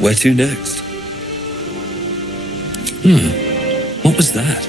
Where to next? What was that?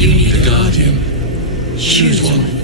You need a guardian. Choose one.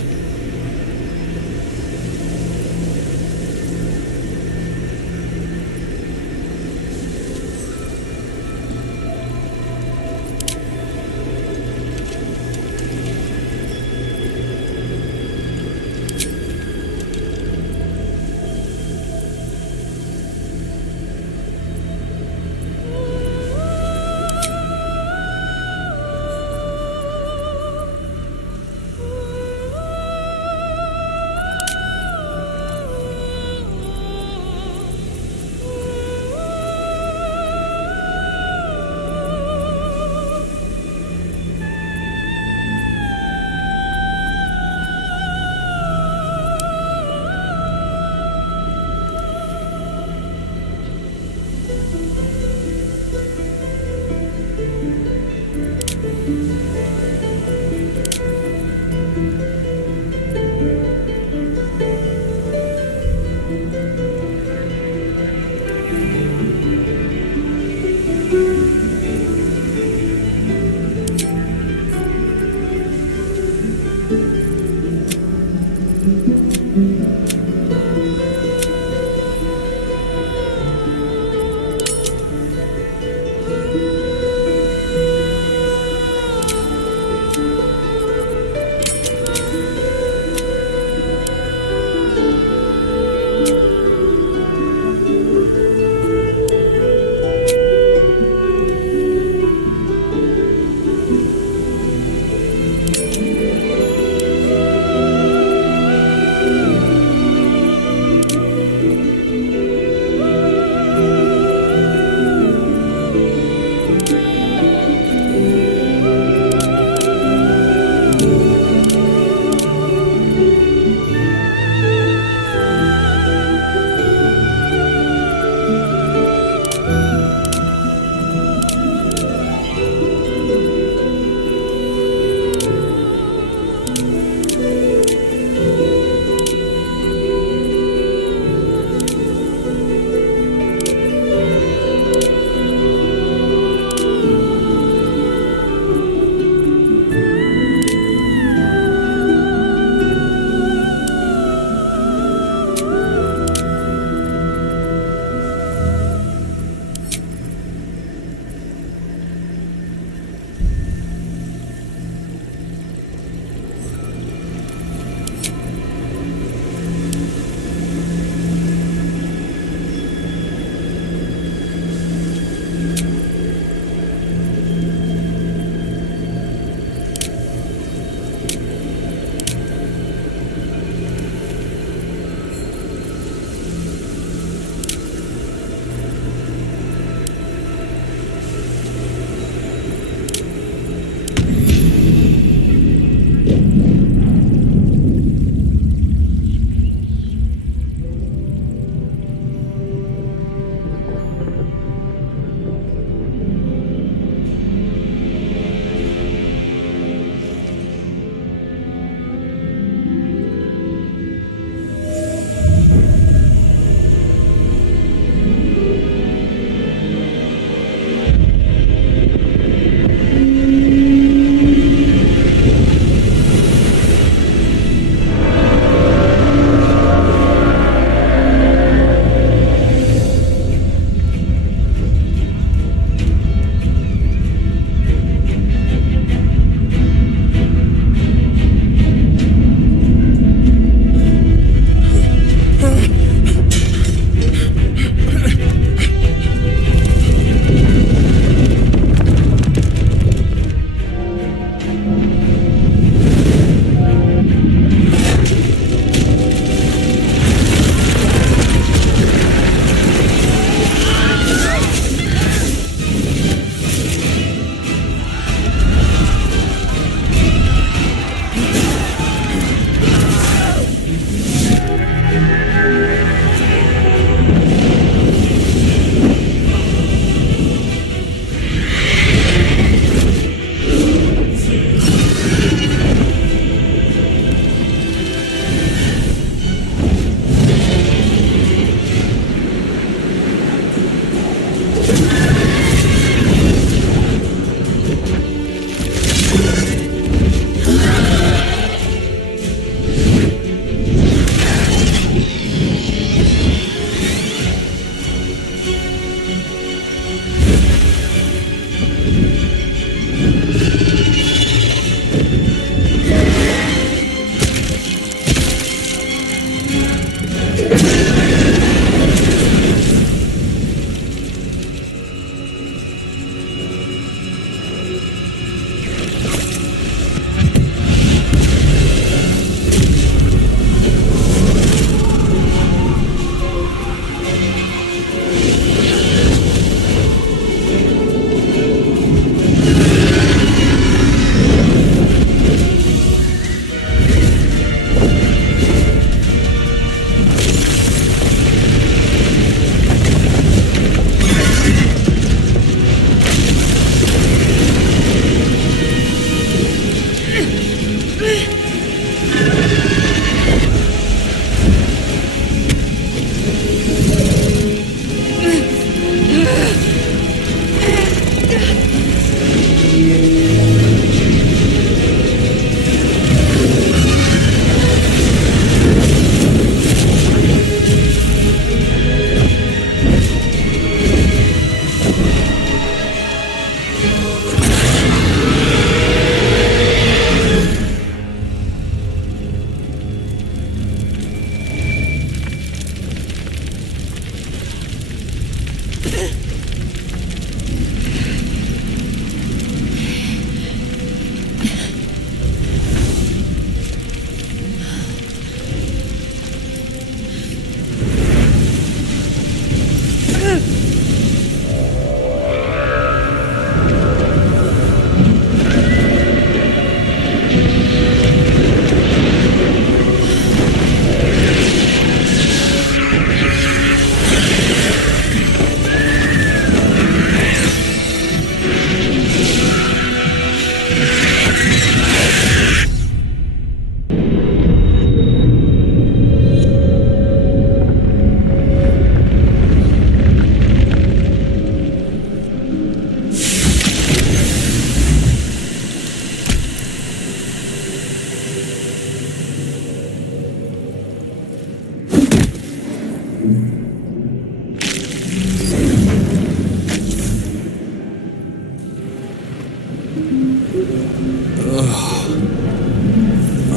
My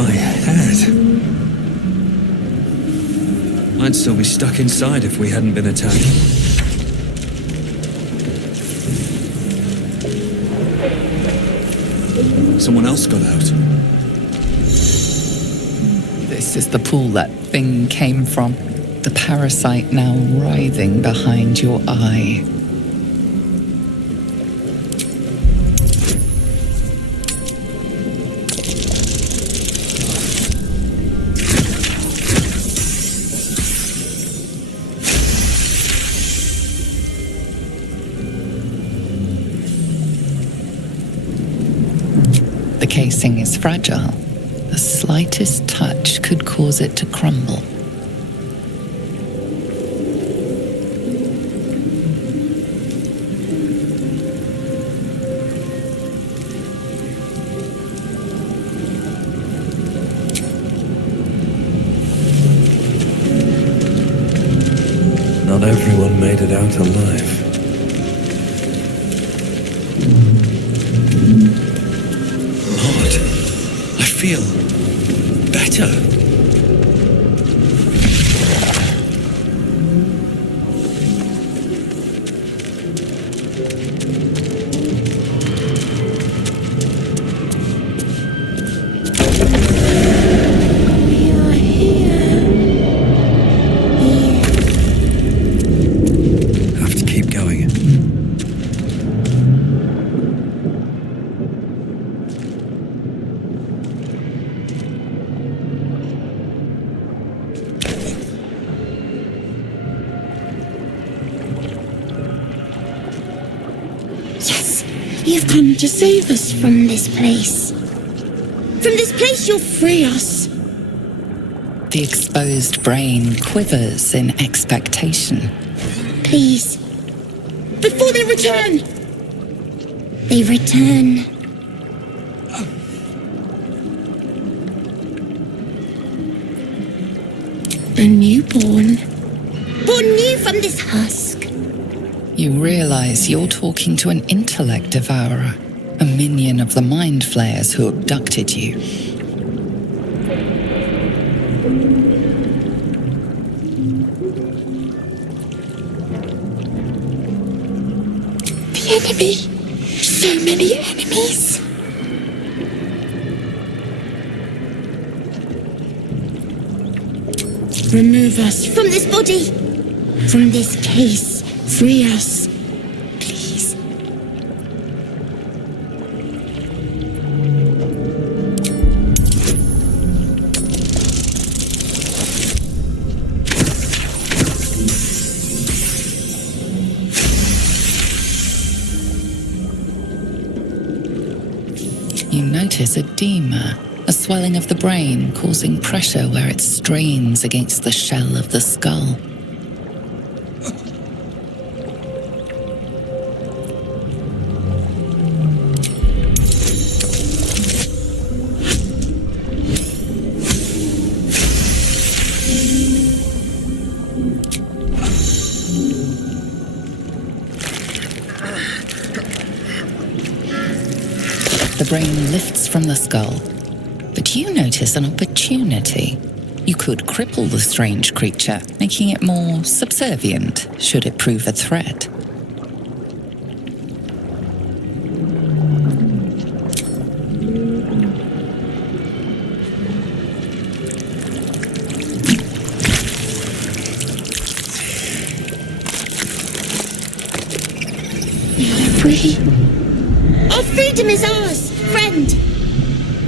head. I'd still be stuck inside if we hadn't been attacked. Someone else got out. This is the pool that thing came from. The parasite now writhing behind your eye. The casing is fragile. The slightest touch could cause it to crumble. Not everyone made it out alive. I feel better. We are here. Have to keep going. Yes, you've come to save us from this place. From this place you'll free us. The exposed brain quivers in expectation. Please. Before they return. They return. A newborn. Born new from this husk. You realize you're talking to an intellect devourer, a minion of the mind flayers who abducted you. The enemy. So many enemies. Remove us from this body. From this case. Free us. Please. You notice edema, a swelling of the brain causing pressure where it strains against the shell of the skull. The brain lifts from the skull, but you notice an opportunity. You could cripple the strange creature, making it more subservient should it prove a threat. You're free. Our freedom is ours, friend.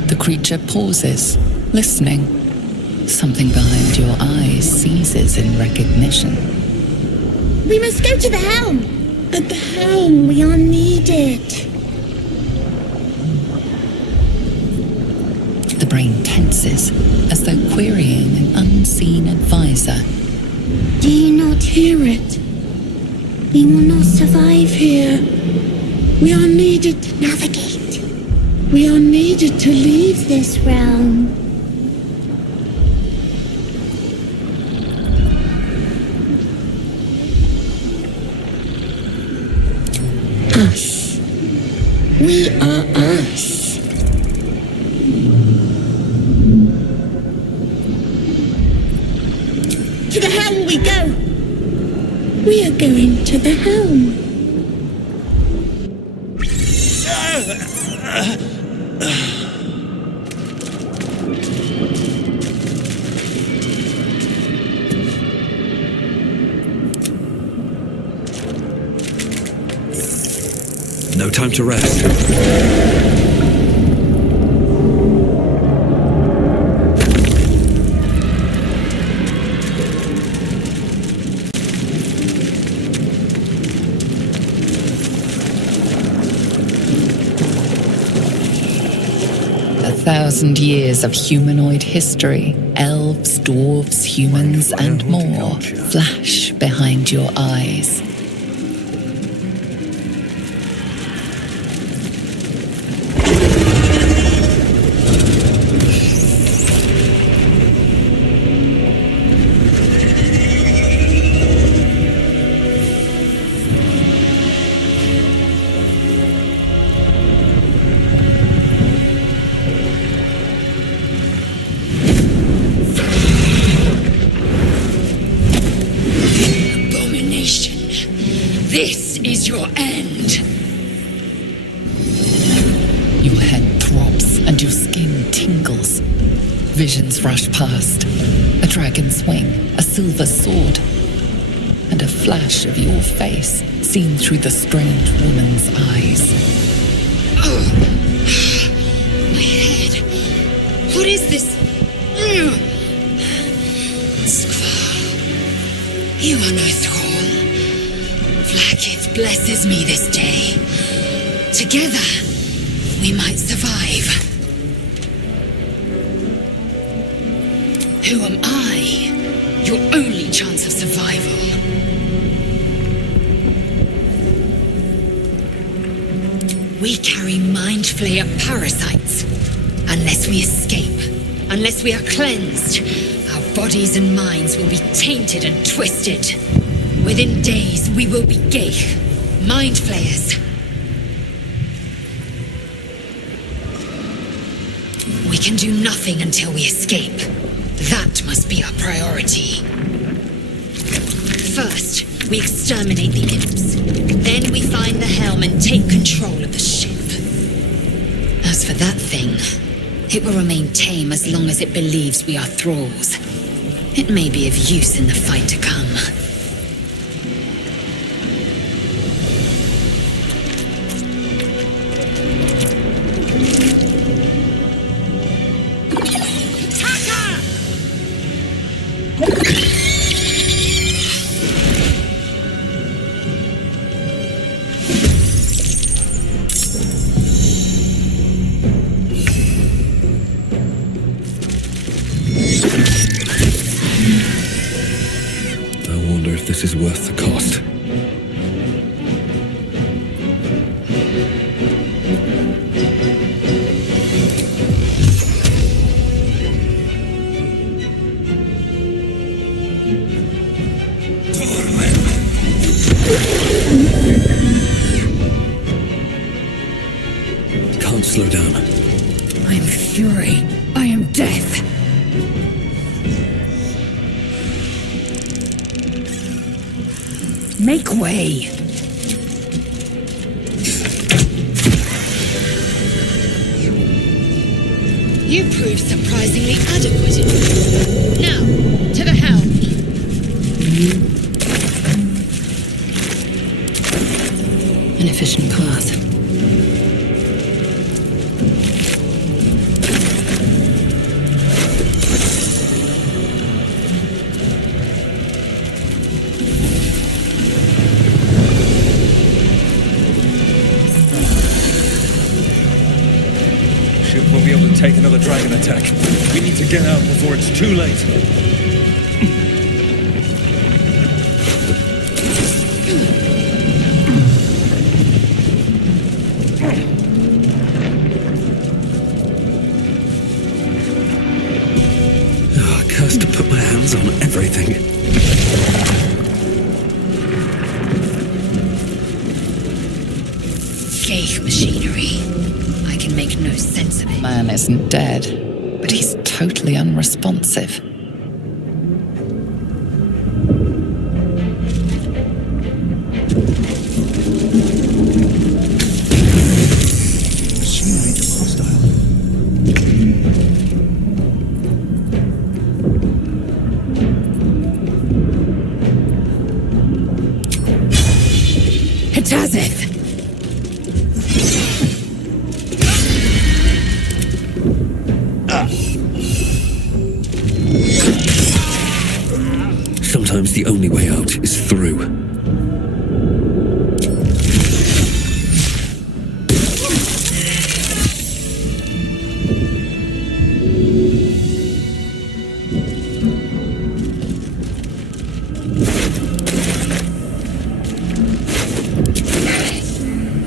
The creature pauses, listening. Something behind your eyes seizes in recognition. We must go to the helm. At the helm, we are needed. The brain tenses, as though querying an unseen advisor. Do you not hear it? We will not survive here. We are needed to navigate. We are needed to leave this realm. Us. We are us. On we go! We are going to the helm. No time to rest. 1,000 years of humanoid history, elves, dwarves, humans, and more flash behind your eyes. This is your end. Your head throbs and your skin tingles. Visions rush past. A dragon's wing, a silver sword, and a flash of your face seen through the strange woman's eyes. Oh, my head. What is this? Skvar, you are no thrall. Vlaakith blesses me this day. Together, we might survive. Who am I? Your only chance of survival. We carry mind flayer parasites. Unless we escape, unless we are cleansed, our bodies and minds will be tainted and twisted. Within days, we will be Geich, mind flayers. We can do nothing until we escape. That must be our priority. First, we exterminate the imps. Then we find the helm and take control of the ship. As for that thing, it will remain tame as long as it believes we are thralls. It may be of use in the fight to come. This is worth the cost. Can't slow down. I am fury. I am death. Make way! You proved surprisingly adequate. Now, to the helm. An efficient path. Won't be able to take another dragon attack. We need to get out before it's too late. Oh, cursed to put my hands on everything. Geich machinery. I can make no sense of it. Man isn't dead, but he's totally unresponsive. Tazith! Sometimes the only way out is through.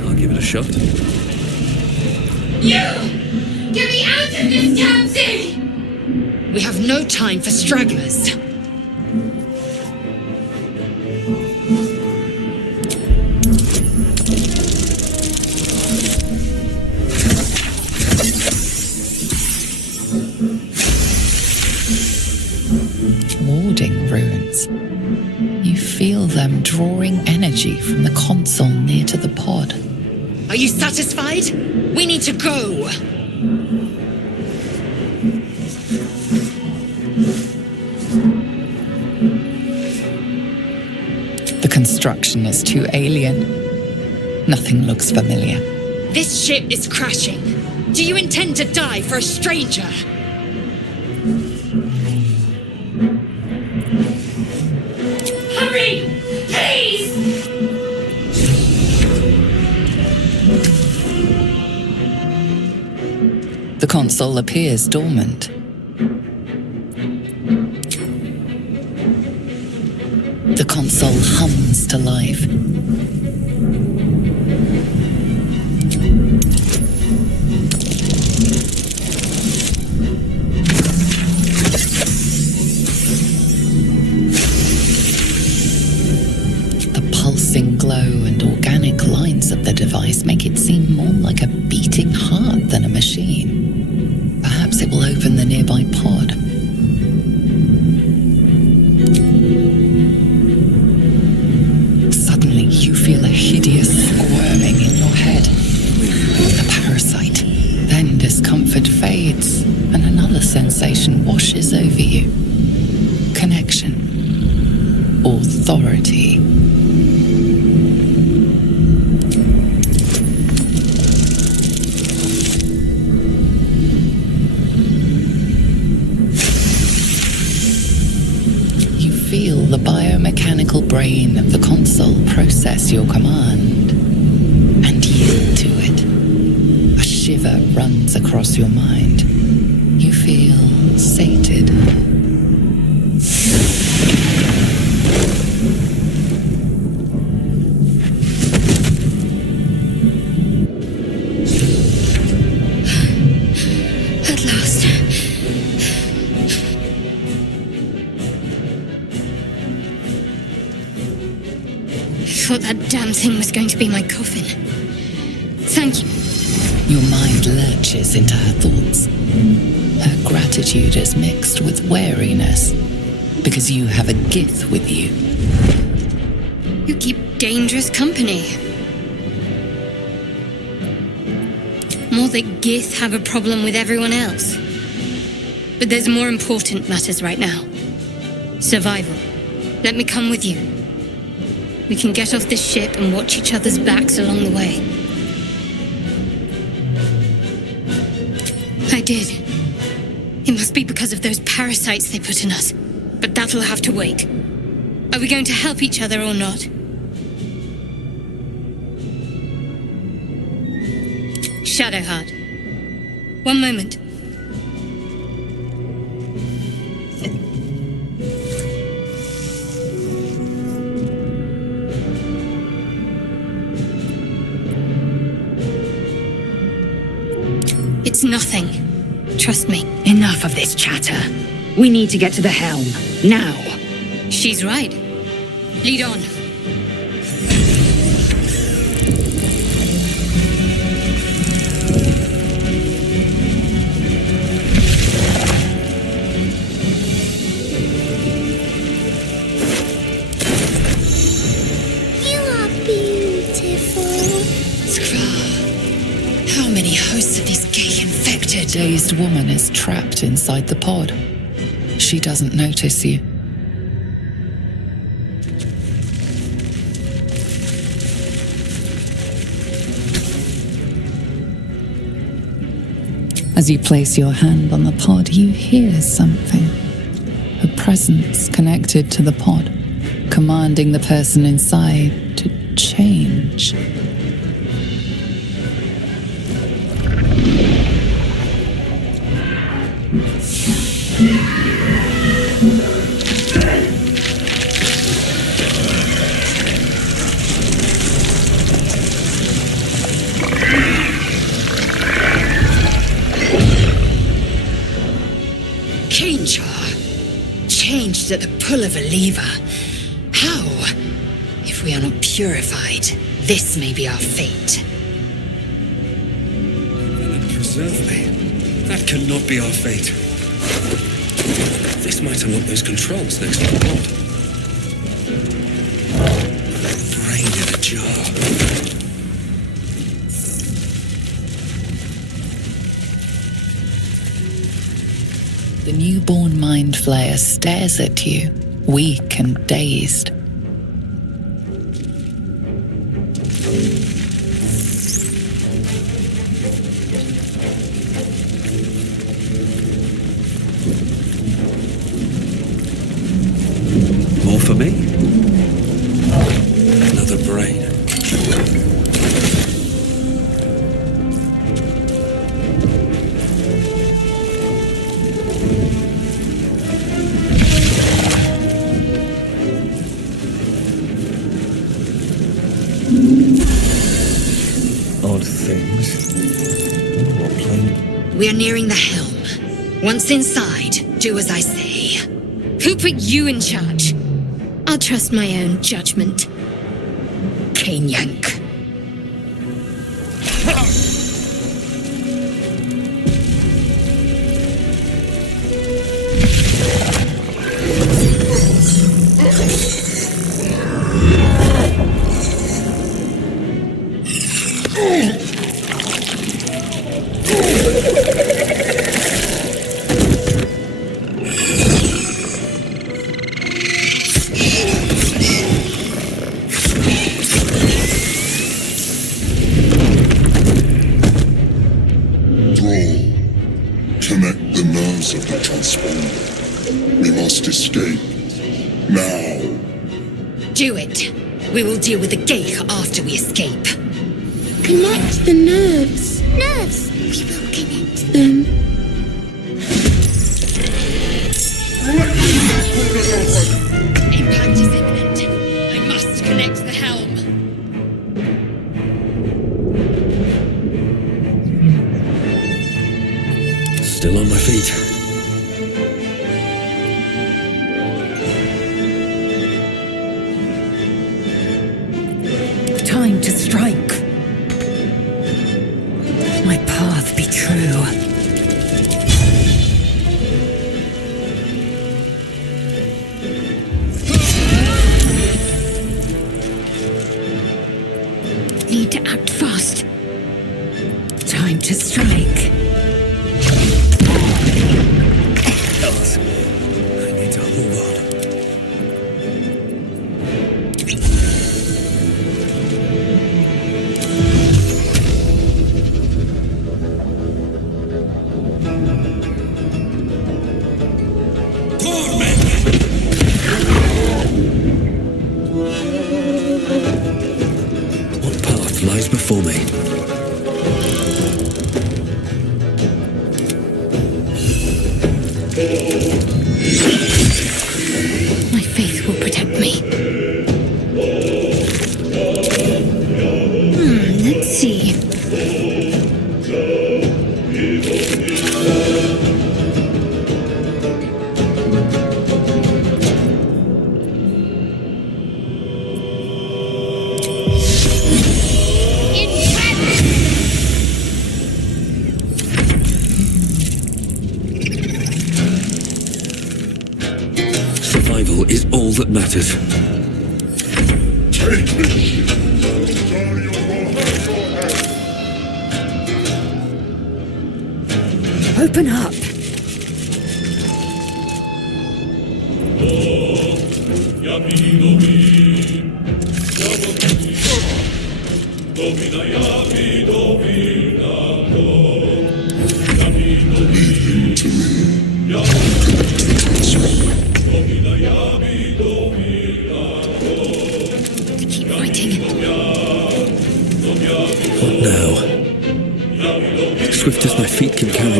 I'll give it a shot. You! Get me out of this damn thing! We have no time for stragglers. Warding runes. You feel them drawing energy from the console near to the pod. Are you satisfied? We need to go! The construction is too alien. Nothing looks familiar. This ship is crashing. Do you intend to die for a stranger? Hurry! Please! The console appears dormant. The console hums to life. The pulsing glow and organic lines of the device make it seem more like a beating heart than a machine. Perhaps it will open the nearby pod. Suddenly, you feel a hideous squirming in your head. A parasite. Then discomfort fades, and another sensation washes over you. Connection. Authority. Feel the biomechanical brain of the console process your command and yield to it. A shiver runs across your mind. You feel sated. At last. I thought that damn thing was going to be my coffin. Thank you. Your mind lurches into her thoughts. Her gratitude is mixed with wariness, because you have a Gith with you. You keep dangerous company. More that Gith have a problem with everyone else. But there's more important matters right now. Survival. Let me come with you. We can get off this ship and watch each other's backs along the way. I did. It must be because of those parasites they put in us. But that'll have to wait. Are we going to help each other or not? Shadowheart. One moment. It's nothing. Trust me. Enough of this chatter. We need to get to the helm. Now. She's right. Lead on. You are beautiful. How many hosts of this gay infected? Dazed woman is trapped inside the pod. She doesn't notice you. As you place your hand on the pod, you hear something. A presence connected to the pod, commanding the person inside to change. Changed at the pull of a lever. How? If we are not purified, this may be our fate. Preserve me. That cannot be our fate. This might unlock those controls next to the pod. Brain in a jar. The newborn mind flayer stares at you, weak and dazed. More for me? Another brain. Odd things. What planet? We are nearing the helm. Once inside, do as I say. Who put you in charge? I'll trust my own judgment. Cane Yank. Connect the nerves of the transponder. We must escape. Now. Do it. We will deal with the Geich after we escape. Connect the nerves. Nerves. We will connect them. Impact is imminent. I must connect the helm. Still on my feet. Time to strike. My path be true. Need to act fast. Time to strike. I need to hold on. What path lies before me? My faith will protect me. Let's see. Survival is all that matters. Take this. Open up.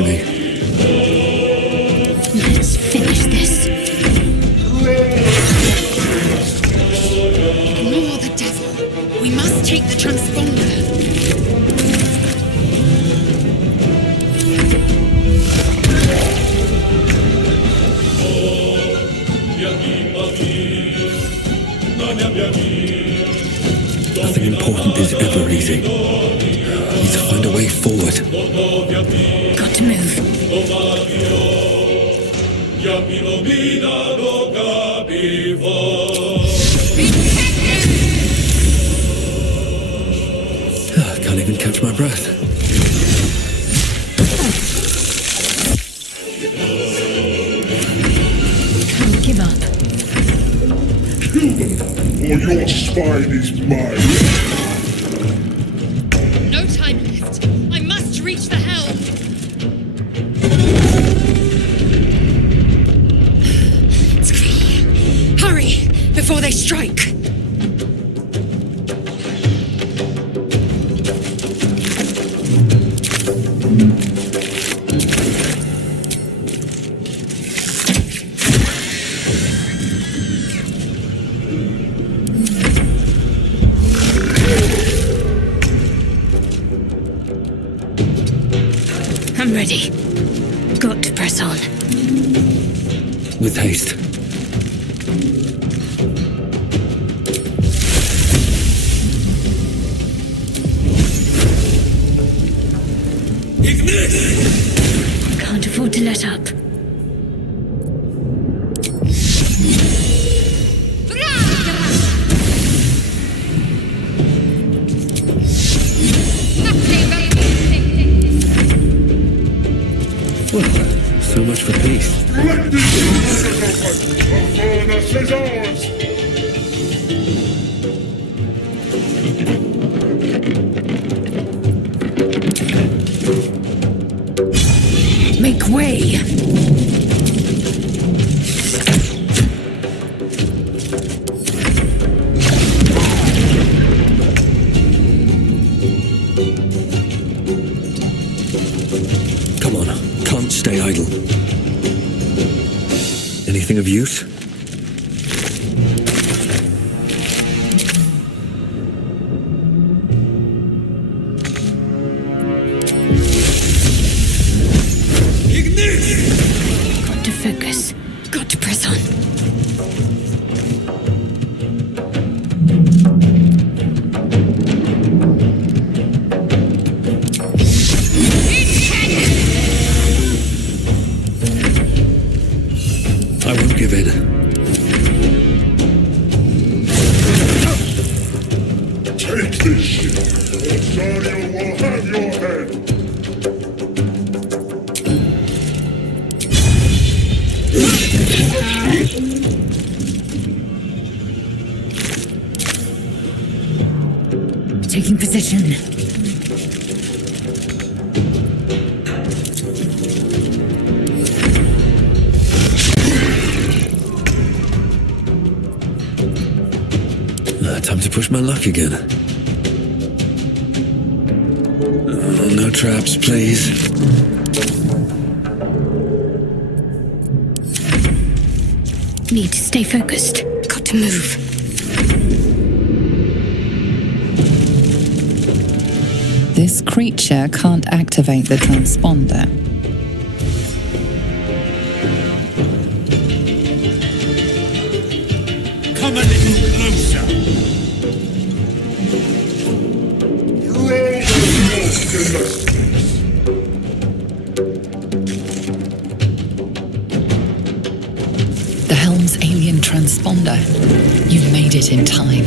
me. Let's finish this. Ignore the devil. We must take the transponder. Nothing important is ever easy. I need to find a way forward. Got to move. Can't even catch my breath. Can't give up. Or your spine is mine. No time left. I must reach the helm. It's clear. Hurry, before they strike. I'm ready. Got to press on. With haste. Can't afford to let up. Well, so much for peace. Let this open! The furnace is ours! Make way! Come on, can't stay idle. Anything of use? Got to focus. Got to press on. I won't give in. Take this ship, or Daniel will have your head! Taking position. Time to push my luck again. Oh, no traps, please. Need to stay focused. Got to move. This creature can't activate the transponder. Come a little closer. The helm's alien transponder. You made it in time.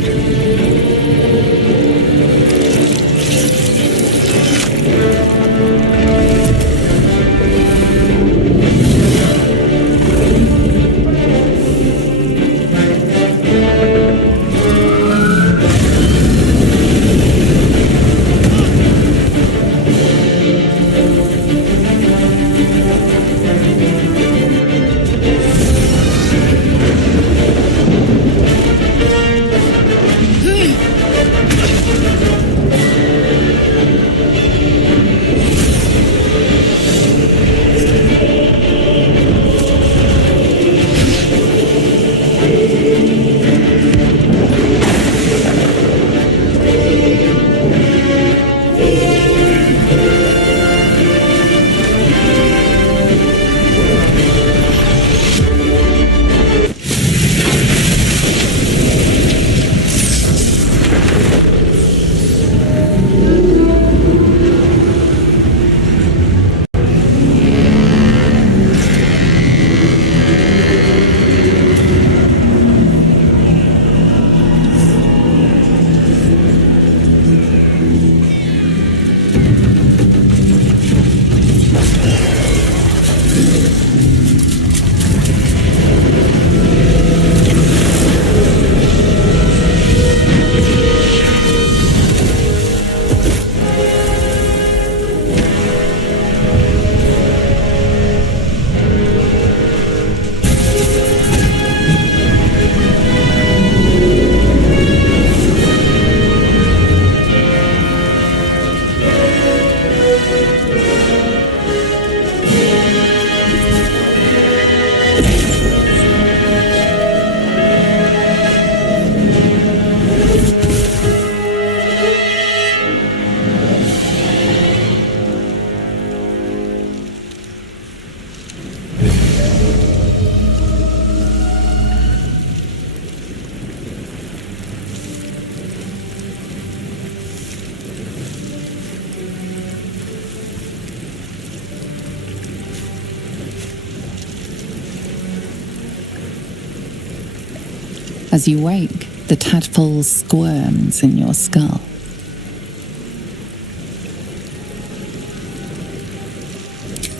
As you wake, the tadpole squirms in your skull.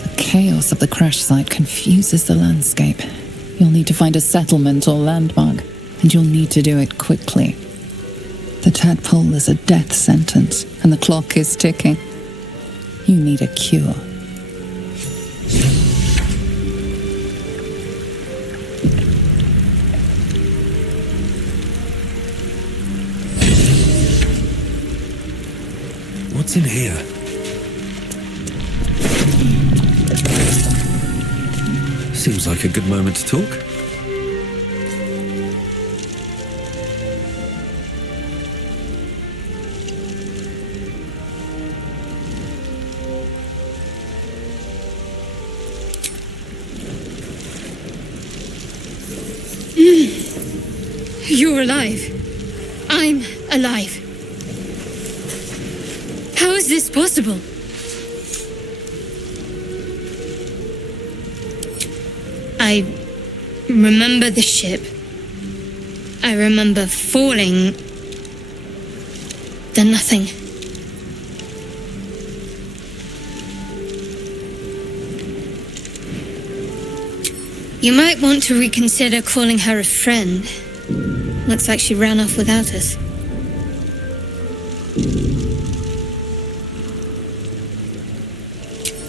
The chaos of the crash site confuses the landscape. You'll need to find a settlement or landmark, and you'll need to do it quickly. The tadpole is a death sentence, and the clock is ticking. You need a cure. What's in here? Seems like a good moment to talk. You're alive. I'm alive. How is this possible? I remember the ship. I remember falling. Then nothing. You might want to reconsider calling her a friend. Looks like she ran off without us.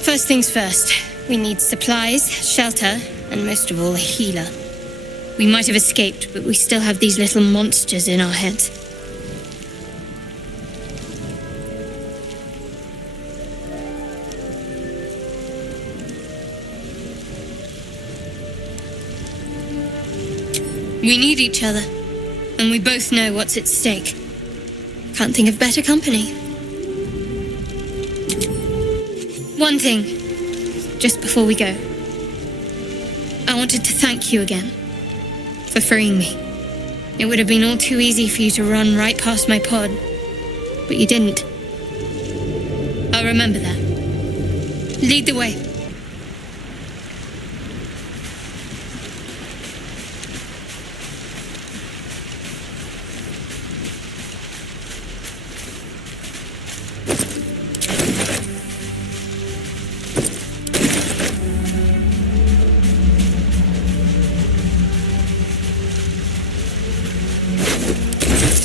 First things first. We need supplies, shelter, and most of all, a healer. We might have escaped, but we still have these little monsters in our heads. We need each other, and we both know what's at stake. Can't think of better company. One thing, just before we go. I wanted to thank you again for freeing me. It would have been all too easy for you to run right past my pod, but you didn't. I'll remember that. Lead the way.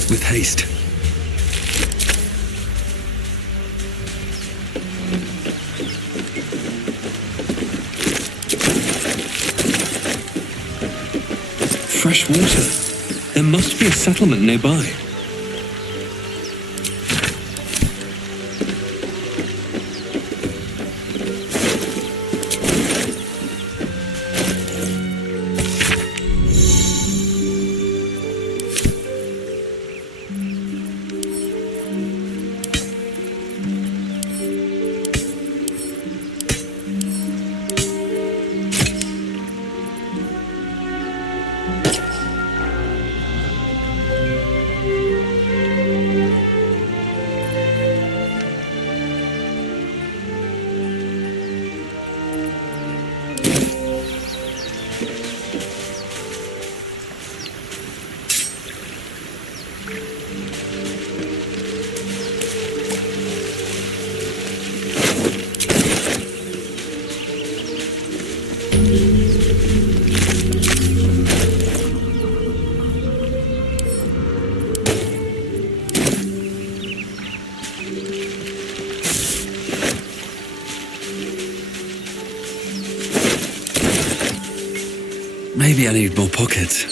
With haste. Fresh water. There must be a settlement nearby. Maybe I need more pockets.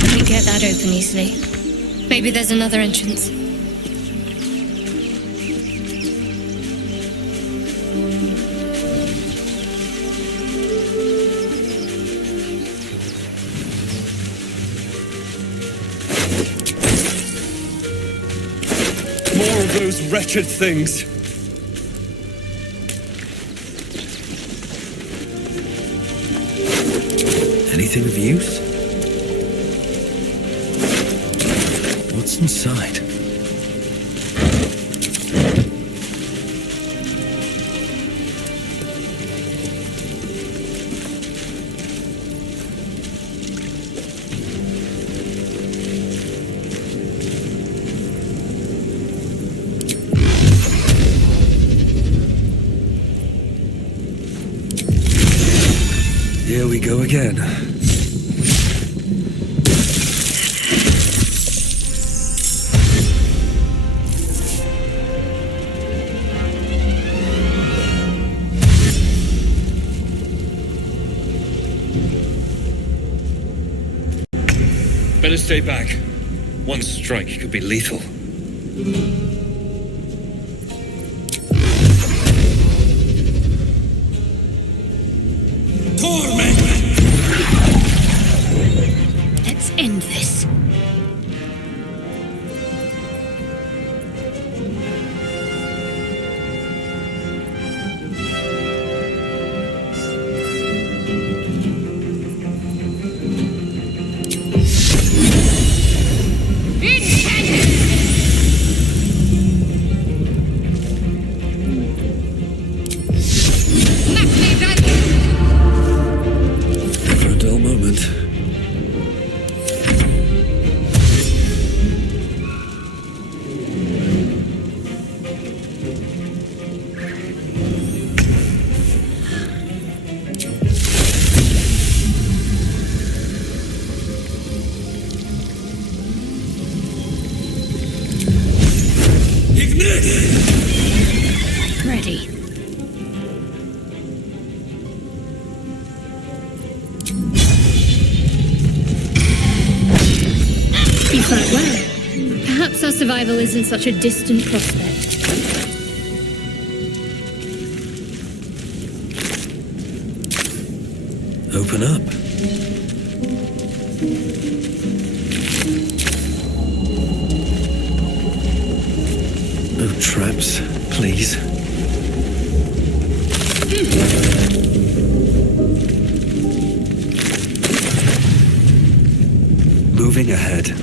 Couldn't get that open easily. Maybe there's another entrance. More of those wretched things. Anything of use? What's inside? Here we go again. Better stay back. One strike could be lethal. Let's end this. Never a dull moment. Ready. You fight well. Perhaps our survival isn't such a distant prospect. Open up. No traps, please. Moving ahead.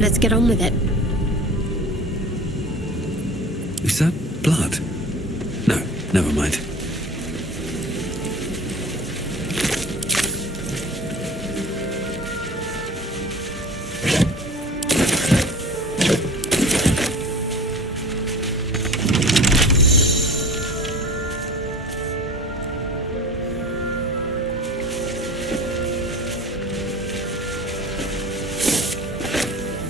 Let's get on with it. Is that blood? No, never mind.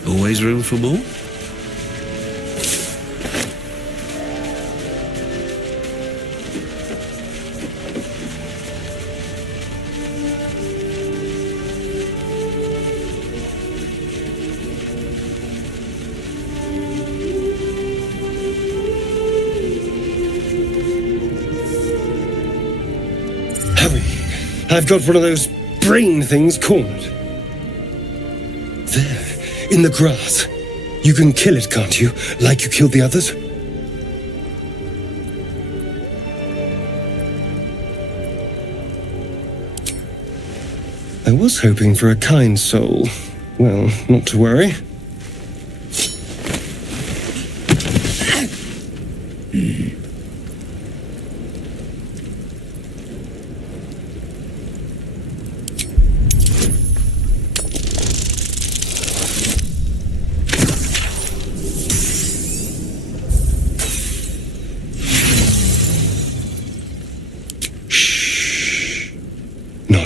Always room for more? Hurry! I've got one of those brain things cornered. There, in the grass. You can kill it, can't you? Like you killed the others? I was hoping for a kind soul. Well, not to worry.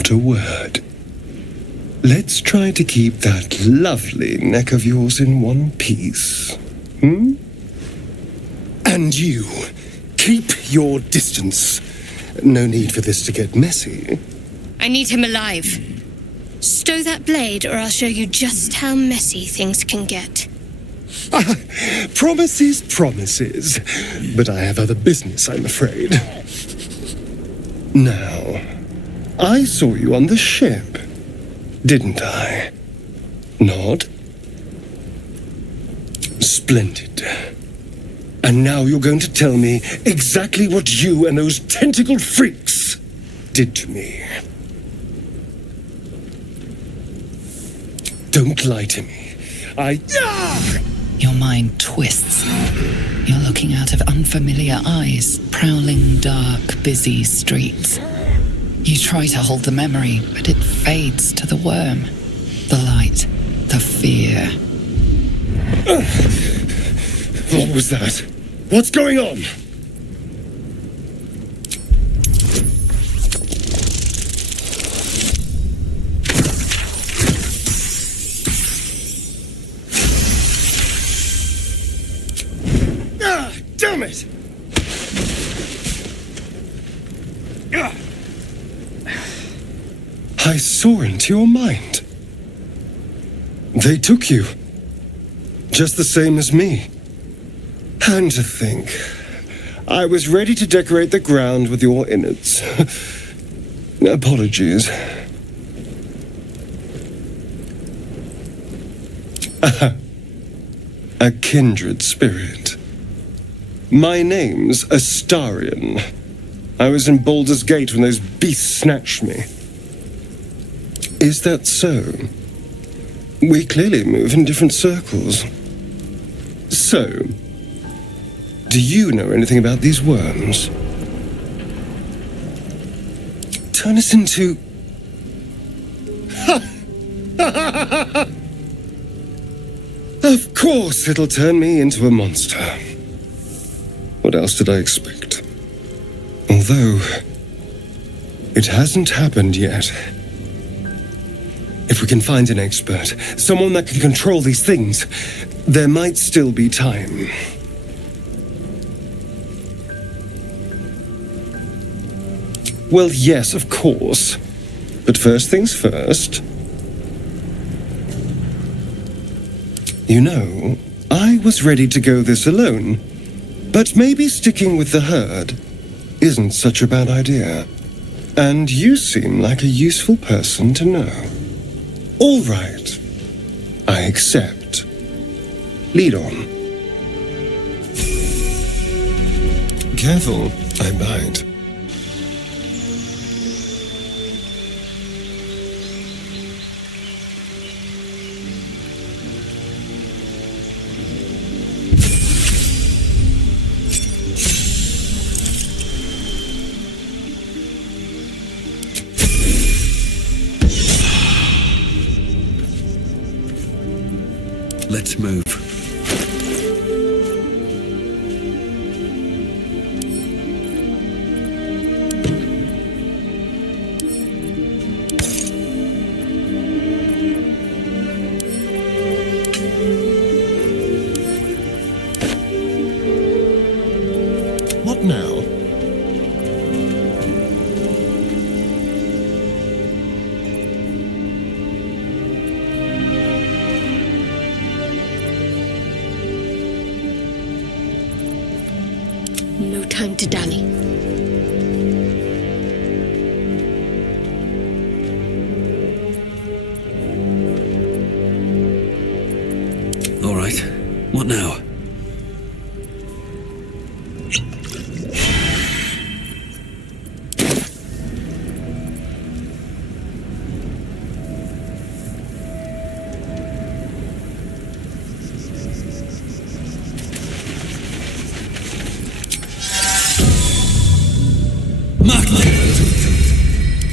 not a word. Let's try to keep that lovely neck of yours in one piece. And you, keep your distance. No need for this to get messy. I need him alive. Stow that blade, or I'll show you just how messy things can get. Promises, promises. But I have other business, I'm afraid. Now, I saw you on the ship, didn't I? Nod? Splendid. And now you're going to tell me exactly what you and those tentacled freaks did to me. Don't lie to me. Your mind twists. You're looking out of unfamiliar eyes, prowling dark, busy streets. You try to hold the memory, but it fades to the worm. The light, the fear. What was that? What's going on? Damn it! I saw into your mind. They took you. Just the same as me. And to think, I was ready to decorate the ground with your innards. Apologies. A kindred spirit. My name's Astarion. I was in Baldur's Gate when those beasts snatched me. Is that so? We clearly move in different circles. So, do you know anything about these worms? Turn us into... Of course it'll turn me into a monster. What else did I expect? Although, it hasn't happened yet. If we can find an expert, someone that can control these things, there might still be time. Well, yes, of course. But first things first. You know, I was ready to go this alone, but maybe sticking with the herd isn't such a bad idea. And you seem like a useful person to know. All right. I accept. Lead on. Careful, I bite. Let's move. What now? No time to dally. All right. What now?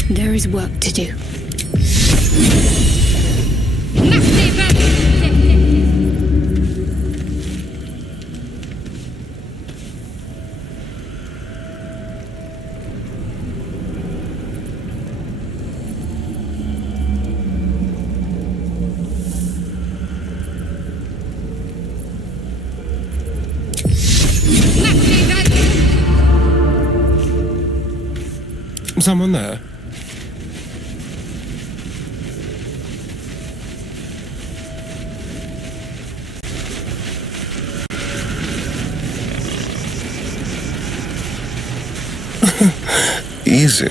There is work to do. someone there? Easy.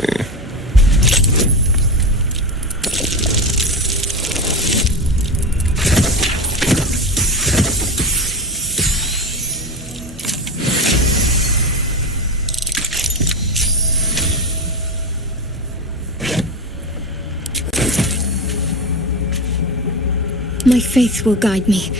My faith will guide me.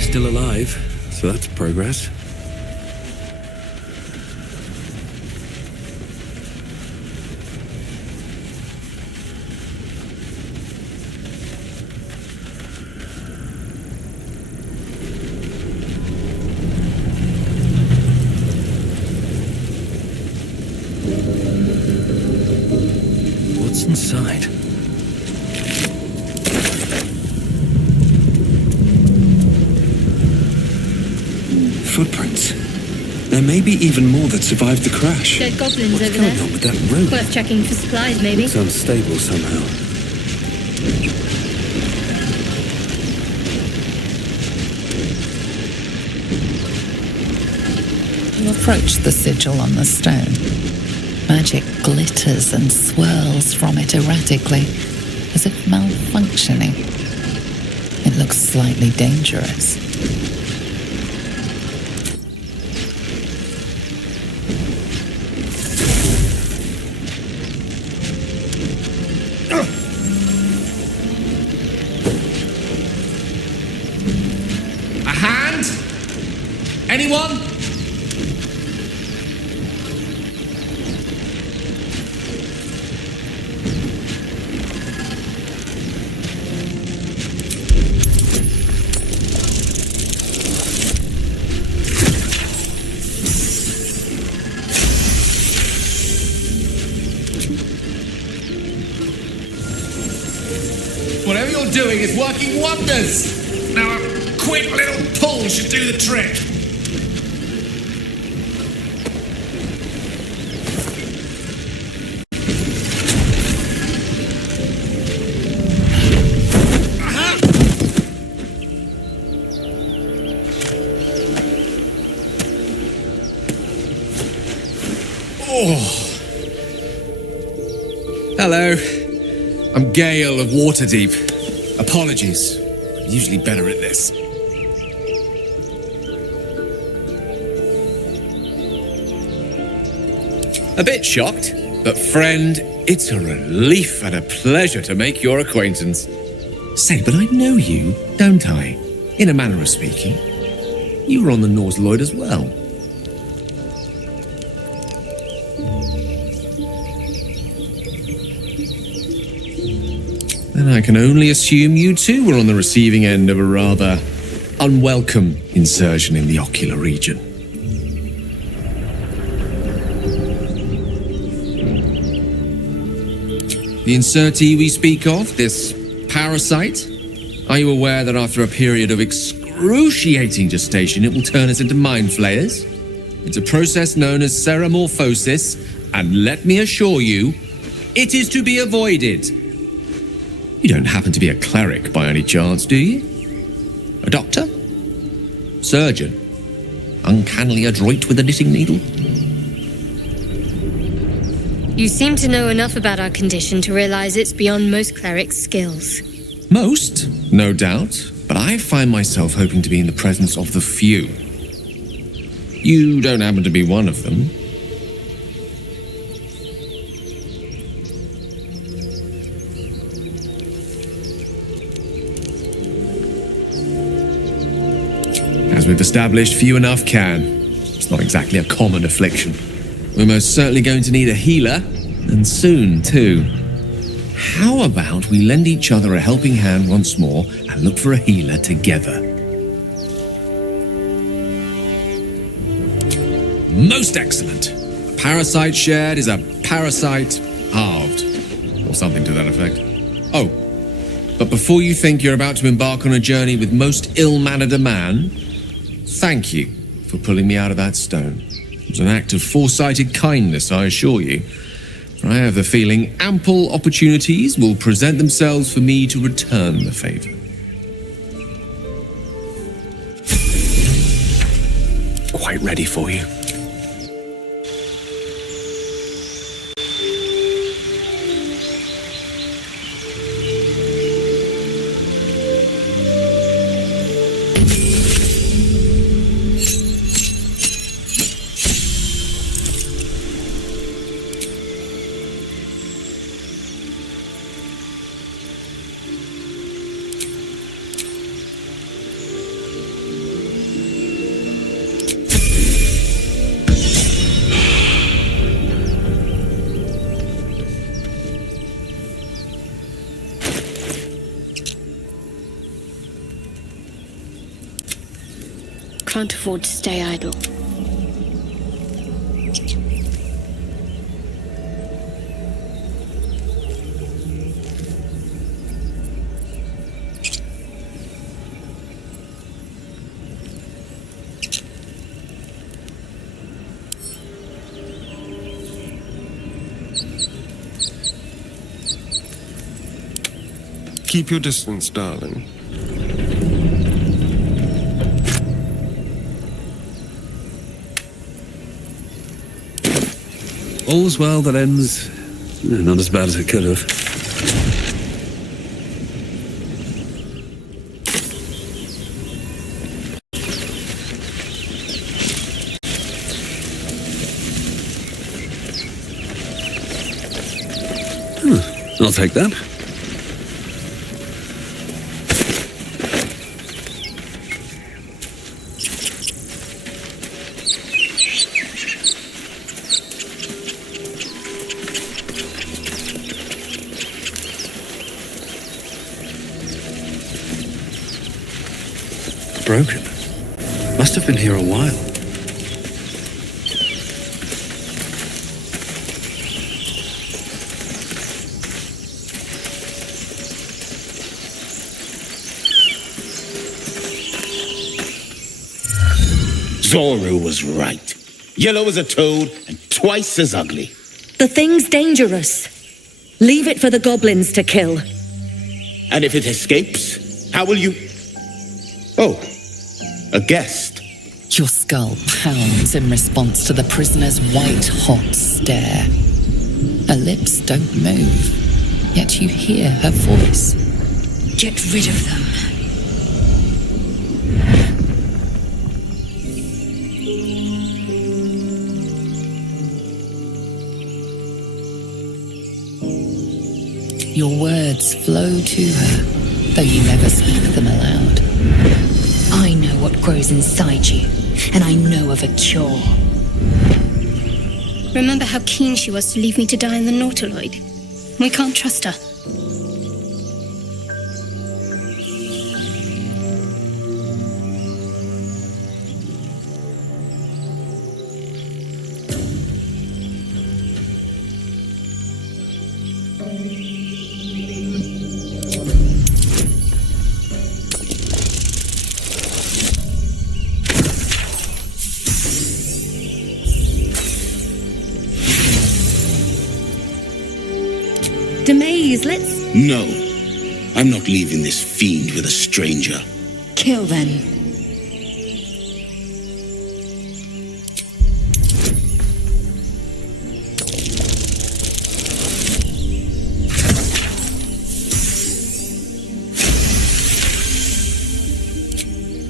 Still alive, so that's progress. What's inside? Footprints. There may be even more that survived the crash. Dead goblins What's over going there. on with that room? Worth checking for supplies, maybe. It's unstable somehow. You approach the sigil on the stone. Magic glitters and swirls from it erratically, as if malfunctioning. It looks slightly dangerous. A hand? Anyone? Whatever you're doing is working wonders. Now a quick little pull should do the trick. Aha! Oh. Hello. I'm Gale of Waterdeep. Apologies. I'm usually better at this. A bit shocked, but friend, it's a relief and a pleasure to make your acquaintance. Say, but I know you, don't I? In a manner of speaking. You were on the Norse Lloyd as well. Then I can only assume you too were on the receiving end of a rather unwelcome insertion in the ocular region. The insertee we speak of, this parasite, are you aware that after a period of excruciating gestation, it will turn us into mind flayers? It's a process known as ceremorphosis, and let me assure you, it is to be avoided. You don't happen to be a cleric by any chance, do you? A doctor? Surgeon? Uncannily adroit with a knitting needle? You seem to know enough about our condition to realize it's beyond most clerics' skills. Most, no doubt, but I find myself hoping to be in the presence of the few. You don't happen to be one of them. As we've established, few enough can. It's not exactly a common affliction. We're most certainly going to need a healer, and soon, too. How about we lend each other a helping hand once more and look for a healer together? Most excellent. A parasite shared is a parasite halved, or something to that effect. Oh, But before you think you're about to embark on a journey with most ill-mannered a man, thank you for pulling me out of that stone. It was an act of foresighted kindness, I assure you. For I have the feeling ample opportunities will present themselves for me to return the favor. Quite ready for you. Can't afford to stay idle. Keep your distance, darling. All's well that ends not as bad as it could have. I'll take that. Broken. Must have been here a while. Zoru was right. Yellow as a toad and twice as ugly. The thing's dangerous. Leave it for the goblins to kill. And if it escapes, how will you... Oh, a guest. Your skull pounds in response to the prisoner's white-hot stare. Her lips don't move, yet you hear her voice. Get rid of them. Your words flow to her, though you never speak them aloud. I know what grows inside you, and I know of a cure. Remember how keen she was to leave me to die in the Nautiloid? We can't trust her. Demaze, let's... No, I'm not leaving this fiend with a stranger. Kill them.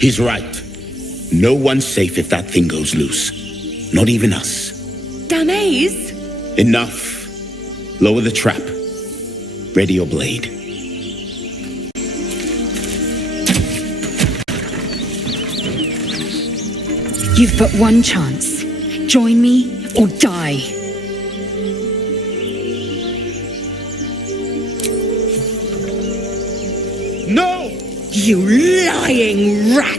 He's right. No one's safe if that thing goes loose. Not even us. Damaze? Enough. Lower the trap. Ready your blade. You've but one chance. Join me or die. No! You lying rat!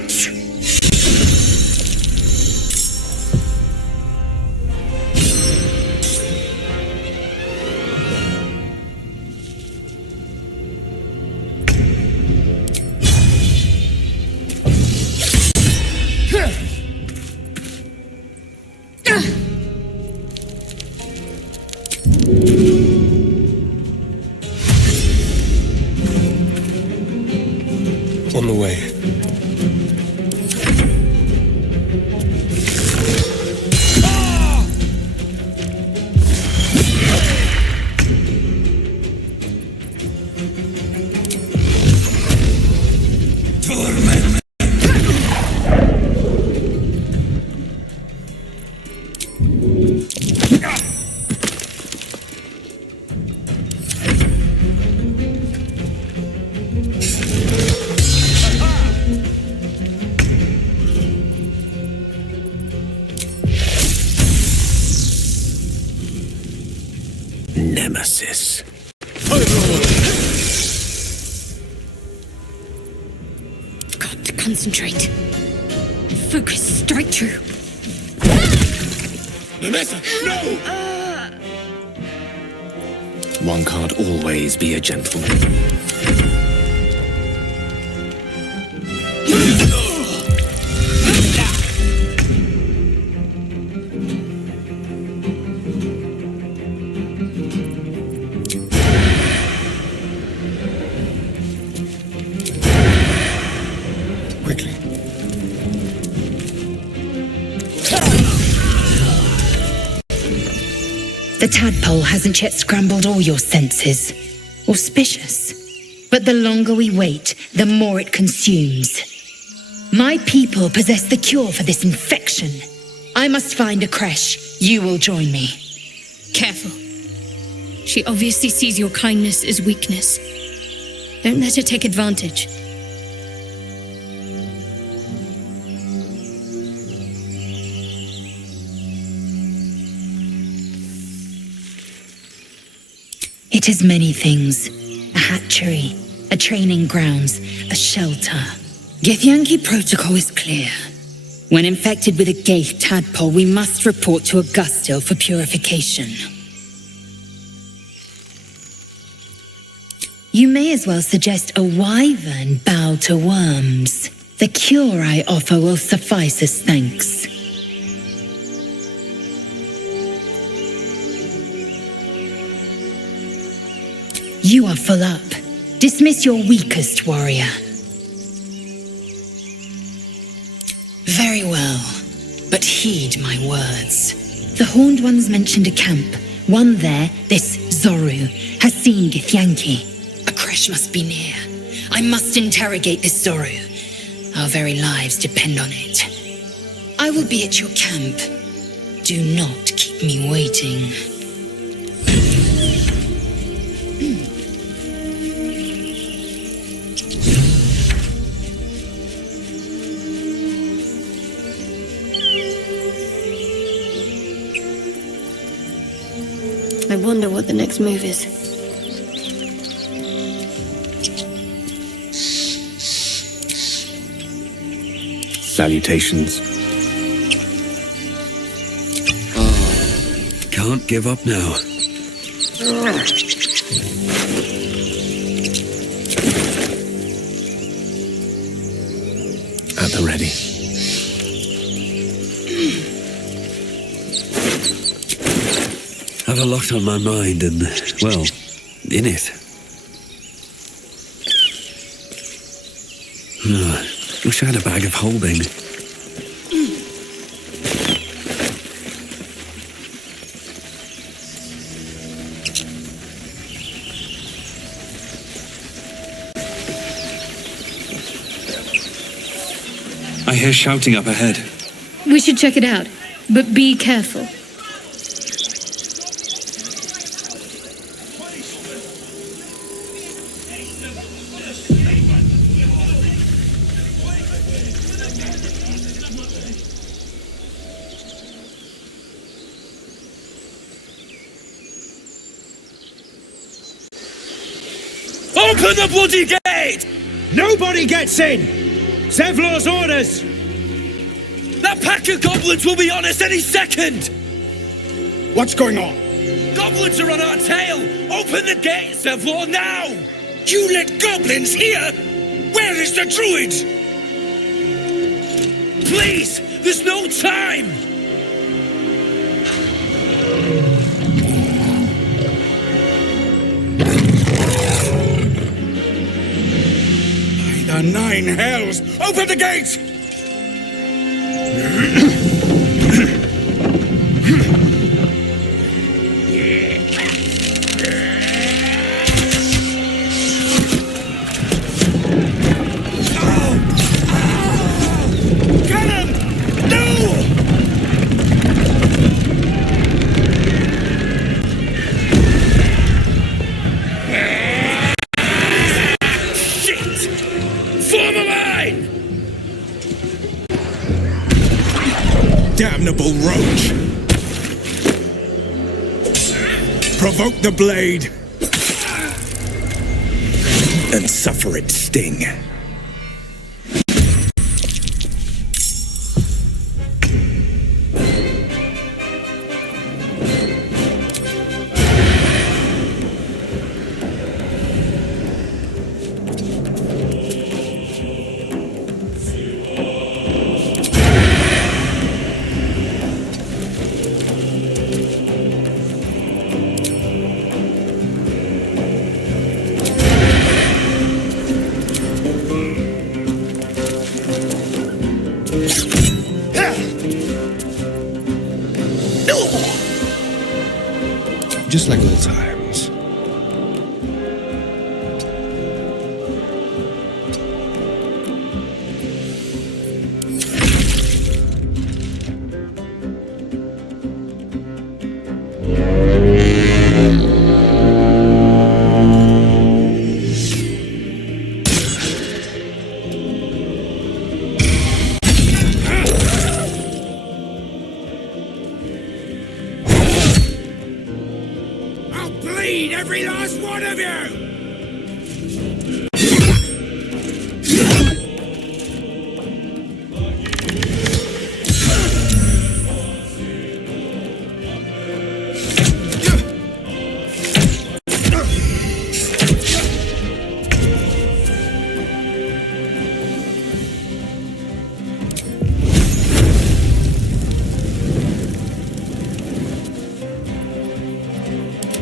On the way. Nemesis. Got to concentrate. Focus, strike true. Vanessa, no! One can't always be a gentleman. Quickly. The tadpole hasn't yet scrambled all your senses. Auspicious. But the longer we wait, the more it consumes. My people possess the cure for this infection. I must find a creche. You will join me. Careful. She obviously sees your kindness as weakness. Don't let her take advantage. It is many things. A hatchery, a training grounds, a shelter. Githyanki protocol is clear. When infected with a Gaith tadpole, we must report to Augustil for purification. You may as well suggest a wyvern bow to worms. The cure I offer will suffice as thanks. You are full up. Dismiss your weakest warrior. Very well, but heed my words. The Horned Ones mentioned a camp. One there, this Zoru, has seen Githyanki. A creche must be near. I must interrogate this Zoru. Our very lives depend on it. I will be at your camp. Do not keep me waiting. I wonder what the next move is. Salutations. Can't give up now. At the ready. Have a lot on my mind and, well, in it. Wish I had a bag of holding. I hear shouting up ahead. We should check it out, but be careful. Open the bloody gate! Nobody gets in! Zevlor's orders! That pack of goblins will be on us any second! What's going on? Goblins are on our tail! Open the gate, Zevlor, now! You let goblins here? Where is the druid? Please! There's no time! The nine hells! Open the gates! Damnable roach! Provoke the blade and suffer its sting. Just like old times. Every last one of you!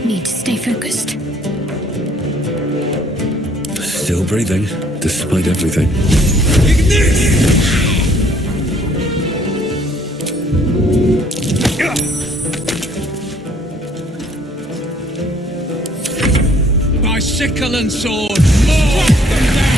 Need to stay focused. Still breathing, despite everything. By sickle and sword, strike them down!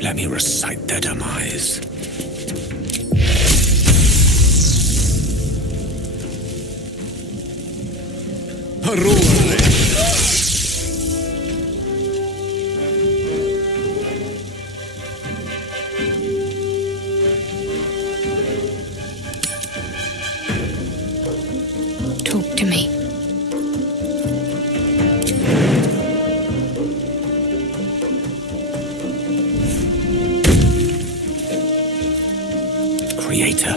Let me recite their demise. Talk to me. Creator,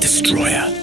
destroyer.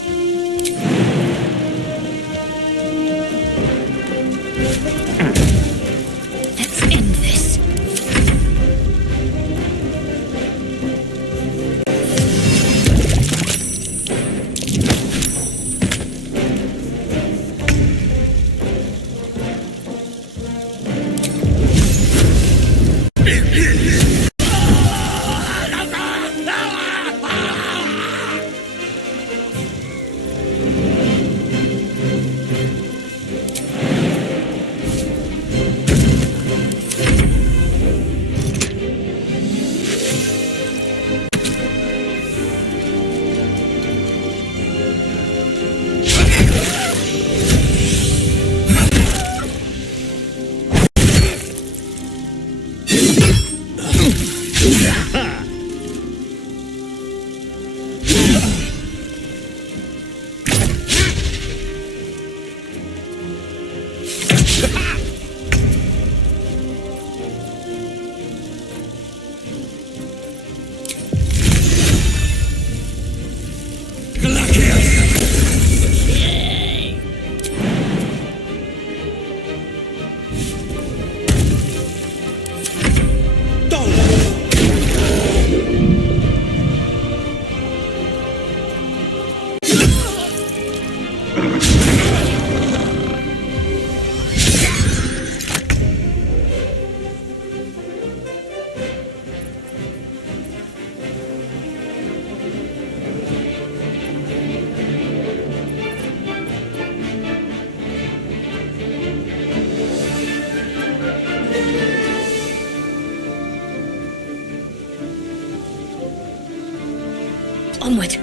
Onward.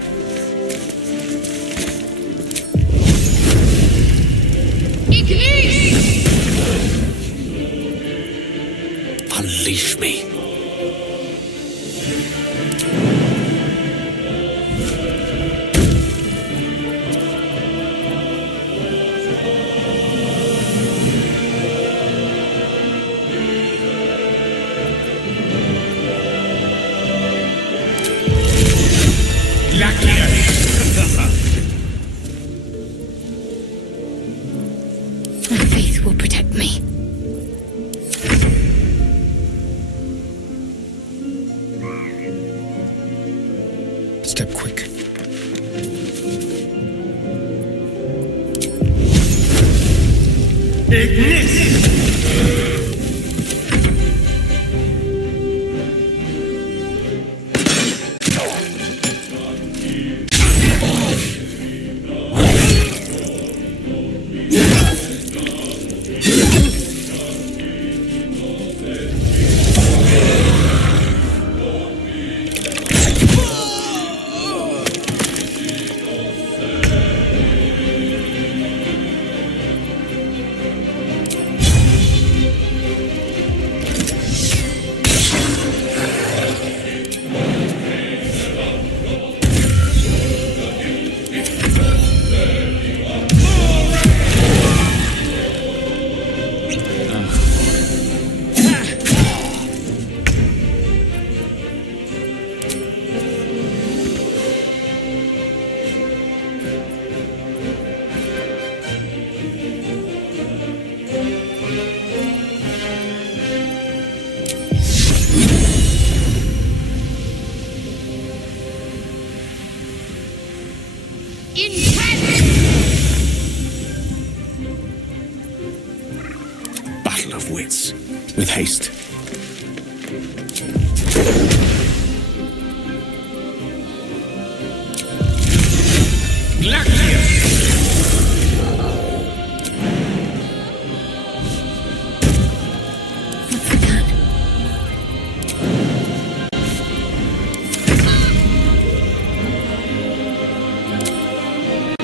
Unleash me. My faith will protect me. Step quick. Battle of wits. With haste.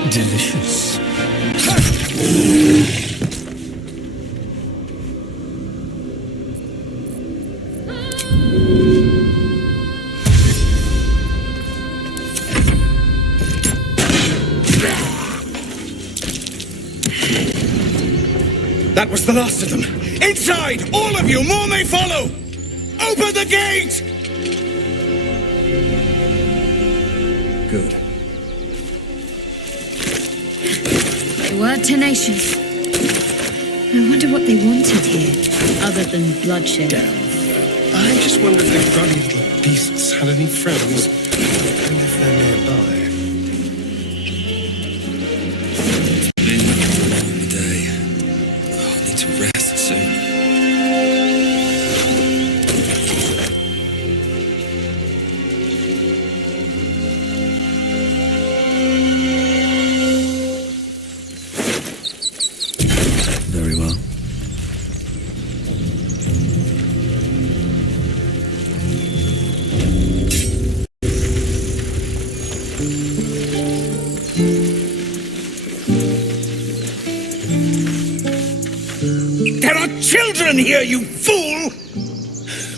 Delicious. That was the last of them. Inside! All of you! More may follow! Open the gate! Good. They were tenacious. I wonder what they wanted here, other than bloodshed. I just wonder if the grubby little beasts had any friends, and if they're nearby. Been a long day. I need to rest soon. Very well. There are children here, you fool!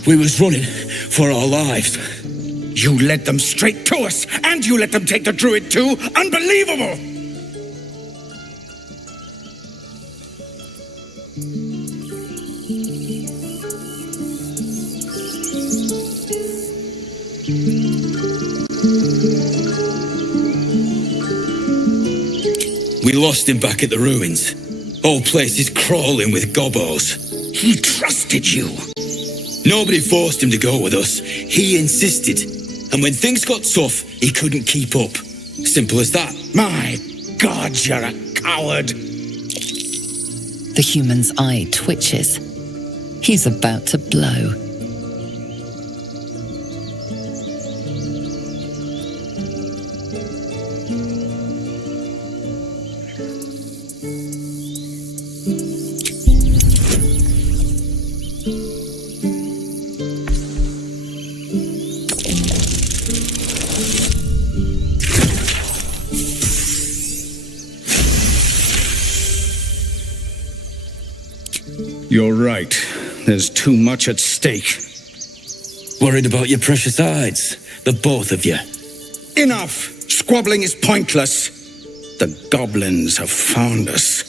We was running for our lives. You led them straight to us, and you let them take the druid too? Unbelievable! We lost him back at the ruins. Whole place is crawling with gobos. He trusted you. Nobody forced him to go with us. He insisted. And when things got tough, he couldn't keep up. Simple as that. My God, you're a coward. The human's eye twitches. He's about to blow. You're right. There's too much at stake. Worried about your precious hides, the both of you. Enough! Squabbling is pointless. The goblins have found us.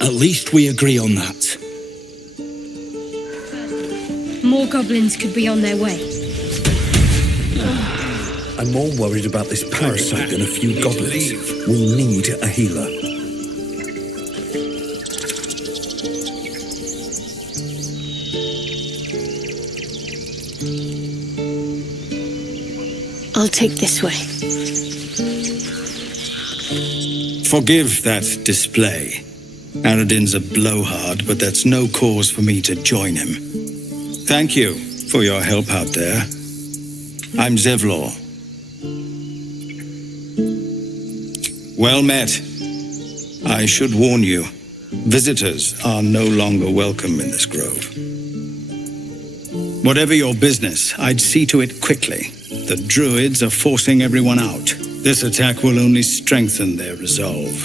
At least we agree on that. More goblins could be on their way. I'm more worried about this parasite than a few goblins. We'll need a healer. I'll take this way. Forgive that display. Aradin's a blowhard, but that's no cause for me to join him. Thank you for your help out there. I'm Zevlor. Well met. I should warn you, visitors are no longer welcome in this grove. Whatever your business, I'd see to it quickly. The druids are forcing everyone out. This attack will only strengthen their resolve.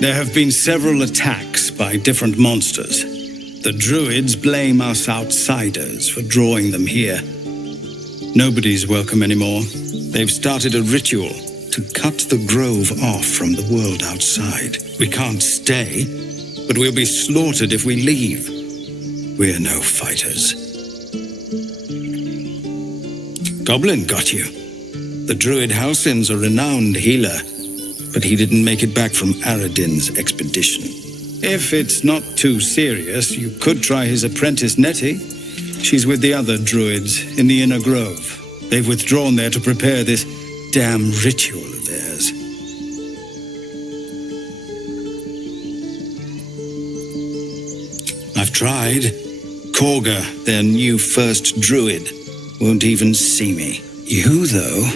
There have been several attacks by different monsters. The druids blame us outsiders for drawing them here. Nobody's welcome anymore. They've started a ritual to cut the grove off from the world outside. We can't stay, but we'll be slaughtered if we leave. We're no fighters. Goblin got you. The druid Halsin's a renowned healer, but he didn't make it back from Aradin's expedition. If it's not too serious, you could try his apprentice Nettie. She's with the other druids in the inner grove. They've withdrawn there to prepare this damn ritual of theirs. I've tried. Korga, their new first druid, won't even see me. You, though?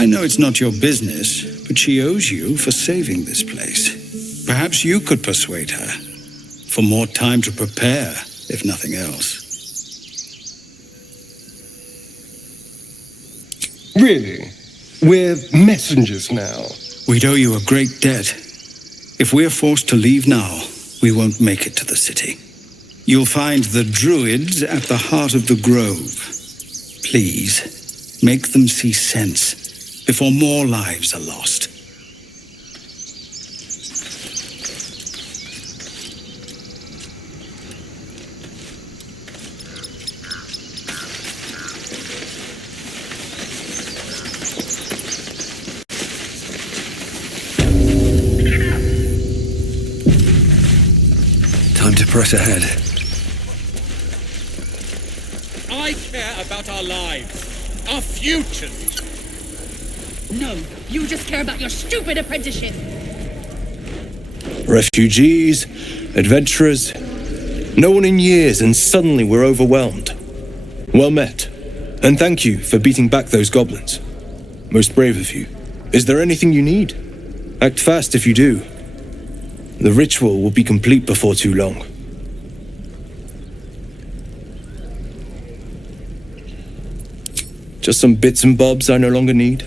I know it's not your business, but she owes you for saving this place. Perhaps you could persuade her. For more time to prepare, if nothing else. Really? We're messengers now. We'd owe you a great debt. If we're forced to leave now, we won't make it to the city. You'll find the druids at the heart of the grove. Please, make them see sense before more lives are lost. Time to press ahead. I care about our lives, our futures. No, you just care about your stupid apprenticeship. Refugees, adventurers, no one in years, and suddenly we're overwhelmed. Well met, and thank you for beating back those goblins. Most brave of you. Is there anything you need? Act fast if you do. The ritual will be complete before too long. Just some bits and bobs I no longer need.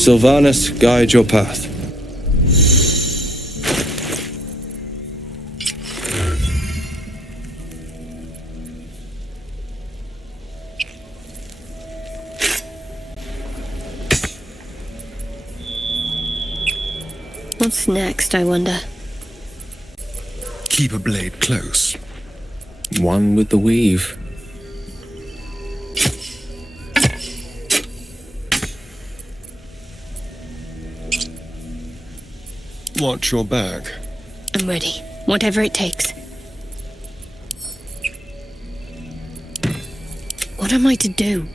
Sylvanus, guide your path. What's next, I wonder? Keep a blade close. One with the weave. Watch your back. I'm ready. Whatever it takes. What am I to do?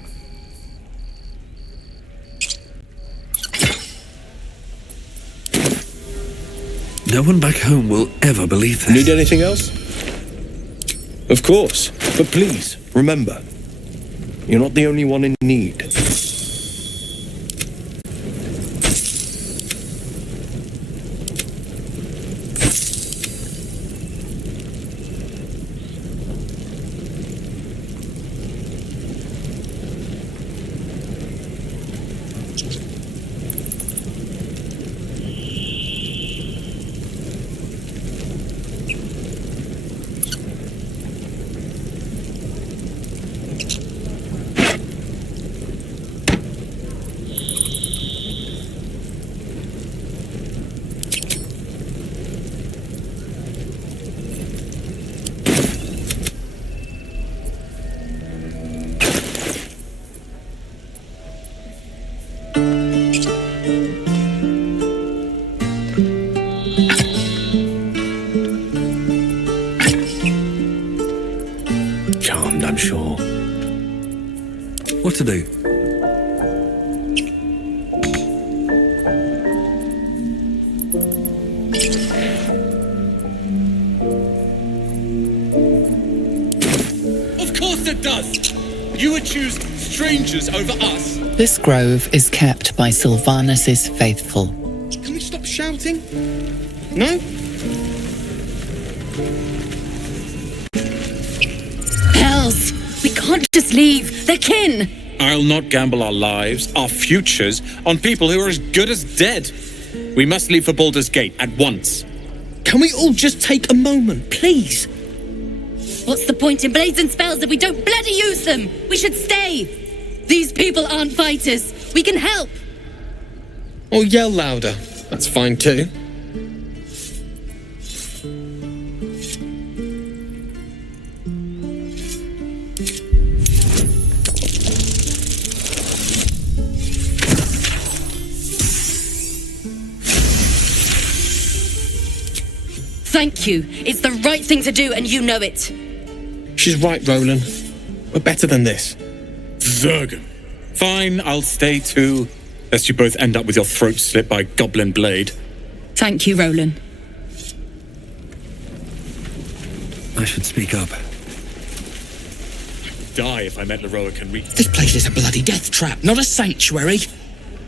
No one back home will ever believe this. Need anything else? Of course. But please, remember, you're not the only one in need. Charmed, I'm sure. What to do? Of course it does! You would choose strangers over us. This grove is kept by Sylvanus's faithful. Can we stop shouting? No? Hells! We can't just leave. They're kin! I'll not gamble our lives, our futures, on people who are as good as dead. We must leave for Baldur's Gate at once. Can we all just take a moment, please? What's the point in blades and spells if we don't bloody use them? We should stay! These people aren't fighters. We can help! Or yell louder. That's fine too. Thank you. It's the right thing to do, and you know it. She's right, Roland. We're better than this. Zergan. Fine, I'll stay too. Lest you both end up with your throat slit by Goblin Blade. Thank you, Roland. I should speak up. Die if I met Leroic and reach. This place is a bloody death trap, not a sanctuary.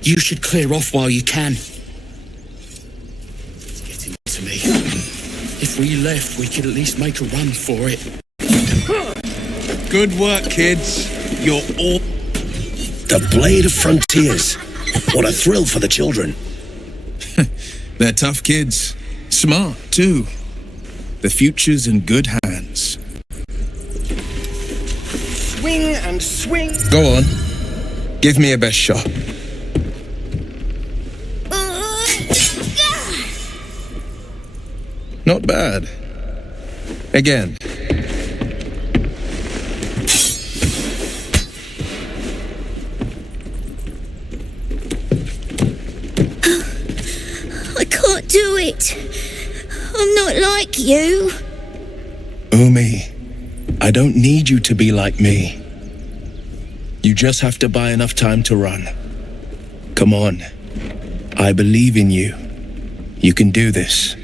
You should clear off while you can. It's getting to me. If we left, we could at least make a run for it. Good work, kids. You're all... The Blade of Frontiers. What a thrill for the children. They're tough kids. Smart, too. The future's in good hands. Swing and swing. Go on. Give me a best shot. Not bad. Again. I can't do it. I'm not like you. Umi, I don't need you to be like me. You just have to buy enough time to run. Come on. I believe in you. You can do this.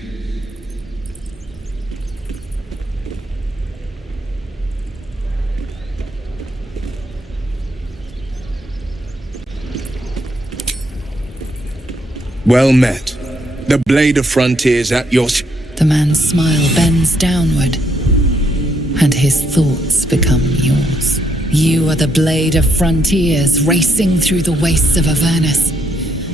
Well met. The Blade of Frontiers at your... The man's smile bends downward, and his thoughts become yours. You are the Blade of Frontiers racing through the wastes of Avernus.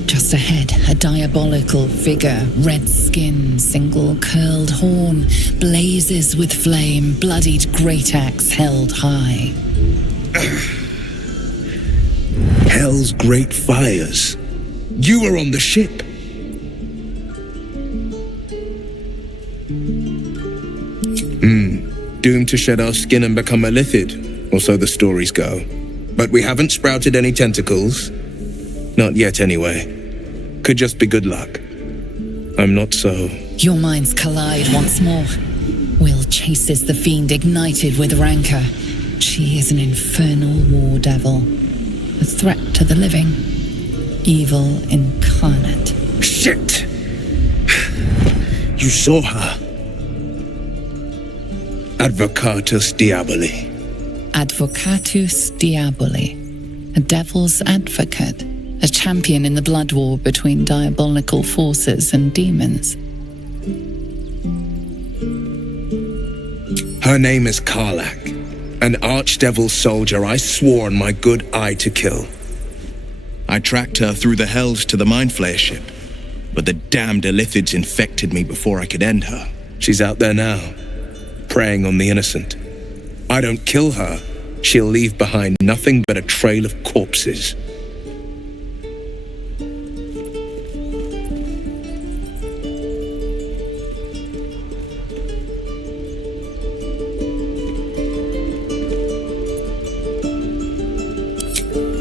Just ahead, a diabolical figure, red skin, single curled horn, blazes with flame, bloodied great axe held high. Hell's great fires. You were on the ship. Doomed to shed our skin and become a lithid, or so the stories go. But we haven't sprouted any tentacles. Not yet, anyway. Could just be good luck. I'm not so... Your minds collide once more. Will chases the fiend ignited with rancor. She is an infernal war devil. A threat to the living. Evil incarnate. Shit! You saw her. Advocatus Diaboli. Advocatus Diaboli. A devil's advocate. A champion in the blood war between diabolical forces and demons. Her name is Karlak. An archdevil soldier I swore on my good eye to kill. I tracked her through the hells to the Mind Flayer ship, but the damned Illithids infected me before I could end her. She's out there now, preying on the innocent. I don't kill her, she'll leave behind nothing but a trail of corpses.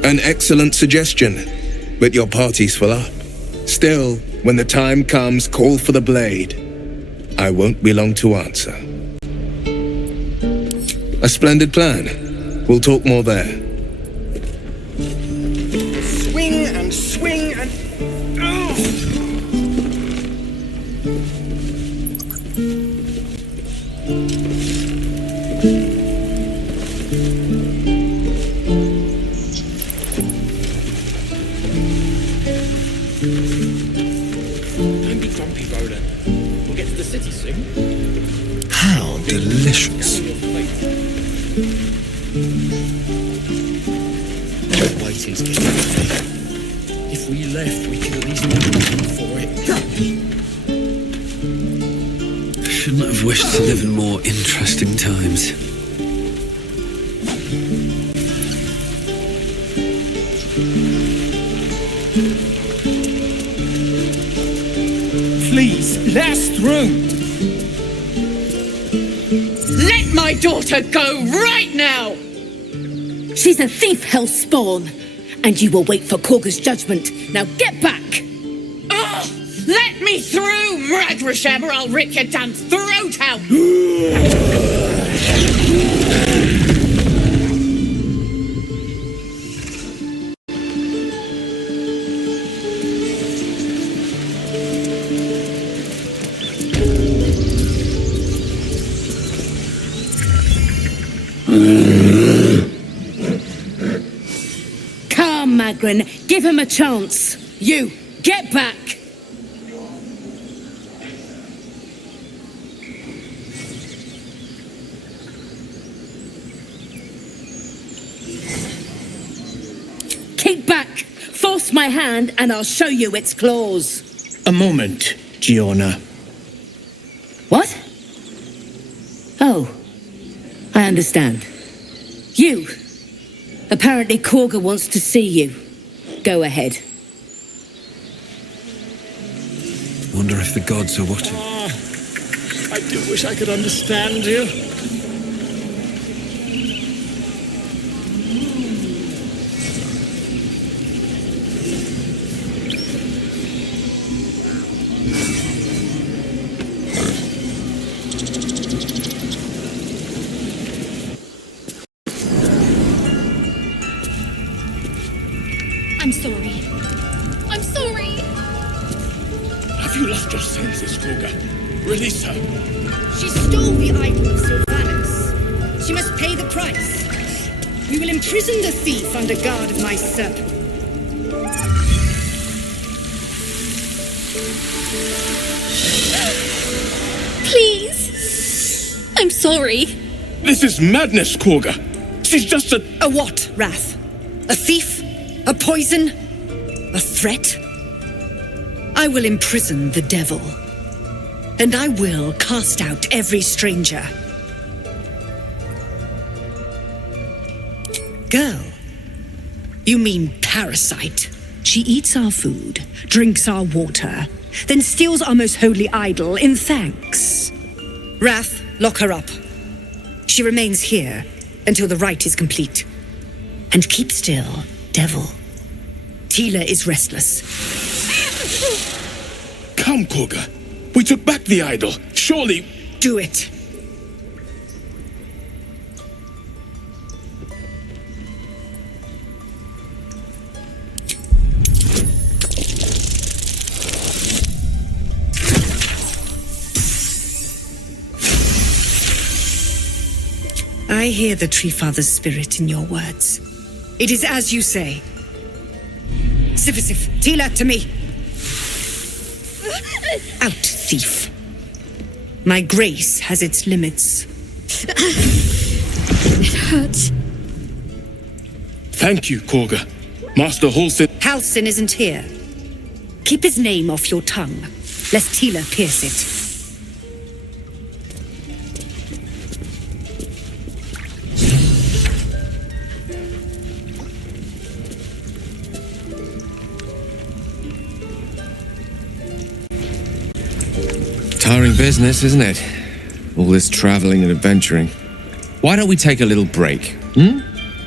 An excellent suggestion, but your party's full up. Still, when the time comes, call for the blade. I won't be long to answer. A splendid plan. We'll talk more there. Swing and swing and... Don't be grumpy, Roland. We'll get to the city soon. How delicious. Waiting's getting heavy. If we left, we could at least make a run for it. I shouldn't have wished to live in more interesting times. Please, last through. Let my daughter go right now! She's a thief, hellspawn, and you will wait for Korga's judgment. Now get back! Let me through, Mragrasham, or I'll rip your damn throat out! Calm, Magrin. Give him a chance. You, get back! Keep back! Force my hand and I'll show you its claws. A moment, Giona. What? Oh, I understand. You! Apparently Korga wants to see you. Go ahead. Wonder if the gods are watching. I do wish I could understand you. I'm sorry. I'm sorry. Have you lost your senses, Korga? Release her. She stole the idol of Sylvanus. She must pay the price. We will imprison the thief under guard of my serpent. Please. I'm sorry. This is madness, Korga. She's just a... A what, Wrath? A thief? A poison? A threat? I will imprison the devil. And I will cast out every stranger. Girl, you mean parasite. She eats our food, drinks our water, then steals our most holy idol in thanks. Wrath, lock her up. She remains here until the rite is complete. And keep still, devil. Tila is restless. Come, Korga. We took back the idol. Surely... Do it. I hear the Tree Father's spirit in your words. It is as you say. Sifisif, Tila, to me. Out, thief. My grace has its limits. It hurts. Thank you, Korga. Master Halsin... Halsin isn't here. Keep his name off your tongue, lest Tila pierce it. Tiring business, isn't it? All this traveling and adventuring. Why don't we take a little break?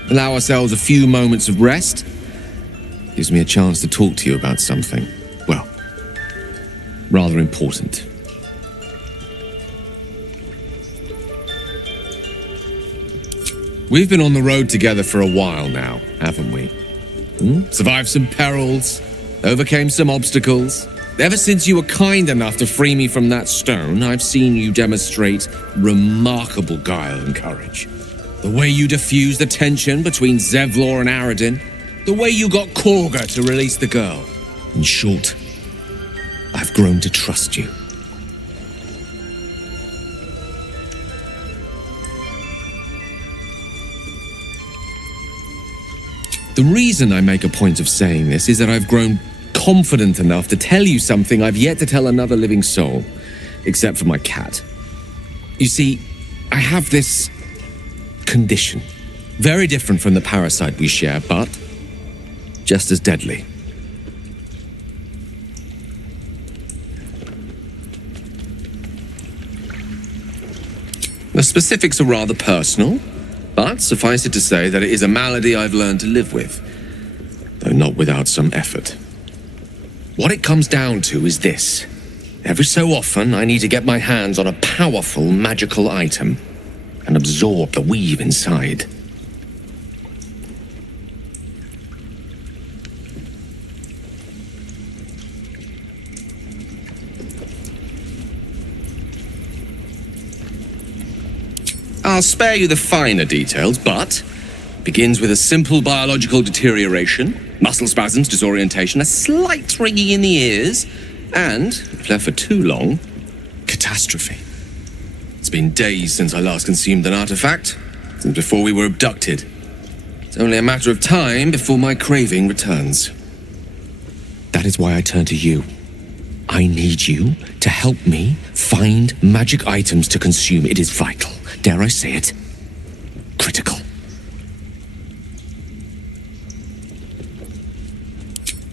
Allow ourselves a few moments of rest? Gives me a chance to talk to you about something, well, rather important. We've been on the road together for a while now, haven't we? Survived some perils, overcame some obstacles. Ever since you were kind enough to free me from that stone, I've seen you demonstrate remarkable guile and courage. The way you diffused the tension between Zevlor and Aradin, the way you got Korga to release the girl. In short, I've grown to trust you. The reason I make a point of saying this is that I've grown confident enough to tell you something I've yet to tell another living soul, except for my cat. You see, I have this condition, very different from the parasite we share, but just as deadly. The specifics are rather personal, but suffice it to say that it is a malady I've learned to live with, though not without some effort. What it comes down to is this. Every so often, I need to get my hands on a powerful magical item and absorb the weave inside. I'll spare you the finer details, but it begins with a simple biological deterioration, muscle spasms, disorientation, a slight ringing in the ears, and, if left for too long, catastrophe. It's been days since I last consumed an artifact, since before we were abducted. It's only a matter of time before my craving returns. That is why I turn to you. I need you to help me find magic items to consume. It is vital. Dare I say it? Critical.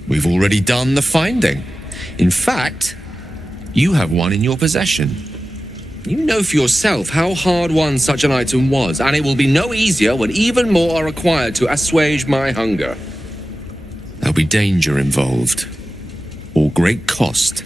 We've already done the finding. In fact, you have one in your possession. You know for yourself how hard-won such an item was, and it will be no easier when even more are required to assuage my hunger. There'll be danger involved, or great cost.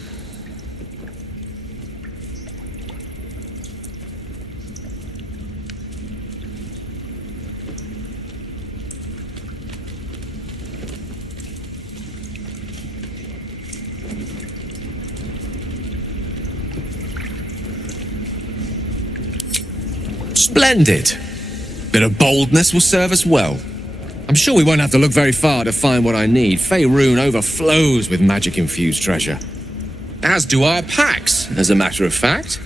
Splendid. Bit of boldness will serve us well. I'm sure we won't have to look very far to find what I need. Faerun overflows with magic-infused treasure. As do our packs, as a matter of fact.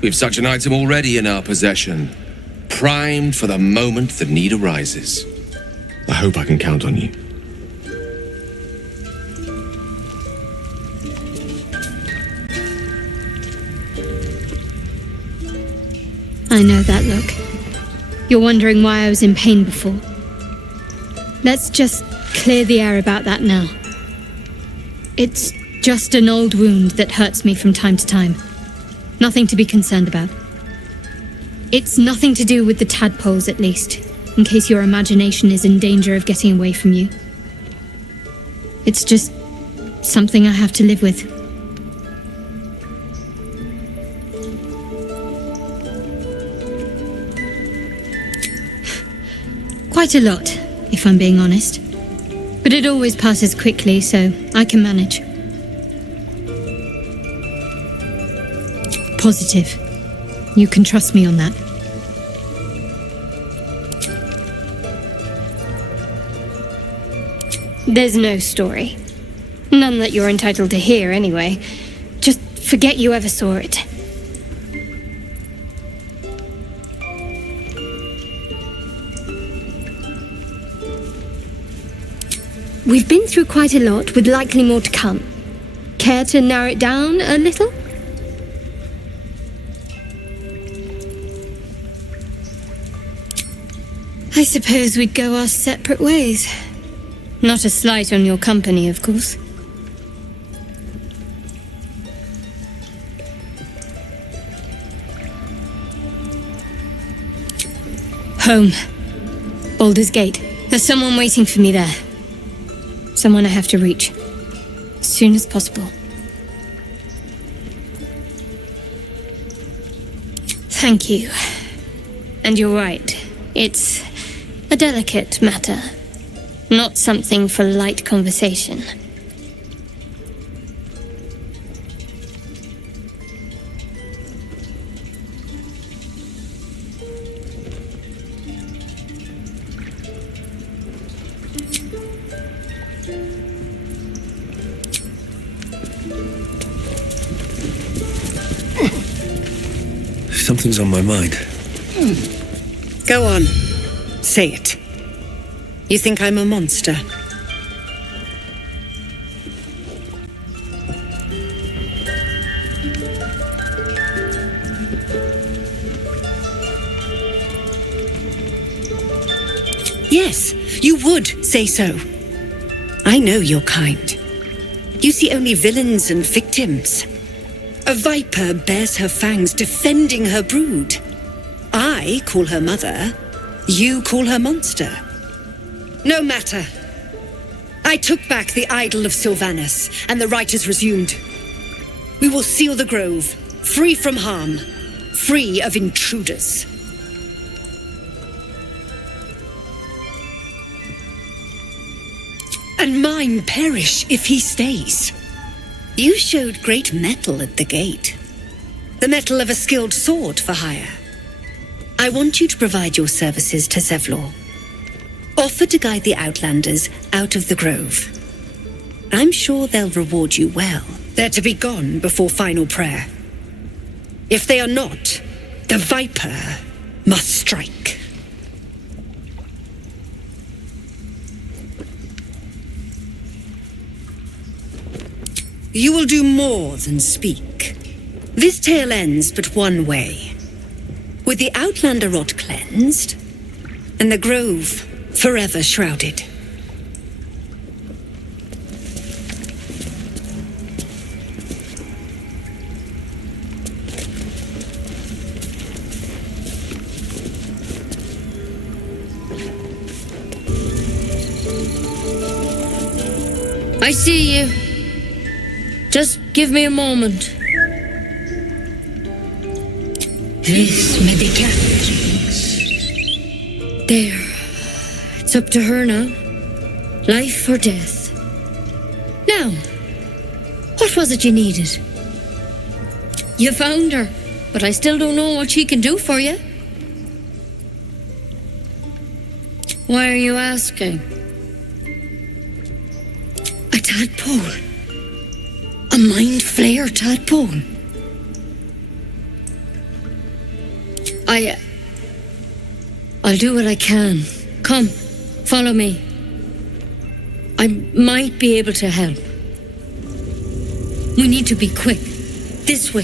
We've such an item already in our possession, primed for the moment the need arises. I hope I can count on you. I know that look. You're wondering why I was in pain before. Let's just clear the air about that now. It's just an old wound that hurts me from time to time. Nothing to be concerned about. It's nothing to do with the tadpoles, at least, in case your imagination is in danger of getting away from you. It's just something I have to live with. Quite a lot, if I'm being honest. But it always passes quickly, so I can manage. Positive. You can trust me on that. There's no story. None that you're entitled to hear, anyway. Just forget you ever saw it. We've been through quite a lot, with likely more to come. Care to narrow it down a little? I suppose we'd go our separate ways. Not a slight on your company, of course. Home. Baldur's Gate. There's someone waiting for me there. Someone I have to reach. As soon as possible. Thank you. And you're right. It's a delicate matter. Not something for light conversation. Something's on my mind. Go on. Say it. You think I'm a monster? Yes, you would say so. I know your kind. You see only villains and victims. A viper bears her fangs defending her brood. I call her mother. You call her monster. No matter. I I took back the idol of Sylvanus, and the rite is resumed. We will seal the grove, free from harm, free of intruders. And mine perish if he stays. You showed great mettle at the gate. The mettle of a skilled sword for hire. I want you to provide your services to Zevlor. Offer to guide the Outlanders out of the grove. I'm sure they'll reward you well. They're to be gone before final prayer. If they are not, the Viper must strike. You will do more than speak. This tale ends but one way. With the Outlander rot cleansed, and the grove forever shrouded. I see you. Just give me a moment. This may be captured. There. It's up to her now. Life or death. Now, what was it you needed? You found her, but I still don't know what she can do for you. Why are you asking? A tadpole. A mind flayer tadpole. I'll do what I can. Come, follow me. I might be able to help. We need to be quick. This way.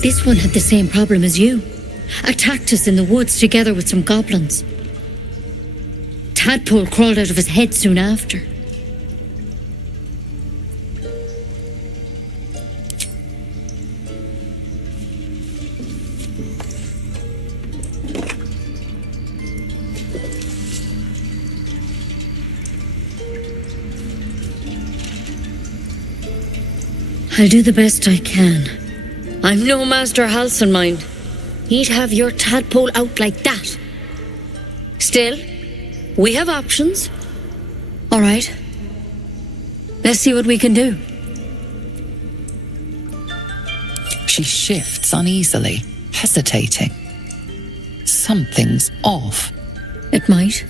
This one had the same problem as you. Attacked us in the woods together with some goblins. Tadpole crawled out of his head soon after. I'll do the best I can. I'm no Master Halsin, mind. He'd have your tadpole out like that. Still, we have options. All right. Let's see what we can do. She shifts uneasily, hesitating. Something's off. It might.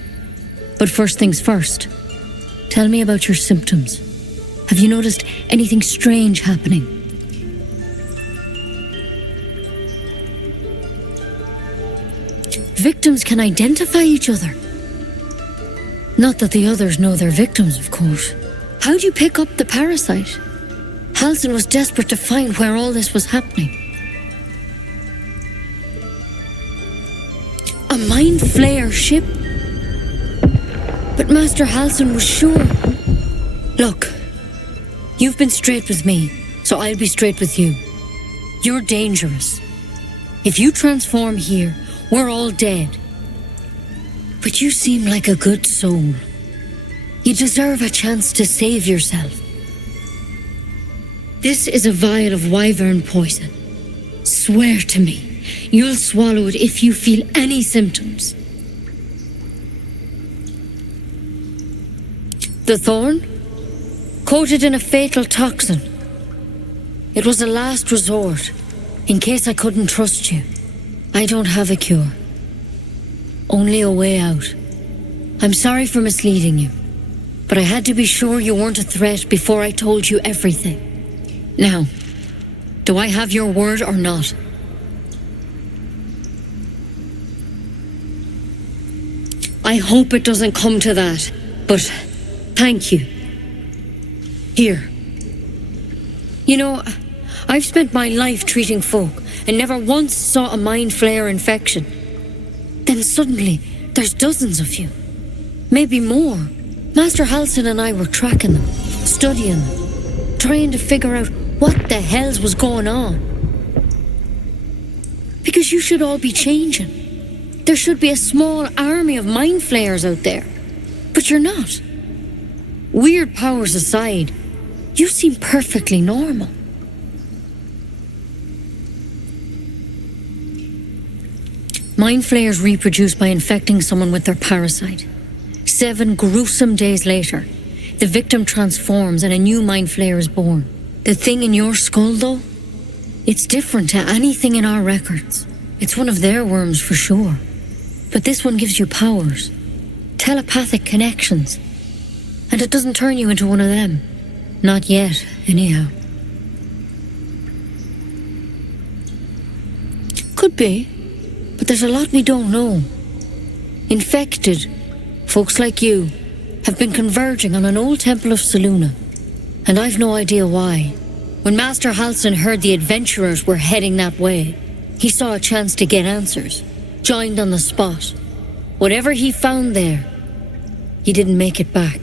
But first things first. Tell me about your symptoms. Have you noticed anything strange happening? Victims can identify each other. Not that the others know they're victims, of course. How'd you pick up the parasite? Halsin was desperate to find where all this was happening. A mind flayer ship? But Master Halsin was sure. Look, you've been straight with me, so I'll be straight with you. You're dangerous. If you transform here, we're all dead. But you seem like a good soul. You deserve a chance to save yourself. This is a vial of wyvern poison. Swear to me, you'll swallow it if you feel any symptoms. The thorn? Coated in a fatal toxin. It was a last resort, in case I couldn't trust you. I don't have a cure. Only a way out. I'm sorry for misleading you, but I had to be sure you weren't a threat before I told you everything. Now, do I have your word or not? I hope it doesn't come to that, but thank you. Here. You know, I've spent my life treating folk and never once saw a mind flayer infection. Then suddenly, there's dozens of you. Maybe more. Master Halsin and I were tracking them, studying them, trying to figure out what the hells was going on. Because you should all be changing. There should be a small army of mind flayers out there. But you're not. Weird powers aside, you seem perfectly normal. Mind flayers reproduce by infecting someone with their parasite. 7 gruesome days later, the victim transforms and a new mind flayer is born. The thing in your skull, though, it's different to anything in our records. It's one of their worms for sure. But this one gives you powers, telepathic connections. And it doesn't turn you into one of them. Not yet, anyhow. Could be, but there's a lot we don't know. Infected, folks like you, have been converging on an old temple of Selûne. And I've no idea why. When Master Halsin heard the adventurers were heading that way, he saw a chance to get answers, joined on the spot. Whatever he found there, he didn't make it back.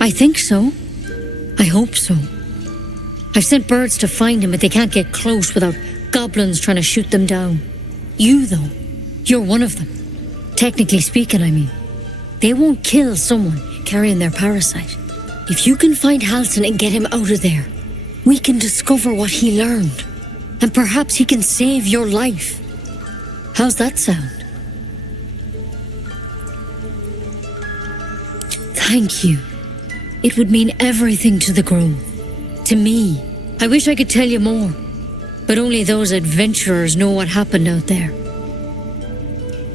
I think so. I hope so. I've sent birds to find him, but they can't get close without goblins trying to shoot them down. You, though, you're one of them. Technically speaking, I mean. They won't kill someone carrying their parasite. If you can find Halsin and get him out of there, we can discover what he learned. And perhaps he can save your life. How's that sound? Thank you. It would mean everything to the Grove. To me. I wish I could tell you more. But only those adventurers know what happened out there.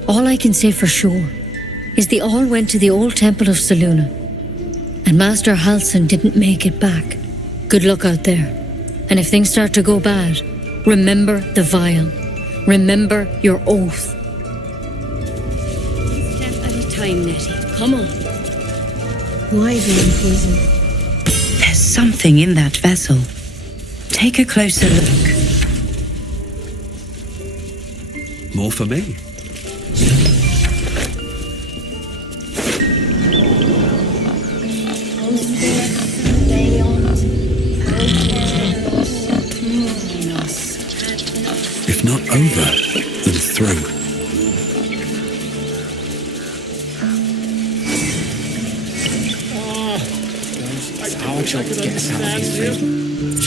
All I can say for sure is they all went to the old temple of Selûne. And Master Halsin didn't make it back. Good luck out there. And if things start to go bad, remember the vial. Remember your oath. Step at a time, Nettie. Come on. Wyvern poison. There's something in that vessel. Take a closer look. More for me. If not over, then through. Our job to get us out of this thing.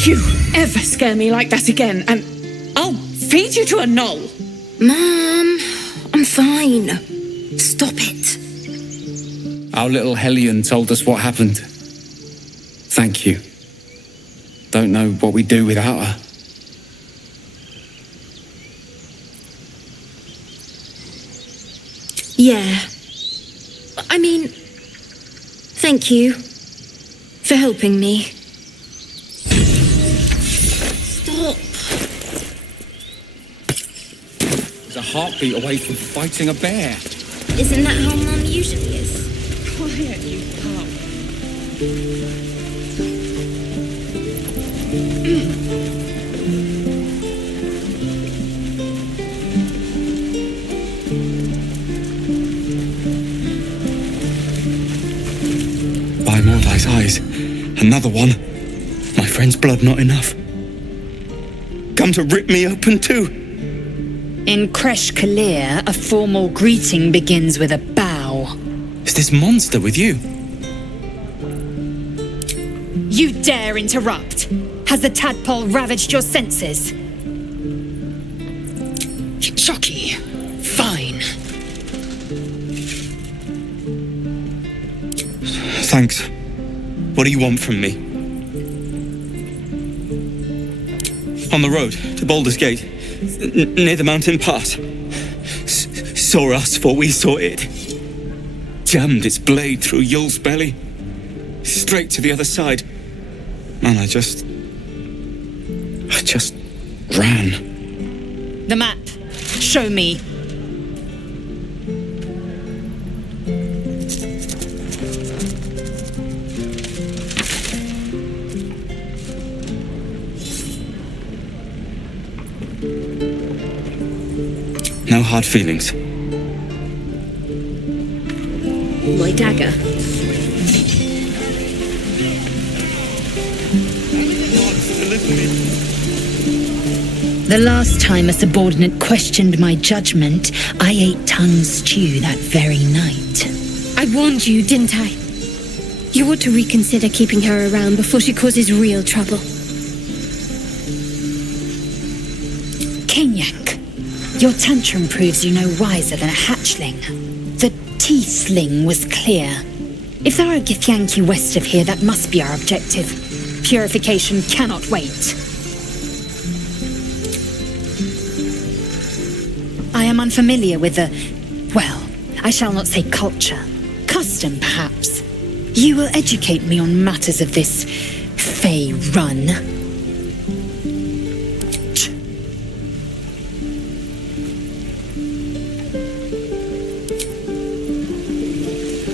You ever scare me like that again, and I'll feed you to a knoll. Mom, I'm fine. Stop it. Our little Hellion told us what happened. Thank you. Don't know what we'd do without her. Yeah. I mean, thank you for helping me. Stop. It's a heartbeat away from fighting a bear. Isn't that how Mum usually is? Quiet, you pup. By Mordai's eyes, another one. My friend's blood not enough. Come to rip me open too. In Kresh Kalir, a formal greeting begins with a bow. Is this monster with you? You dare interrupt? Has the tadpole ravaged your senses? Chucky, fine. Thanks. What do you want from me? On the road to Baldur's Gate, near the mountain pass. Saw us for we saw it. Jammed its blade through Yul's belly. Straight to the other side. Man, I just ran. The map. Show me. hard feelings. My dagger. The last time a subordinate questioned my judgment, I ate tongue stew that very night. I warned you, didn't I? You ought to reconsider keeping her around before she causes real trouble. Kenyak, your tantrum proves you no wiser than a hatchling. The teethling was clear. If there are Githyanki west of here, that must be our objective. Purification cannot wait. I am unfamiliar with the... well, I shall not say culture. Custom, perhaps. You will educate me on matters of this Fey run.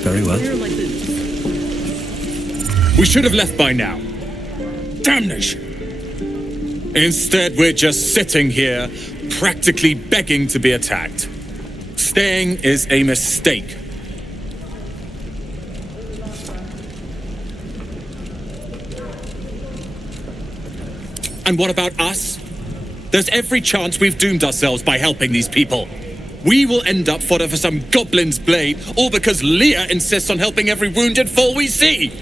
Very well. We should have left by now. Damnation! Instead, we're just sitting here, practically begging to be attacked. Staying is a mistake. And what about us? There's every chance we've doomed ourselves by helping these people. We will end up fodder for some goblin's blade, all because Leah insists on helping every wounded foe we see.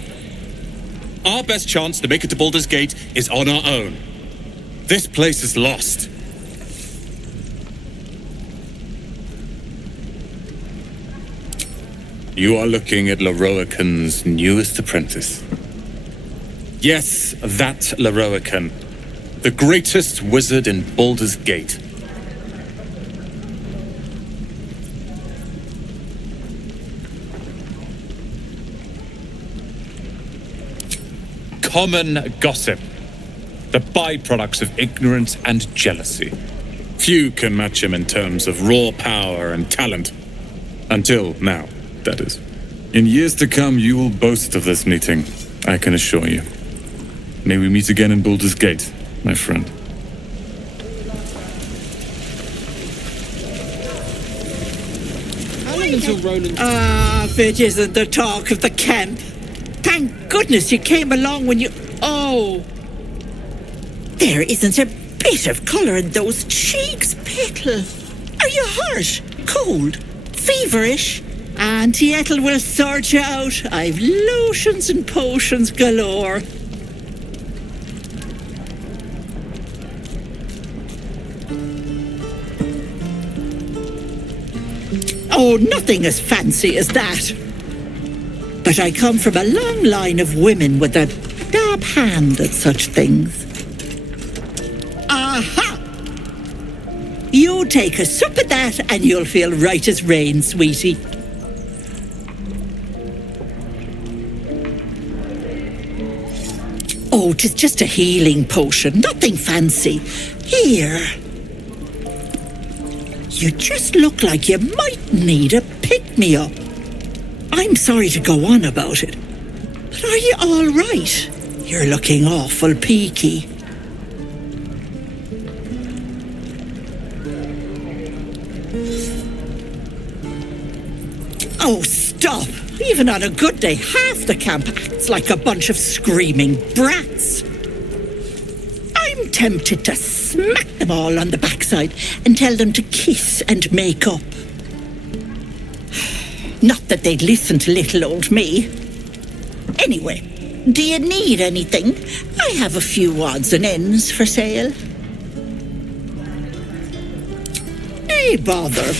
Our best chance to make it to Baldur's Gate is on our own. This place is lost. You are looking at Leroican's newest apprentice. Yes, that Leroican. The greatest wizard in Baldur's Gate. Common gossip. The byproducts of ignorance and jealousy. Few can match him in terms of raw power and talent. Until now, that is. In years to come, you will boast of this meeting, I can assure you. May we meet again in Baldur's Gate, my friend. If it isn't the talk of the camp. Thank goodness you came along when you... Oh! There isn't a bit of colour in those cheeks, Pickle. Are you hurt? Cold? Feverish? Auntie Ethel will sort you out. I've lotions and potions galore. Oh, nothing as fancy as that. But I come from a long line of women with a dab hand at such things. Aha! You take a sup at that and you'll feel right as rain, sweetie. Oh, 'tis just a healing potion, nothing fancy. Here. You just look like you might need a pick-me-up. I'm sorry to go on about it, but are you all right? You're looking awful peaky. Oh, stop! Even on a good day, half the camp acts like a bunch of screaming brats. I'm tempted to smack them all on the backside and tell them to kiss and make up. Not that they'd listen to little old me. Anyway, do you need anything? I have a few odds and ends for sale. Hey, bother.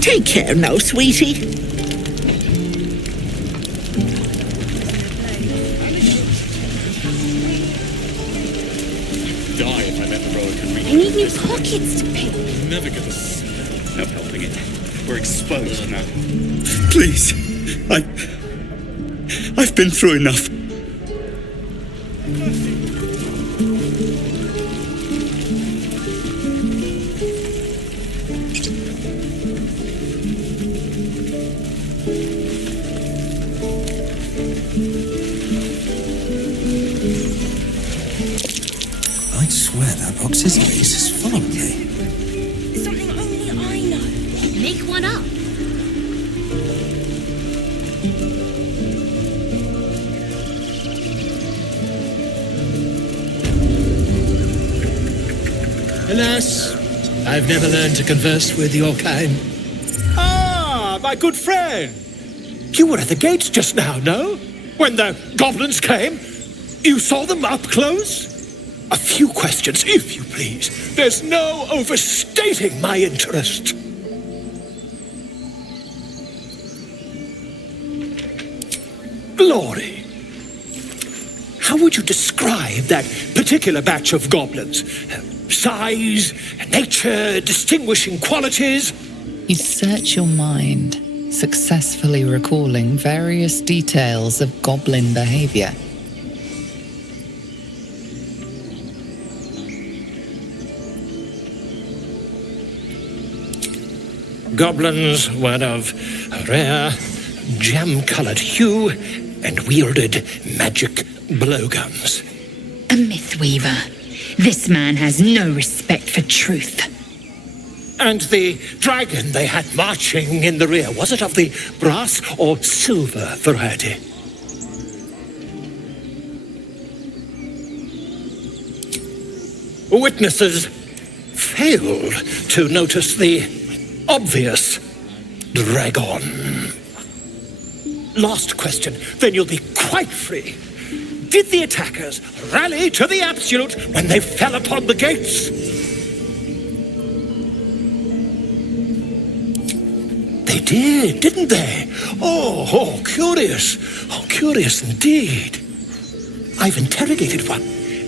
Take care now, sweetie. Die if I met the road can reach. I need new pockets to pick. Never get the smell of helping it. We're exposed now. Please. I've been through enough. I'd swear that box's face is full of me. Something only I know. Make one up. Alas, I've never learned to converse with your kind. Ah, my good friend. You were at the gates just now, no? When the goblins came? You saw them up close? A few questions, if you please. There's no overstating my interest. Glory. How would you describe that particular batch of goblins? Size, nature, distinguishing qualities? You search your mind, successfully recalling various details of goblin behavior. Goblins were of a rare, jam-colored hue and wielded magic blowguns. A myth weaver. This man has no respect for truth. And the dragon they had marching in the rear, was it of the brass or silver variety? Witnesses failed to notice the obvious dragon. Last question, then you'll be quite free. Did the attackers rally to the absolute when they fell upon the gates? They did, didn't they? Oh, curious. Oh, curious indeed. I've interrogated one,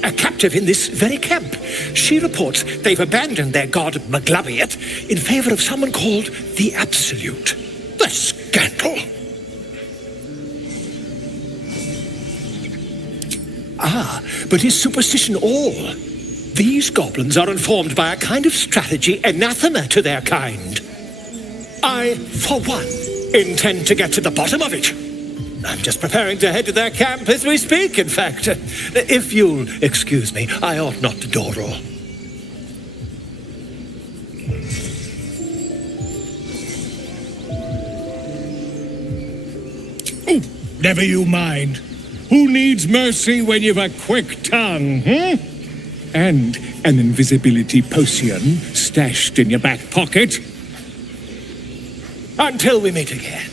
a captive in this very camp. She reports they've abandoned their god Maglabiet in favor of someone called the Absolute. The scandal! Ah, but is superstition all? These goblins are informed by a kind of strategy anathema to their kind. I, for one, intend to get to the bottom of it. I'm just preparing to head to their camp as we speak, in fact. If you'll excuse me, I ought not to door roll. Never you mind. Who needs mercy when you've a quick tongue, And an invisibility potion stashed in your back pocket? Until we meet again.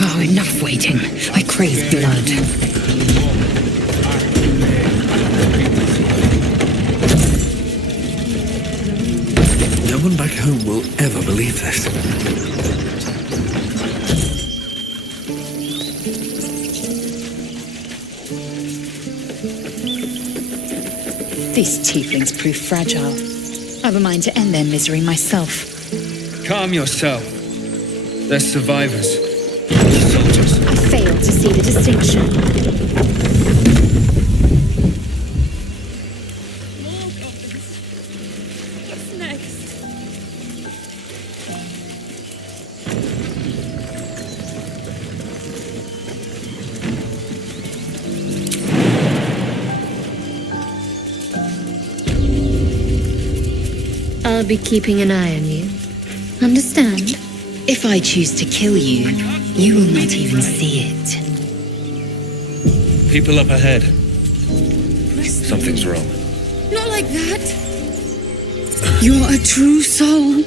Oh, enough waiting. I crave blood. No one back home will ever believe this. These tieflings prove fragile. I've a mind to end their misery myself. Calm yourself. They're survivors. Soldiers. I fail to see the distinction. I'll be keeping an eye on you. Understand? If I choose to kill you, you will not even see it. People up ahead. Something's wrong. Not like that. You're a true soul.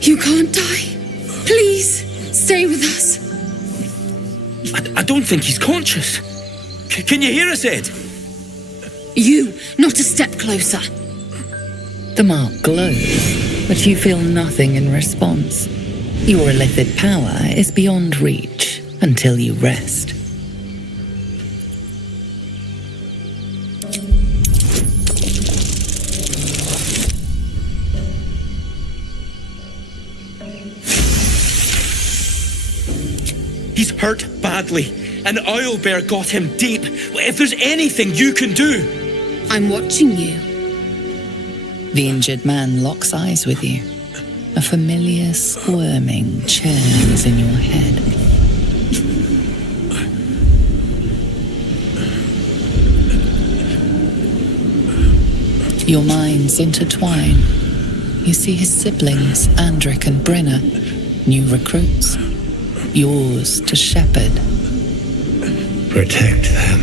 You can't die. Please, stay with us. I don't think he's conscious. Can you hear us, Ed? You, not a step closer. The mark glows, but you feel nothing in response. Your illithid power is beyond reach until you rest. He's hurt badly, and Owlbear got him deep. If there's anything you can do... I'm watching you. The injured man locks eyes with you. A familiar squirming churns in your head. Your minds intertwine. You see his siblings, Andric and Brenna, new recruits. Yours to shepherd. Protect them.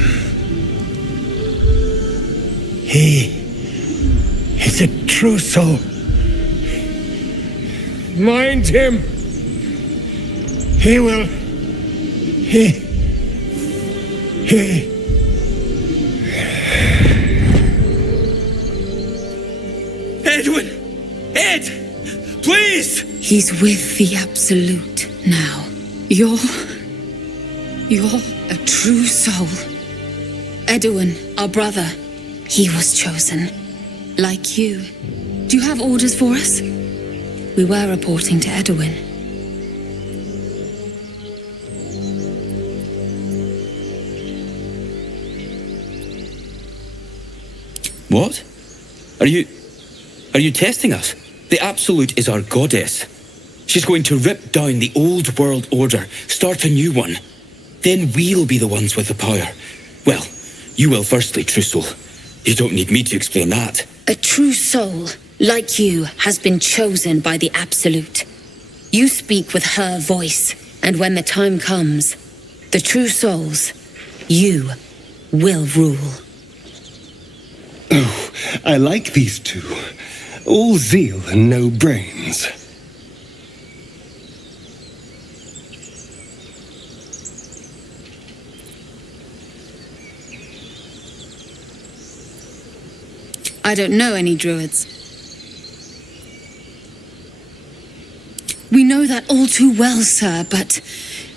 He is a true soul. Mind him! He will. He. Edwin! Ed! Please! He's with the Absolute now. You're a true soul. Edwin, our brother, he was chosen. Like you. Do you have orders for us? We were reporting to Edwin. What? Are you testing us? The Absolute is our goddess. She's going to rip down the old world order, start a new one. Then we'll be the ones with the power. Well, you will firstly, True Soul. You don't need me to explain that. A true soul, like you, has been chosen by the Absolute. You speak with her voice, and when the time comes, the true souls, you will rule. Oh, I like these two. All zeal and no brains. I don't know any druids. We know that all too well, sir, but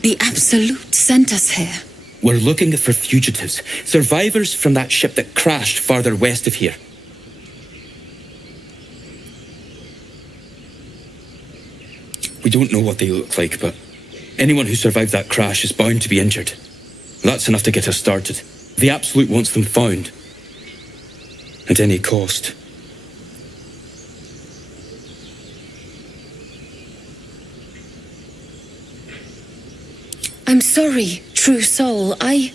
the Absolute sent us here. We're looking for fugitives, survivors from that ship that crashed farther west of here. We don't know what they look like, but anyone who survived that crash is bound to be injured. That's enough to get us started. The Absolute wants them found. At any cost. I'm sorry, true soul. I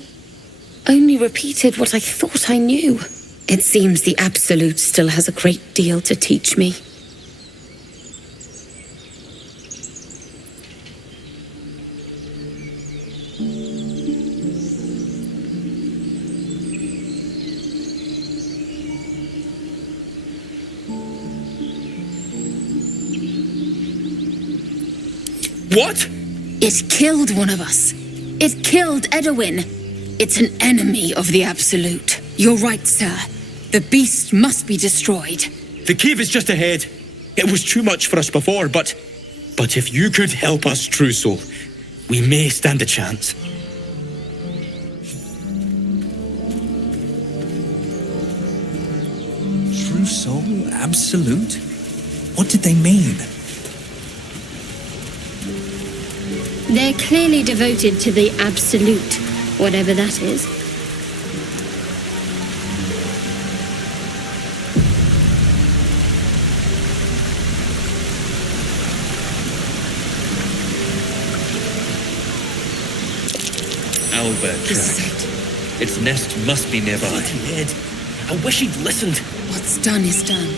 only repeated what I thought I knew. It seems the Absolute still has a great deal to teach me. What? It killed one of us. It killed Edwin. It's an enemy of the Absolute. You're right, sir. The beast must be destroyed. The cave is just ahead. It was too much for us before, but if you could help us, True Soul, we may stand a chance. True Soul? Absolute? What did they mean? They're clearly devoted to the Absolute, whatever that is. Owlbear track. Its nest must be nearby. I wish he'd listened. What's done is done.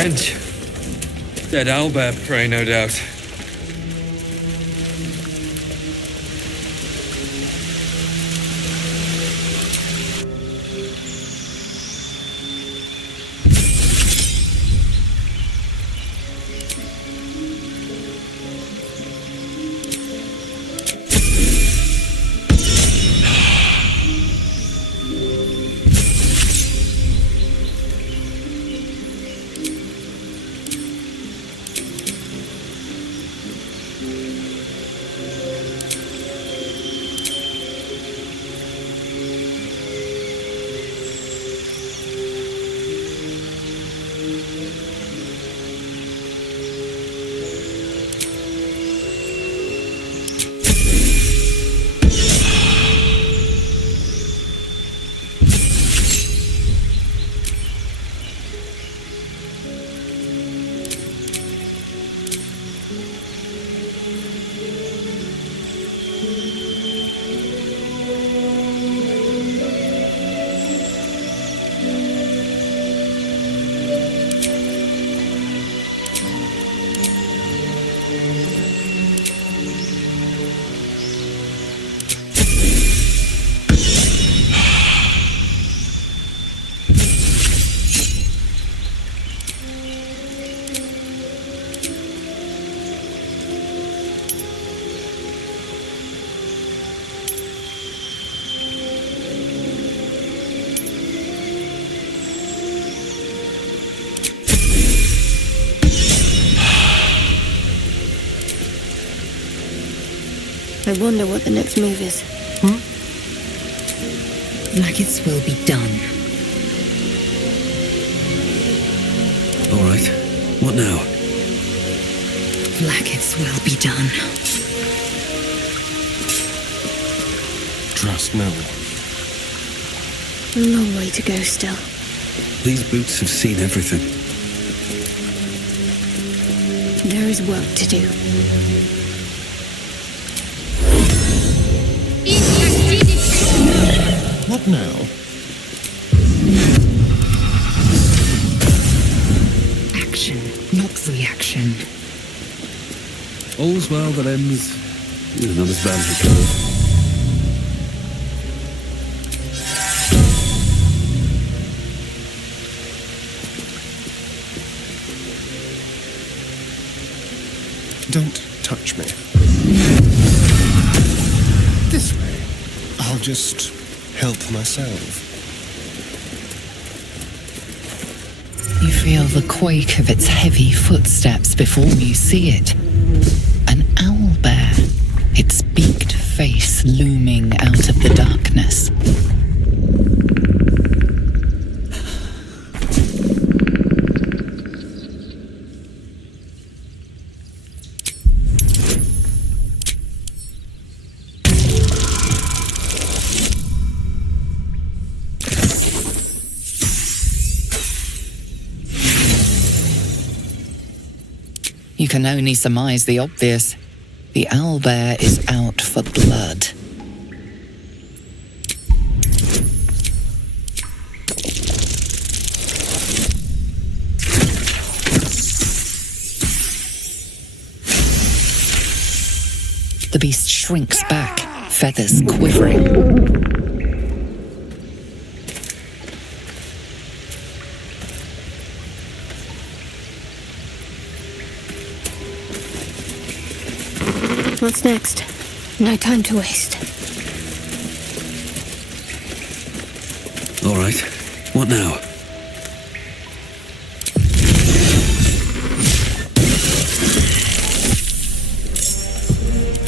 stench. Dead owlbear prey, no doubt. I wonder what the next move is. Blackets will be done. All right. What now? Blackets will be done. Trust no one. A long way to go still. These boots have seen everything. There is work to do. What now? Action, not reaction. All's well that ends. Not as bad as it could have. Don't touch me. This way. I'll just help myself. You feel the quake of its heavy footsteps before you see it. An owlbear, its beaked face looming out of the darkness. You can only surmise the obvious. The owlbear is out for blood. The beast shrinks back, feathers quivering. What's next? No time to waste. All right. What now?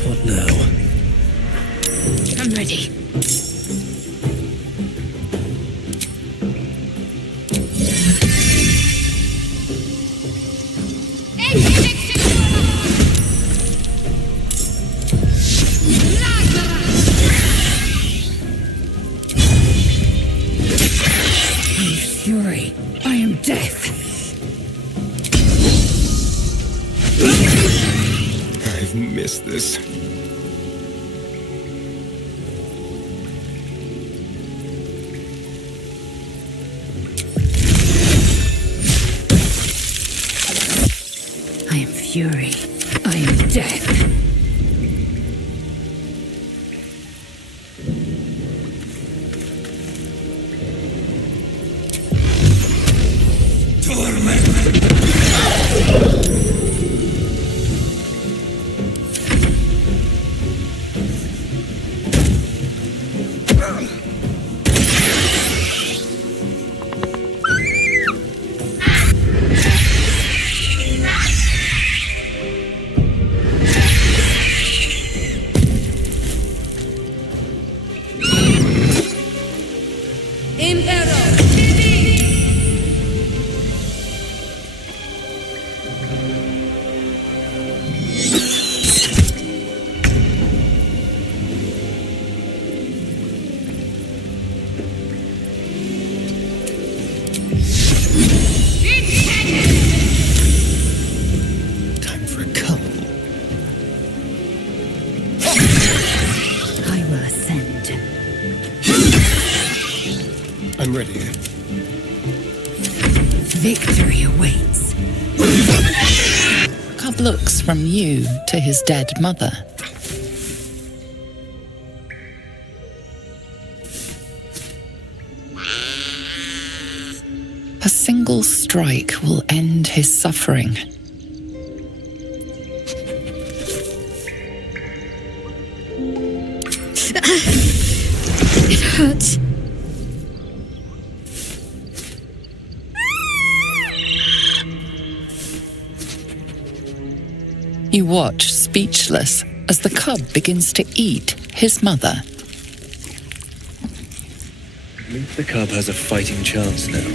What now? I'm ready. Fury, I am death. I've missed this. fury. I am death. I'm ready. Victory awaits. Cub looks from you to his dead mother. A single strike will end his suffering. It hurts. You watch, speechless, as the cub begins to eat his mother. At least the cub has a fighting chance now.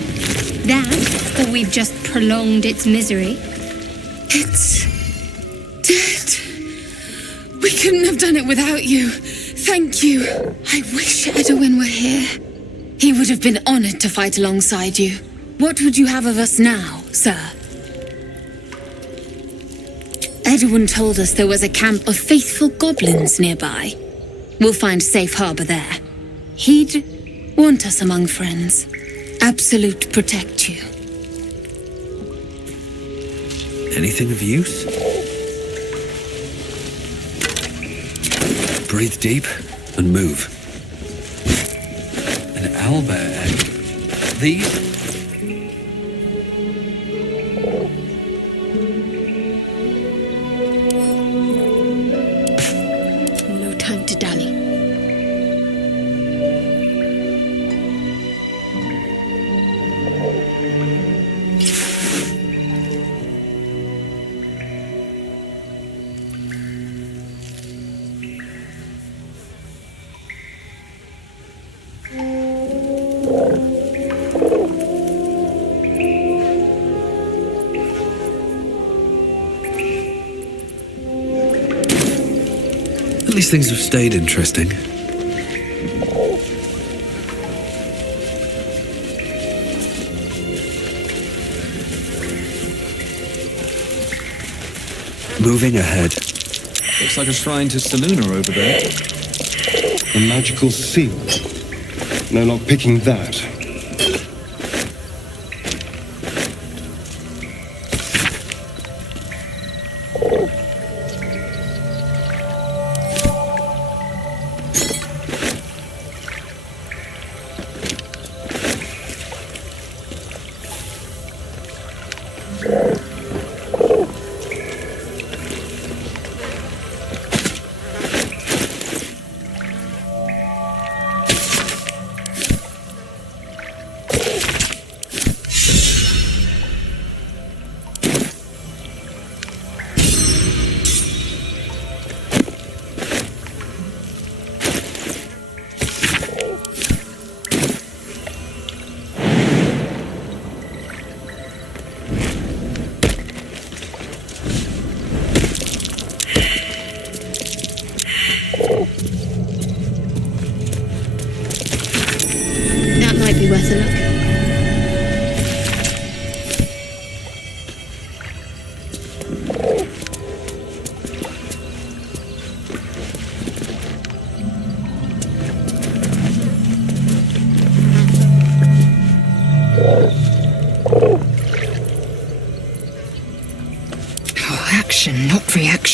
That, or we've just prolonged its misery. It's dead. We couldn't have done it without you. Thank you. I wish Edwin were here. He would have been honored to fight alongside you. What would you have of us now, sir? Edwin told us there was a camp of faithful goblins nearby. We'll find safe harbor there. He'd want us among friends. Absolute protect you. Anything of use? Breathe deep and move. An owlbear egg. These? No time to dally. At least things have stayed interesting. Moving ahead. Looks like a shrine to Seluna over there. A magical seal. No luck picking that.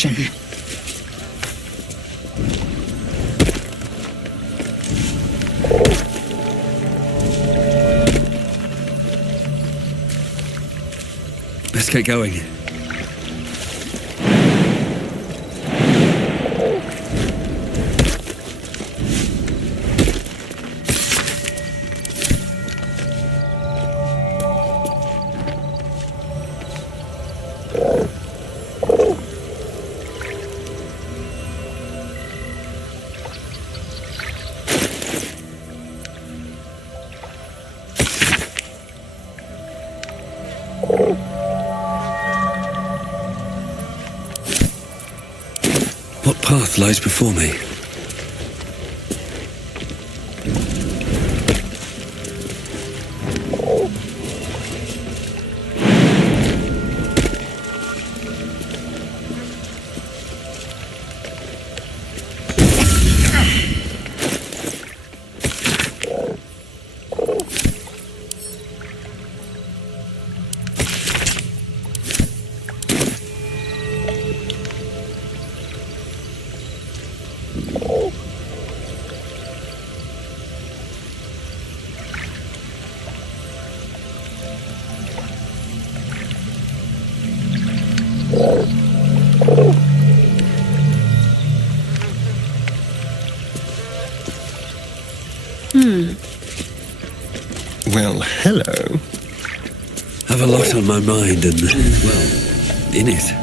destruction. Let's get going. What path lies before me? Well, hello. Have a lot on my mind and, well, in it.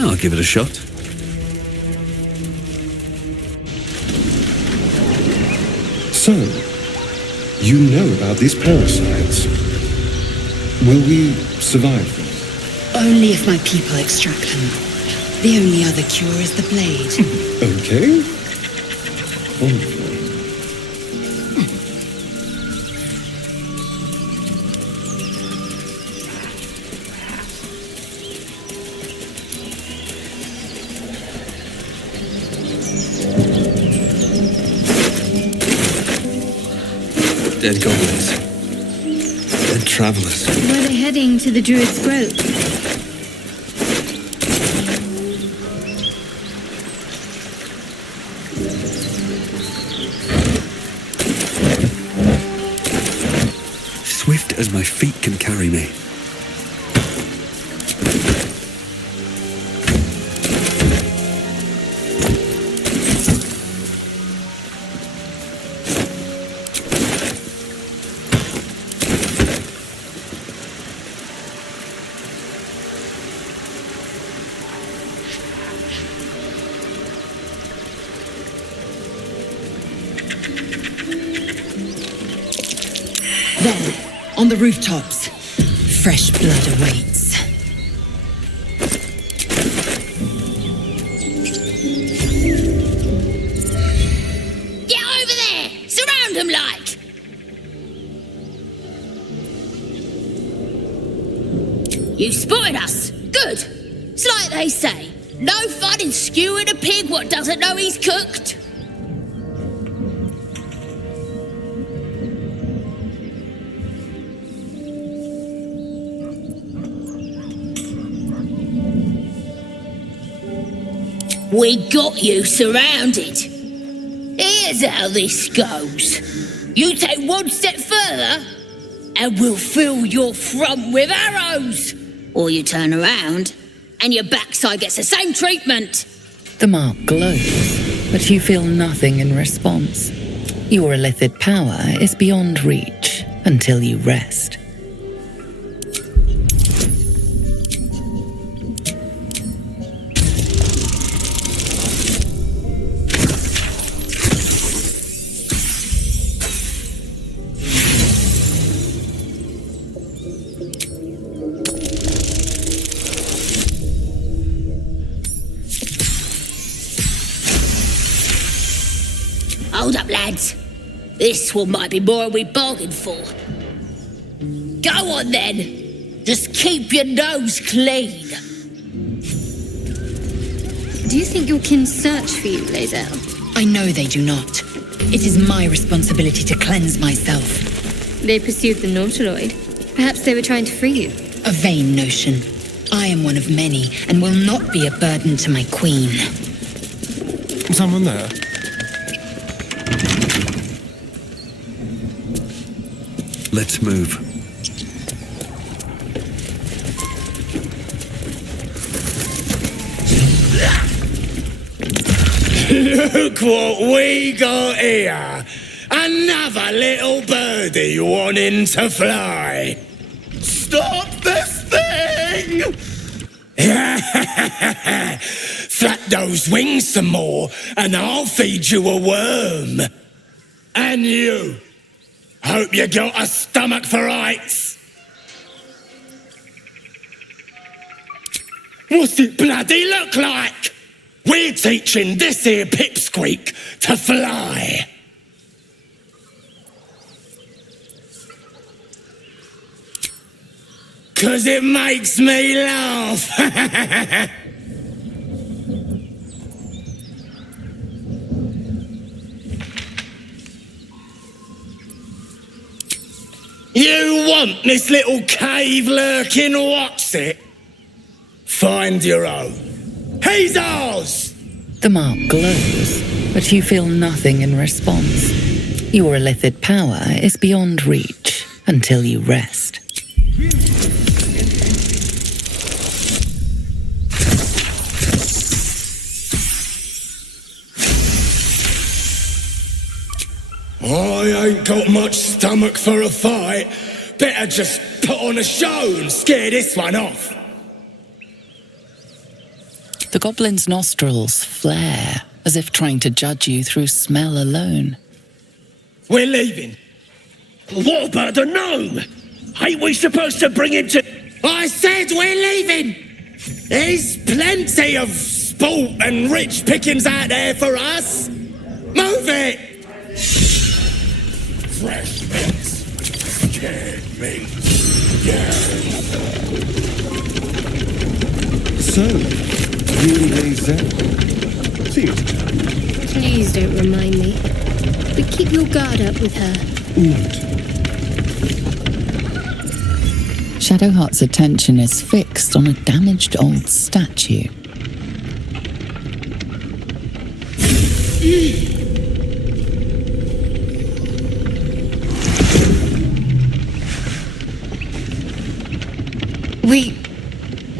I'll give it a shot. So, you know about these parasites. Will we survive them? Only if my people extract them. The only other cure is the blade. Okay. Wonderful. Dead goblins. Dead travelers. Were they heading to the Druid's Grove? Swift as my feet can carry me. There, on the rooftops, fresh blood awaits. Get over there! Surround them like! You spotted us! Good! It's like they say, no fun in skewing a pig what doesn't know he's cooked. We got you surrounded. Here's how this goes. You take one step further, and we'll fill your front with arrows. Or you turn around, and your backside gets the same treatment. The mark glows, but you feel nothing in response. Your illithid power is beyond reach until you rest. up, lads. This one might be more than we bargained for. Go on then. Just keep your nose clean. Do you think your kin search for you, Lae'zel? I know they do not. It is my responsibility to cleanse myself. They pursued the Nautiloid. Perhaps they were trying to free you. A vain notion. I am one of many, and will not be a burden to my queen. Someone there? Let's move. Look what we got here! Another little birdie wanting to fly! Stop this thing! Flap those wings some more, and I'll feed you a worm. And you! Hope you got a stomach for heights! What's it bloody look like? We're teaching this here pipsqueak to fly. Cause it makes me laugh. You want this little cave lurking what's it? Find your own. He's ours! The mark glows, but you feel nothing in response. Your illithid power is beyond reach until you rest. I ain't got much stomach for a fight. Better just put on a show and scare this one off. The goblin's nostrils flare, as if trying to judge you through smell alone. We're leaving. What about the gnome? Ain't we supposed to bring him to... I said we're leaving! There's plenty of sport and rich pickings out there for us. Move it! Fresh meats. Scared meat. Yeah. So, you and Lae'zel. Seems to. Please don't remind me. But keep your guard up with her. Note. Shadowheart's attention is fixed on a damaged old statue.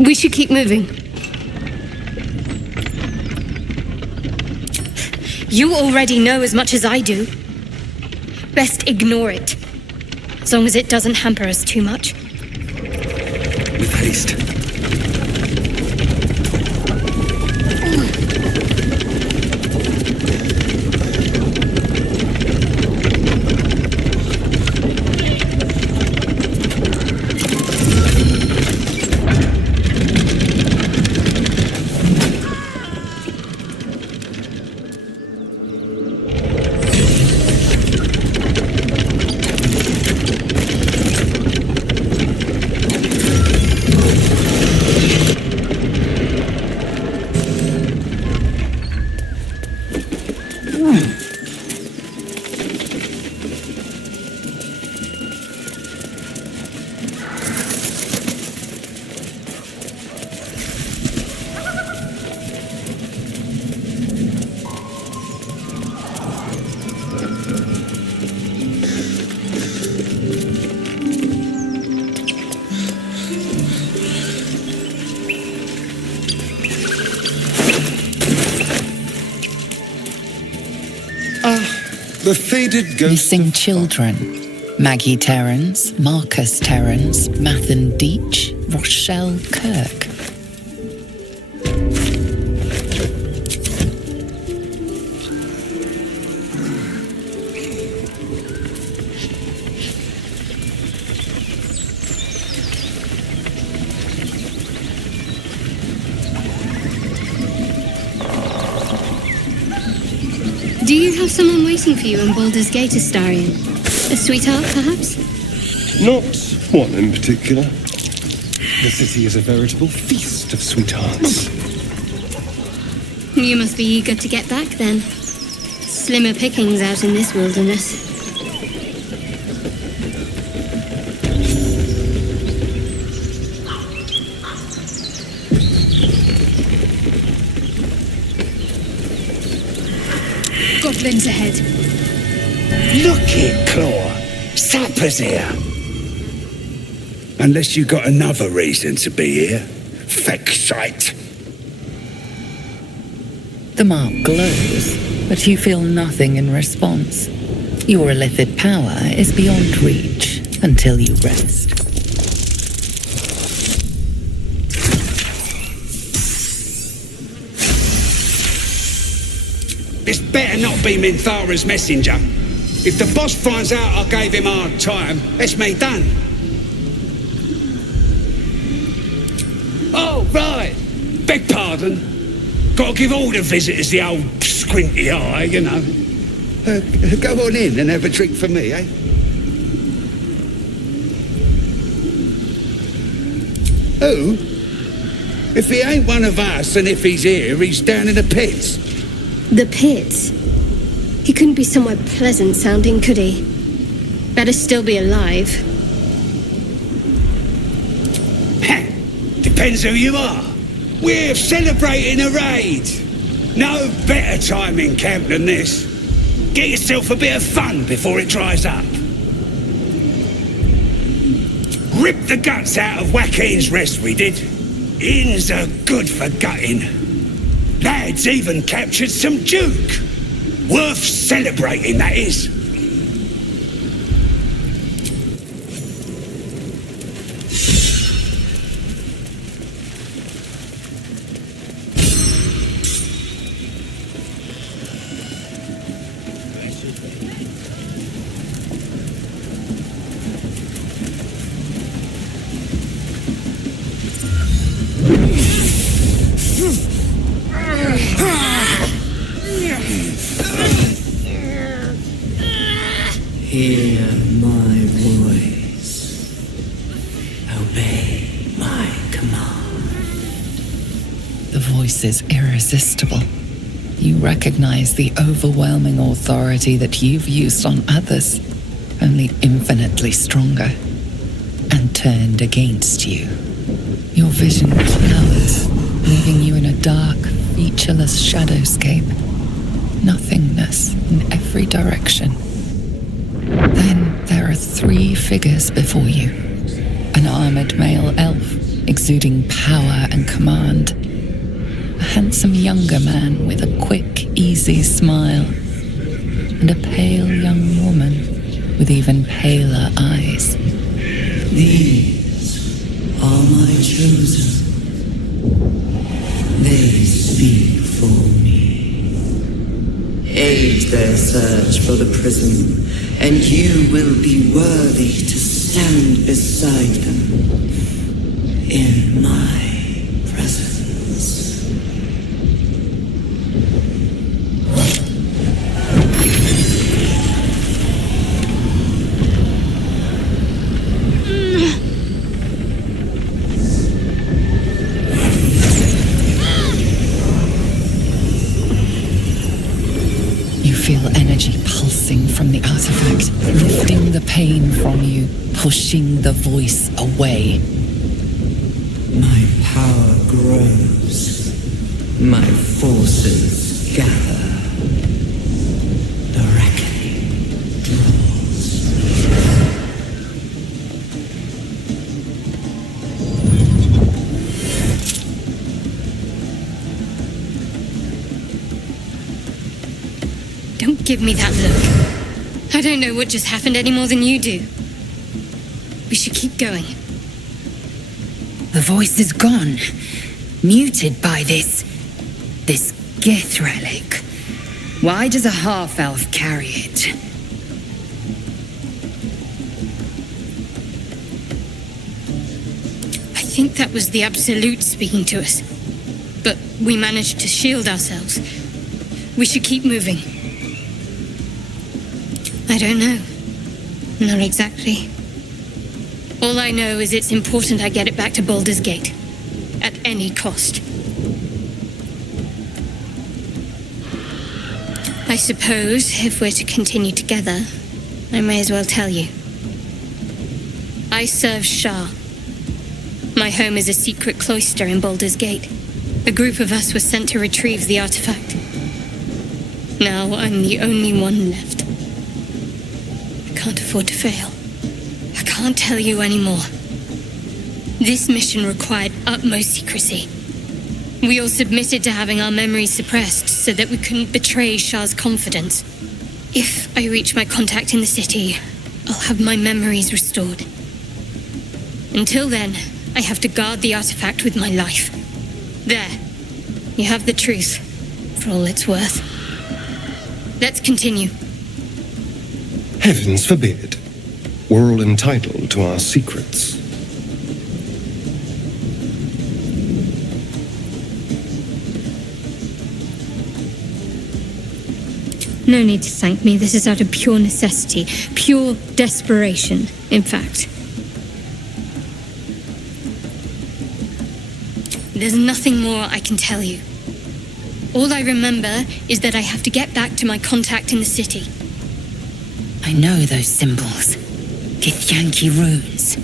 We should keep moving. You already know as much as I do. Best ignore it. As long as it doesn't hamper us too much. With haste. The faded ghost. Missing children. Maggie Terrans, Marcus Terrans, Mathan Deach, Rochelle Kirk. Do you have someone waiting for you in Baldur's Gate, Astarion? A sweetheart, perhaps? Not one in particular. The city is a veritable feast of sweethearts. You must be eager to get back, then. Slimmer pickings out in this wilderness. Goblins ahead. Look it, Claw. Sapper's here. Unless you got another reason to be here. Feck sight. The mark glows, but you feel nothing in response. Your illithid power is beyond reach until you rest. This better not be Minthara's messenger. If the boss finds out I gave him a hard time, it's me done. Oh, right. Beg pardon. Gotta give all the visitors the old squinty eye, you know. Go on in and have a drink for me, eh? Who? If he ain't one of us, and if he's here, he's down in the pits. The pits? He couldn't be somewhere pleasant sounding, could he? Better still be alive. Depends who you are. We're celebrating a raid. No better time in camp than this. Get yourself a bit of fun before it dries up. Rip the guts out of Joaquin's rest, we did. Inns are good for gutting. Lads even captured some Duke. Worth celebrating, that is. Hear my voice. Obey my command. The voice is irresistible. You recognize the overwhelming authority that you've used on others, only infinitely stronger, and turned against you. Your vision clouds, leaving you in a dark, featureless shadowscape. Nothingness in every direction. Then there are 3 figures before you. An armored male elf, exuding power and command. A handsome younger man with a quick, easy smile. And a pale young woman with even paler eyes. These are my chosen. They speak for me. Aid their search for the prism, and you will be worthy to stand beside them in my presence. Feel energy pulsing from the artifact, lifting the pain from you, pushing the voice away. My power grows. My forces gather. The reckoning draws. Don't give me that look. I don't know what just happened any more than you do. We should keep going. The voice is gone. Muted by this Gith relic. Why does a half-elf carry it? I think that was the Absolute speaking to us. But we managed to shield ourselves. We should keep moving. I don't know. Not exactly. All I know is it's important I get it back to Baldur's Gate. At any cost. I suppose, if we're to continue together, I may as well tell you. I serve Shah. My home is a secret cloister in Baldur's Gate. A group of us was sent to retrieve the artifact. Now I'm the only one left. I can't afford to fail. I can't tell you anymore. This mission required utmost secrecy. We all submitted to having our memories suppressed so that we couldn't betray Shah's confidence. If I reach my contact in the city, I'll have my memories restored. Until then, I have to guard the artifact with my life. There. You have the truth, for all it's worth. Let's continue. Heavens forbid. We're all entitled to our secrets. No need to thank me. This is out of pure necessity. Pure desperation, in fact. There's nothing more I can tell you. All I remember is that I have to get back to my contact in the city. I know those symbols. Githyanki runes.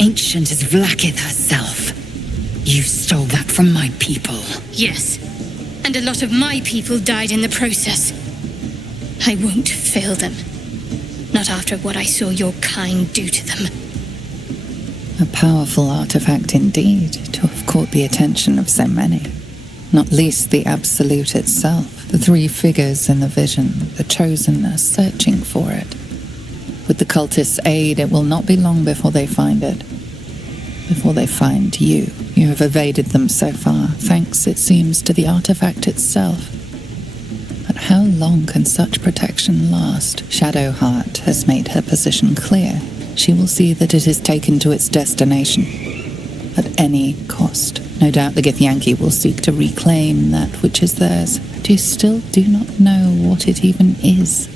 Ancient as Vlaakith herself. You stole that from my people. Yes. And a lot of my people died in the process. I won't fail them. Not after what I saw your kind do to them. A powerful artifact indeed, to have caught the attention of so many. Not least the Absolute itself. The three figures in the vision, the Chosen, are searching for it. With the cultists' aid, it will not be long before they find it. Before they find you. You have evaded them so far, thanks, it seems, to the artifact itself. But how long can such protection last? Shadowheart has made her position clear. She will see that it is taken to its destination. At any cost. No doubt the Githyanki will seek to reclaim that which is theirs. But you still do not know what it even is.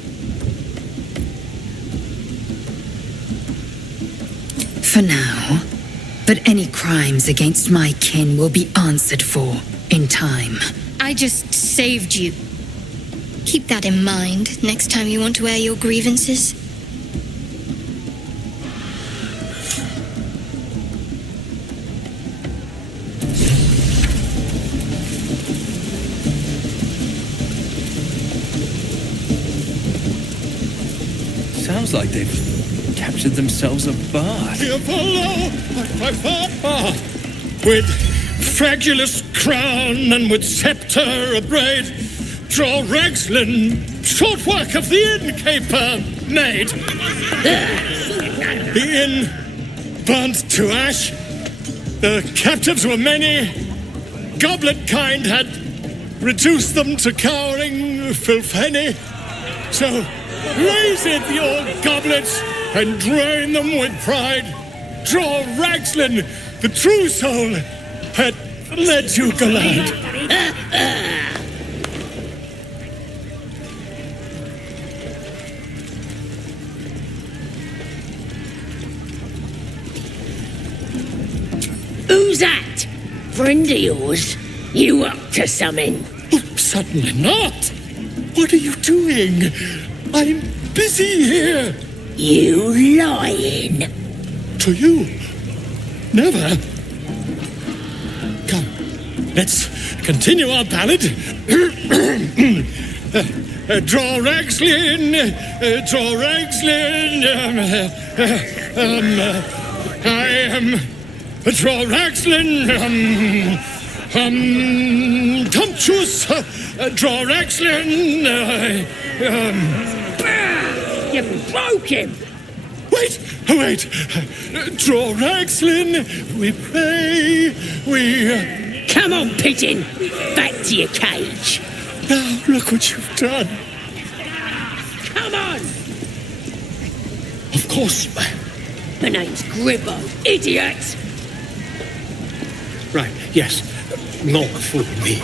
For now. But any crimes against my kin will be answered for in time. I just saved you. Keep that in mind next time you want to air your grievances. Sounds like they've captured themselves a bard. Here below, my father, with fragulous crown and with sceptre abraid, draw Ragslin, short work of the innkeeper made. The inn burnt to ash. The captives were many. Goblet kind had reduced them to cowering filfenny. So raise it, your goblets, and drain them with pride. Draw Ragslin, the true soul, had led you gallant. Who's that? Friend of yours? You up to something? Oh, certainly not. What are you doing? I'm busy here. You lying. To you? Never. Come, let's continue our ballad. Draw Ragslin, draw Ragslin. I am draw Ragslin. Tumptuous, draw Ragslin. You broke him. Wait. Draw Ragslin. We pray. We. Come on, pigeon. Back to your cage. Now look what you've done. Come on. Of course. My name's Gribbo, idiot. Right. Yes. Not for me.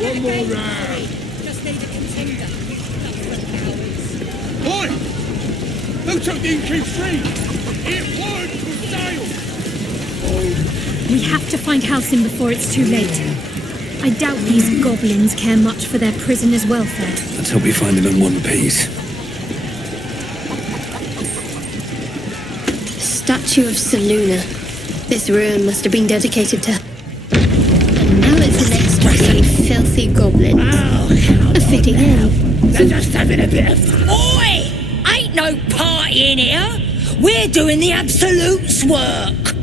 One more round. Just need a contender. Oi! Who took the Inky Street? It would for sale! We have to find Halcyon before it's too late. I doubt these goblins care much for their prisoner's welfare. Let's hope we find them in one piece. Statue of Seluna. This ruin must have been dedicated to her. And now it's next to the filthy goblins. A fitting end. They're just having a bit of fun. Oi! Ain't no party in here. We're doing the Absolute's work.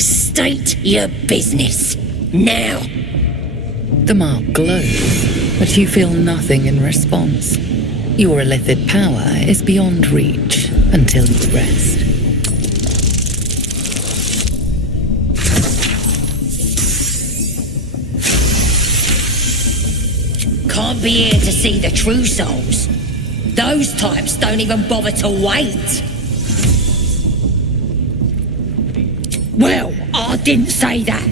State your business. Now. The mark glows, but you feel nothing in response. Your illithid power is beyond reach until you rest. Can't be here to see the true souls. Those types don't even bother to wait. Well, I didn't say that.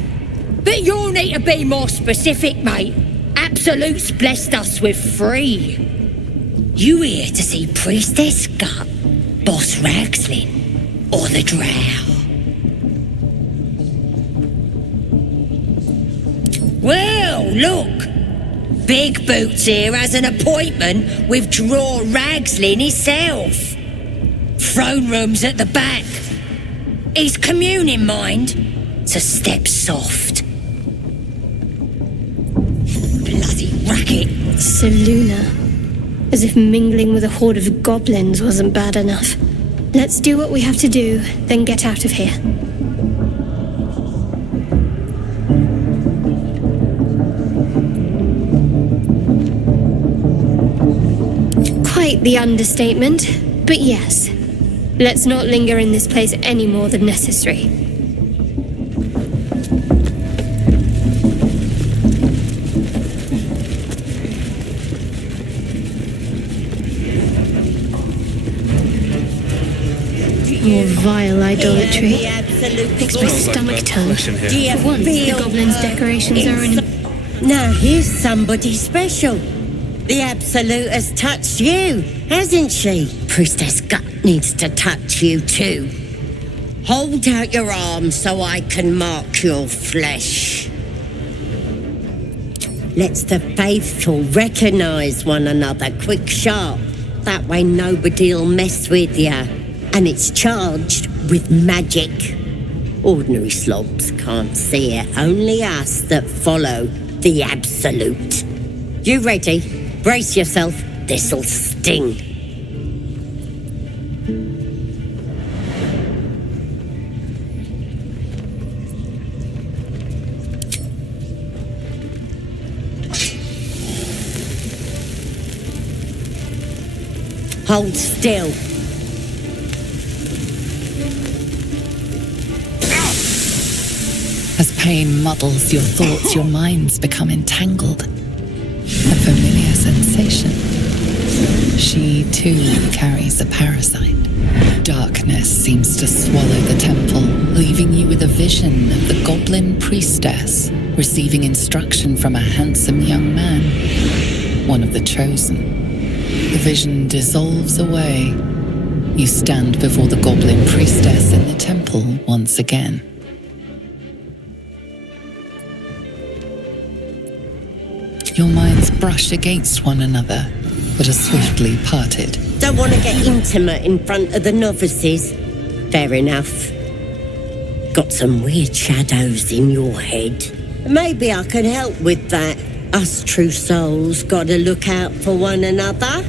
But you'll need to be more specific, mate. Absolute's blessed us with 3. You here to see Priestess Gut, Boss Ragslin, or the Drow? Well, look. Big Boots here has an appointment with Draw Ragslin himself. Throne room's at the back. His communing mind to step soft. Bloody racket. Seluna. As if mingling with a horde of goblins wasn't bad enough. Let's do what we have to do, then get out of here. Quite the understatement, but yes. Let's not linger in this place any more than necessary. More vile idolatry. Makes my stomach turn. For once, the goblins' decorations are in... Now here's somebody special. The Absolute has touched you, hasn't she? Priestess Gut needs to touch you too. Hold out your arm so I can mark your flesh. Let's the faithful recognise one another quick sharp. That way nobody'll mess with you. And it's charged with magic. Ordinary slobs can't see it, only us that follow the Absolute. You ready? Brace yourself, this'll sting. Hold still. As pain muddles your thoughts, your minds become entangled. A familiar sensation. She too carries a parasite. Darkness seems to swallow the temple, leaving you with a vision of the goblin priestess receiving instruction from a handsome young man, one of the chosen. The vision dissolves away. You stand before the goblin priestess in the temple once again. Your minds brush against one another, but are swiftly parted. Don't want to get intimate in front of the novices? Fair enough. Got some weird shadows in your head. Maybe I can help with that. Us true souls gotta look out for one another.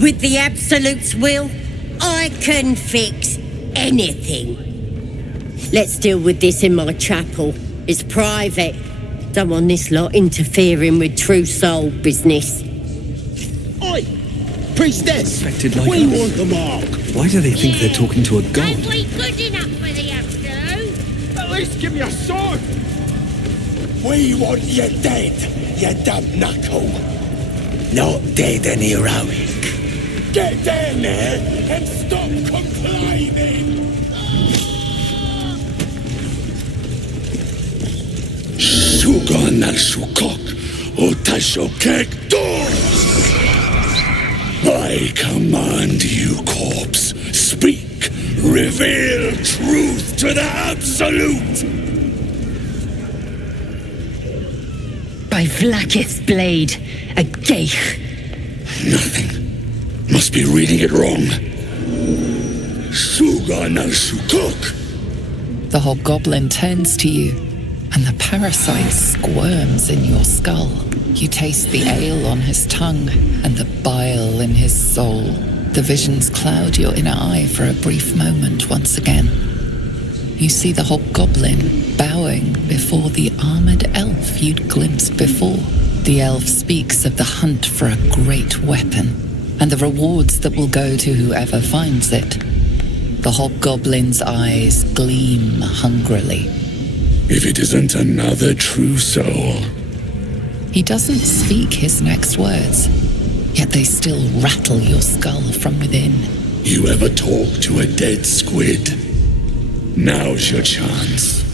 With the Absolute's will, I can fix anything. Let's deal with this in my chapel. It's private. Don't want this lot interfering with true soul business. Oi! Priestess! Like we us. want the mark! Why do they think they're talking to a god? Ain't we good enough for the Absolute? At least give me a sword! We want you dead, you dumb knuckle. Not dead and heroic. Get down there and stop complaining! Sugan al Shukok, Otashokek doors! I command you, corpse, speak, reveal truth to the Absolute! By Vlaakith's blade, a geich. Nothing. Must be reading it wrong. Sugan al Shukok! The hobgoblin turns to you, and the parasite squirms in your skull. You taste the ale on his tongue and the bile in his soul. The visions cloud your inner eye for a brief moment once again. You see the hobgoblin bowing before the armored elf you'd glimpsed before. The elf speaks of the hunt for a great weapon and the rewards that will go to whoever finds it. The hobgoblin's eyes gleam hungrily. If it isn't another true soul. He doesn't speak his next words, yet they still rattle your skull from within. You ever talk to a dead squid? Now's your chance.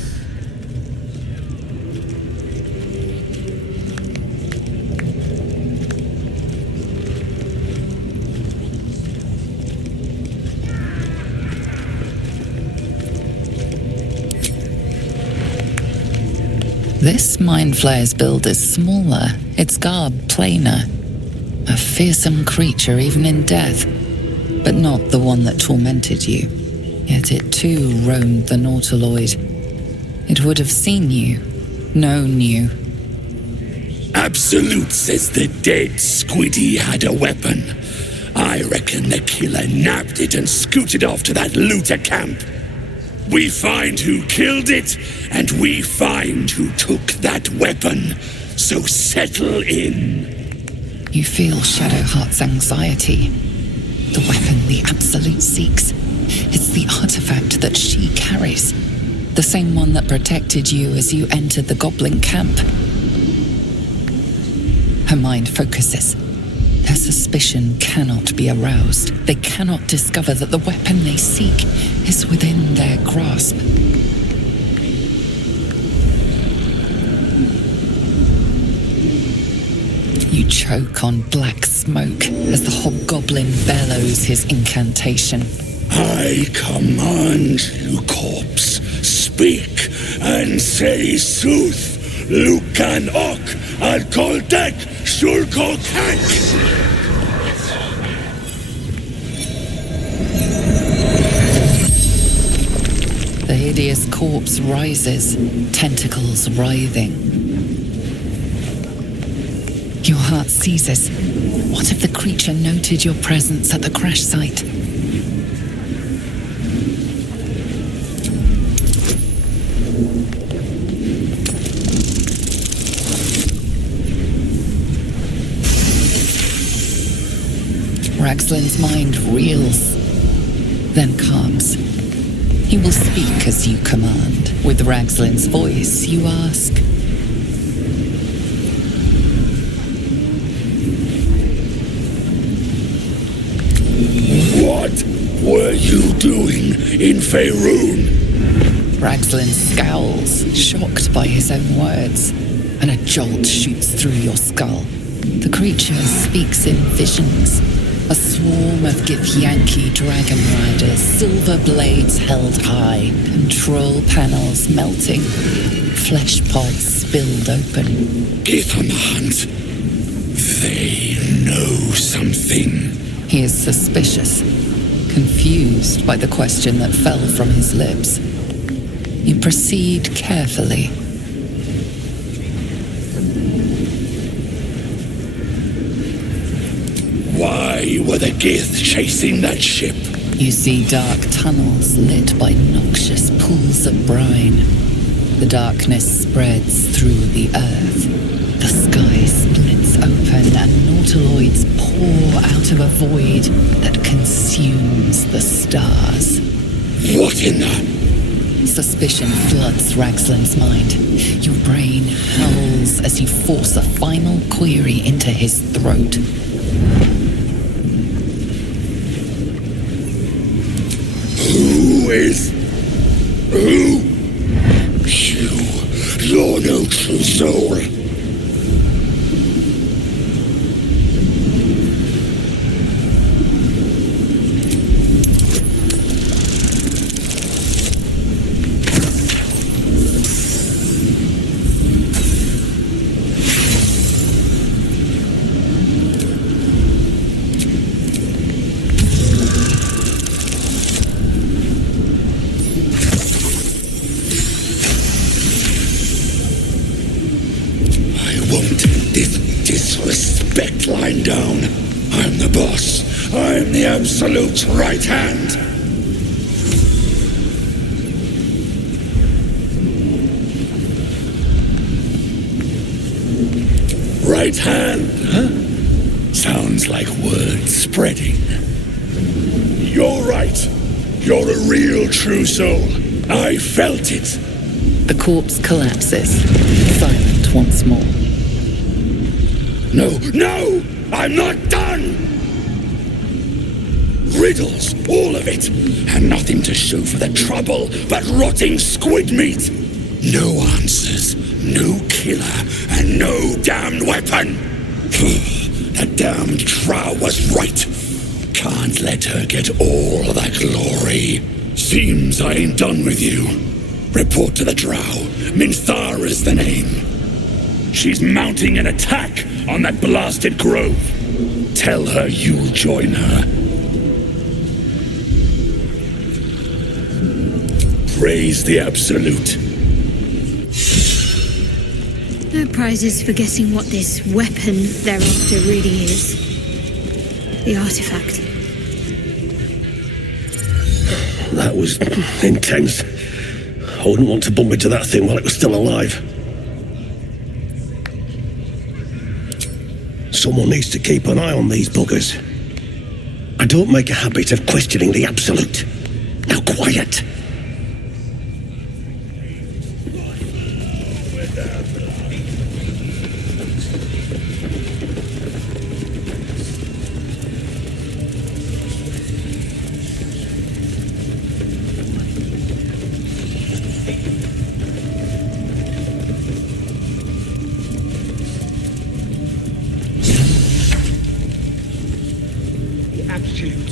This Mind Flayer's build is smaller, its garb plainer. A fearsome creature even in death, but not the one that tormented you. Yet it too roamed the Nautiloid. It would have seen you, known you. Absolute says the dead squiddy had a weapon. I reckon the killer nabbed it and scooted off to that looter camp. We find who killed it, and we find who took that weapon. So settle in. You feel Shadowheart's anxiety. The weapon the Absolute seeks. It's the artifact that she carries. The same one that protected you as you entered the goblin camp. Her mind focuses. Their suspicion cannot be aroused. They cannot discover that the weapon they seek is within their grasp. You choke on black smoke as the hobgoblin bellows his incantation. I command you, corpse, speak and say sooth. Lucan ok, al koldek, shulkok hank. The hideous corpse rises, tentacles writhing. Your heart seizes. What if the creature noted your presence at the crash site? Ragslin's mind reels, then calms. He will speak as you command. With Ragslin's voice, you ask. What were you doing in Faerun? Ragslin scowls, shocked by his own words, and a jolt shoots through your skull. The creature speaks in visions. A swarm of Githyanki dragon riders, silver blades held high, control panels melting, flesh pods spilled open. Give them a hunt. They know something. He is suspicious, confused by the question that fell from his lips. You proceed carefully. Why were the Gith chasing that ship? You see dark tunnels lit by noxious pools of brine. The darkness spreads through the earth. The sky splits open and nautiloids pour out of a void that consumes the stars. What in the... Suspicion floods Ragslin's mind. Your brain howls as you force a final query into his throat. is? Who? You're no true soul. Disrespect lying down. I'm the boss. I'm the absolute right hand. Right hand, huh? Sounds like word spreading. You're right. You're a real true soul. I felt it. The corpse collapses, silent once more. No! I'm not done! Riddles, all of it, and nothing to show for the trouble but rotting squid meat. No answers, no killer, and no damned weapon. That damned Drow was right. Can't let her get all of that glory. Seems I ain't done with you. Report to the Drow. Minthara's the name. She's mounting an attack on that blasted grove. Tell her you'll join her. Praise the Absolute. No prizes for guessing what this weapon they're after really is. The artifact. That was intense. I wouldn't want to bump into that thing while it was still alive. Someone needs to keep an eye on these buggers. I don't make a habit of questioning the Absolute. Now quiet.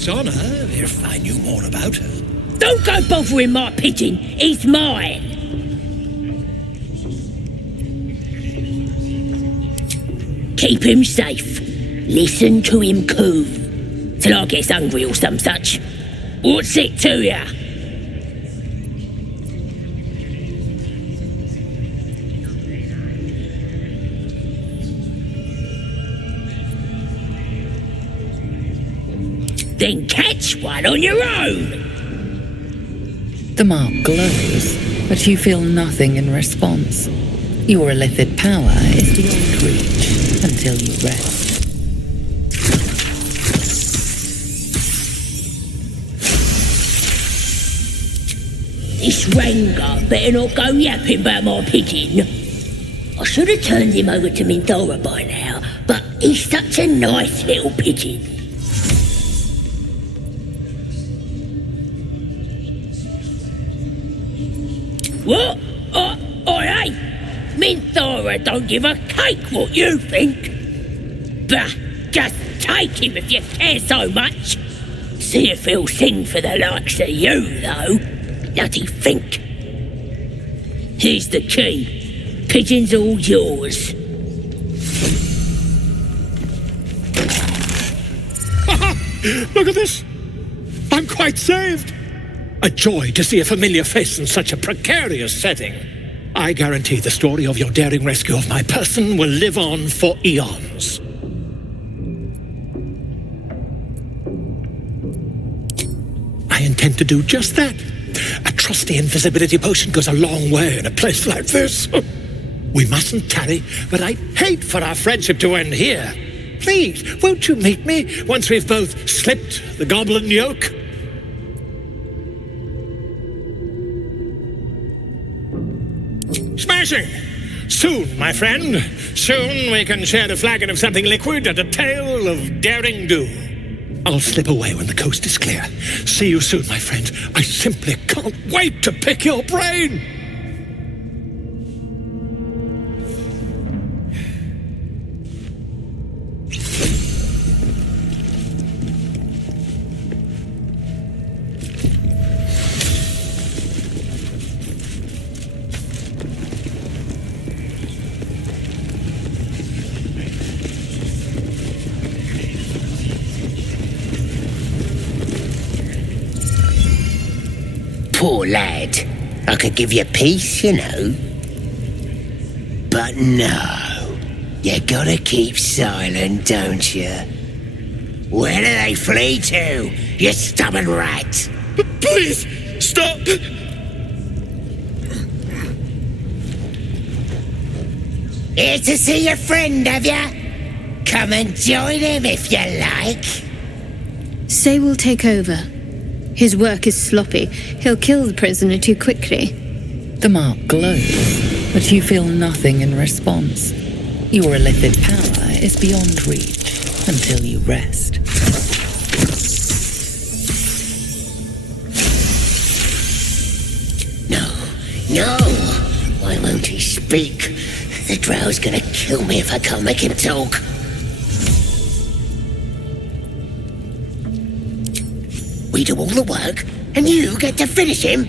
Honour, if I knew more about her. Don't go bothering my pigeon. He's mine. Keep him safe. Listen to him coo. Till I gets hungry or some such. What's it to ya? Then catch one on your own! The mark glows, but you feel nothing in response. Your illithid power is beyond reach until you rest. This Rangar better not go yapping about my pigeon. I should have turned him over to Minthara by now, but he's such a nice little pigeon. What? Oi, Minthara don't give a cake what you think. Bah, just take him if you care so much. See if he'll sing for the likes of you, though. Bloody think. Here's the key. Pigeon's all yours. Look at this. I'm quite saved. A joy to see a familiar face in such a precarious setting. I guarantee the story of your daring rescue of my person will live on for eons. I intend to do just that. A trusty invisibility potion goes a long way in a place like this. We mustn't tarry, but I'd hate for our friendship to end here. Please, won't you meet me once we've both slipped the goblin yoke? Smashing! Soon, my friend. Soon we can share a flagon of something liquid and a tale of daring do. I'll slip away when the coast is clear. See you soon, my friend. I simply can't wait to pick your brain! Poor lad. I could give you peace, you know. But no. You gotta keep silent, don't you? Where do they flee to, you stubborn rat? Please, stop! Here to see your friend, have ya? Come and join him if you like. Say will take over. His work is sloppy. He'll kill the prisoner too quickly. The mark glows, but you feel nothing in response. Your illithid power is beyond reach until you rest. No! Why won't he speak? The drow's gonna kill me if I can't make him talk. We do all the work, and you get to finish him?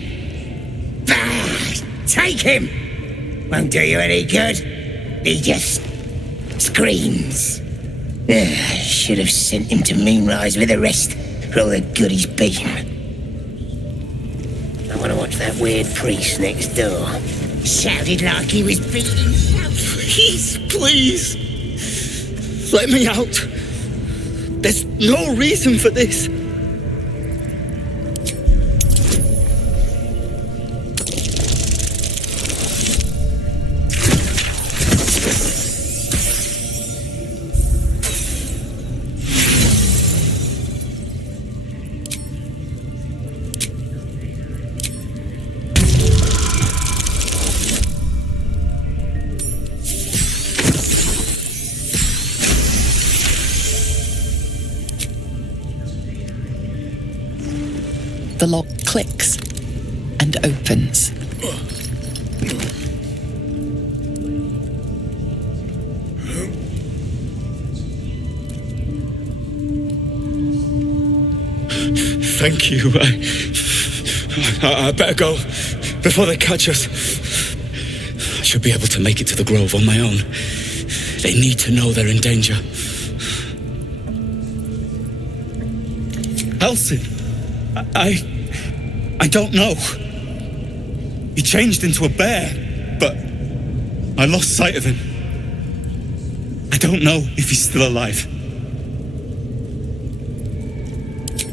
Bah! Take him! Won't do you any good. He just screams. Should have sent him to Moonrise with the rest, for all the good he's been. I want to watch that weird priest next door. Shouted like he was beating himself. Please! Let me out! There's no reason for this. The lock clicks and opens. Thank you. I better go before they catch us. I should be able to make it to the Grove on my own. They need to know they're in danger. Elsie, I don't know. He changed into a bear, but I lost sight of him. I don't know if he's still alive.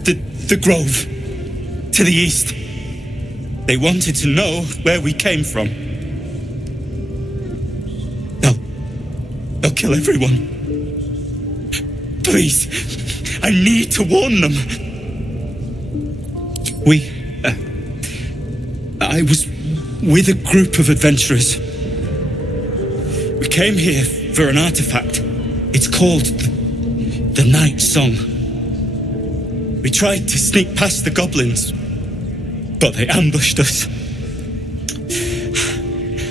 The Grove, to the east. They wanted to know where we came from. They'll kill everyone. Please, I need to warn them. I was with a group of adventurers. We came here for an artifact. It's called the Night Song. We tried to sneak past the goblins, but they ambushed us.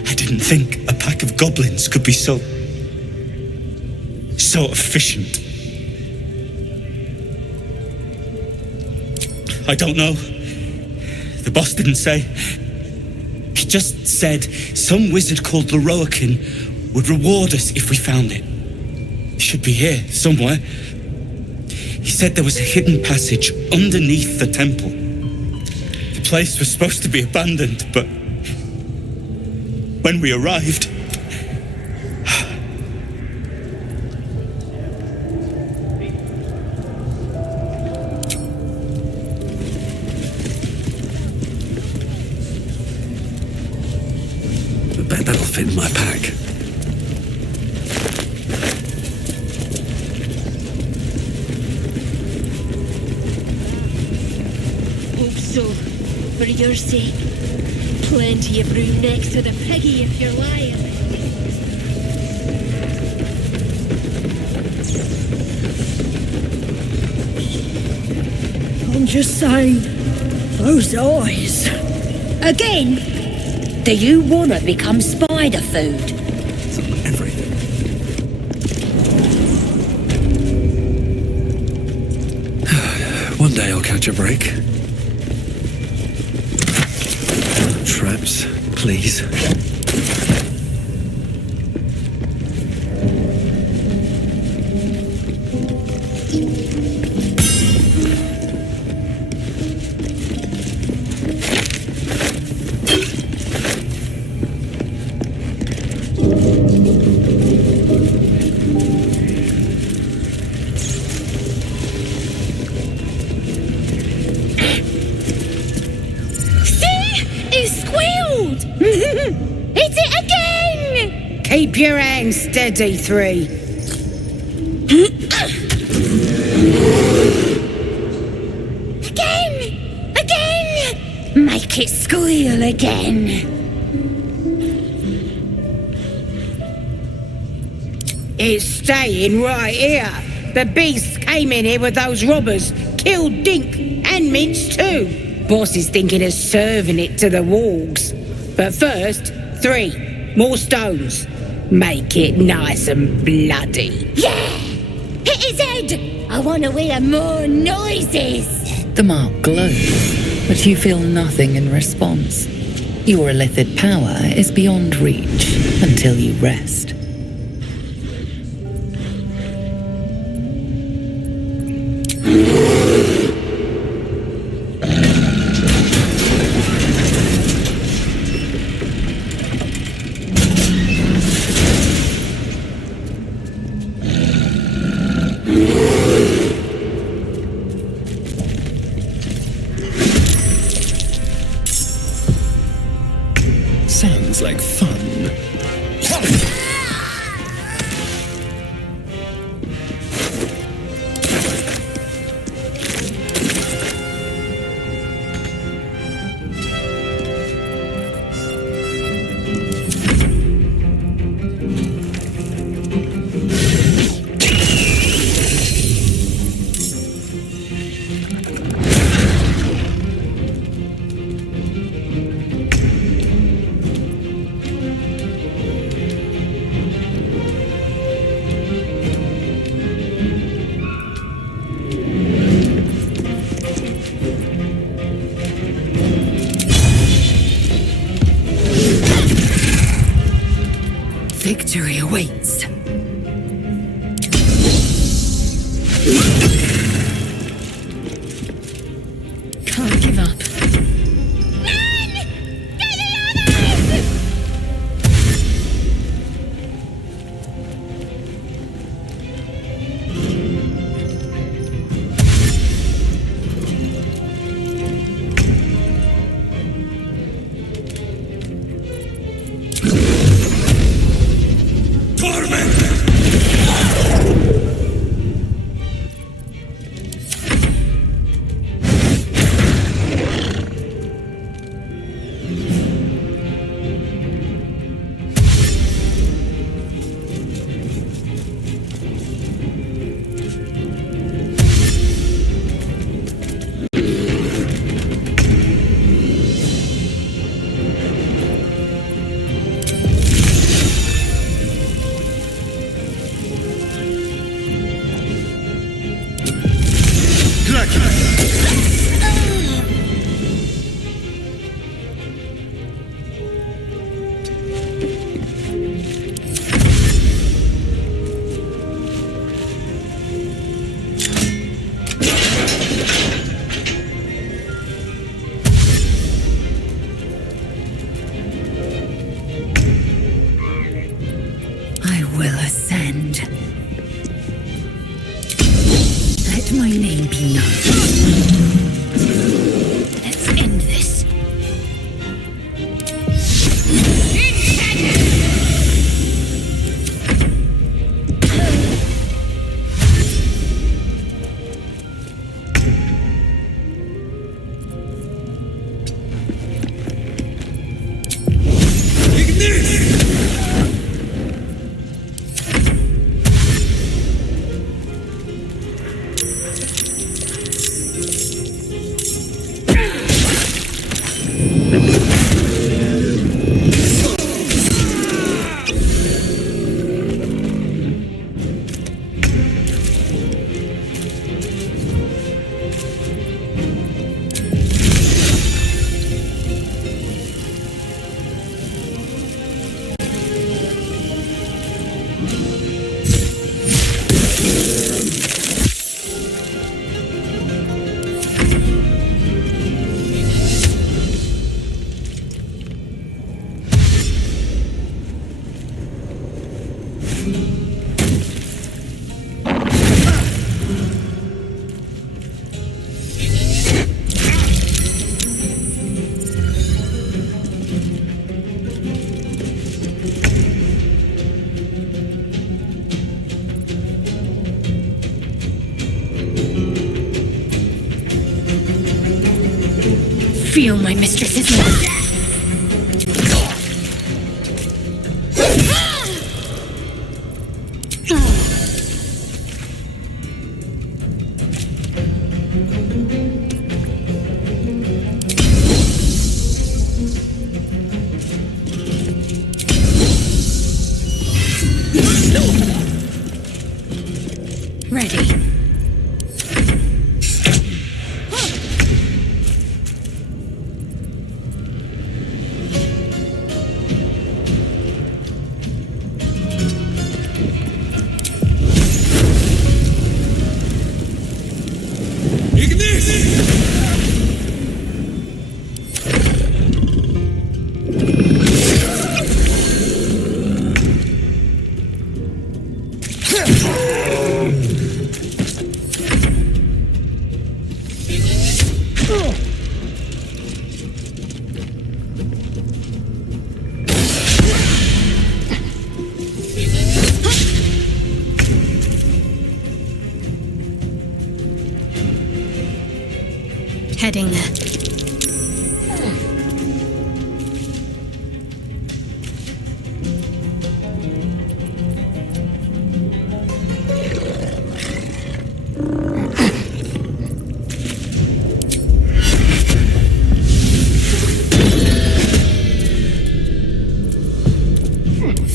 I didn't think a pack of goblins could be so efficient. I don't know. The boss didn't say. He just said some wizard called Leroakin would reward us if we found it. It should be here, somewhere. He said there was a hidden passage underneath the temple. The place was supposed to be abandoned, but when we arrived... I bet that'll fit in my pack. Hope so, for your sake. Plenty of room next to the piggy if you're lying. And just say, those eyes. Again? Do you want to become spider food? One day I'll catch a break. Traps, please. Keep your hands steady, 3. Again! Make it squeal again. It's staying right here. The beast came in here with those robbers, killed Dink and Minch too. Boss is thinking of serving it to the wargs. But first, 3 more stones. Make it nice and bloody. Yeah! Hit his head! I want to hear more noises! The mark glows, but you feel nothing in response. Your illithid power is beyond reach until you rest. Sounds like fun. Victory awaits. Can't give up. I will ascend. Let my name be known. Let's end this. Feel my mistress's love. Ready. Heading there.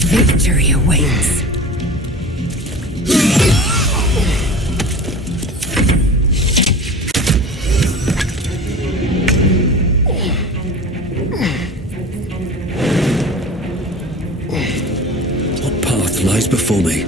Victory awaits. What path lies before me?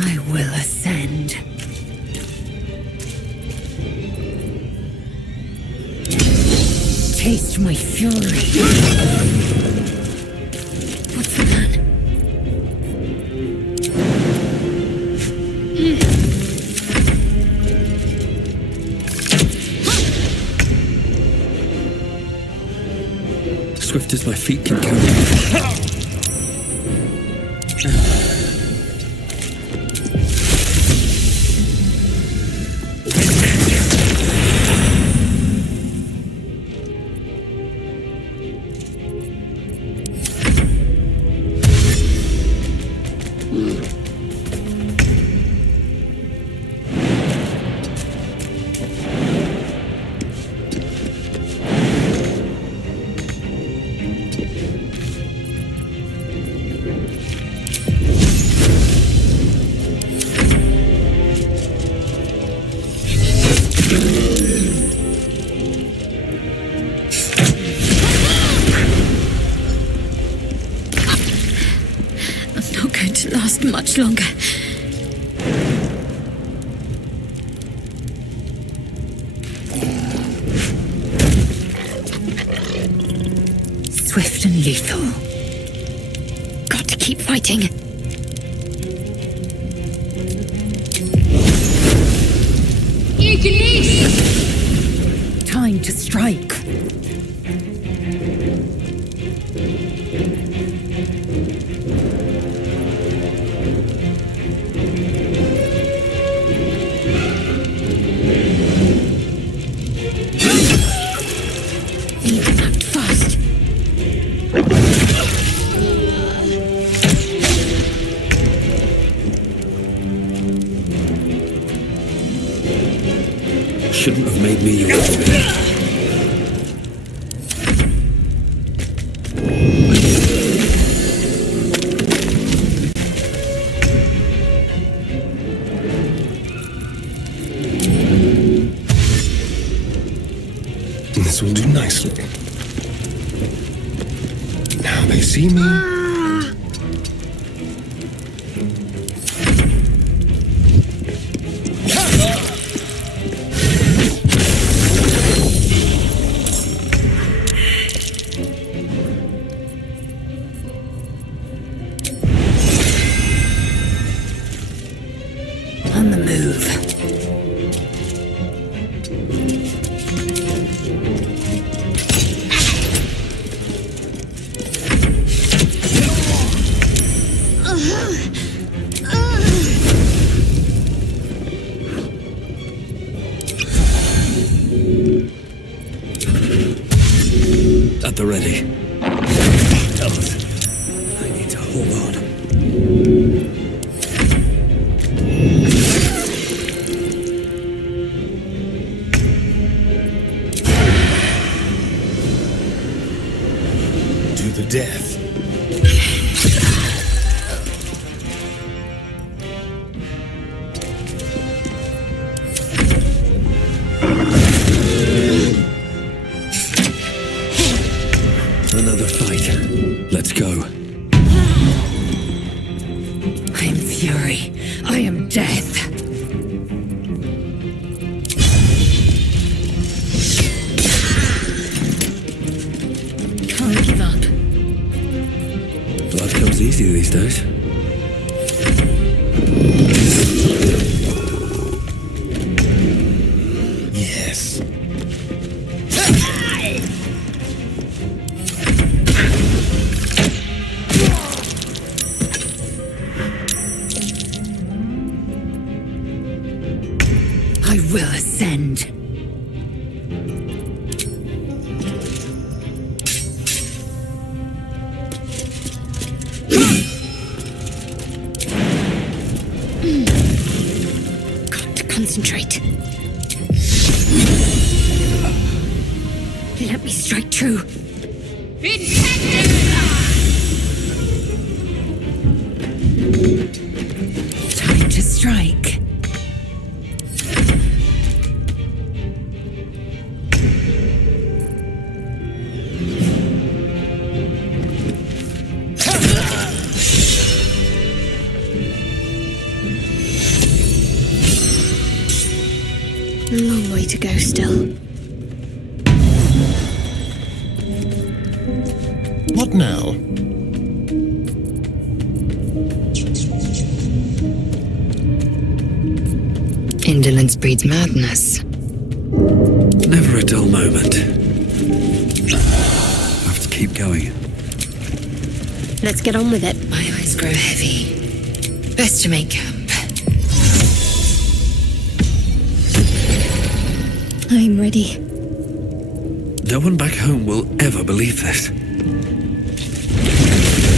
I will ascend. Taste my fury. What's the plan? Swift as my feet can carry me. I'm not going to last much longer. Swift and lethal. Got to keep fighting. Time to strike. This will do nicely. Now they see me. On the move. At the ready. I need to hold on. To the death. Another fight. Let's go. I am fury. I am death. Can't give up. Life comes easy these days. Yes. I will ascend. Got to concentrate. Let me strike true. Time to strike. A long way to go still. What now? Indolence breeds madness. Never a dull moment. Have to keep going. Let's get on with it. My eyes grow heavy. Best to make camp. I'm ready. No one back home will ever believe this.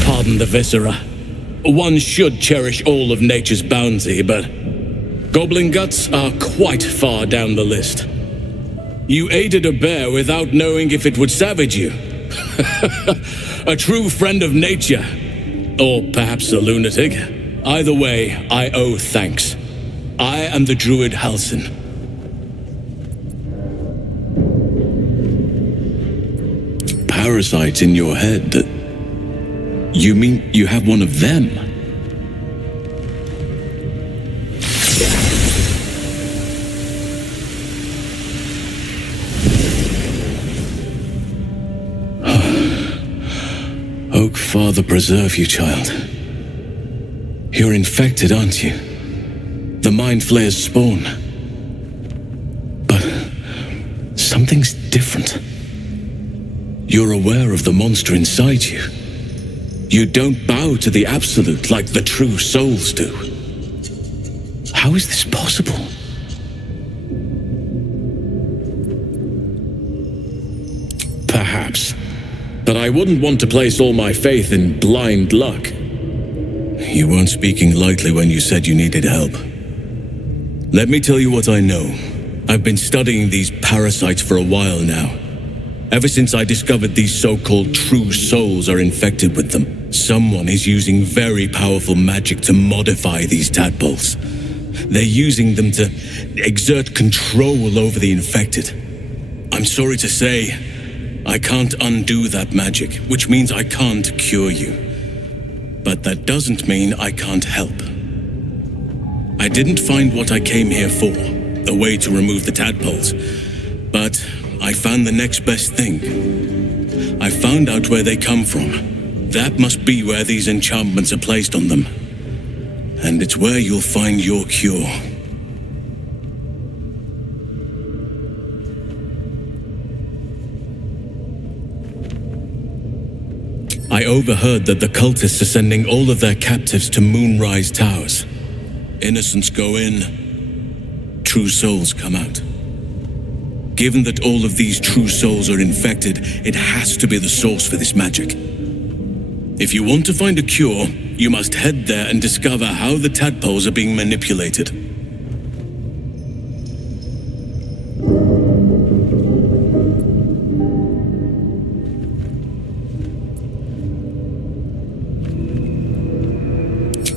Pardon the viscera. One should cherish all of nature's bounty, but goblin guts are quite far down the list. You aided a bear without knowing if it would savage you. A true friend of nature. Or perhaps a lunatic. Either way, I owe thanks. I am the druid Halsin. Parasites in your head. You mean you have one of them? Oak Father preserve you, child. You're infected, aren't you? The Mind Flayer's spawn. But something's different. You're aware of the monster inside you. You don't bow to the Absolute like the true souls do. How is this possible? Perhaps. But I wouldn't want to place all my faith in blind luck. You weren't speaking lightly when you said you needed help. Let me tell you what I know, I've been studying these parasites for a while now. Ever since I discovered these so-called true souls are infected with them, someone is using very powerful magic to modify these tadpoles. They're using them to exert control over the infected. I'm sorry to say, I can't undo that magic, which means I can't cure you. But that doesn't mean I can't help. I didn't find what I came here for, a way to remove the tadpoles, but I found the next best thing. I found out where they come from. That must be where these enchantments are placed on them. And it's where you'll find your cure. I overheard that the cultists are sending all of their captives to Moonrise Towers. Innocents go in, true souls come out. Given that all of these true souls are infected, it has to be the source for this magic. If you want to find a cure, you must head there and discover how the tadpoles are being manipulated.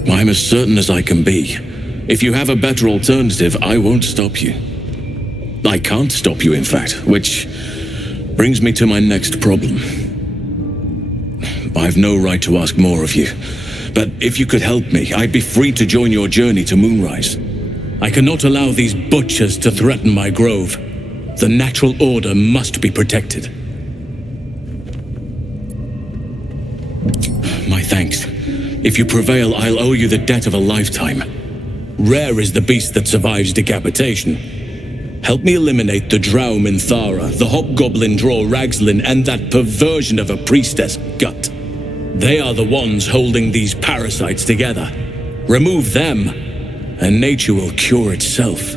I'm as certain as I can be. If you have a better alternative, I won't stop you. I can't stop you, in fact, which brings me to my next problem. I've no right to ask more of you, but if you could help me, I'd be free to join your journey to Moonrise. I cannot allow these butchers to threaten my grove. The natural order must be protected. My thanks. If you prevail, I'll owe you the debt of a lifetime. Rare is the beast that survives decapitation. Help me eliminate the Drow Minthara, the Hobgoblin Draw Ragslin, and that perversion of a priestess, Gut. They are the ones holding these parasites together. Remove them, and nature will cure itself.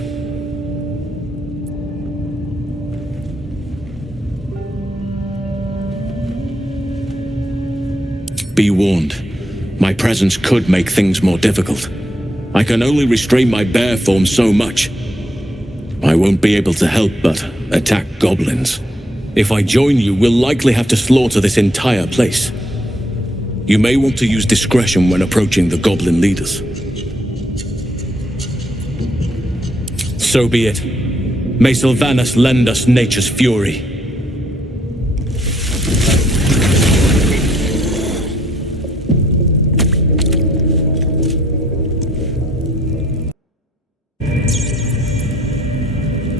Be warned. My presence could make things more difficult. I can only restrain my bear form so much. I won't be able to help but attack goblins. If I join you, we'll likely have to slaughter this entire place. You may want to use discretion when approaching the goblin leaders. So be it. May Sylvanus lend us nature's fury.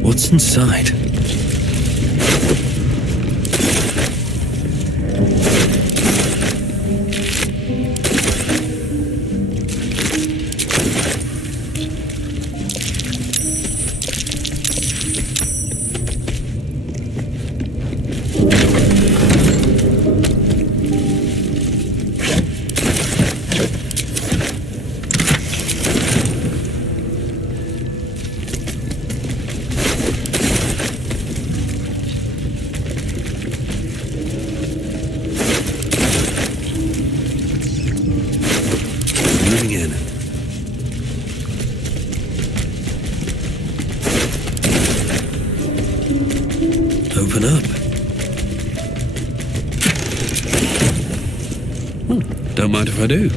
What's inside? Open up. Don't mind if I do.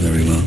Very well.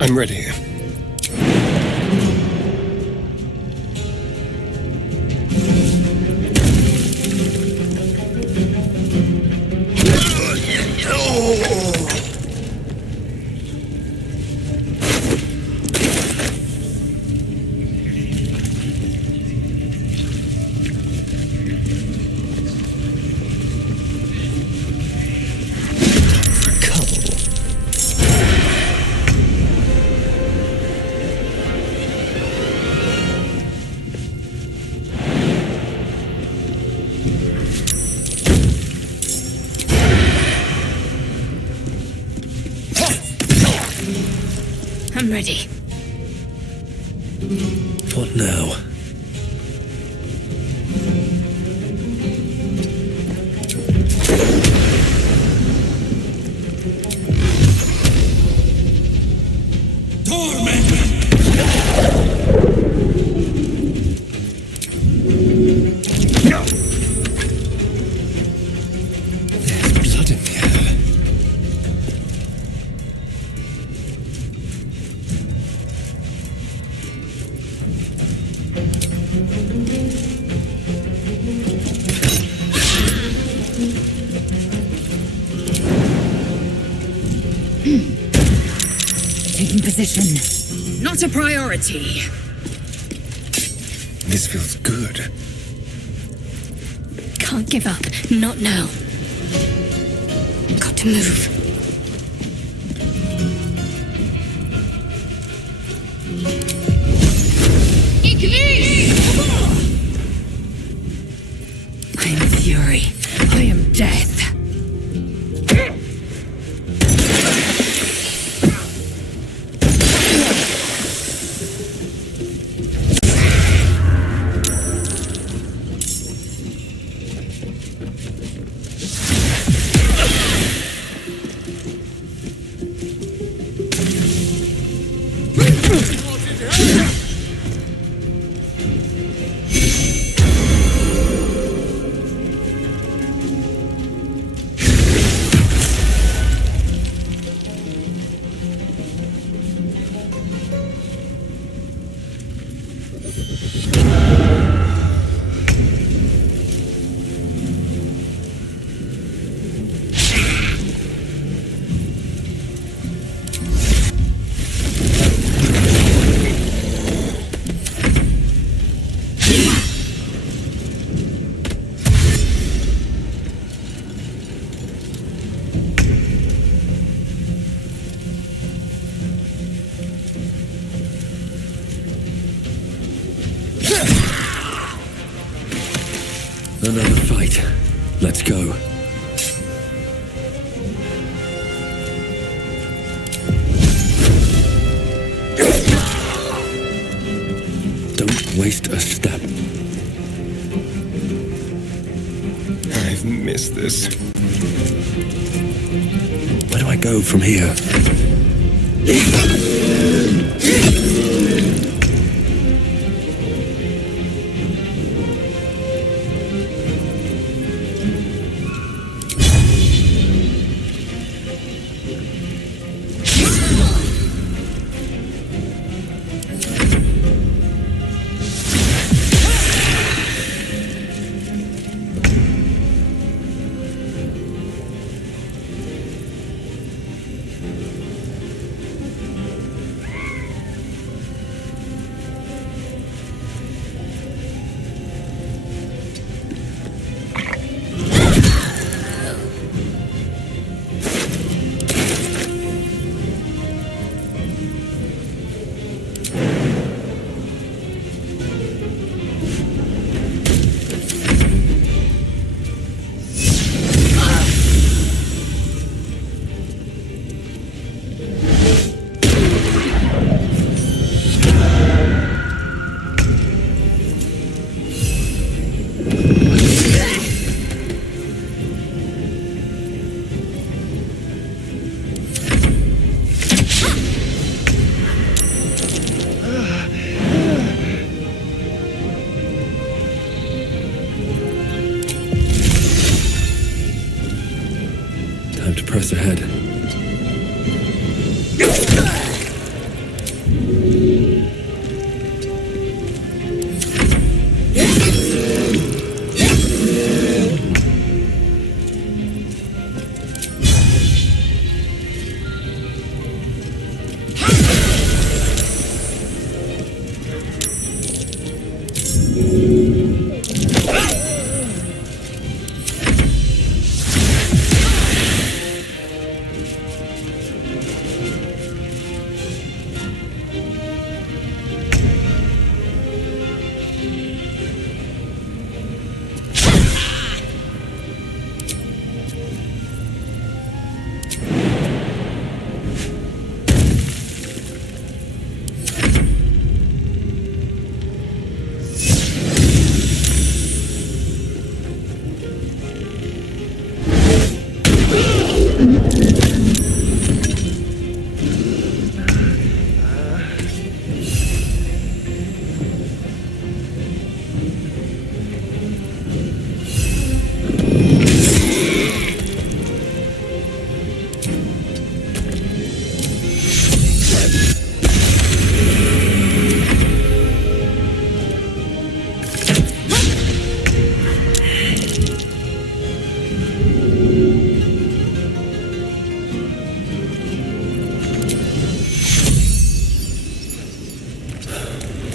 I'm ready. I'm ready. What now? Blood in the air. Taking position. Not a priority. This feels good. Can't give up. Not now. Got to move. I am fury. I am death. Another fight. Let's go. Don't waste a step. I've missed this. Where do I go from here?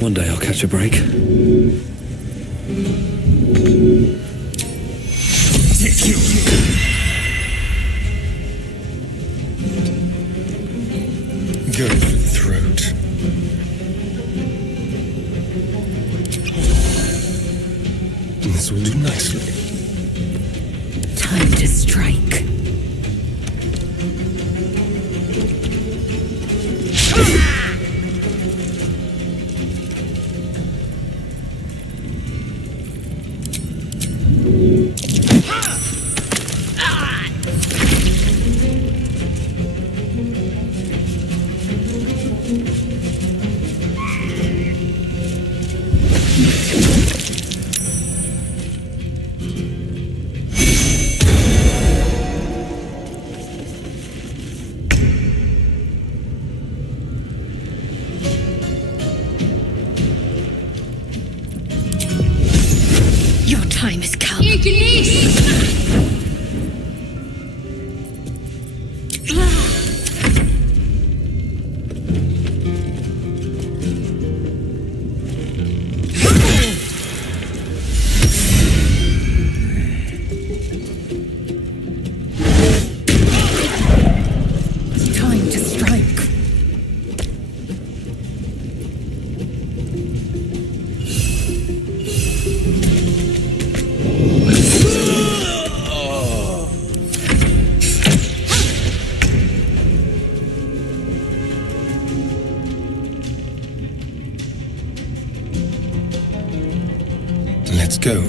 One day I'll catch a break. Go for the throat. This will do nicely. Time to strike. Your time has come. Time to strike. Let's go.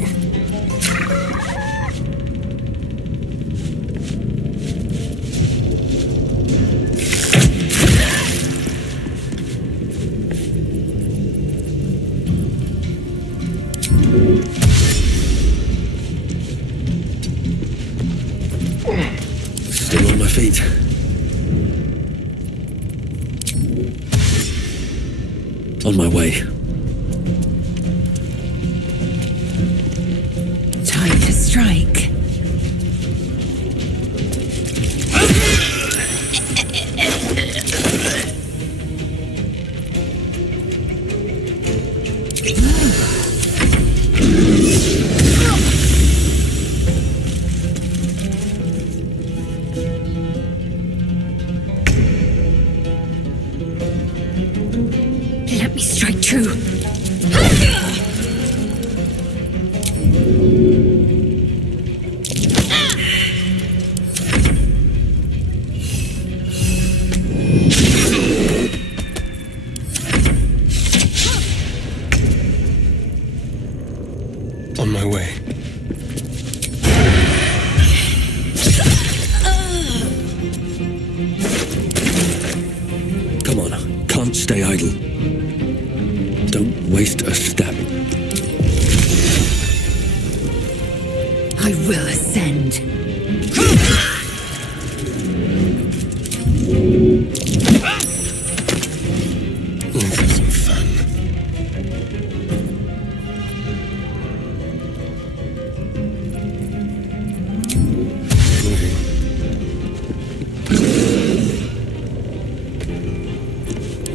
Still on my feet. On my way. Time to strike. Let me strike true. On my way. Come on, can't stay idle. Don't waste a step. I will ascend. Let's have some fun. Moving.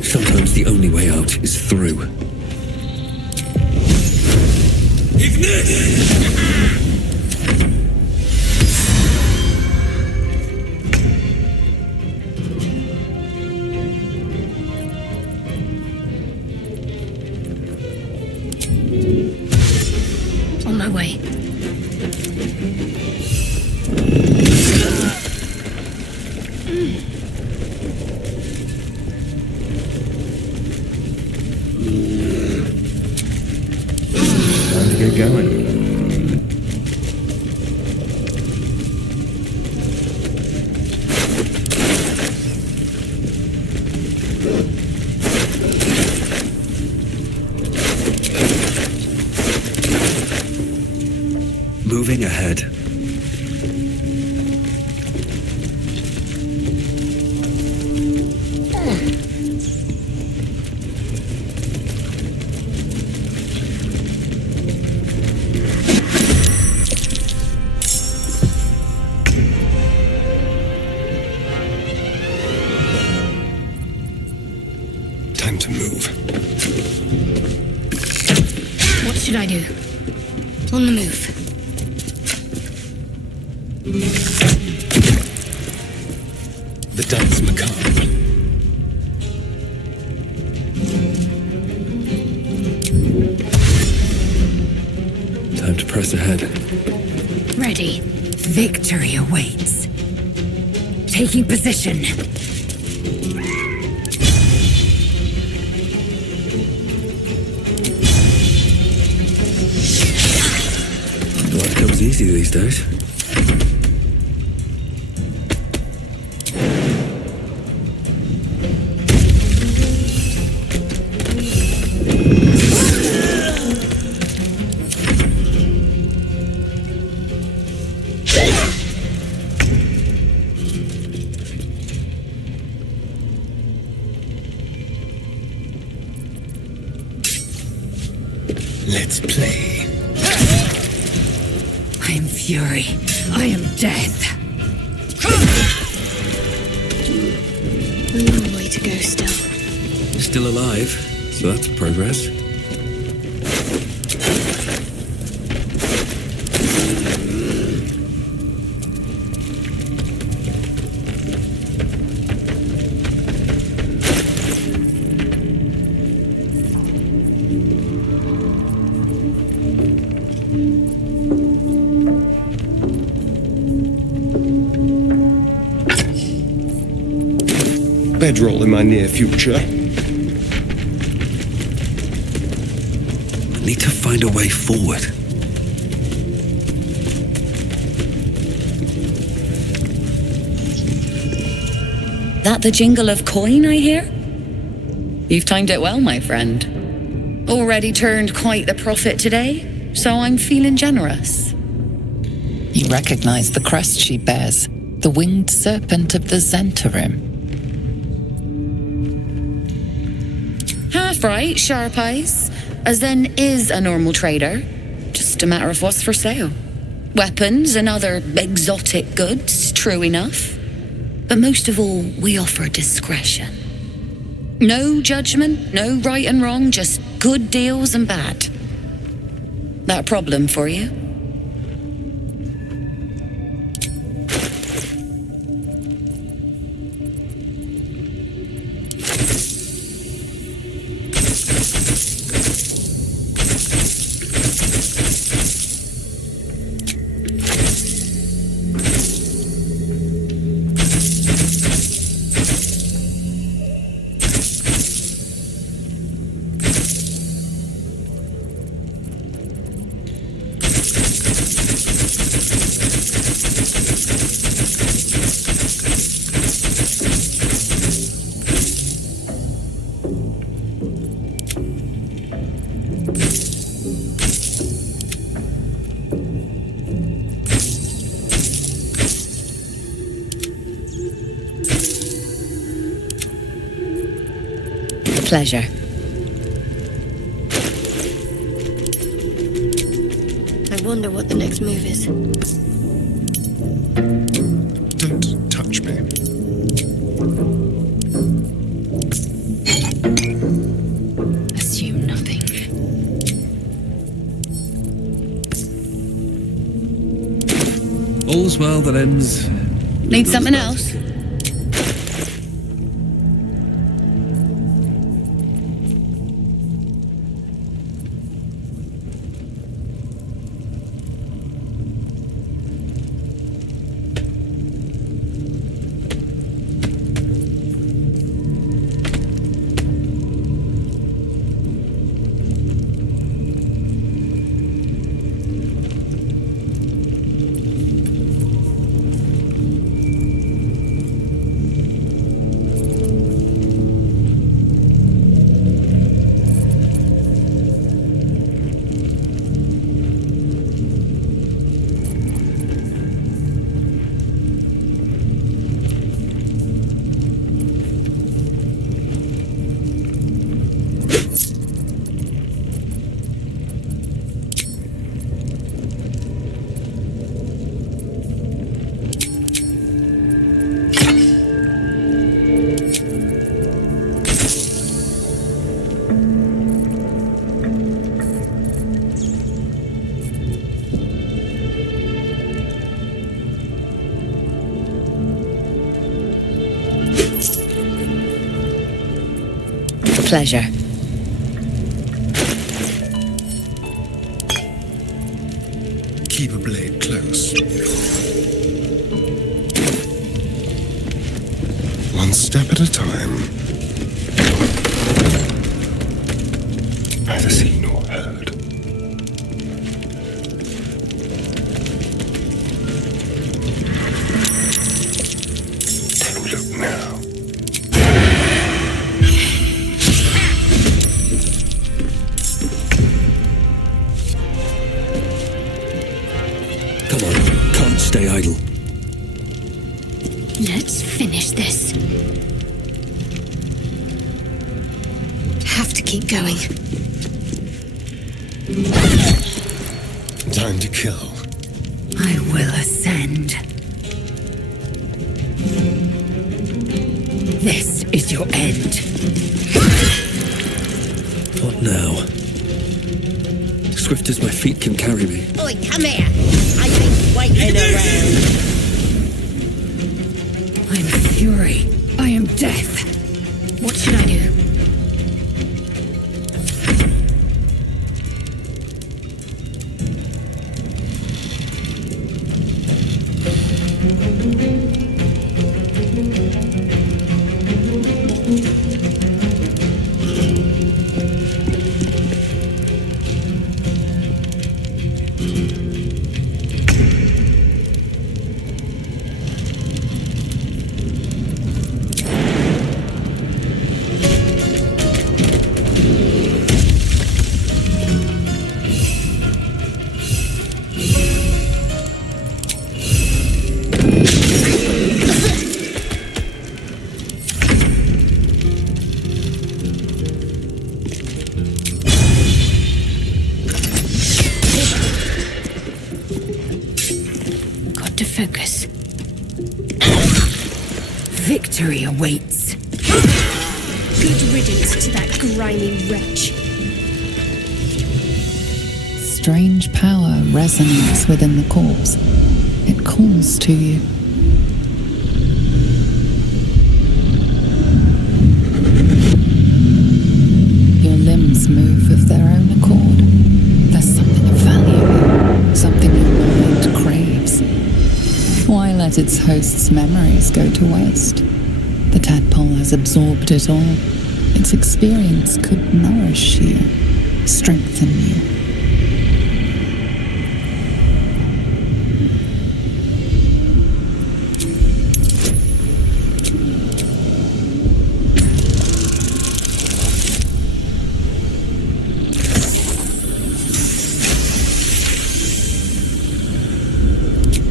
Sometimes the only way out is through. On my way. Time to get going. Moving ahead. Time to move. should I do? On the move. The dance macabre. Time to press ahead. Ready. Victory awaits. Taking position. Life comes easy these days. Let's play. I am fury. I am death. A long way to go still. Still alive, so that's progress. Bedroll in my near future. I need to find a way forward. That the jingle of coin I hear? You've timed it well, my friend. Already turned quite the profit today, so I'm feeling generous. You recognize the crest she bears, the winged serpent of the Zentarim. Half right, sharp eyes. A Zen is a normal trader. Just a matter of what's for sale. Weapons and other exotic goods, true enough. But most of all, we offer discretion. No judgment, no right and wrong, just good deals and bad. That a problem for you? Pleasure. I wonder what the next move is. Don't touch me. Assume nothing. All's well that ends. Need something else? Pleasure. Keep a blade close. One step at a time. Neither seen nor heard. Don't look now. Come on, can't stay idle. Let's finish this. Have to keep going. Time to kill. I will ascend. This is your end. What now? Swift as my feet can carry me. Oi, come here. I ain't waiting around. I am fury. I am death. What should I do? Focus. Victory awaits. Good riddance to that grimy wretch. Strange power resonates within the corpse. It calls to you. Your limbs move of their own accord. There's something of value, something your mind craves. Why let its host's memories go to waste? The tadpole has absorbed it all. Its experience could nourish you, strengthen you.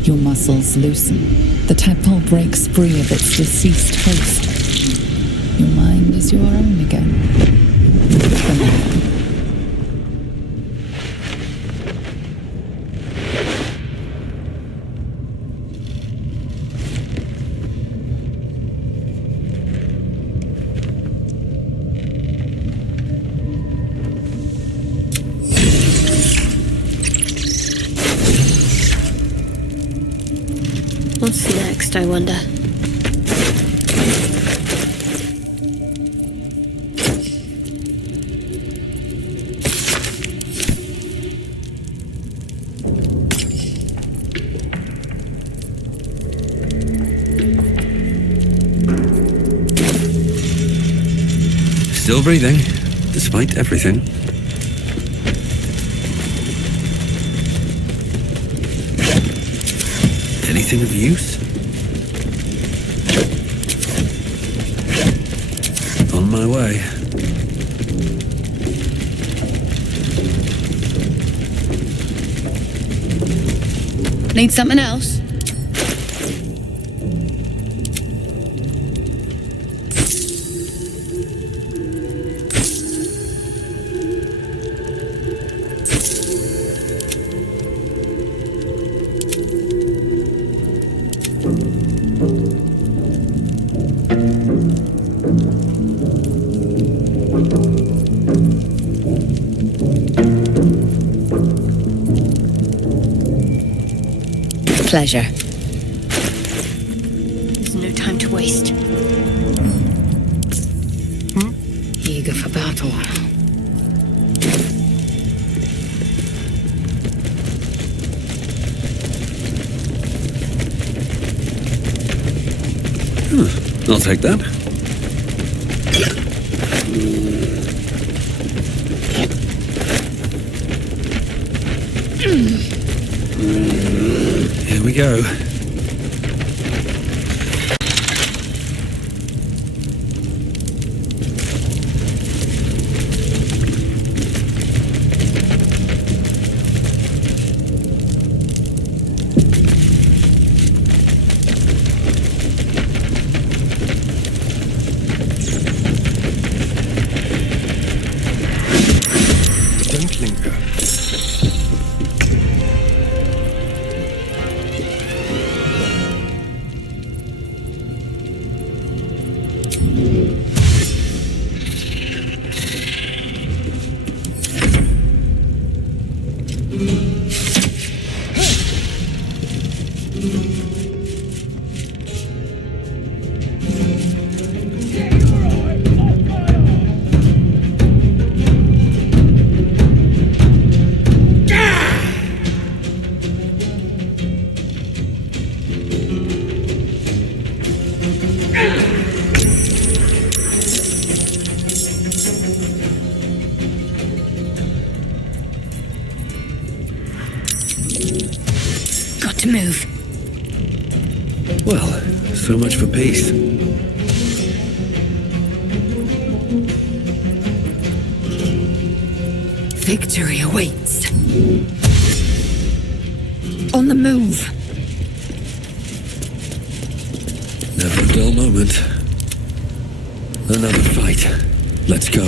Your muscles loosen. The tadpole breaks free of its deceased host. Your mind is your own again. For now. What's next, I wonder? Still breathing, despite everything. Anything of use? On my way. Need something else? Pleasure. There's no time to waste. Here you eager for battle. I'll take that. Here we go. Don't linger. Got to move. Well, so much for peace. Victory awaits. On the move. Never a dull moment. Another fight. Let's go.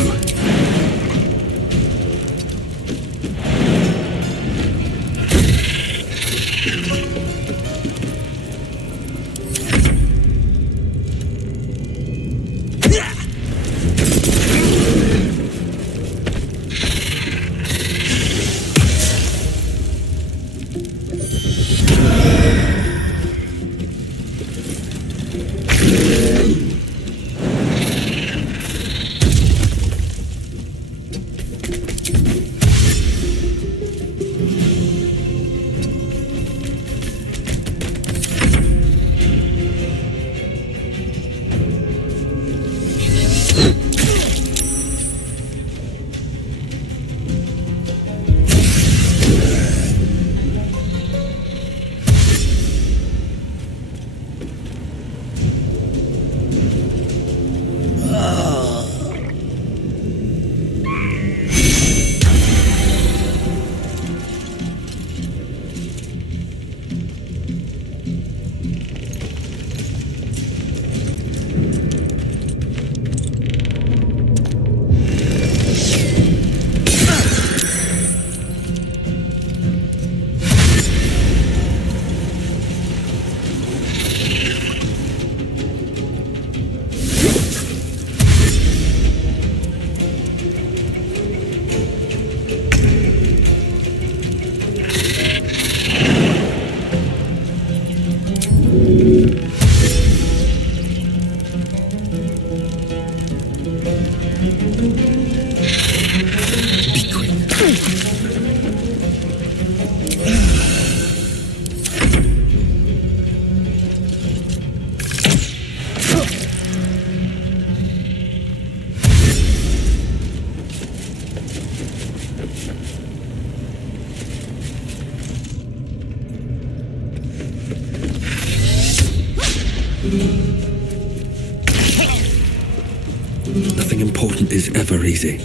Nothing important is ever easy.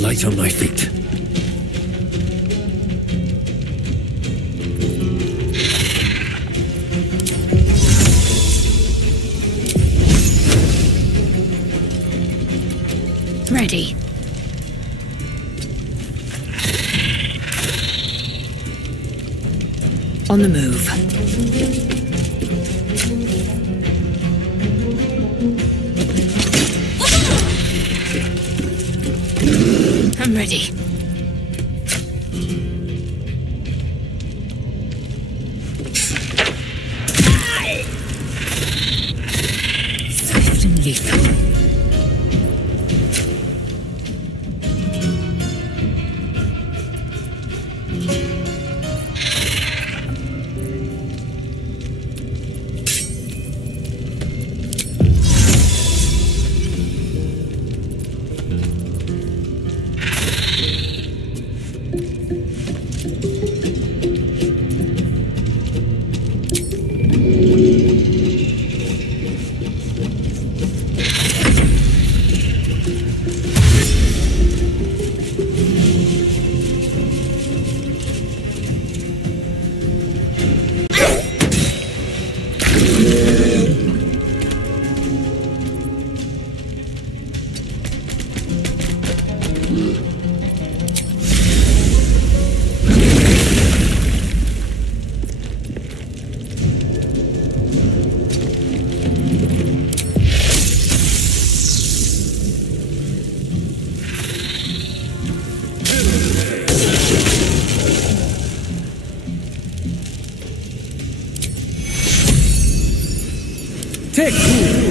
Light on my feet. Ready. On the move. I'm ready. Take cool.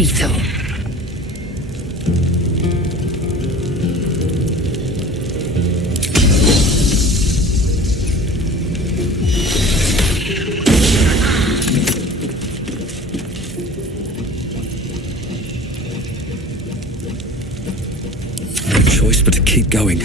Lethal. No choice but to keep going.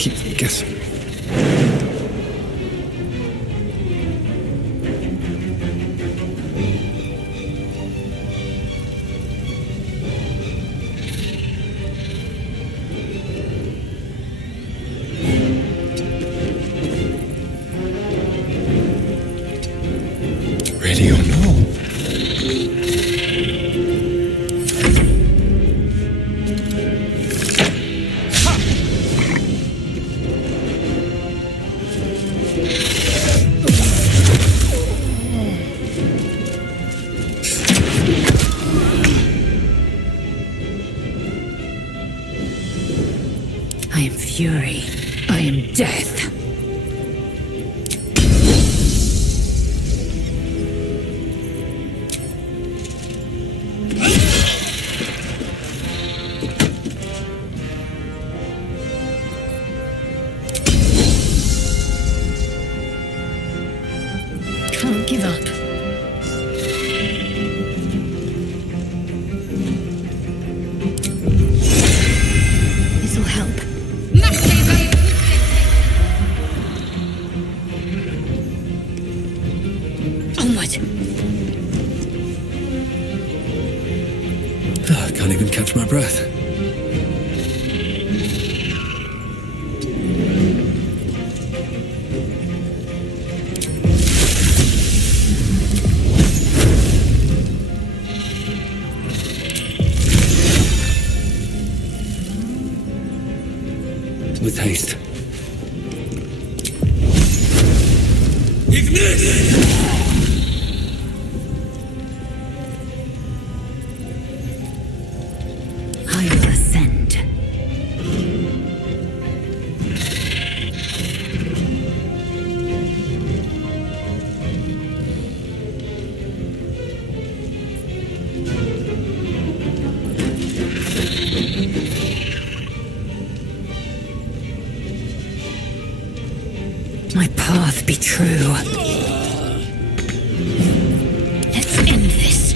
Keep guessing. I am fury. I am death. Can't give up. This'll help. Onward! I can't even catch my breath. With haste. I will ascend. My path be true. Let's end this.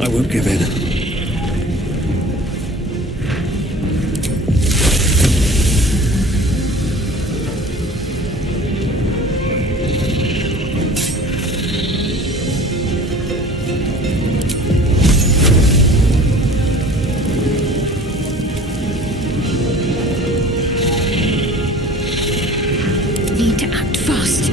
I won't give in. Need to act fast.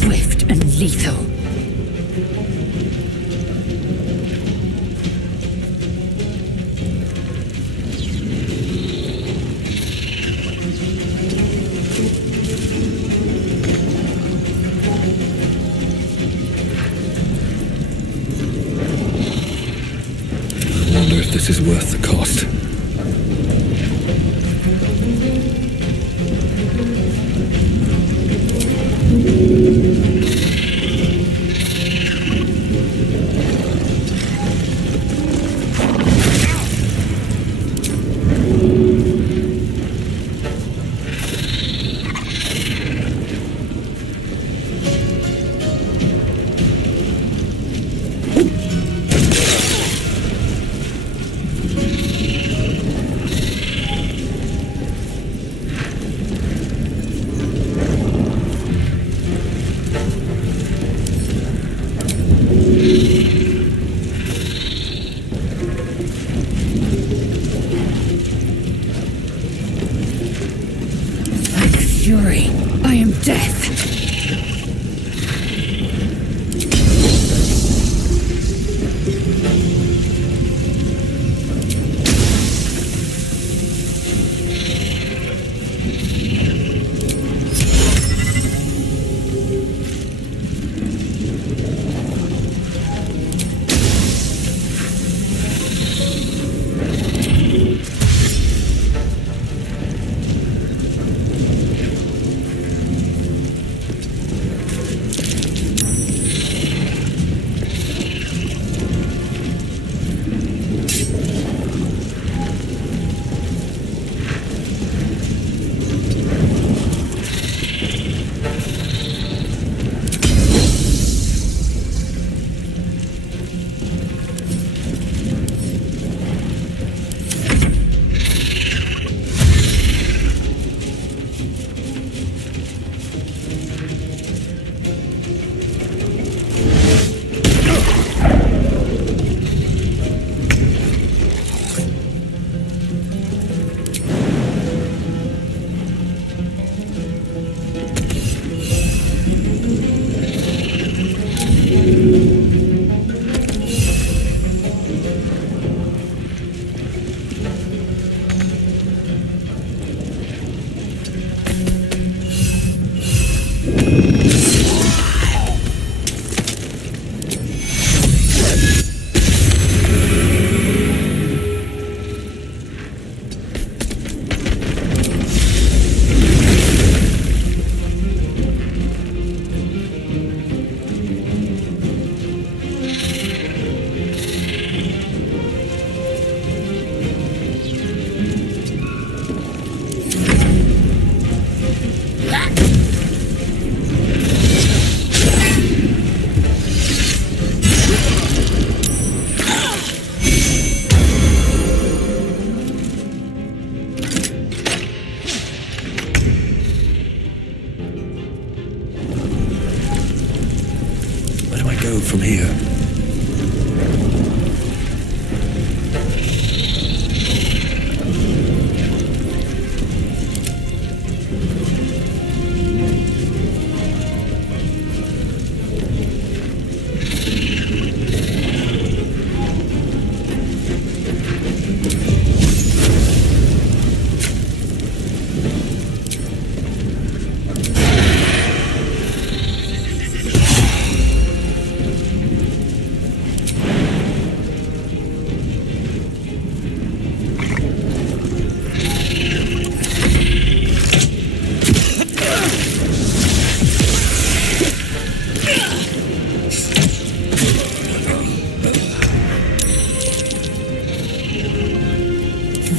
Swift and lethal. I wonder if this is worth the cost.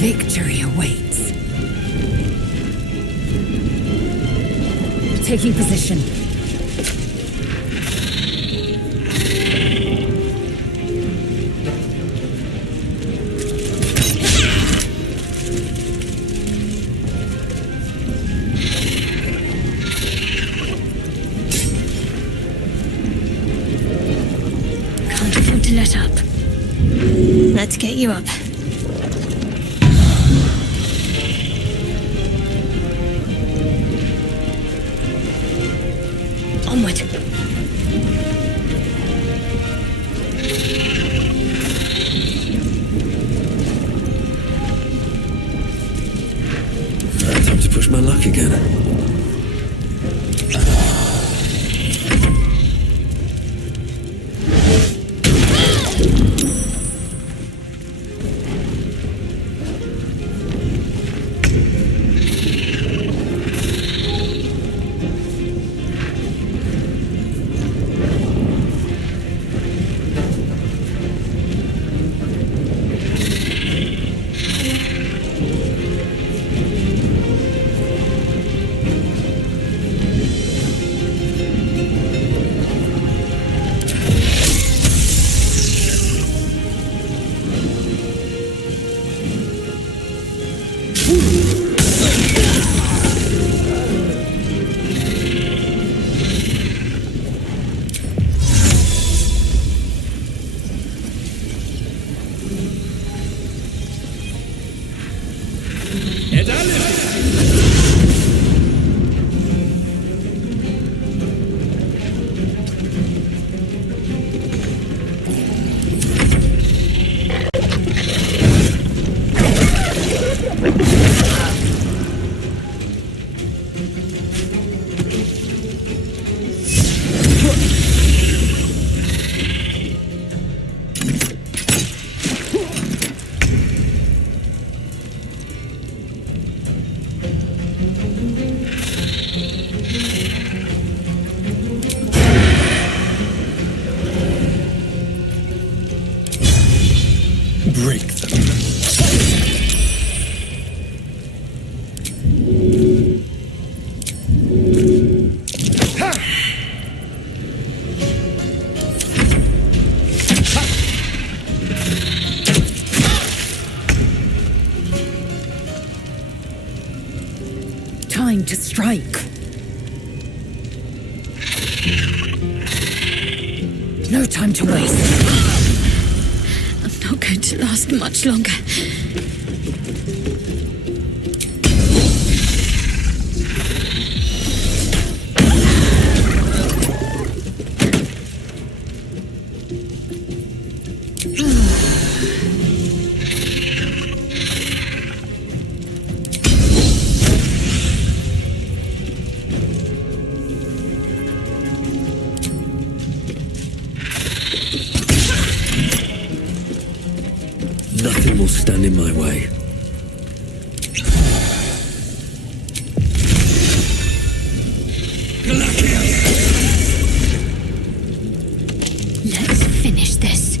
Victory awaits. Taking position. Can't afford to let up. Let's get you up. Onward. Time to push my luck again. Break them. Time to strike. No time to waste. I'm not going to last much longer. Nothing will stand in my way. Let's finish this.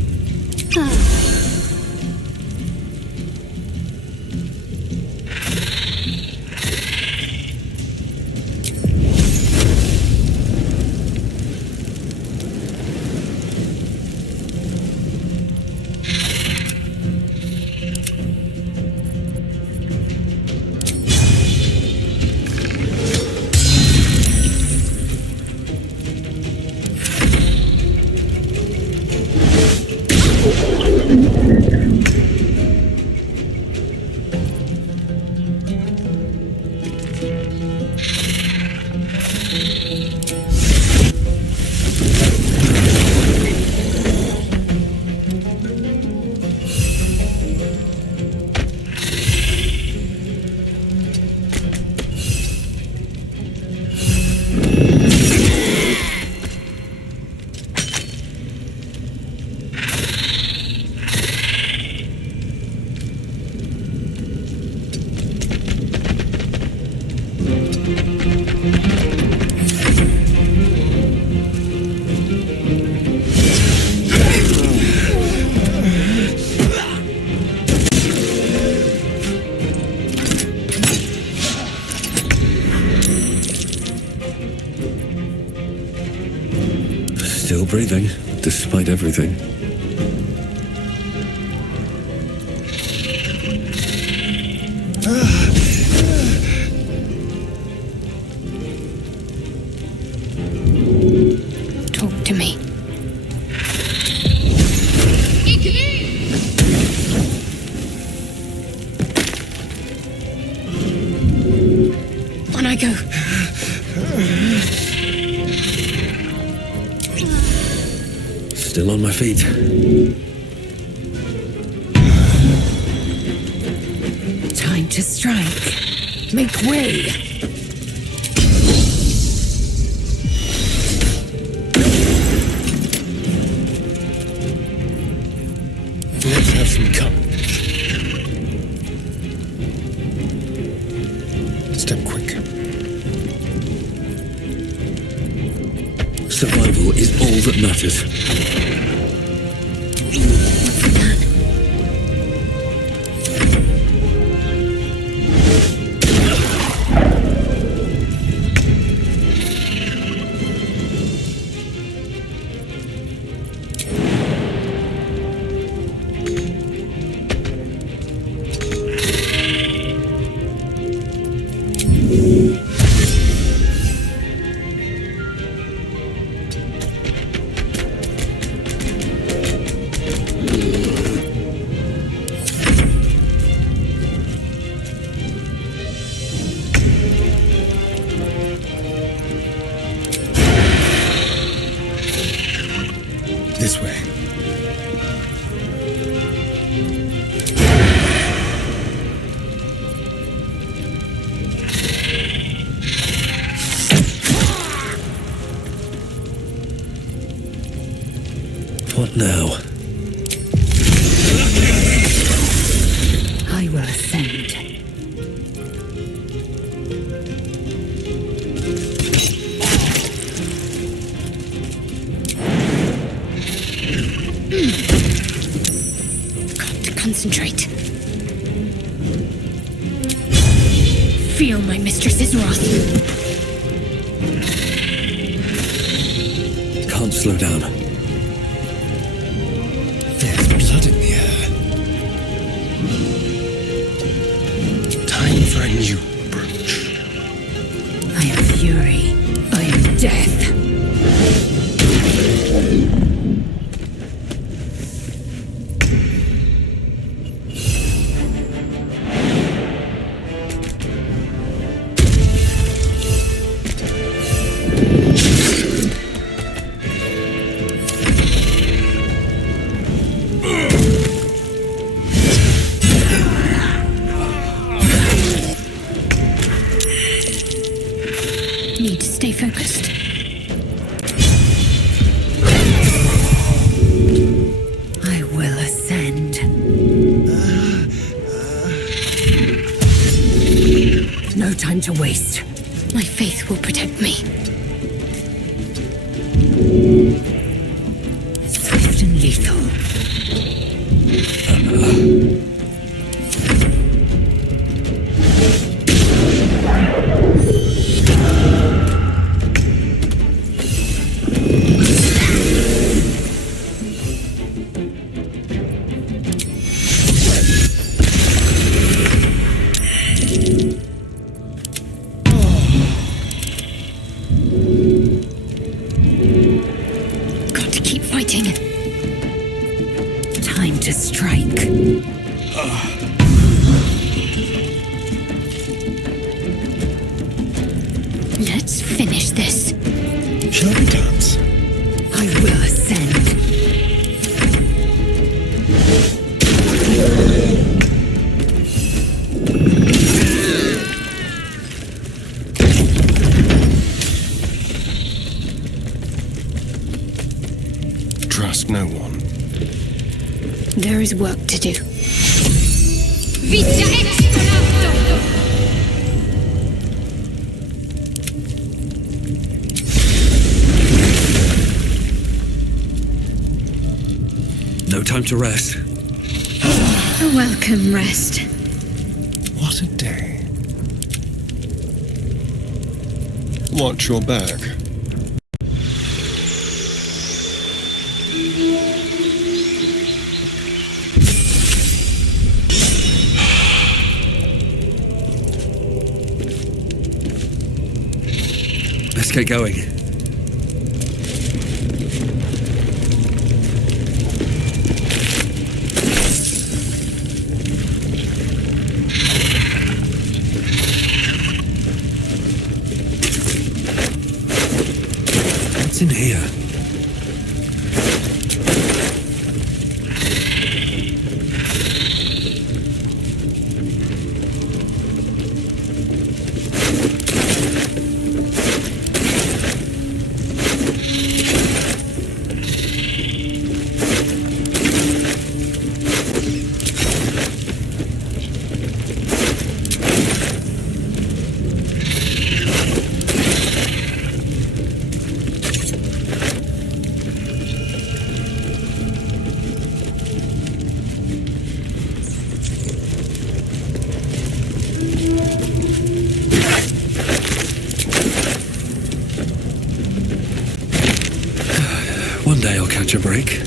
Still breathing, despite everything. Talk to me. On I go. Still on my feet. Time to strike. Make way. Let's have some courage. Step quick. Survival is all that matters. This way. What now? I will ascend. Got to concentrate. Feel my mistress's wrath. Can't slow down. There's blood in the air. Time for a new approach. I am fury. I am death. Need to stay focused. I will ascend. No time to waste. My faith will protect me. Swift and lethal. Got to keep fighting. to strike. Let's finish this. Shall we dance? I will ascend. Trust no one. There is work to do. Vita explorato! No time to rest. A welcome rest. What a day. Watch your back. Let's get going. What's in here? One day I'll catch a break.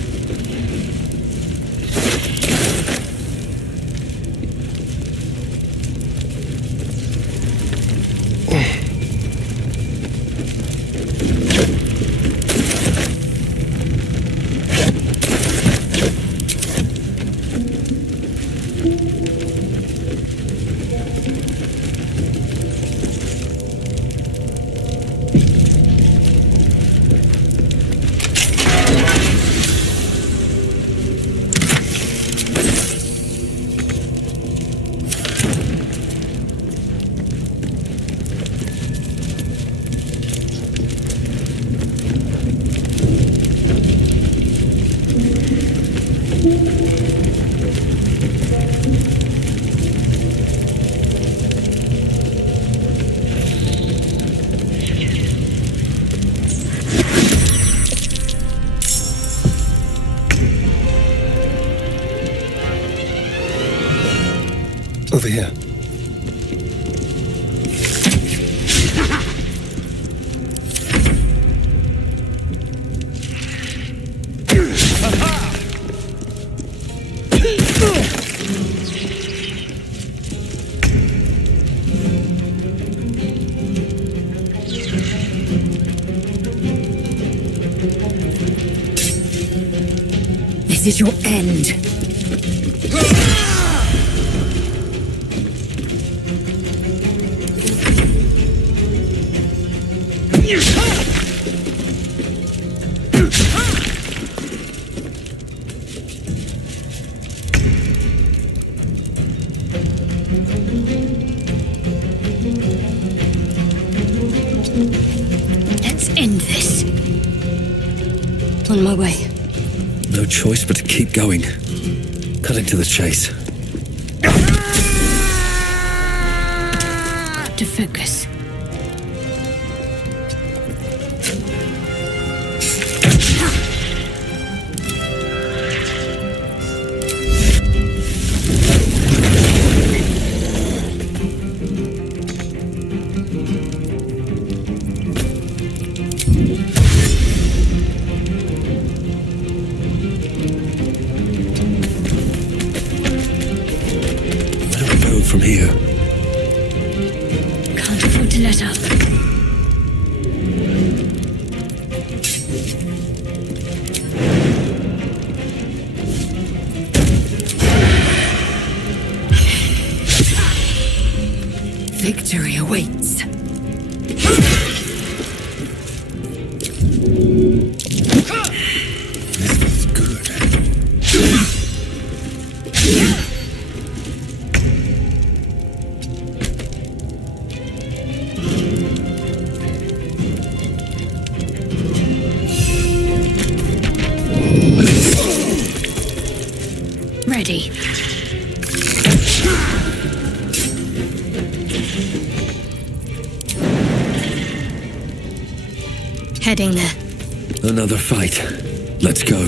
Over here. This is your end. Let's end this. On my way. No choice but to keep going. Cutting to the chase. Got to focus. From here. Can't afford to let up. Victory awaits. This is good. Ready. Heading there. Another fight. Let's go.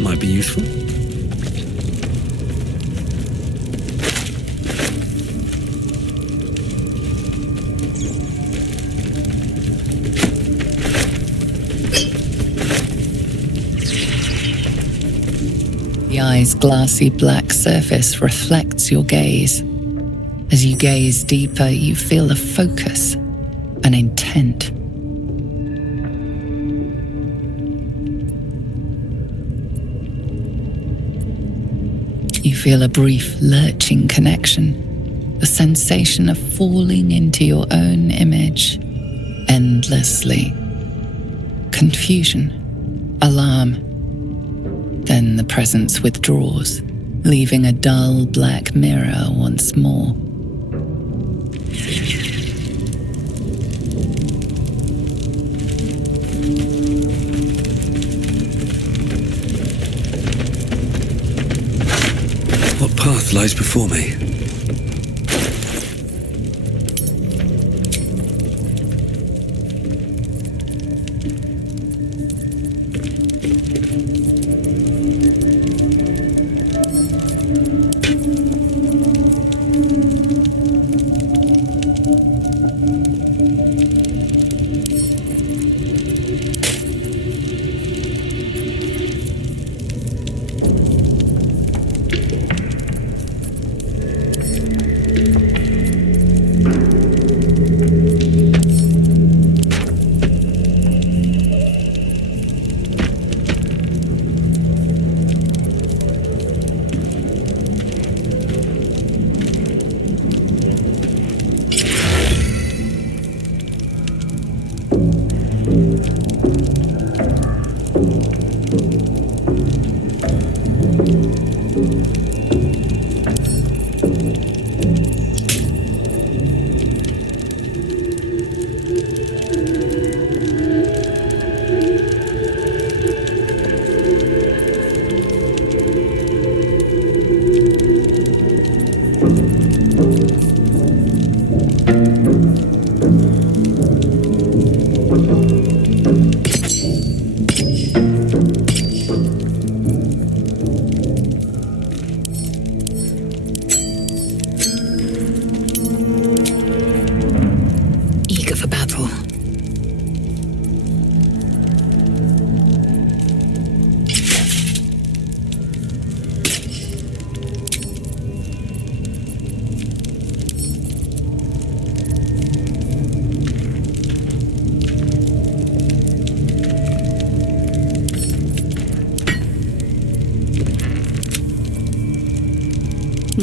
Might be useful. The eye's glassy black surface reflects your gaze. As you gaze deeper, you feel a focus, an intent. You feel a brief lurching connection, the sensation of falling into your own image endlessly. Confusion, alarm. Then the presence withdraws, leaving a dull black mirror once more. What path lies before me?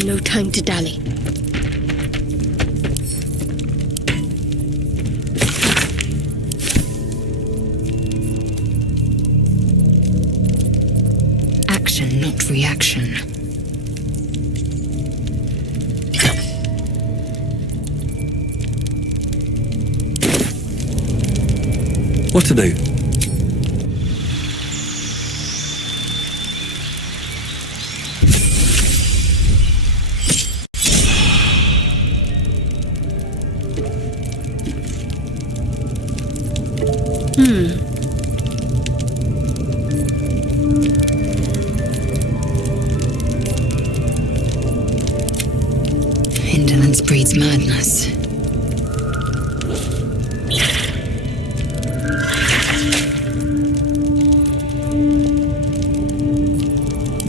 No time to dally. Action, not reaction. What to do? Indolence breeds madness.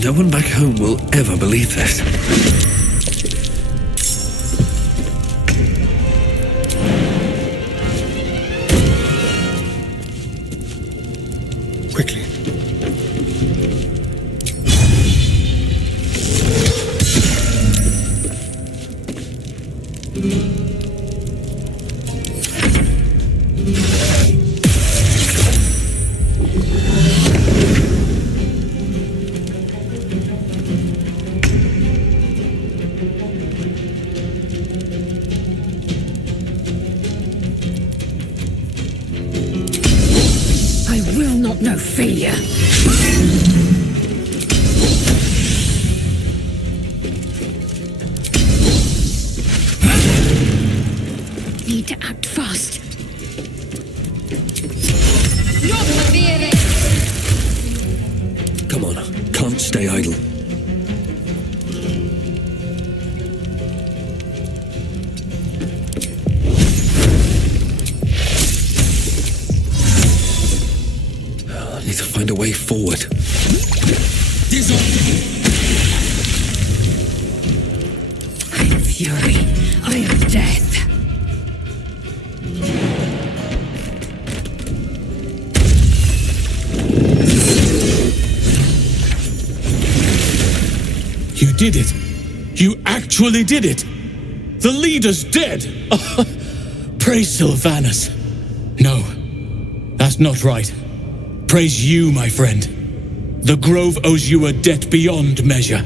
No one back home will ever believe this. Quickly. will not know failure. Need to act fast. Come on, can't stay idle. I need to find a way forward. I am fury. I am death. You did it! You actually did it! The leader's dead! Praise Sylvanus. No, that's not right. Praise you, my friend. The Grove owes you a debt beyond measure.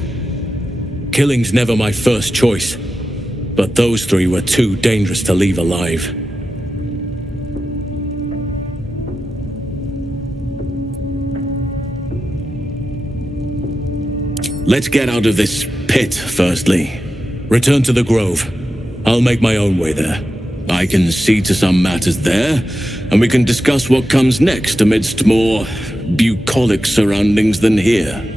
Killing's never my first choice, but those three were too dangerous to leave alive. Let's get out of this pit, firstly. Return to the Grove. I'll make my own way there. I can see to some matters there, and we can discuss what comes next amidst more bucolic surroundings than here.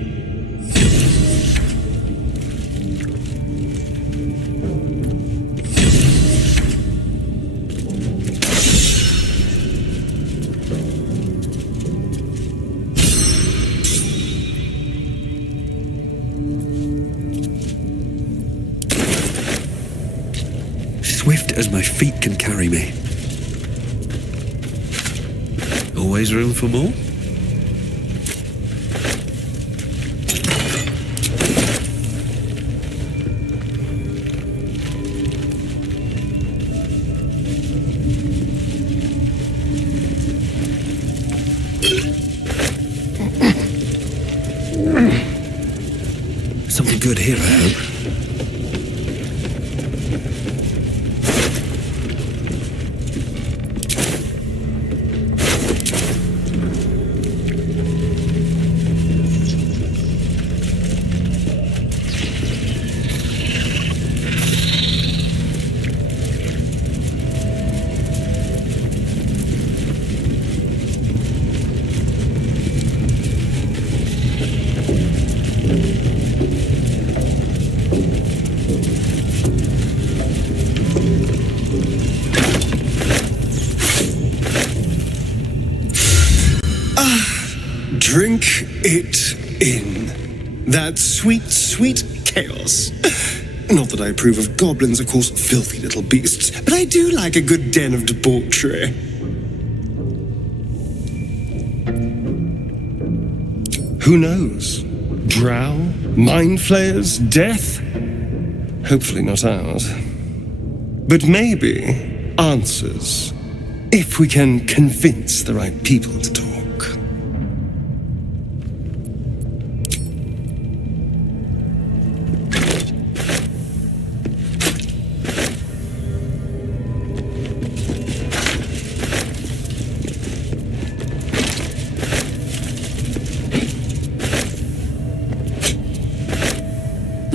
Swift as my feet can carry me. Always room for more? Something good here, I hope. Drink it in. That sweet, sweet chaos. Not that I approve of goblins, of course, filthy little beasts, but I do like a good den of debauchery. Who knows? Drow? Mind flayers? Death? Hopefully not ours. But maybe answers, if we can convince the right people to talk.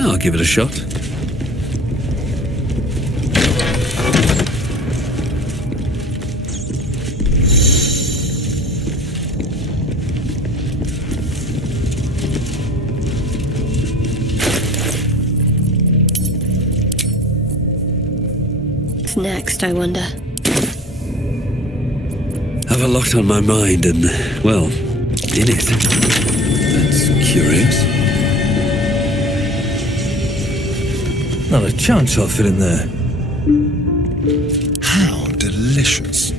I'll give it a shot. What's next, I wonder? Have a lot on my mind and, well, in it. That's curious. Not a chance I'll fit in there. How delicious.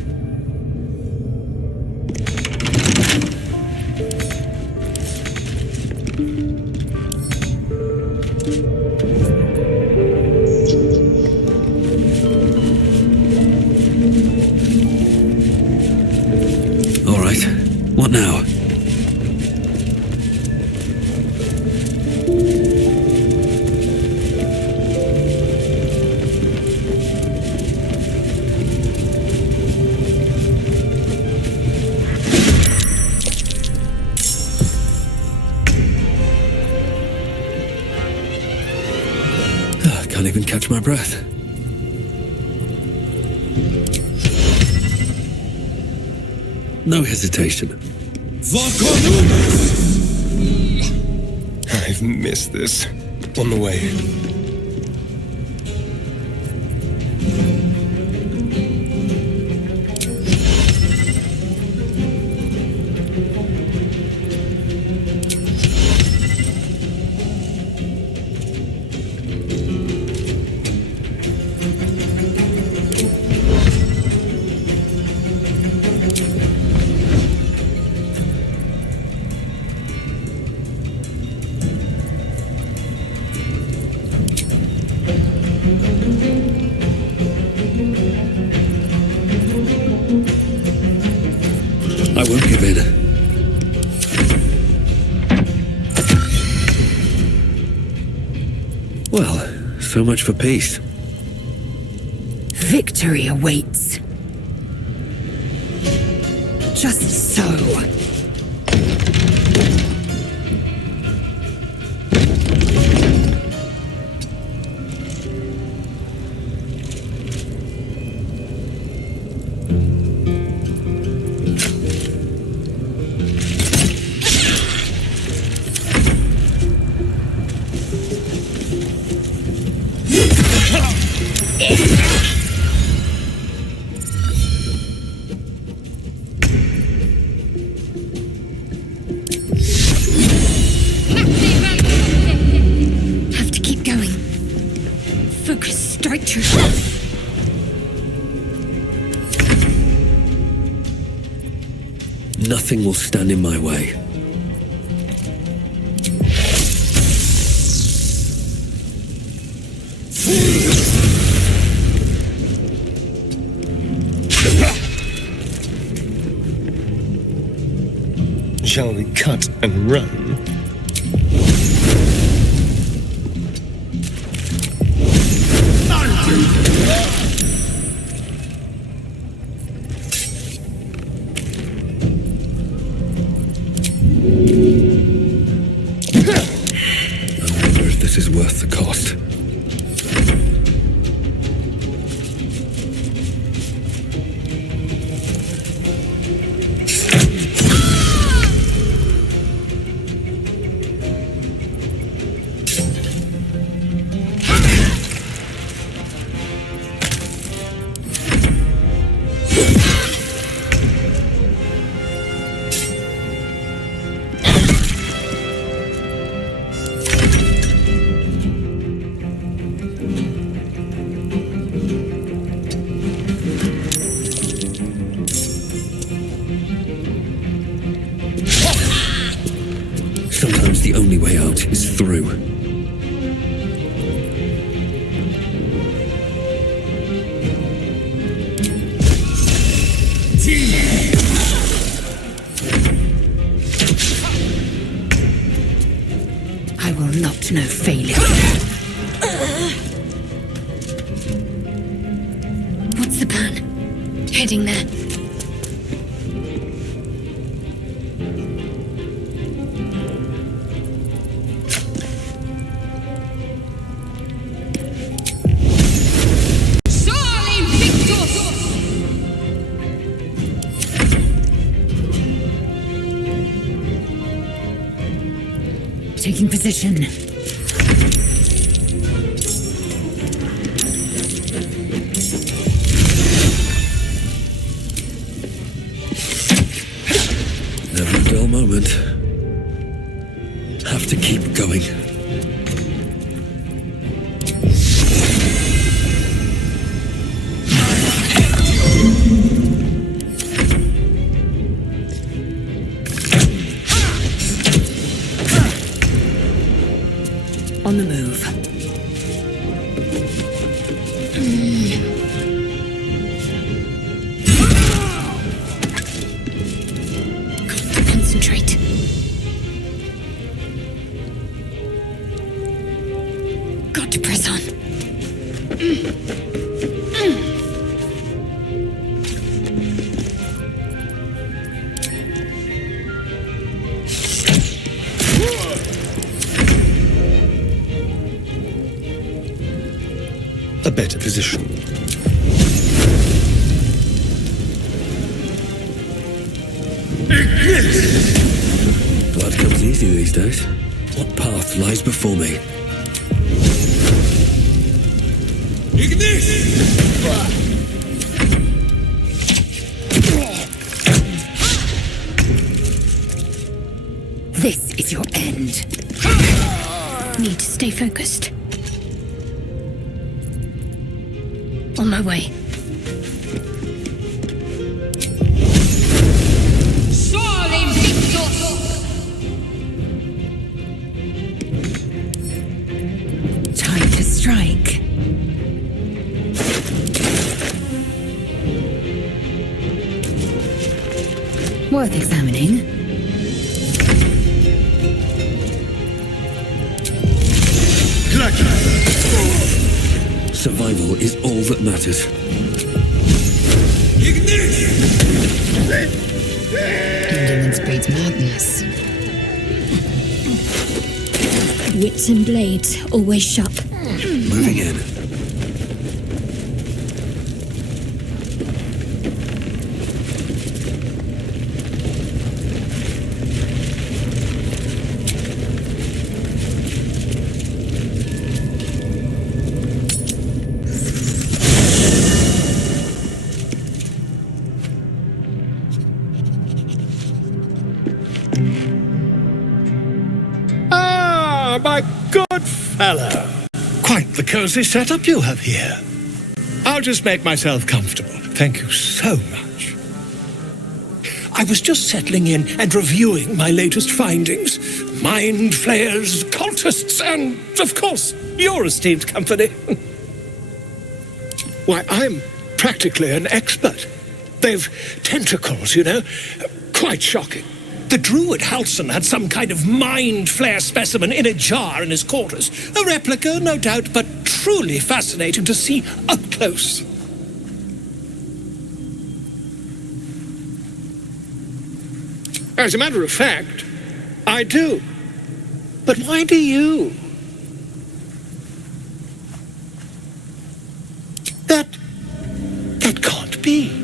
All right, what now? catch my breath. No hesitation. I've missed this. On the way. I won't give in. Well, so much for peace. Victory awaits. Just so. Have to keep going. Focus, strike true. Nothing will stand in my way. Shall we cut and run? I wonder if this is worth the cost. Sometimes the only way out is through. I will not know failure. What's the plan? Heading there. Taking position. Never a dull moment. Have to keep going. On the move. Concentrate. Got to press on. better position. Blood comes easy these days. What path lies before me? This is your end. Need to stay focused. On my way. Time to strike. Worth examining. Survival is all that matters. Indolence breeds madness. Wits and blades, always sharp. Moving in. Ah, my good fellow. Quite the cozy setup you have here. I'll just make myself comfortable. Thank you so much. I was just settling in and reviewing my latest findings. Mind flayers, cultists, and, of course, your esteemed company. Why, I'm practically an expert. They've tentacles, you know. Quite shocking. The druid Halson had some kind of mind flare specimen in a jar in his quarters. A replica, no doubt, but truly fascinating to see up close. As a matter of fact, I do. But why do you? That can't be.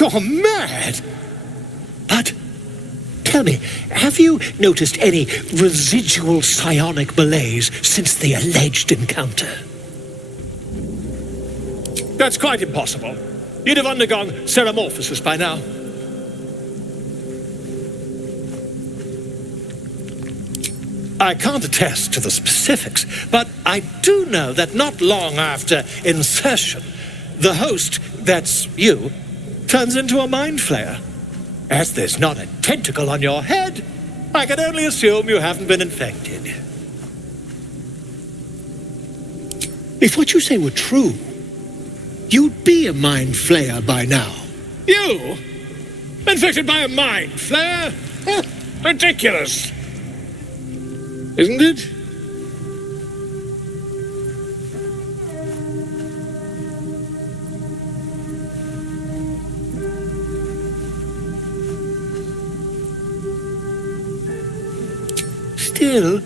You're mad! But, tell me, have you noticed any residual psionic malaise since the alleged encounter? That's quite impossible. You'd have undergone ceramorphosis by now. I can't attest to the specifics, but I do know that not long after insertion, the host, that's you, turns into a mind flayer. As there's not a tentacle on your head, I can only assume you haven't been infected. If what you say were true, you'd be a mind flayer by now. You? Infected by a mind flayer? Ridiculous. Isn't it? Still,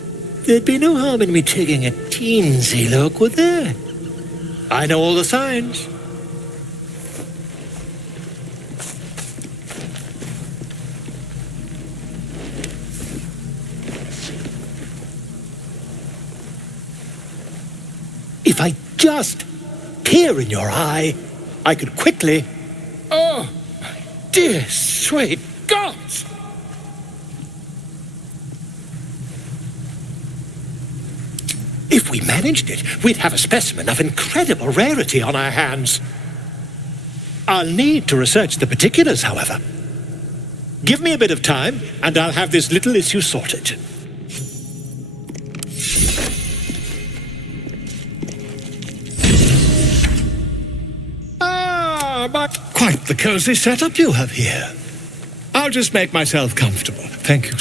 there'd be no harm in me taking a teensy look, would there? I know all the signs. If I just peer in your eye, I could quickly... Oh, my dear sweet gods! If we managed it, we'd have a specimen of incredible rarity on our hands. I'll need to research the particulars, however. Give me a bit of time, and I'll have this little issue sorted. But quite the cozy setup you have here. I'll just make myself comfortable. Thank you.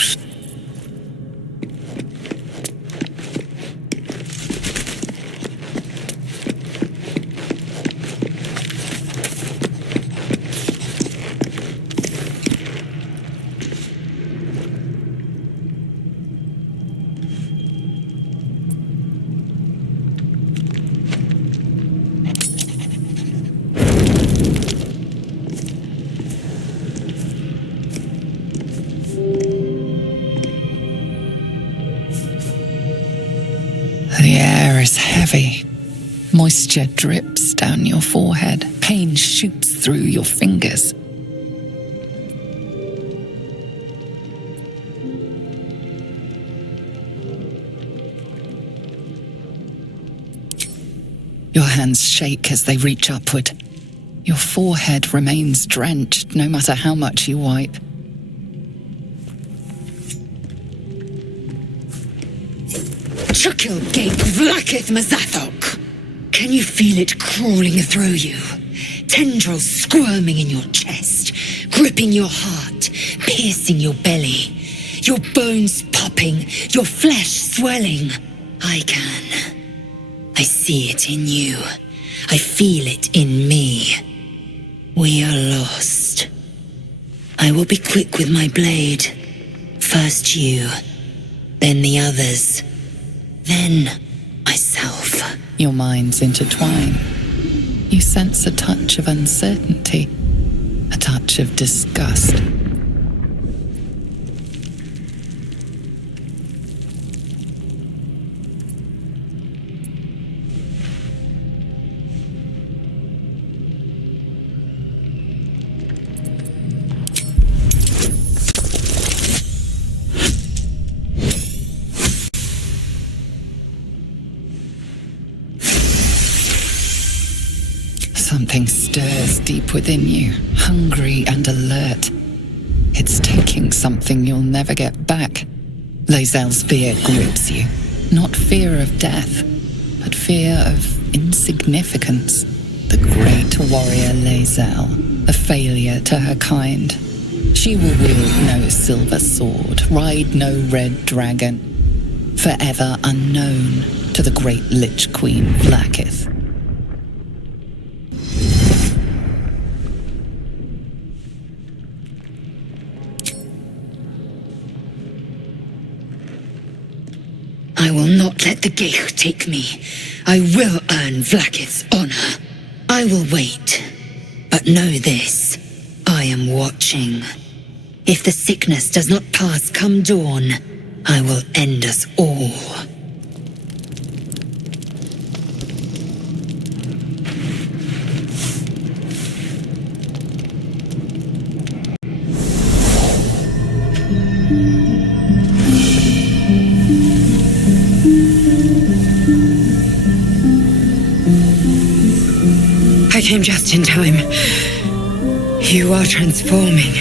The air is heavy. Moisture drips down your forehead. Pain shoots through your fingers. Your hands shake as they reach upward. Your forehead remains drenched no matter how much you wipe. Chukil Gate Vlakith Mazathok! Can you feel it crawling through you? Tendrils squirming in your chest, gripping your heart, piercing your belly. Your bones popping, your flesh swelling. I can. I see it in you. I feel it in me. We are lost. I will be quick with my blade. First you, then the others, then myself. Your minds intertwine. You sense a touch of uncertainty, a touch of disgust. Something stirs deep within you, hungry and alert. It's taking something you'll never get back. Lae'zel's fear grips you. Not fear of death, but fear of insignificance. The great warrior Lae'zel, a failure to her kind. She will wield no silver sword, ride no red dragon. Forever unknown to the great Lich Queen Vlakith. I will not let the Geich take me. I will earn Vlakith's honor. I will wait. But know this, I am watching. If the sickness does not pass come dawn, I will end us all. I came just in time. You are transforming.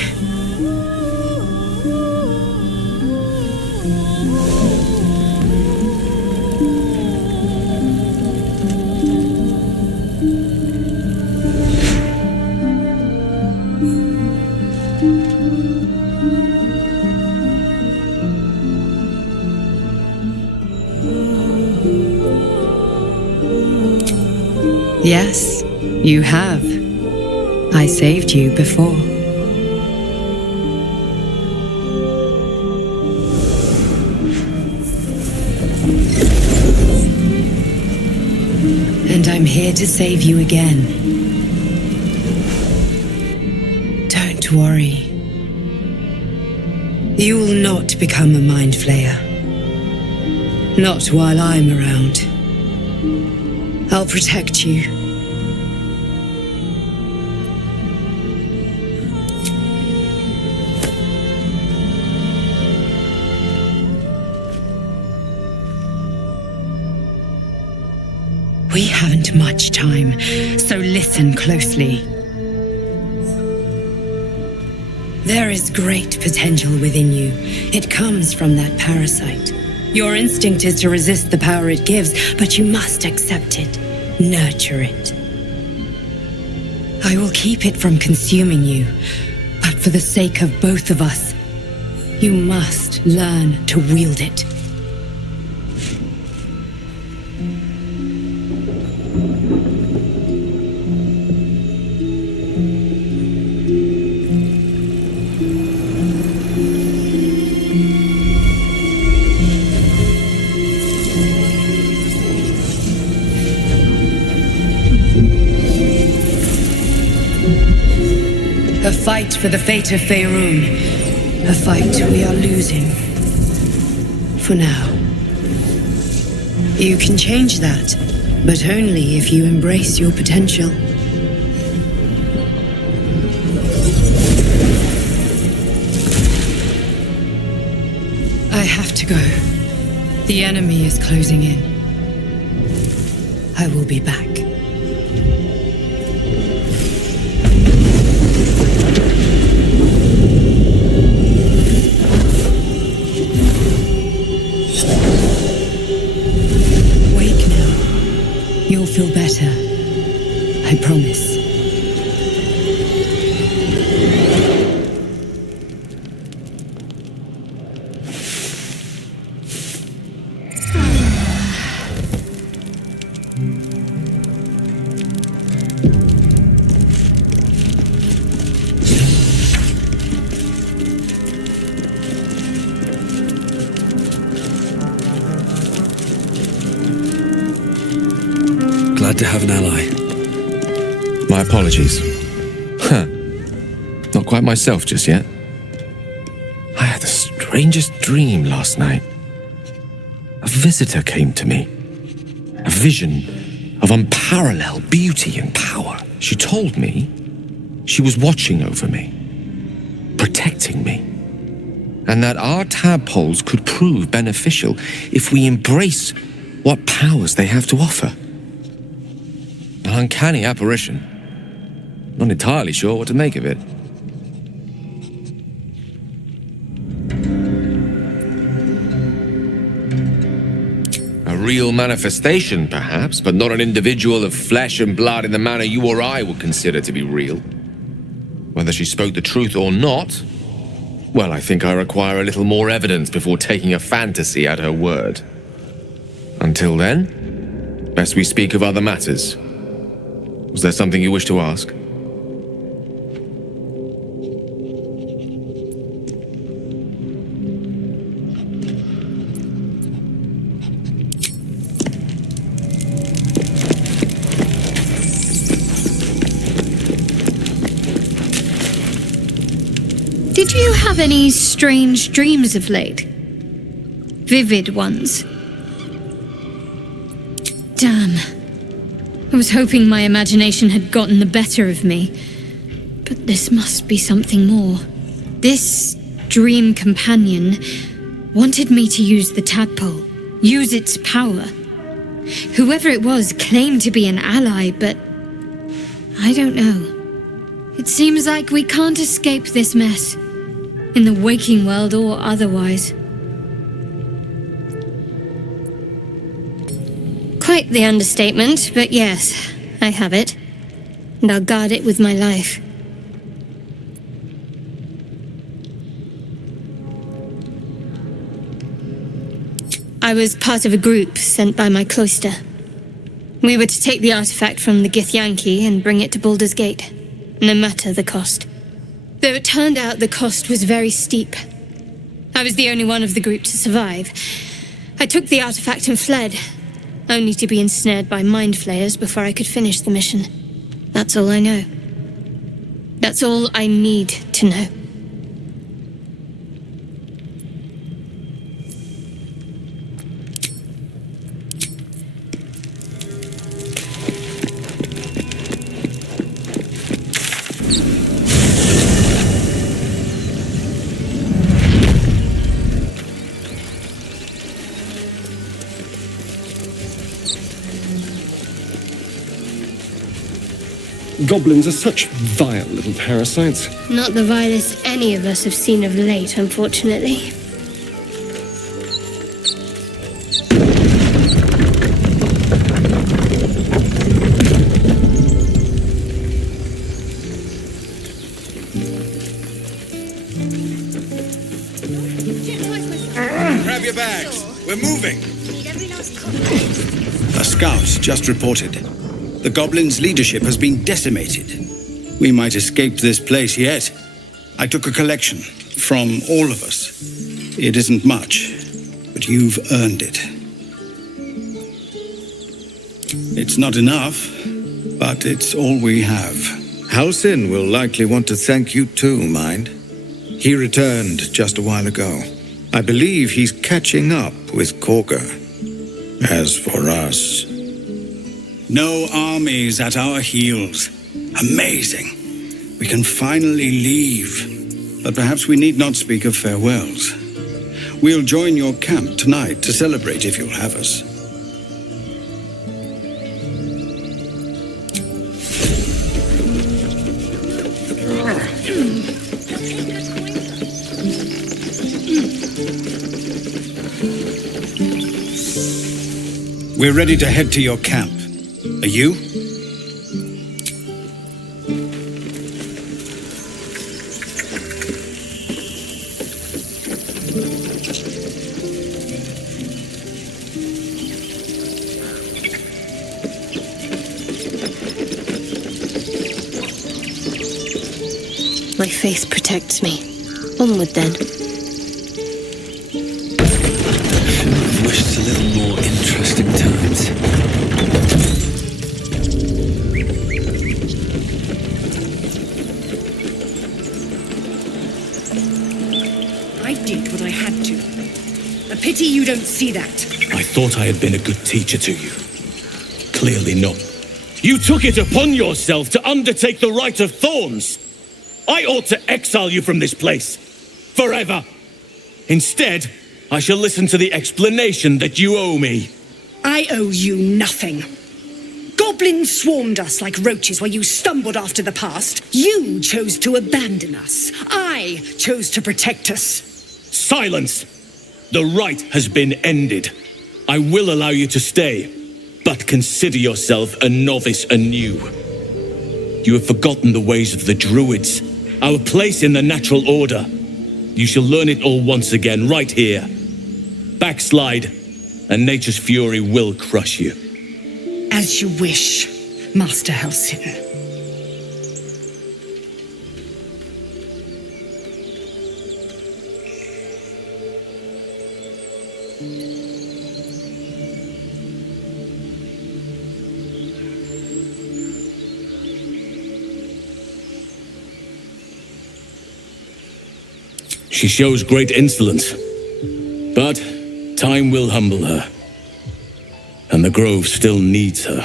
Yes, you have. I saved you before. And I'm here to save you again. Don't worry. You will not become a mind flayer. Not while I'm around. I'll protect you. We haven't much time, so listen closely. There is great potential within you. It comes from that parasite. Your instinct is to resist the power it gives, but you must accept it, nurture it. I will keep it from consuming you, but for the sake of both of us, you must learn to wield it. A fight for the fate of Faerun. A fight we are losing. For now. You can change that, but only if you embrace your potential. I have to go. The enemy is closing in. I will be back. Wake now. You'll feel better. I promise. Glad to have an ally. My apologies. Not quite myself just yet. I had the strangest dream last night. A visitor came to me. A vision of unparalleled beauty and power. She told me she was watching over me, protecting me, and that our tadpoles could prove beneficial if we embrace what powers they have to offer. An uncanny apparition. Not entirely sure what to make of it. A real manifestation, perhaps, but not an individual of flesh and blood in the manner you or I would consider to be real. Whether she spoke the truth or not, well, I think I require a little more evidence before taking a fantasy at her word. Until then, best we speak of other matters. Was there something you wish to ask? Did you have any strange dreams of late? Vivid ones? Damn. I was hoping my imagination had gotten the better of me. But this must be something more. This dream companion wanted me to use the tadpole, use its power. Whoever it was claimed to be an ally, but I don't know. It seems like we can't escape this mess, in the waking world or otherwise. Quite the understatement, but yes, I have it. And I'll guard it with my life. I was part of a group sent by my cloister. We were to take the artifact from the Githyanki and bring it to Baldur's Gate, no matter the cost. Though it turned out the cost was very steep. I was the only one of the group to survive. I took the artifact and fled, only to be ensnared by mind flayers before I could finish the mission. That's all I know. That's all I need to know. Goblins are such vile little parasites. Not the vilest any of us have seen of late, unfortunately. Grab your bags. We're moving. A scout just reported. The goblins' leadership has been decimated. We might escape this place yet. I took a collection from all of us. It isn't much, but you've earned it. It's not enough, but it's all we have. Halsin will likely want to thank you too, Mind. He returned just a while ago. I believe he's catching up with Korger. As for us, no armies at our heels. Amazing. We can finally leave. But perhaps we need not speak of farewells. We'll join your camp tonight to celebrate if you'll have us. We're ready to head to your camp. Are you? My faith protects me. Onward then. I've wished a little more interesting times. I did what I had to. A pity you don't see that. I thought I had been a good teacher to you. Clearly not. You took it upon yourself to undertake the Rite of Thorns. I ought to exile you from this place. Forever. Instead, I shall listen to the explanation that you owe me. I owe you nothing. Goblins swarmed us like roaches while you stumbled after the past. You chose to abandon us. I chose to protect us. Silence! The rite has been ended. I will allow you to stay, but consider yourself a novice anew. You have forgotten the ways of the Druids, our place in the natural order. You shall learn it all once again, right here. Backslide, and nature's fury will crush you. As you wish, Master Halsin. She shows great insolence, but time will humble her, and the grove still needs her.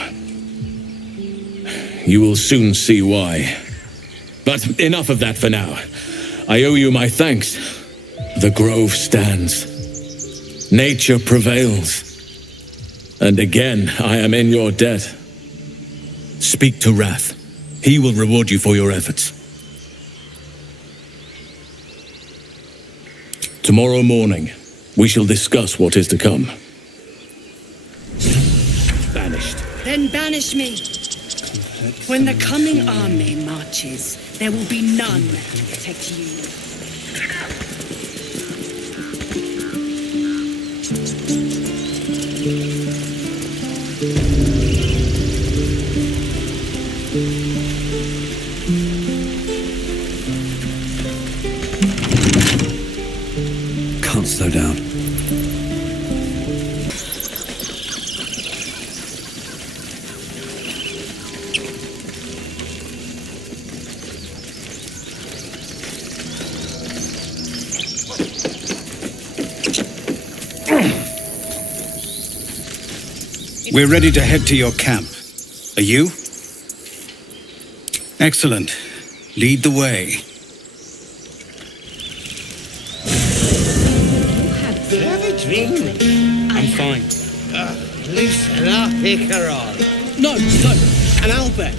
You will soon see why. But enough of that for now. I owe you my thanks. The grove stands. Nature prevails. And again, I am in your debt. Speak to Wrath. He will reward you for your efforts. Tomorrow morning, we shall discuss what is to come. Banished. Then banish me. When the coming army marches, there will be none to protect you. Can't slow down. We're ready to head to your camp. Are you? Excellent. Lead the way. Have a drink. I'm fine. Loosen up, Icaron. No, And Albert.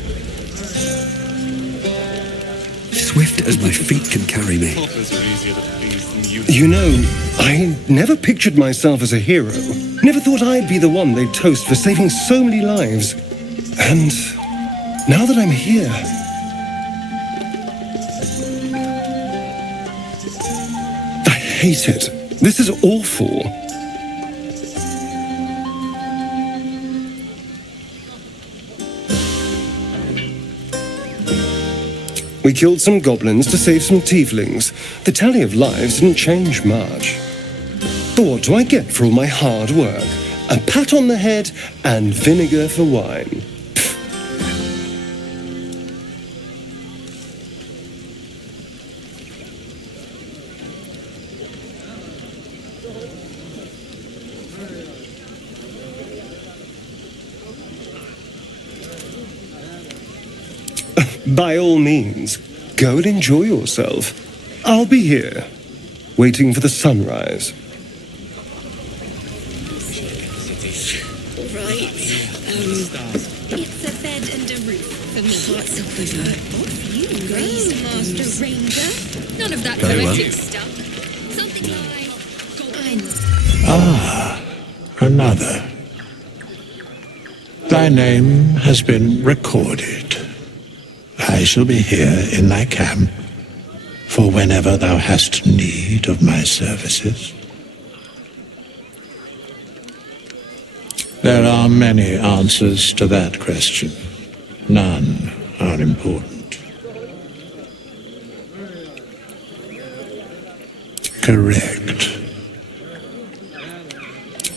Swift as my feet can carry me. You know, I never pictured myself as a hero. Never thought I'd be the one they'd toast for saving so many lives. And now that I'm here... I hate it. This is awful. We killed some goblins to save some tieflings. The tally of lives didn't change much. But what do I get for all my hard work? A pat on the head and vinegar for wine. By all means, go and enjoy yourself. I'll be here, waiting for the sunrise. Right. It's a bed and a roof for me. Hearts a quiver. Grace, Master Ranger. None of that Very well. poetic stuff. Something like... Ah, another. Thy name has been recorded. I shall be here in thy camp for whenever thou hast need of my services. There are many answers to that question. None are important. Correct.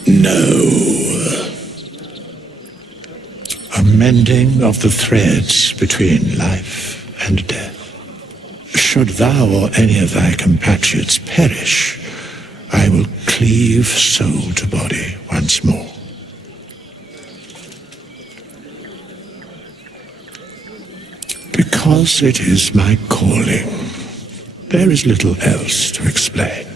No. A mending of the threads between life and death. Should thou or any of thy compatriots perish, I will cleave soul to body once more. Because it is my calling, there is little else to explain.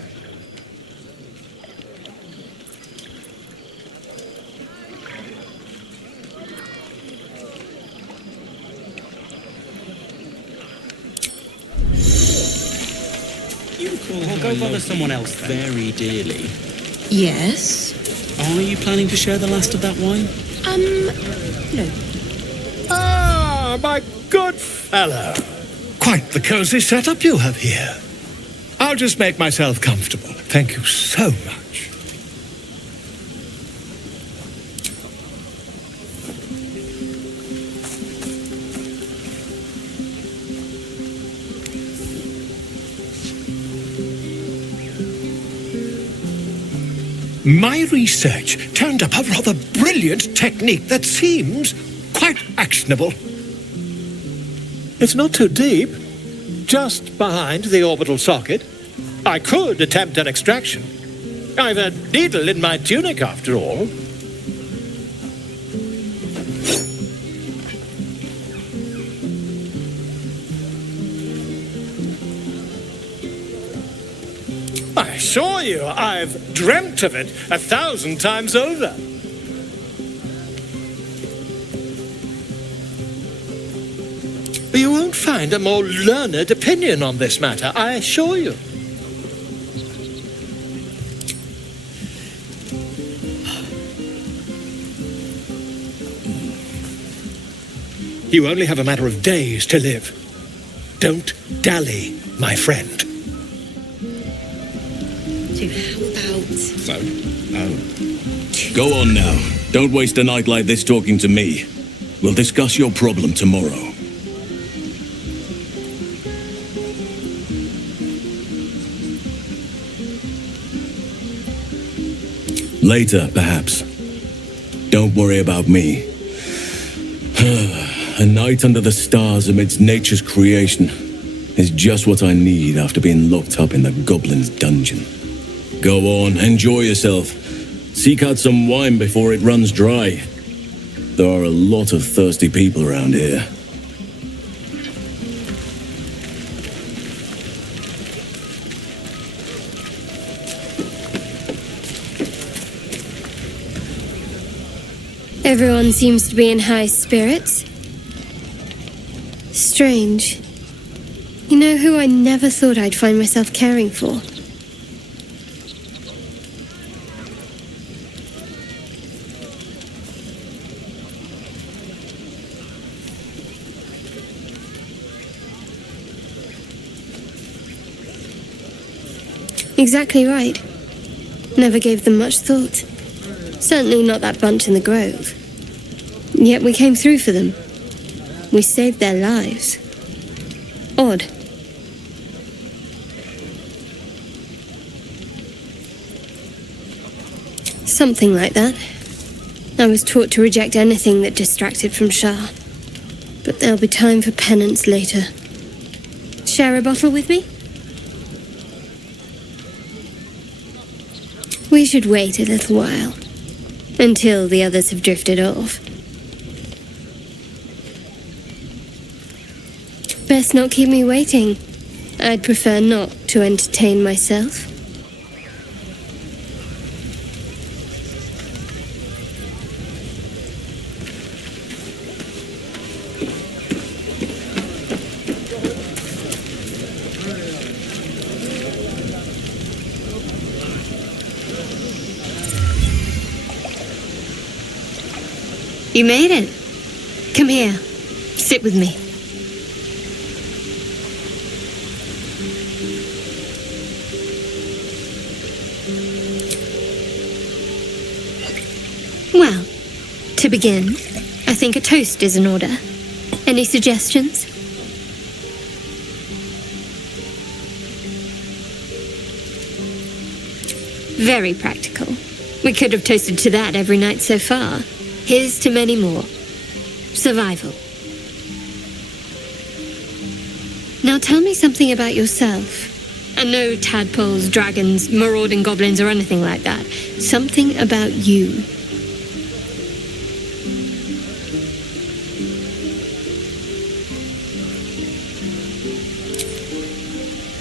We'll go bother someone else then. Very dearly. Yes? Are you planning to share the last of that wine? No. Ah, my good fellow. Quite the cozy setup you have here. I'll just make myself comfortable. Thank you so much. My research turned up a rather brilliant technique that seems quite actionable. It's not too deep, just behind the orbital socket. I could attempt an extraction. I've a needle in my tunic, after all. I assure you, I've dreamt of it 1,000 times over. You won't find a more learned opinion on this matter, I assure you. You only have a matter of days to live. Don't dally, my friend. So how about... Go on now. Don't waste a night like this talking to me. We'll discuss your problem tomorrow. Later, perhaps. Don't worry about me. A night under the stars amidst nature's creation is just what I need after being locked up in the goblin's dungeon. Go on, enjoy yourself. Seek out some wine before it runs dry. There are a lot of thirsty people around here. Everyone seems to be in high spirits. Strange. You know who I never thought I'd find myself caring for? Exactly right. Never gave them much thought. Certainly not that bunch in the grove. Yet we came through for them. We saved their lives. Odd. Something like that. I was taught to reject anything that distracted from Shah. But there'll be time for penance later. Share a bottle with me? We should wait a little while. Until the others have drifted off. Best not keep me waiting. I'd prefer not to entertain myself. You made it. Come here. Sit with me. Well, to begin, I think a toast is in order. Any suggestions? Very practical. We could have toasted to that every night so far. Here's to many more. Survival. Now tell me something about yourself. And no tadpoles, dragons, marauding goblins, or anything like that. Something about you.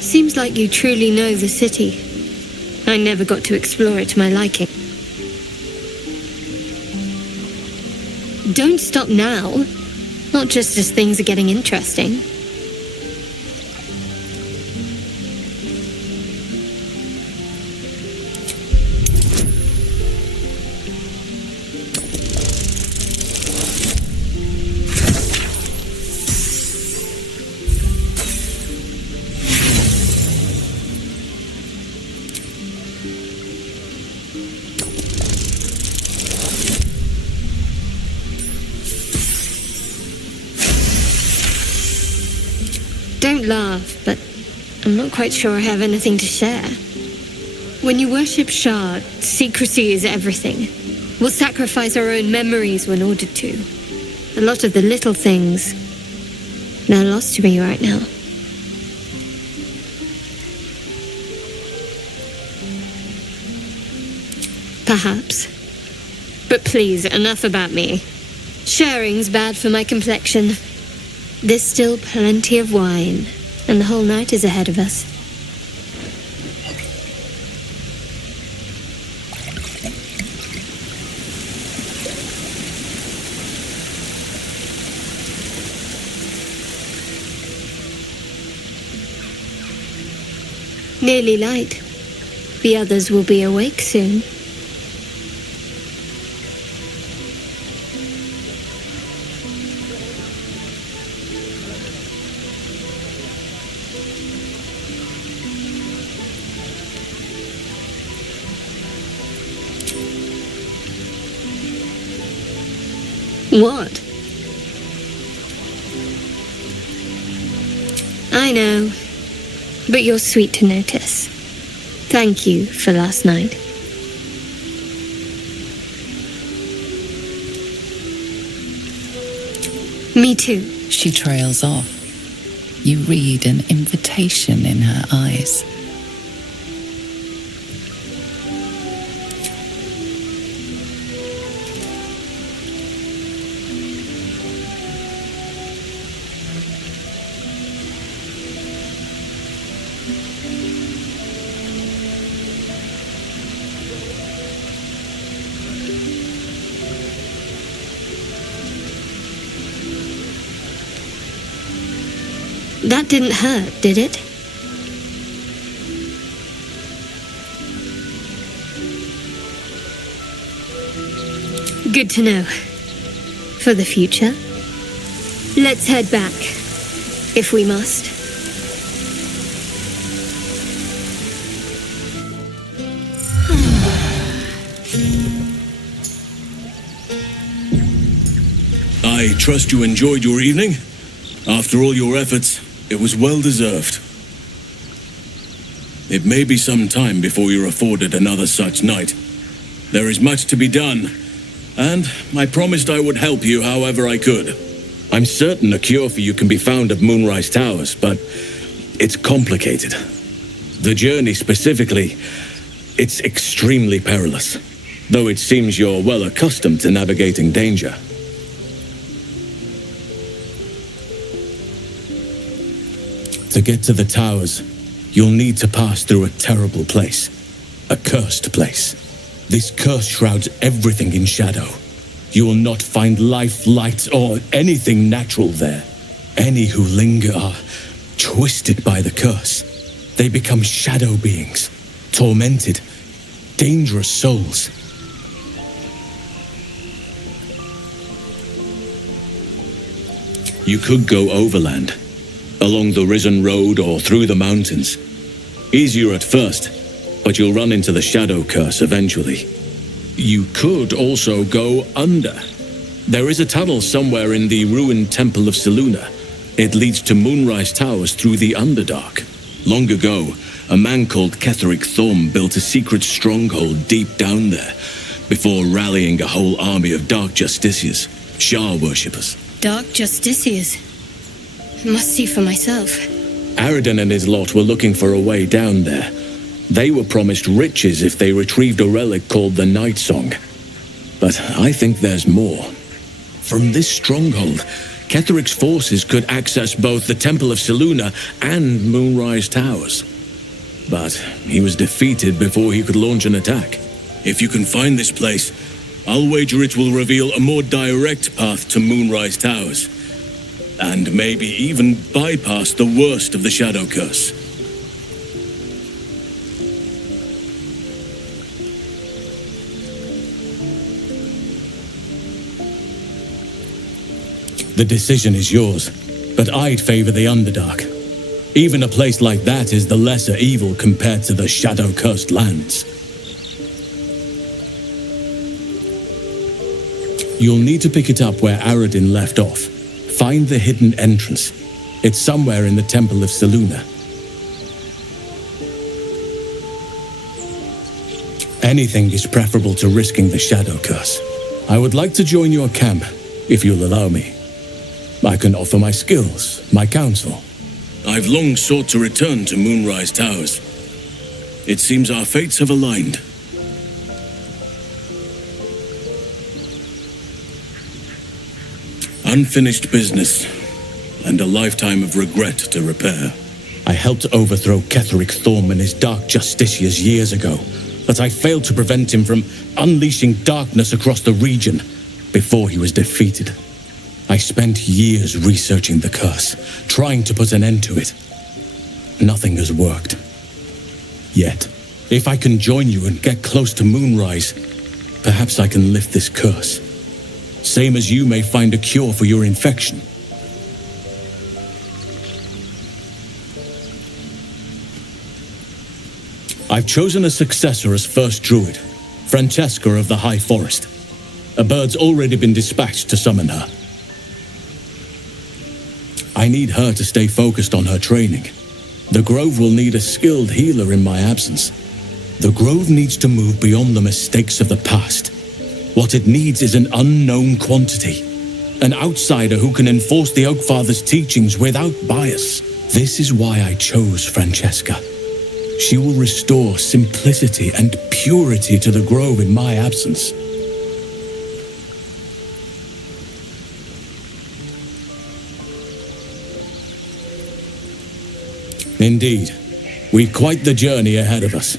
Seems like you truly know the city. I never got to explore it to my liking. Don't stop now. Not just as things are getting interesting. Don't laugh, but I'm not quite sure I have anything to share. When you worship Shard, secrecy is everything. We'll sacrifice our own memories when ordered to. A lot of the little things, they're lost to me right now. Perhaps. But please, enough about me. Sharing's bad for my complexion. There's still plenty of wine, and the whole night is ahead of us. Nearly light. The others will be awake soon. What? I know, but you're sweet to notice. Thank you for last night. Me too. She trails off. You read an invitation in her eyes. That didn't hurt, did it? Good to know. For the future. Let's head back, if we must. I trust you enjoyed your evening. After all your efforts, it was well deserved. It may be some time before you're afforded another such night. There is much to be done, and I promised I would help you however I could. I'm certain a cure for you can be found at Moonrise Towers, but it's complicated. The journey specifically, it's extremely perilous, though it seems you're well accustomed to navigating danger. To get to the towers, you'll need to pass through a terrible place. A cursed place. This curse shrouds everything in shadow. You will not find life, light, or anything natural there. Any who linger are twisted by the curse. They become shadow beings, tormented, dangerous souls. You could go overland, along the Risen Road or through the mountains. Easier at first, but you'll run into the shadow curse eventually. You could also go under. There is a tunnel somewhere in the ruined Temple of Selûne. It leads to Moonrise Towers through the Underdark. Long ago, a man called Ketheric Thorm built a secret stronghold deep down there, before rallying a whole army of Dark Justiciars, Shah worshippers. Dark Justiciars. Must see for myself. Aradin and his lot were looking for a way down there. They were promised riches if they retrieved a relic called the Night Song. But I think there's more. From this stronghold, Ketheric's forces could access both the Temple of Selûne and Moonrise Towers. But he was defeated before he could launch an attack. If you can find this place, I'll wager it will reveal a more direct path to Moonrise Towers. And maybe even bypass the worst of the Shadow Curse. The decision is yours, but I'd favor the Underdark. Even a place like that is the lesser evil compared to the shadow-cursed lands. You'll need to pick it up where Aradin left off. Find the hidden entrance. It's somewhere in the Temple of Selûne. Anything is preferable to risking the shadow curse. I would like to join your camp, if you'll allow me. I can offer my skills, my counsel. I've long sought to return to Moonrise Towers. It seems our fates have aligned. Unfinished business, and a lifetime of regret to repair. I helped overthrow Ketheric Thorm and his Dark Justiciars years ago, but I failed to prevent him from unleashing darkness across the region before he was defeated. I spent years researching the curse, trying to put an end to it. Nothing has worked. Yet, if I can join you and get close to Moonrise, perhaps I can lift this curse. Same as you may find a cure for your infection. I've chosen a successor as first druid, Francesca of the High Forest. A bird's already been dispatched to summon her. I need her to stay focused on her training. The Grove will need a skilled healer in my absence. The Grove needs to move beyond the mistakes of the past. What it needs is an unknown quantity. An outsider who can enforce the Oakfather's teachings without bias. This is why I chose Francesca. She will restore simplicity and purity to the Grove in my absence. Indeed, we've quite the journey ahead of us.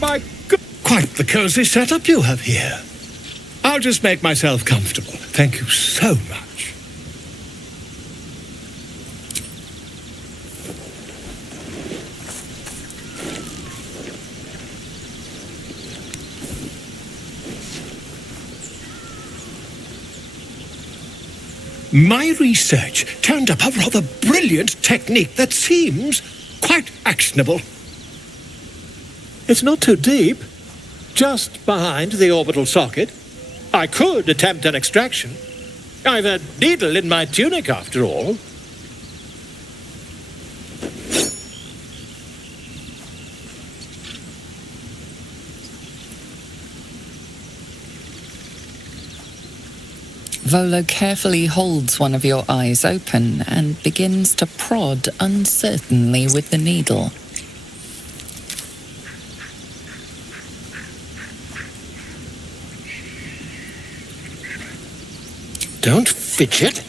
My God. Quite the cozy setup you have here. I'll just make myself comfortable. Thank you so much. My research turned up a rather brilliant technique that seems quite actionable. It's not too deep, just behind the orbital socket. I could attempt an extraction. I've a needle in my tunic, after all. Volo carefully holds one of your eyes open and begins to prod uncertainly with the needle. Don't fidget.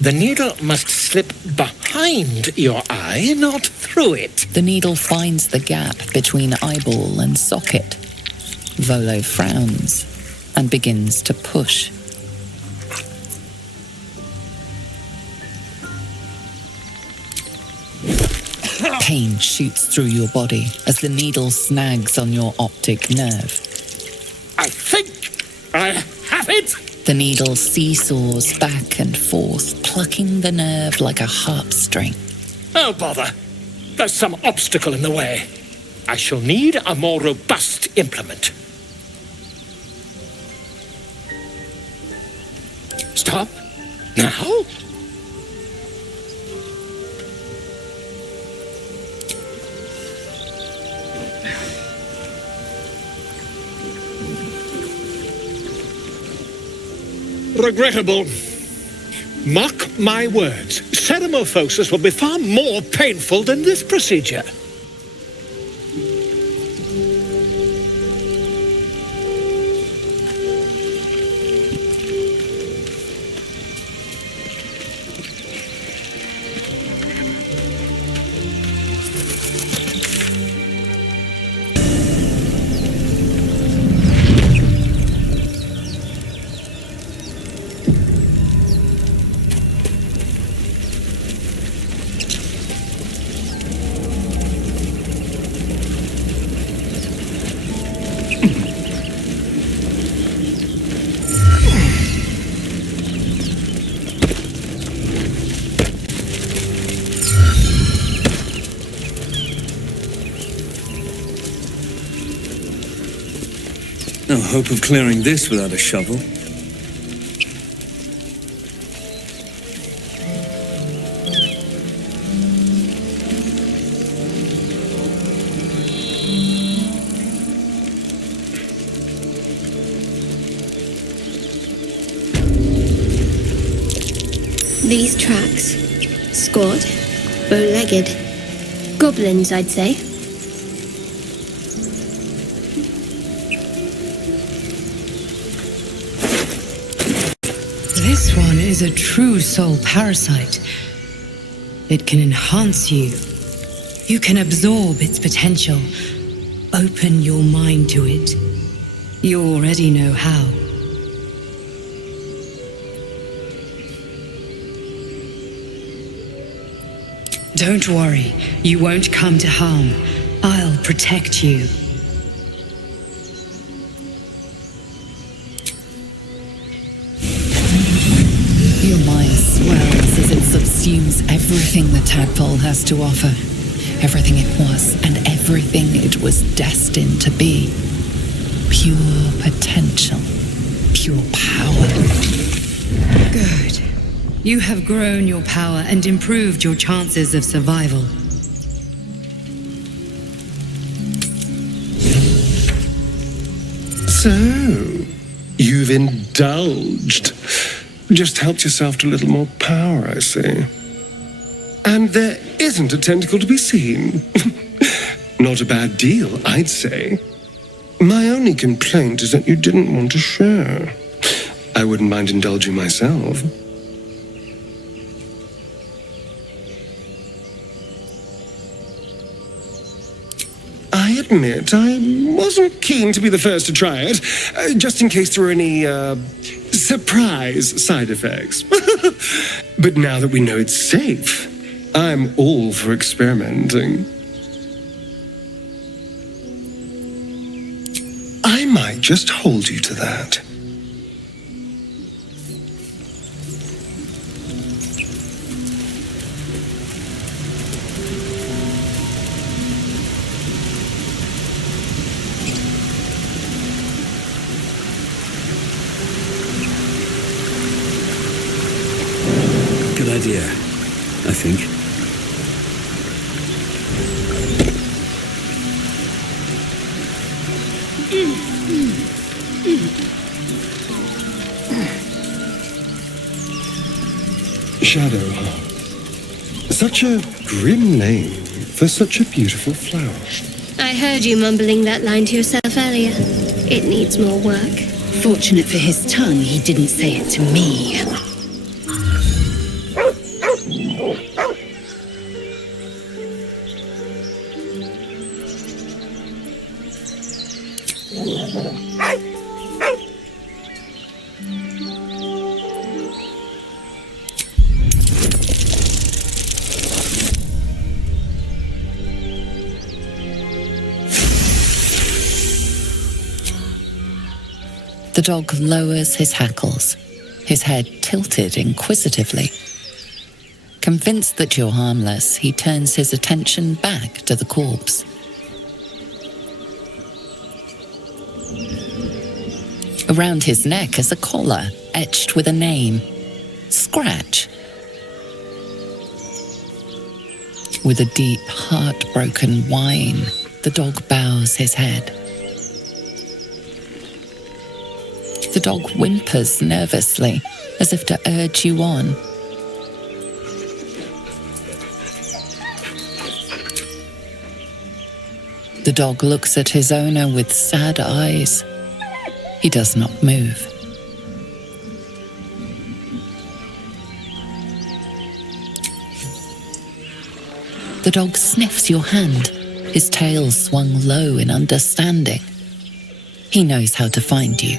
The needle must slip behind your eye, not through it. The needle finds the gap between eyeball and socket. Volo frowns and begins to push. Pain shoots through your body as the needle snags on your optic nerve. I think I have it! The needle seesaws back and forth, plucking the nerve like a harp string. Oh, bother. There's some obstacle in the way. I shall need a more robust implement. Stop. Now? Regrettable. Mark my words, ceramophosis will be far more painful than this procedure. No hope of clearing this without a shovel. These tracks. Scored. Bow-legged. Goblins, I'd say. This one is a true soul parasite. It can enhance you. You can absorb its potential. Open your mind to it. You already know how. Don't worry, you won't come to harm. I'll protect you. Your mind swells as it subsumes everything the tadpole has to offer. Everything it was and everything it was destined to be. Pure potential. Pure power. Good. You have grown your power and improved your chances of survival. So, you've indulged. Just helped yourself to a little more power, I see. And there isn't a tentacle to be seen. Not a bad deal, I'd say. My only complaint is that you didn't want to share. I wouldn't mind indulging myself. I admit I wasn't keen to be the first to try it, just in case there were any, surprise side effects. But now that we know it's safe, I'm all for experimenting. I might just hold you to that. Good idea, I think. Shadowheart. Such a grim name for such a beautiful flower. I heard you mumbling that line to yourself earlier. It needs more work. Fortunate for his tongue, he didn't say it to me. The dog lowers his hackles, his head tilted inquisitively. Convinced that you're harmless, he turns his attention back to the corpse. Around his neck is a collar etched with a name, Scratch. With a deep, heartbroken whine, the dog bows his head. The dog whimpers nervously, as if to urge you on. The dog looks at his owner with sad eyes. He does not move. The dog sniffs your hand, his tail swung low in understanding. He knows how to find you.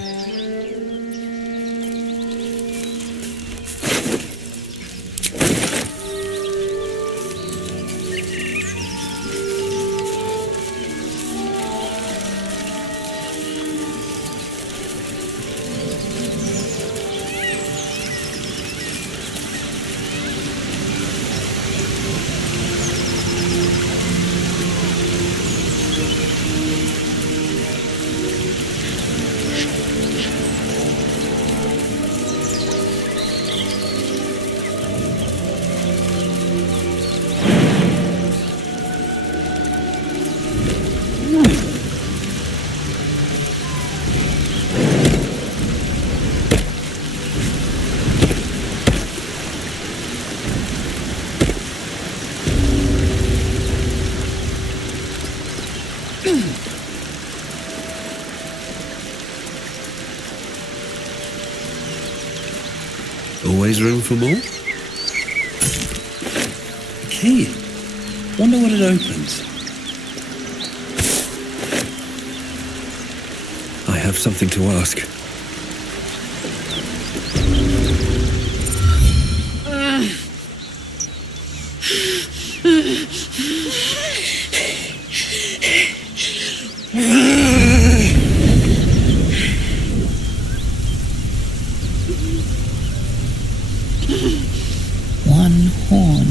Always room for more? Key. Wonder what it opens. I have something to ask. One horn.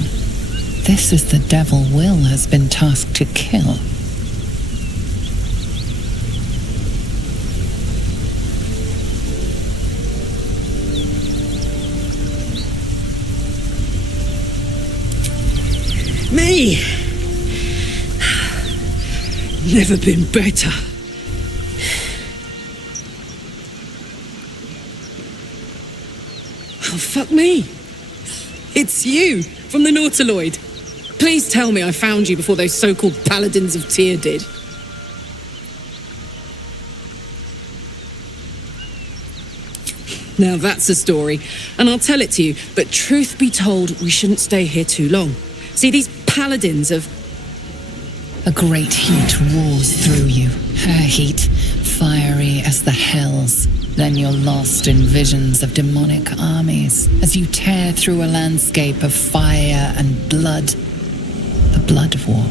This is the devil Will has been tasked to kill. Me! Never been better. Oh, fuck me. It's you, from the Nautiloid. Please tell me I found you before those so-called Paladins of Tyr did. Now that's a story, and I'll tell it to you, but truth be told, we shouldn't stay here too long. See, these Paladins of... A great heat roars through you, her heat, fiery as the hells. Then you're lost in visions of demonic armies as you tear through a landscape of fire and blood. The Blood War.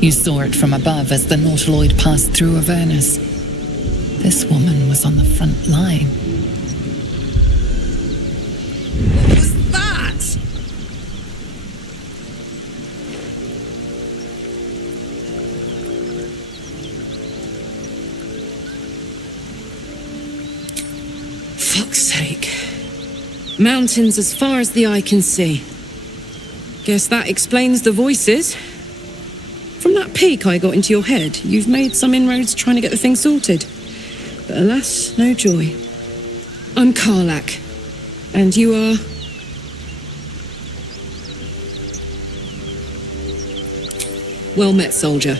You saw it from above as the Nautiloid passed through Avernus. This woman was on the front line. What was that? Fuck's sake. Mountains as far as the eye can see. Guess that explains the voices. From that peek I got into your head, you've made some inroads trying to get the thing sorted. But alas, no joy. I'm Karlak. And you are... Well met, soldier.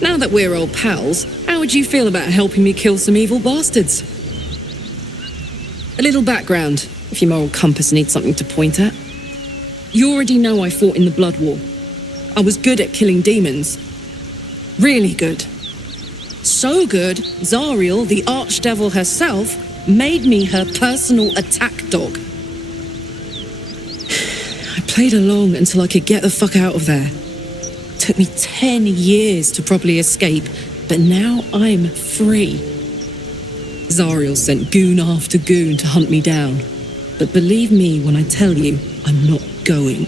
Now that we're old pals, how would you feel about helping me kill some evil bastards? A little background, if your moral compass needs something to point at. You already know I fought in the Blood War. I was good at killing demons. Really good. So good, Zariel, the archdevil herself, made me her personal attack dog. I played along until I could get the fuck out of there. Took me 10 years to properly escape, but now I'm free. Zariel sent goon after goon to hunt me down. But believe me when I tell you, I'm not going.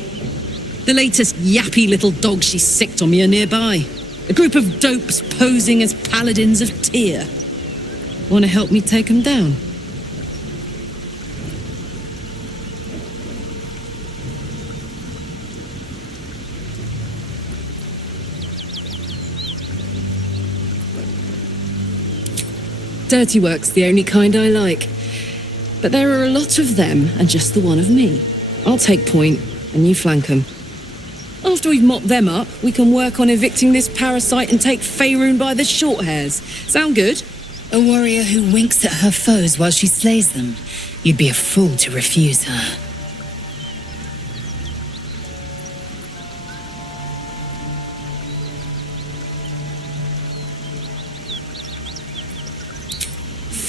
The latest yappy little dogs she sicked on me are nearby. A group of dopes posing as paladins of Tyr. Want to help me take them down? Dirty work's the only kind I like. But there are a lot of them and just the one of me. I'll take point and you flank them. After we've mopped them up, we can work on evicting this parasite and take Faerun by the short hairs. Sound good? A warrior who winks at her foes while she slays them. You'd be a fool to refuse her.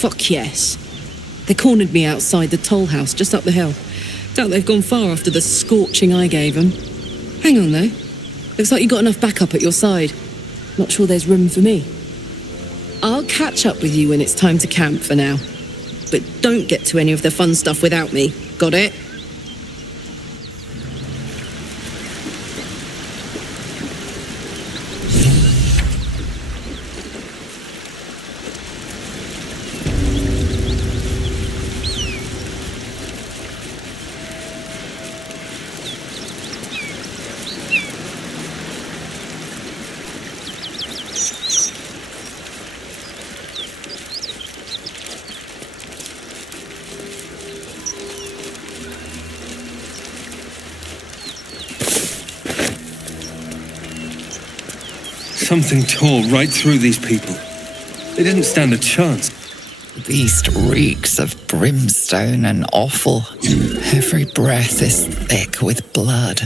Fuck yes. They cornered me outside the toll house just up the hill. Doubt they've gone far after the scorching I gave them. Hang on though. Looks like you got enough backup at your side. Not sure there's room for me. I'll catch up with you when it's time to camp for now. But don't get to any of the fun stuff without me. Got it? Something tore right through these people. They didn't stand a chance. The beast reeks of brimstone and offal. Every breath is thick with blood.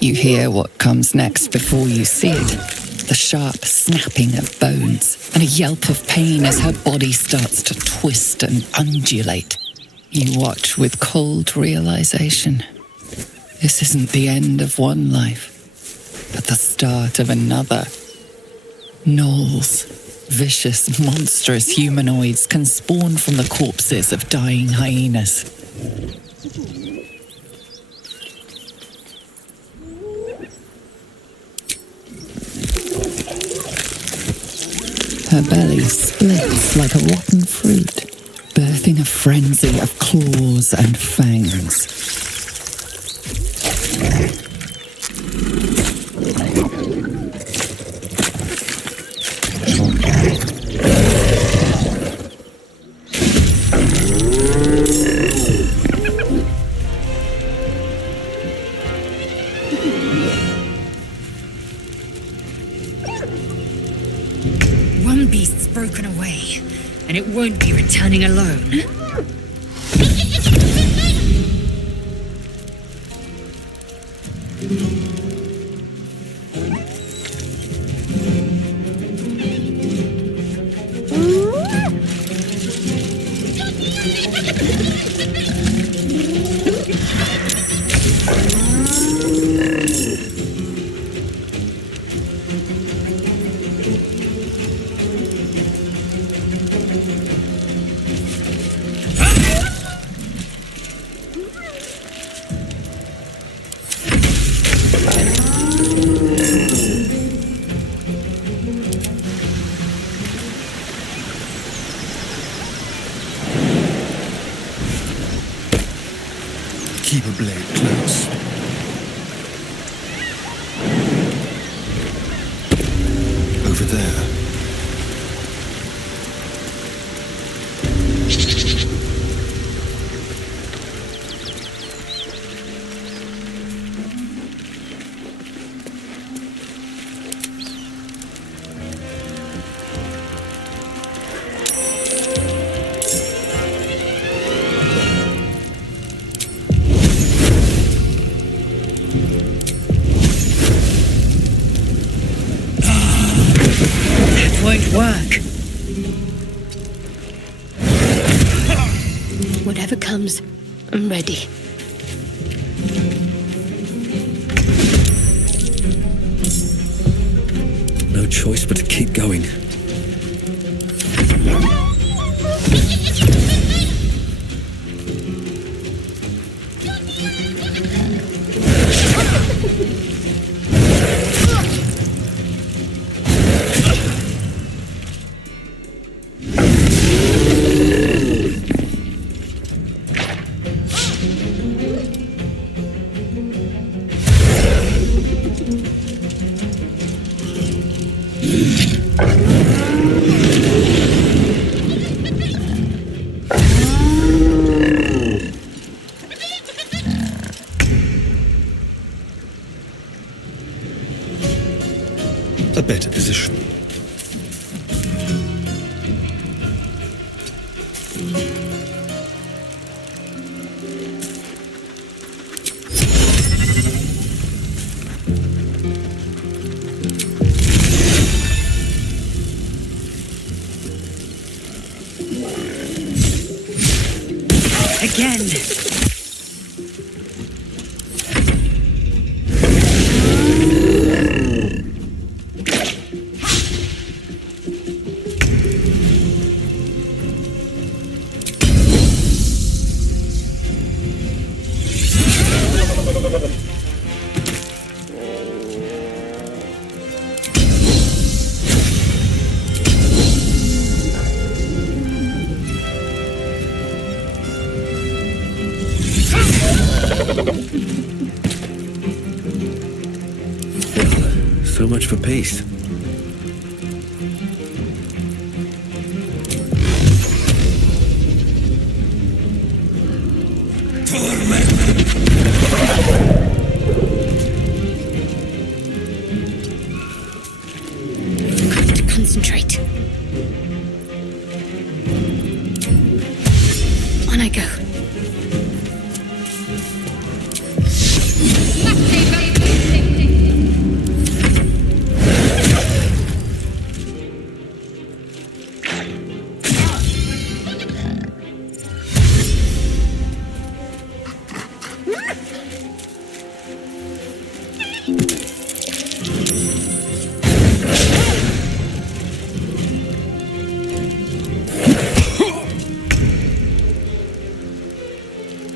You hear what comes next before you see it. The sharp snapping of bones and a yelp of pain as her body starts to twist and undulate. You watch with cold realization. This isn't the end of one life, but the start of another. Gnolls, vicious, monstrous humanoids can spawn from the corpses of dying hyenas. Her belly splits like a rotten fruit, birthing a frenzy of claws and fangs. One beast's broken away, and it won't be returning alone. Keep a blade close. Over there. Whatever comes, I'm ready. No choice but to keep going. A better position. Again. So much for peace. Got to concentrate. On I go.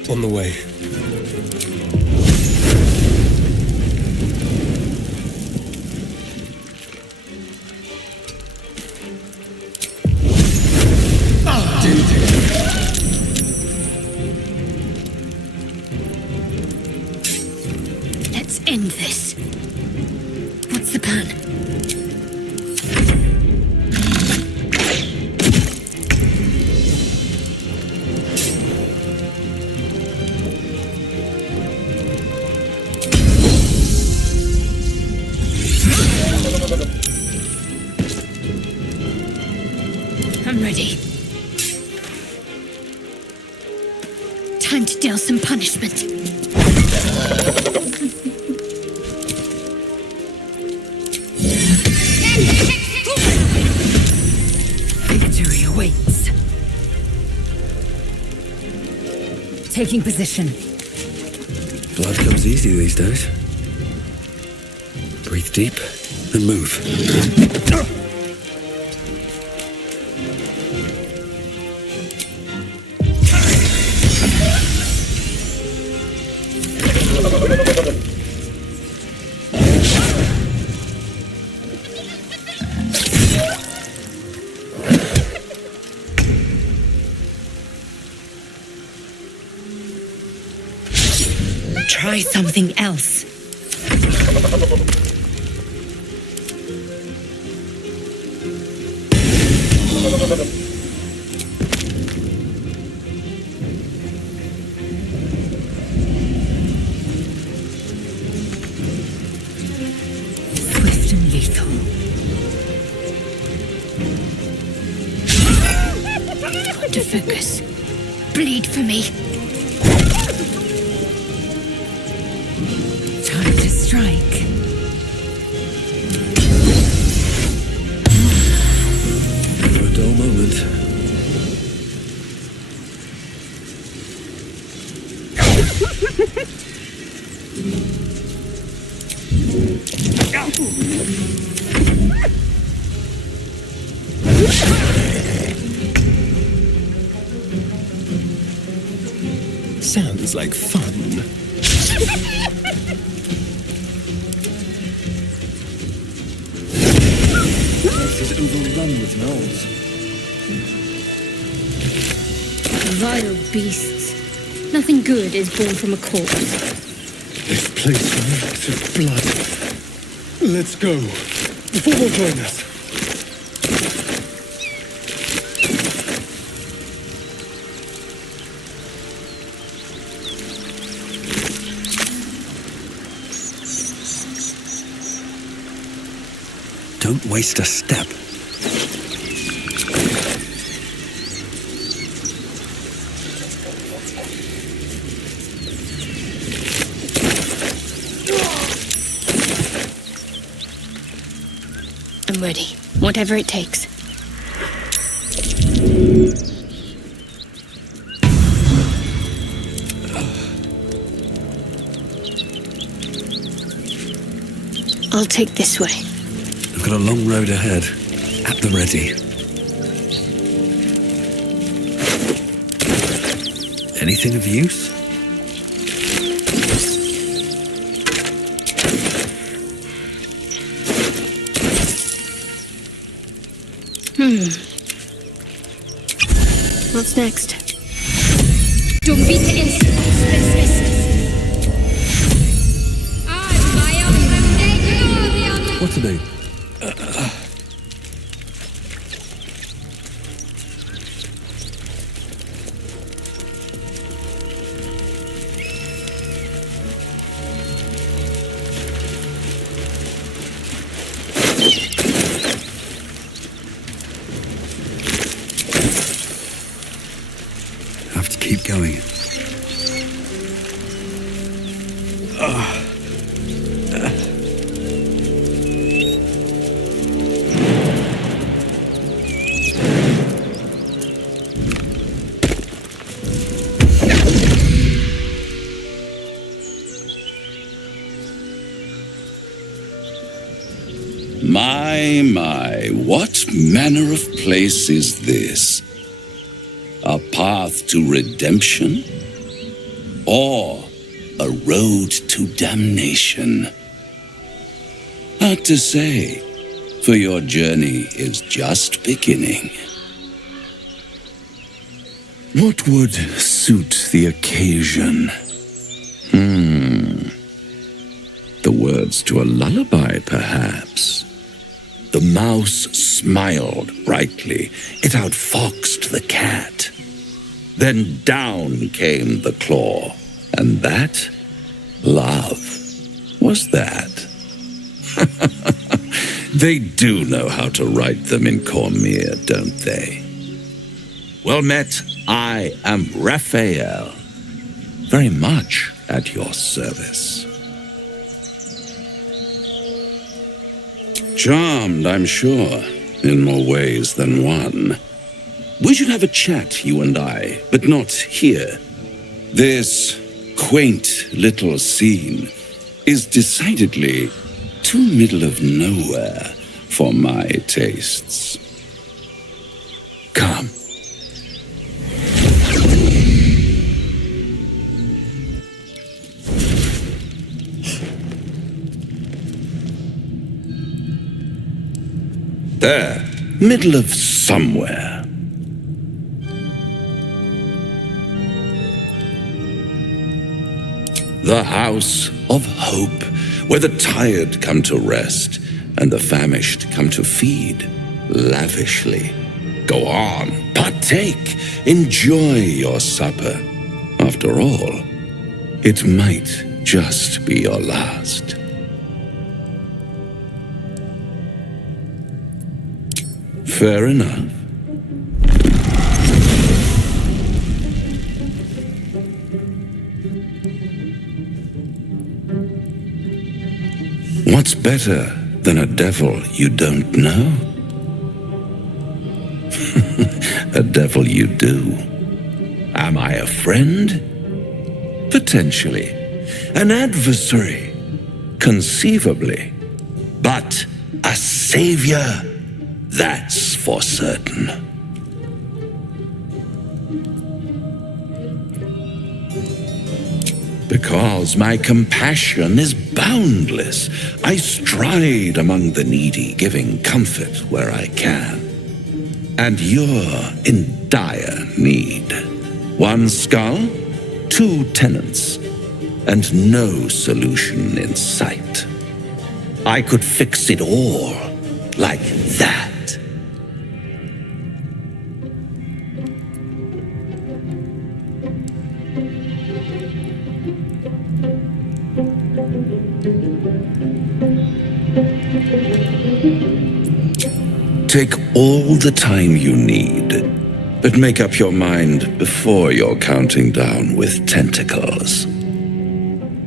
On the way. Let's end this. What's the plan? I'm ready. Time to deal some punishment. Victory awaits. Taking position. Blood comes easy these days. Breathe deep and move. Try something else. Swift and lethal. To focus. Bleed for me. Time to strike. A dull moment. Sounds like fun. This is overrun with gnolls. Vile beasts. Nothing good is born from a corpse. This place reeks of blood. Let's go, before they'll join us. Don't waste a step. I'm ready. Whatever it takes. I'll take this way. I've got a long road ahead. At the ready. Anything of use? What's next? What to do? Have to keep going. My, what manner of place is this? A path to redemption? Or a road to damnation? Hard to say, for your journey is just beginning. What would suit the occasion? The words to a lullaby, perhaps. The mouse smiled brightly. It outfoxed the cat. Then down came the claw. And that? Love. Was that? They do know how to write them in Cormier, don't they? Well met, I am Raphael. Very much at your service. Charmed, I'm sure, in more ways than one. We should have a chat, you and I, but not here. This quaint little scene is decidedly too middle of nowhere for my tastes. Come. There, middle of somewhere. The House of Hope, where the tired come to rest and the famished come to feed lavishly. Go on, partake, enjoy your supper. After all, it might just be your last. Fair enough. What's better than a devil you don't know? A devil you do. Am I a friend? Potentially. An adversary. Conceivably. But a savior? That's for certain. Because my compassion is boundless. I stride among the needy, giving comfort where I can. And you're in dire need. 1 skull, 2 tenants, and no solution in sight. I could fix it all like that. Take all the time you need, but make up your mind before you're counting down with tentacles.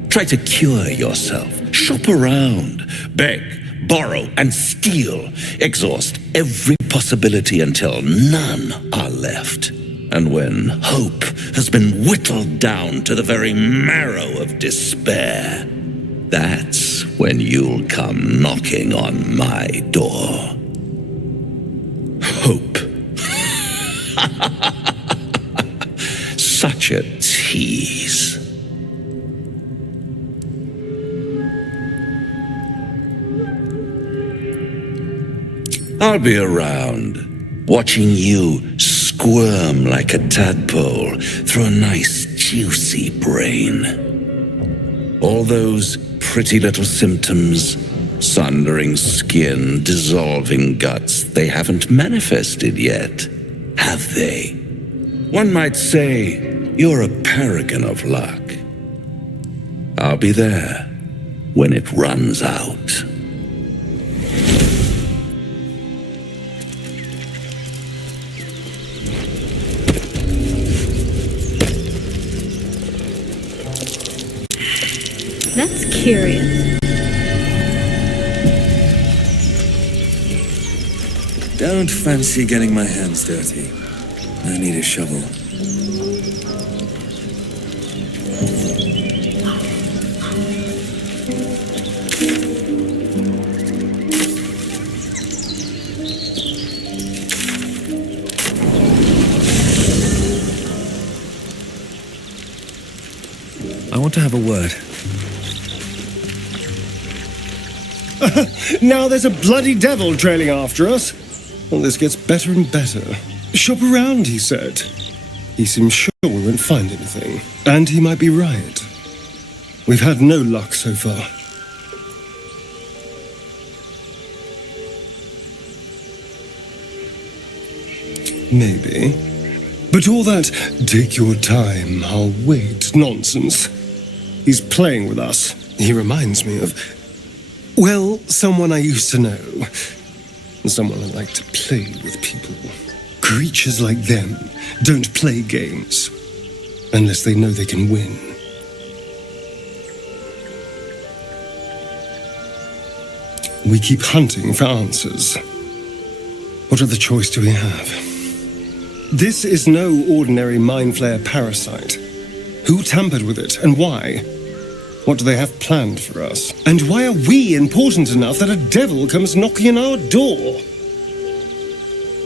Try to cure yourself. Shop around. Beg, borrow, and steal. Exhaust every possibility until none are left. And when hope has been whittled down to the very marrow of despair, that's when you'll come knocking on my door. Hope. Such a tease. I'll be around, watching you squirm like a tadpole through a nice, juicy brain. All those pretty little symptoms, sundering skin, dissolving guts, they haven't manifested yet, have they? One might say you're a paragon of luck. I'll be there when it runs out. That's curious. Don't fancy getting my hands dirty. I need a shovel. I want to have a word. Now there's a bloody devil trailing after us. Well, this gets better and better. Shop around, he said. He seems sure we won't find anything. And he might be right. We've had no luck so far. Maybe. But all that, take your time, I'll wait nonsense. He's playing with us. He reminds me of, well, someone I used to know. Someone I like to play with people. Creatures like them don't play games unless they know they can win. We keep hunting for answers. What other choice do we have? This is no ordinary mind flayer parasite. Who tampered with it and why? What do they have planned for us? And why are we important enough that a devil comes knocking on our door?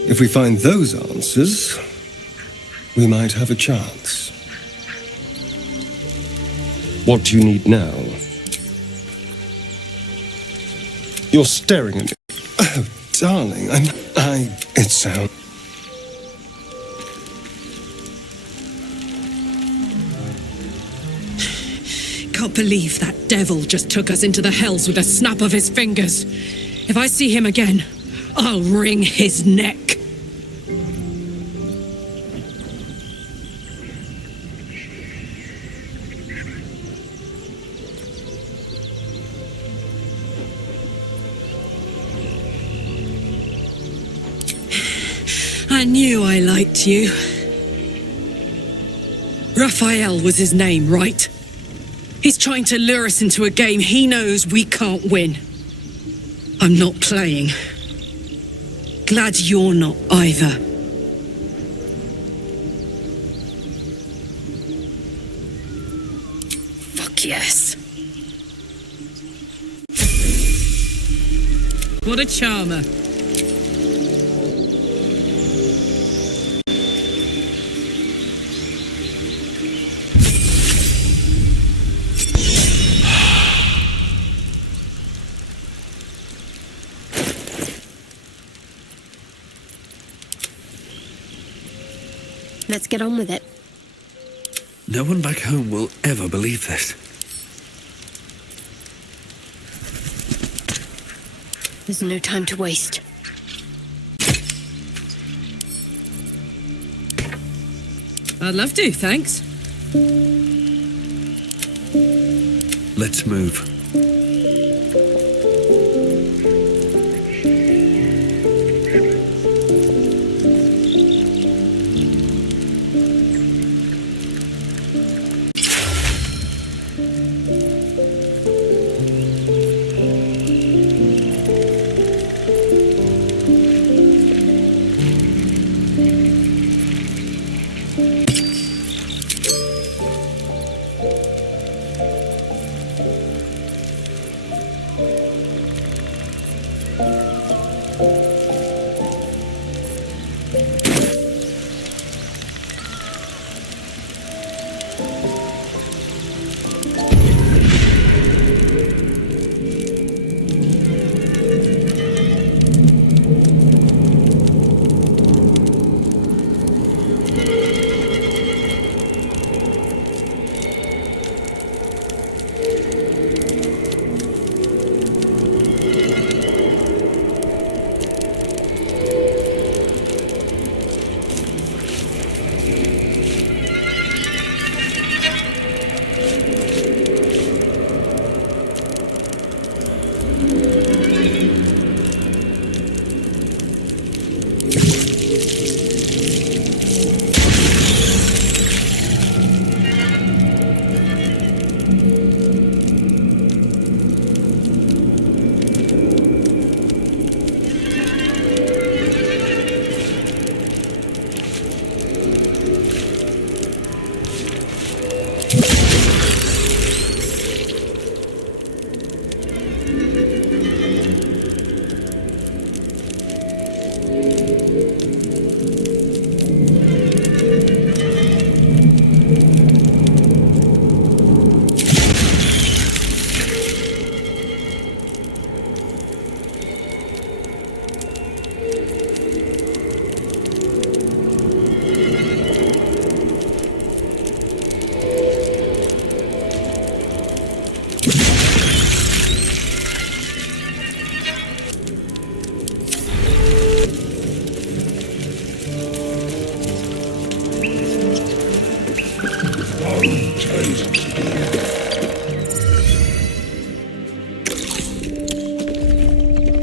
If we find those answers, we might have a chance. What do you need now? You're staring at me. Oh, darling, it sounds... Can't believe that devil just took us into the hells with a snap of his fingers. If I see him again, I'll wring his neck. I knew I liked you. Raphael was his name, right? He's trying to lure us into a game he knows we can't win. I'm not playing. Glad you're not either. Fuck yes. What a charmer. Let's get on with it. No one back home will ever believe this. There's no time to waste. I'd love to, thanks. Let's move.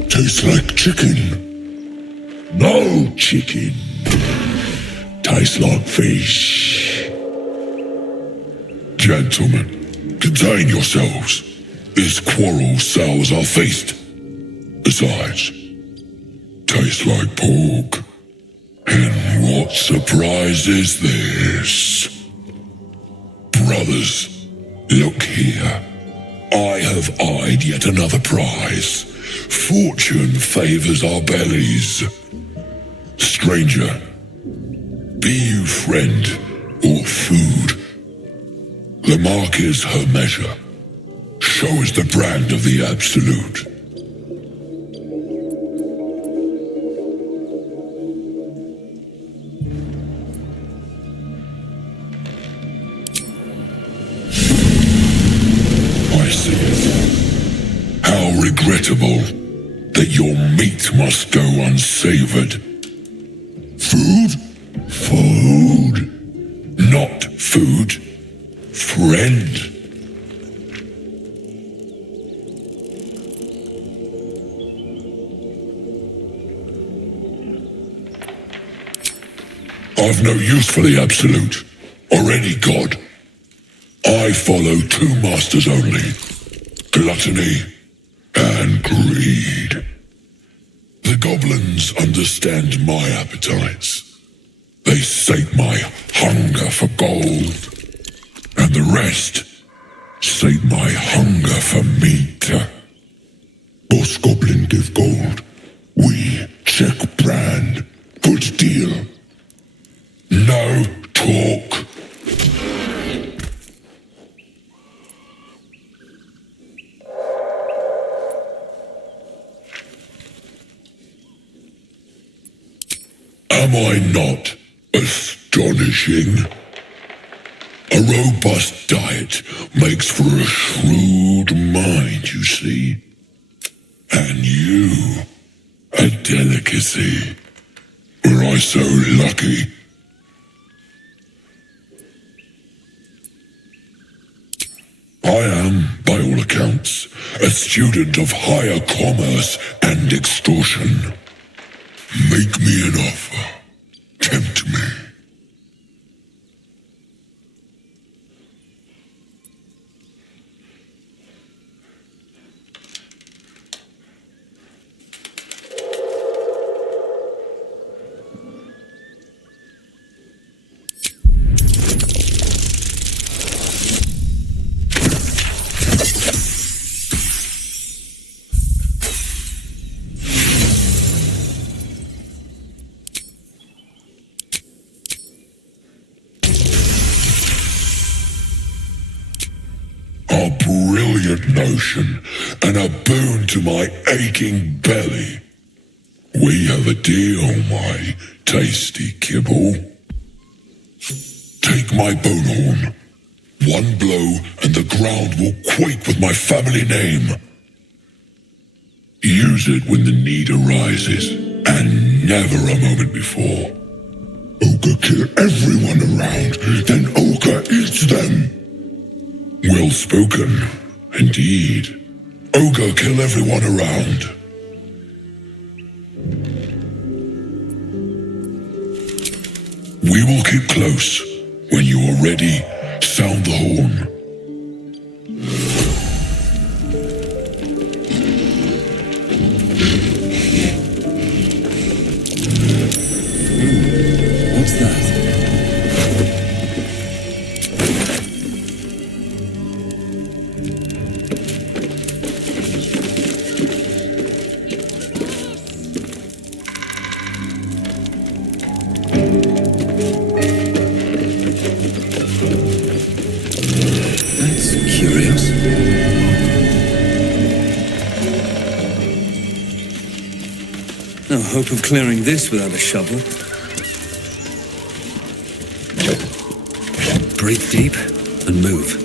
Tastes like chicken. No chicken. Tastes like fish. Gentlemen, contain yourselves. This quarrel sours our feast. Besides, tastes like pork. And what surprise is this? Brothers, look here. I have eyed yet another prize. Fortune favors our bellies. Stranger, be you friend or food, the mark is her measure. Show us the brand of the absolute. I see it. How regrettable that your meat must go unsavored. Food? Food. Not food. Friend. I've no use for the absolute, or any god. I follow two masters only, gluttony and greed. The goblins understand my appetites. They sate my hunger for gold. And the rest, Sate my hunger for meat. Boss Goblin give gold. We check brand. Good deal. No talk. Am I not astonishing? A robust diet makes for a shrewd mind, you see. And you, a delicacy. Were I so lucky? I am, by all accounts, a student of higher commerce and extortion. Make me an offer. Tempt me. A brilliant notion, and a boon to my aching belly. We have a deal, my tasty kibble. Take my bone horn. One blow, and the ground will quake with my family name. Use it when the need arises, and never a moment before. Ogre kill everyone around, then Ogre eats them. Well spoken, indeed. Ogre kill everyone around. We will keep close. When you are ready, sound the horn. What's that? Curious. No hope of clearing this without a shovel. Breathe deep and move.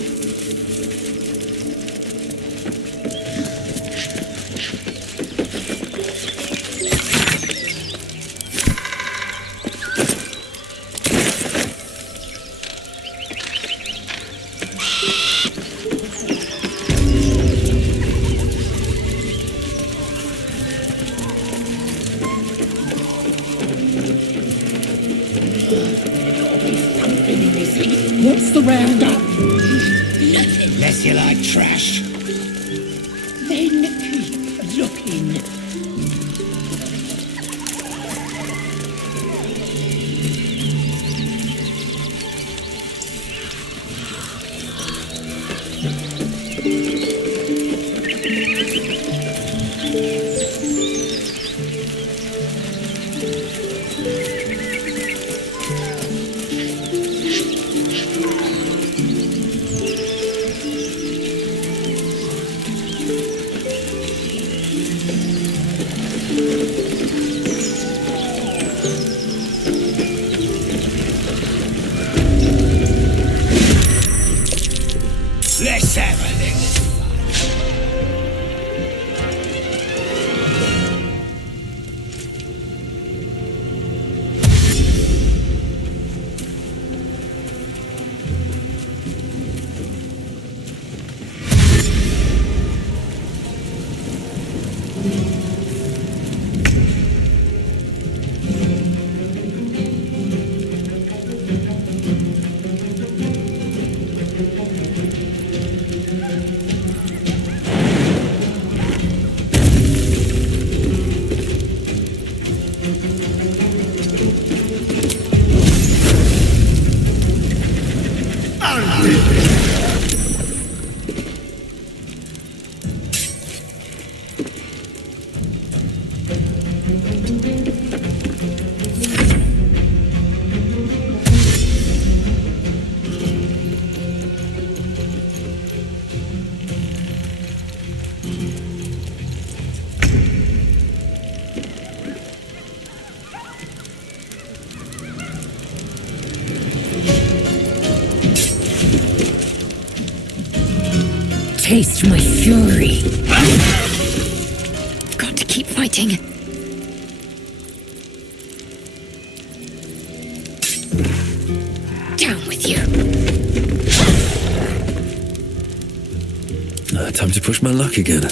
What's the roundup? Nothing. Unless you like trash. Then keep looking. Let's have a little taste my fury. Got to keep fighting. Down with you. Time to push my luck again.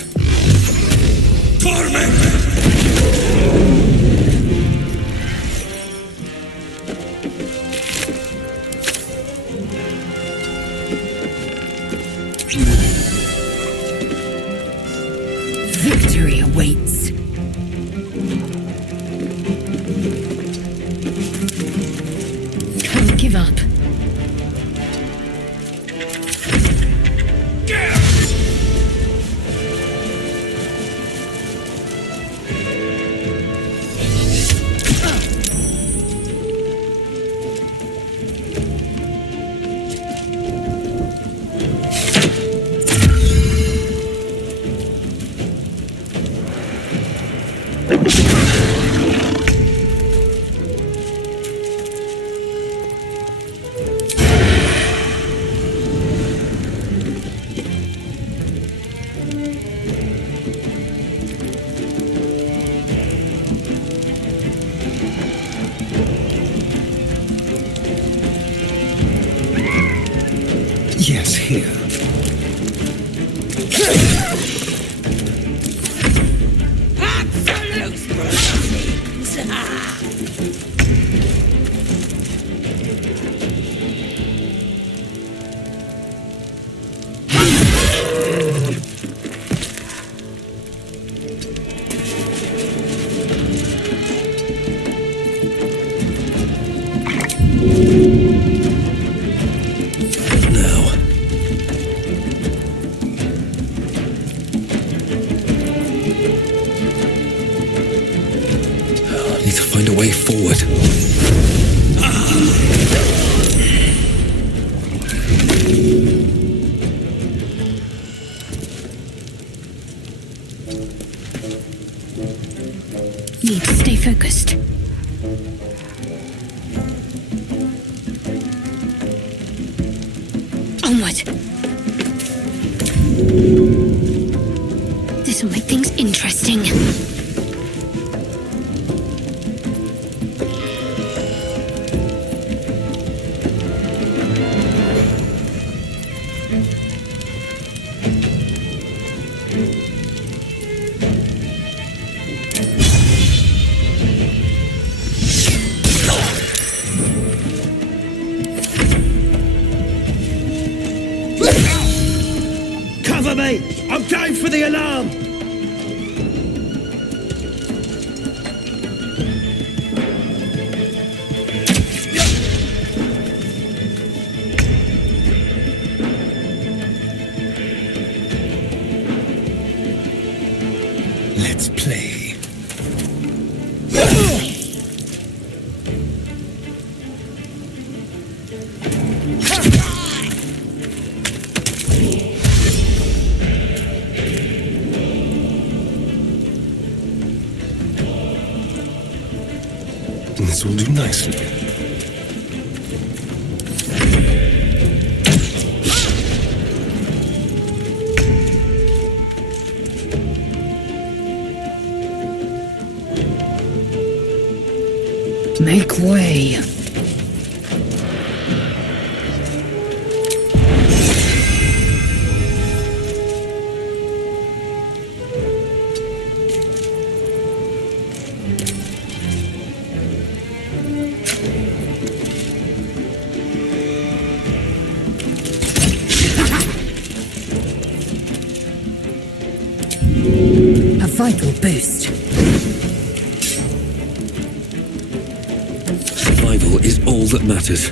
Victory awaits. Can't give up. Yes, here. Find a way forward. Need to stay focused. Onward. This will make things interesting. Cover me! I'm going for the alarm! Let's play. This will do nicely. Make way. A vital boost. Survival is all that matters.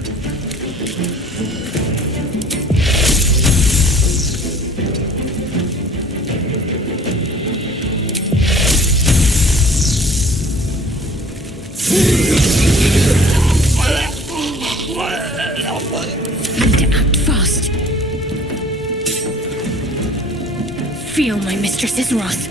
Need to act fast. Feel my mistress's wrath.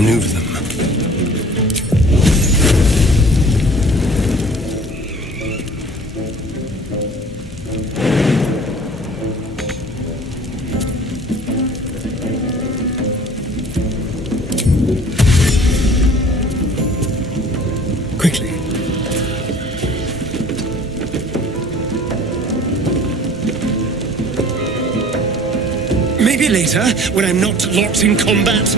maneuver them. Quickly. Maybe later, when I'm not locked in combat.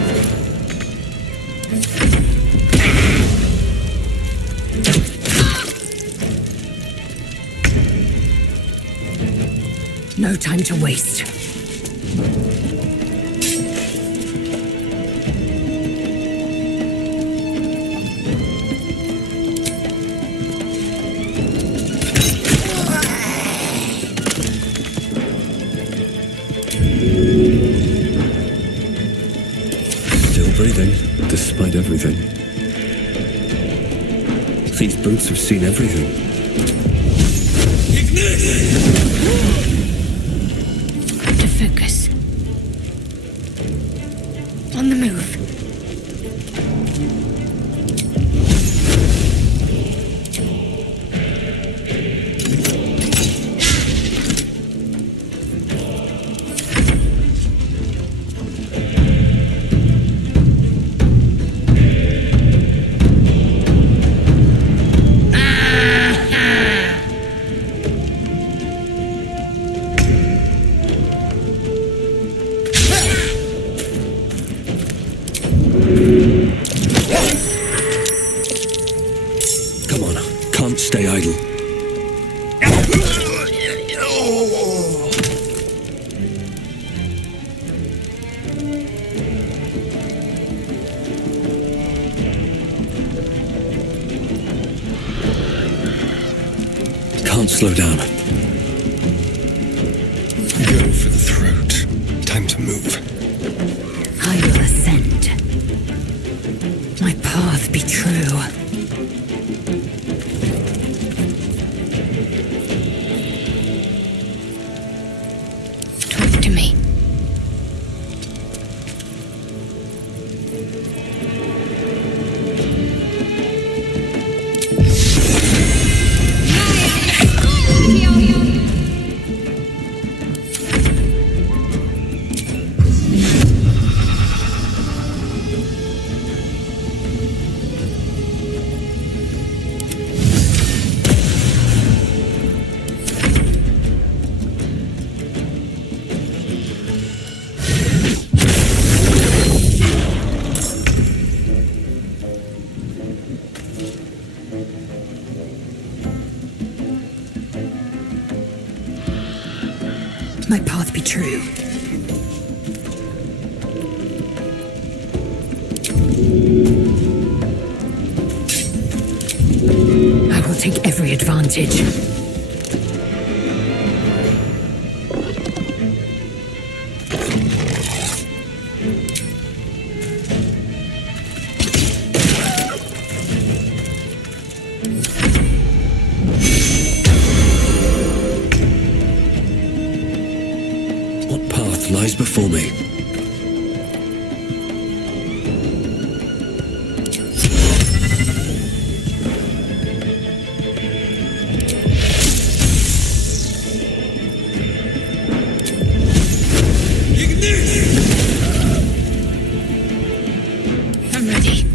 No time to waste. Still breathing, despite everything. These boots have seen everything. To focus. On the move. Come on, can't stay idle. Can't slow down. Go for the throat. Time to move. I will ascend. My path be true. Talk to me. My path be true. I will take every advantage. What path lies before me? I'm ready.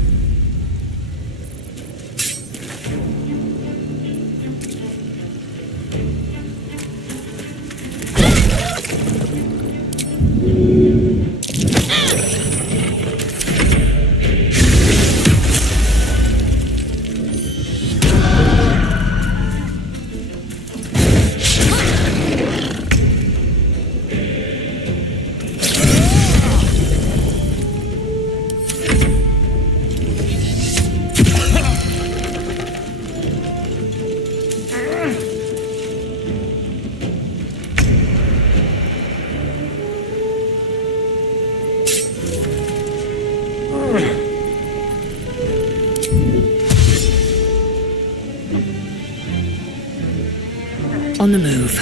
On the move.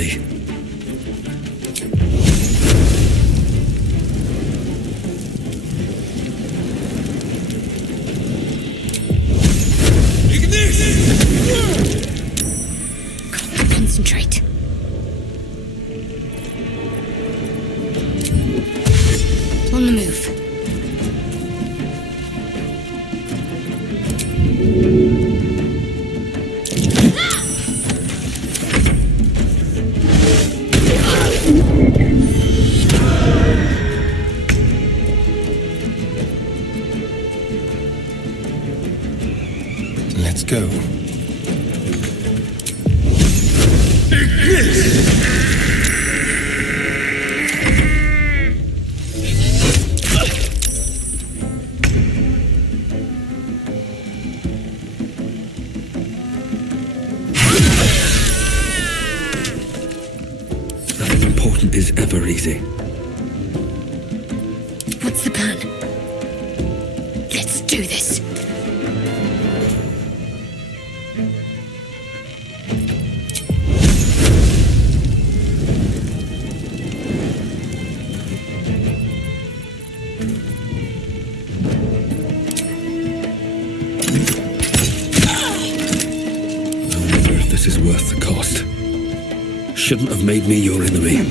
ready. Concentrate. On the move. Let's go. Nothing important is ever easy. What's the plan? Let's do this. This is worth the cost. Shouldn't have made me your enemy.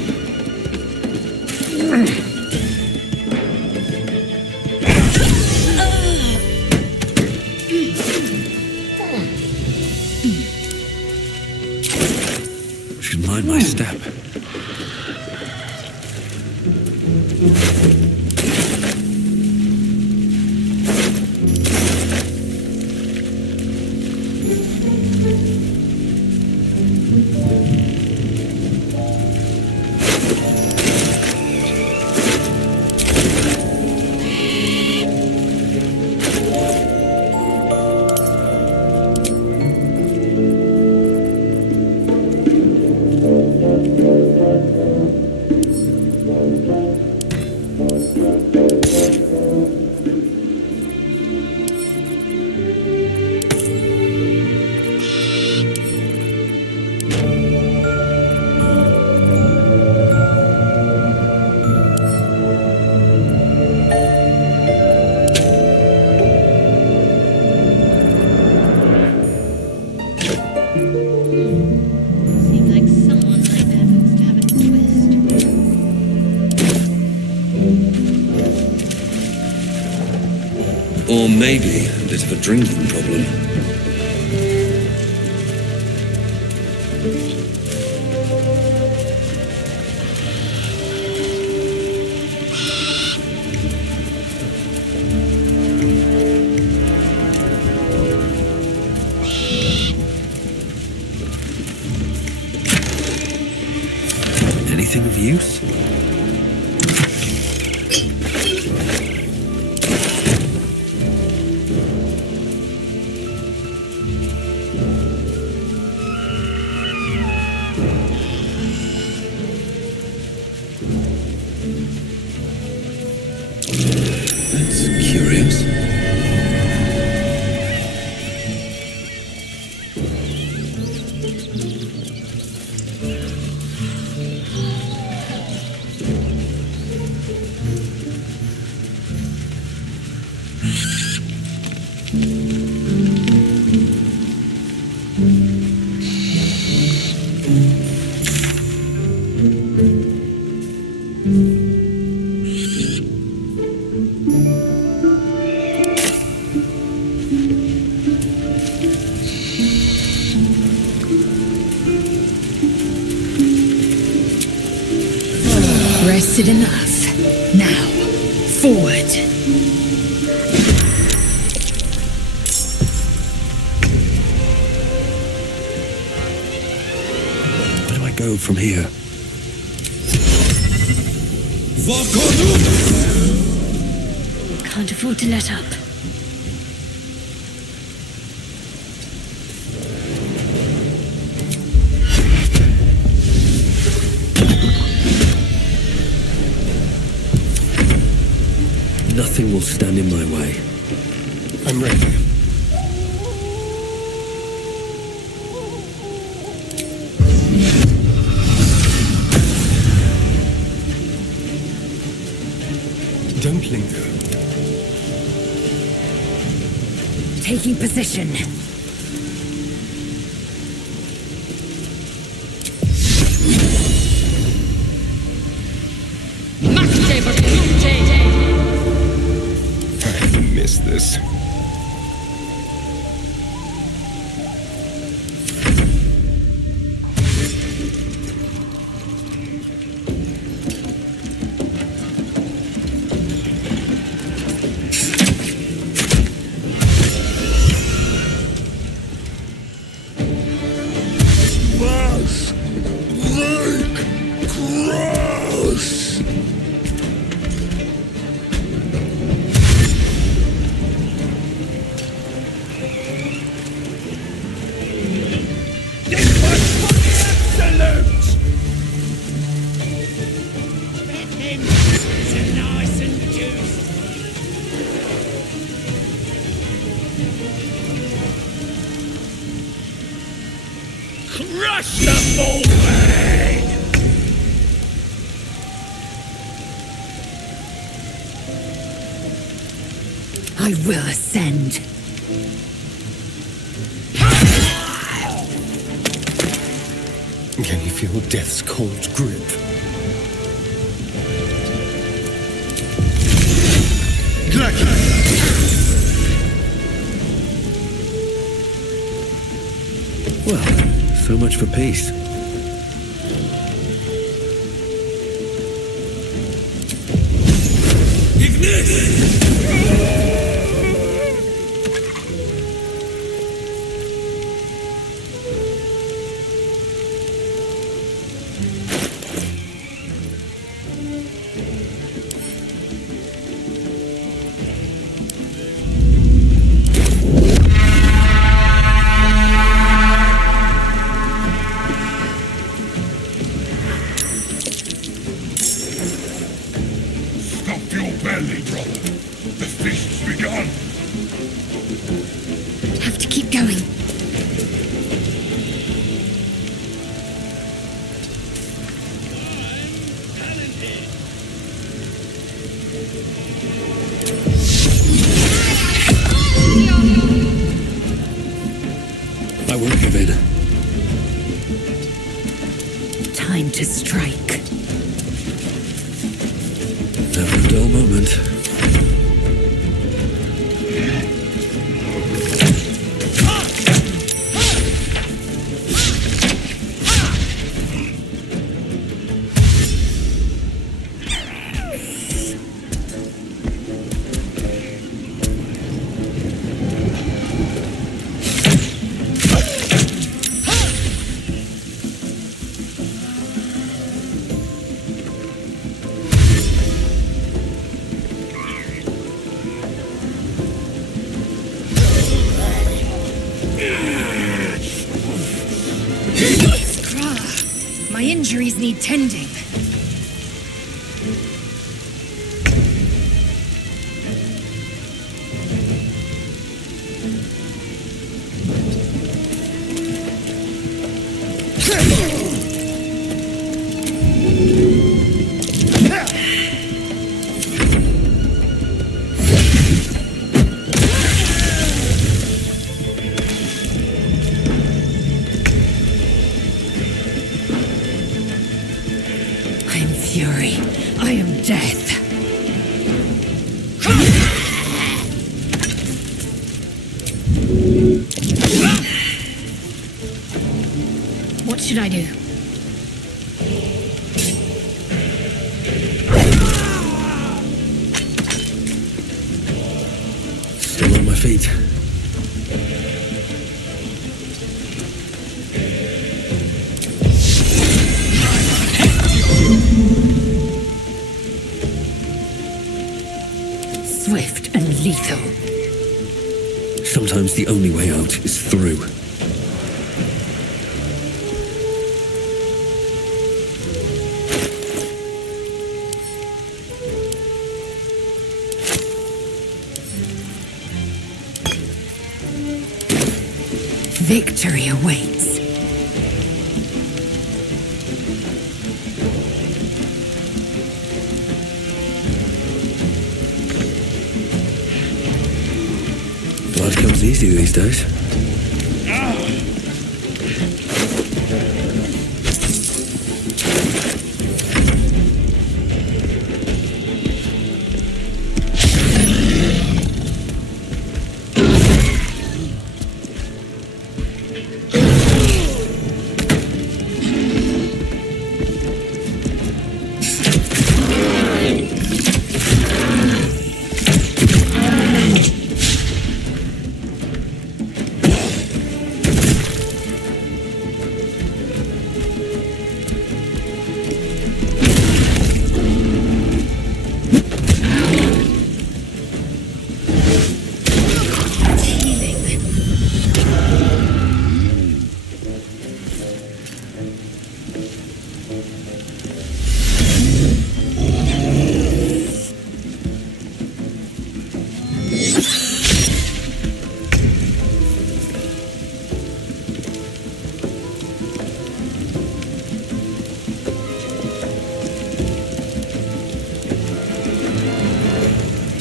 Should mind my step. Or maybe a bit of a drinking problem. Anything of use? Rested enough. Now, forward. Where do I go from here? Can't afford to let up. Nothing will stand in my way. I'm ready. Don't linger. Taking position. I missed this. Crush the full thing! I will ascend. Can you feel death's cold grip? Well, so much for peace. Stop your belly, brother. The feast's begun. Have to keep going. I won't give in. Time to strike. Never a dull moment. My injuries need tending. I am fury. I am death. What should I do? Still on my feet. Swift and lethal. Sometimes the only way out is through. Victory awaits. Nothing's easy these days.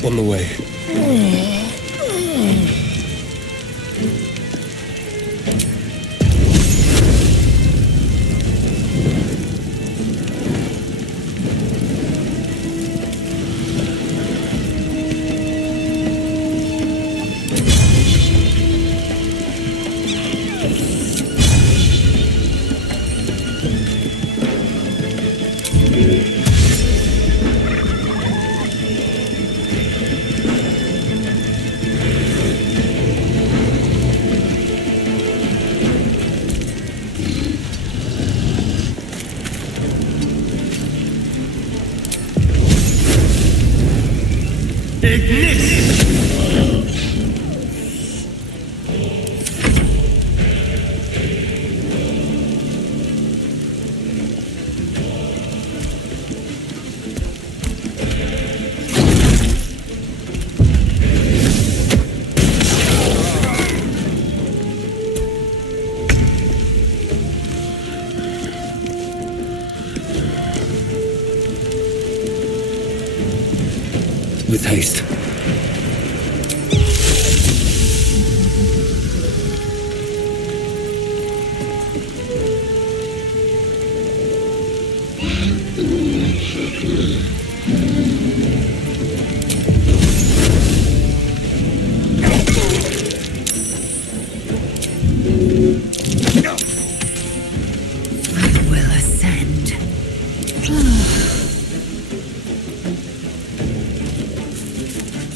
On the way. With haste.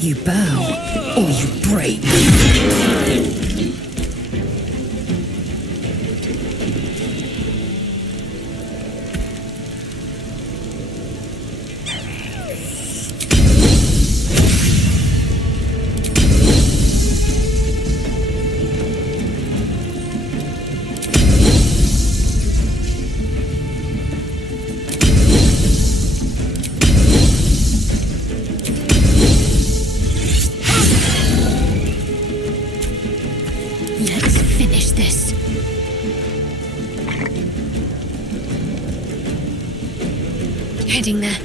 You bow, or you break. Let's finish this. Heading there.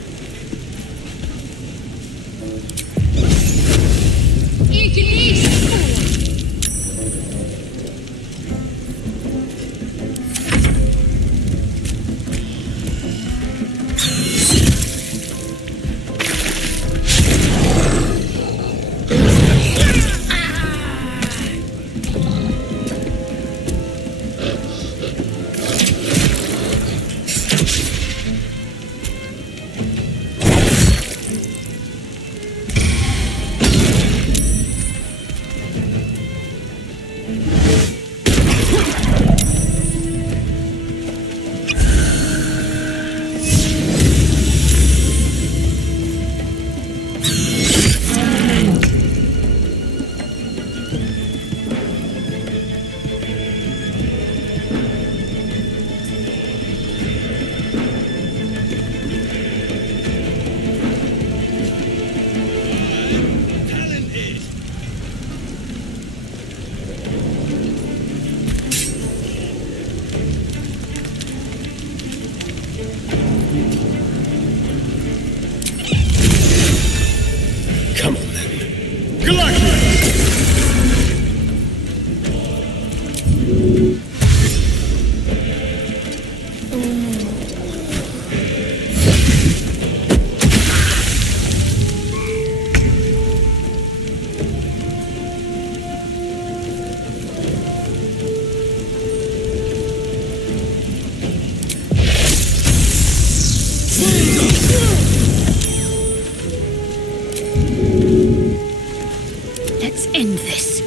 Let's end this.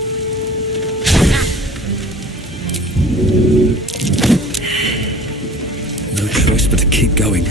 No choice but to keep going.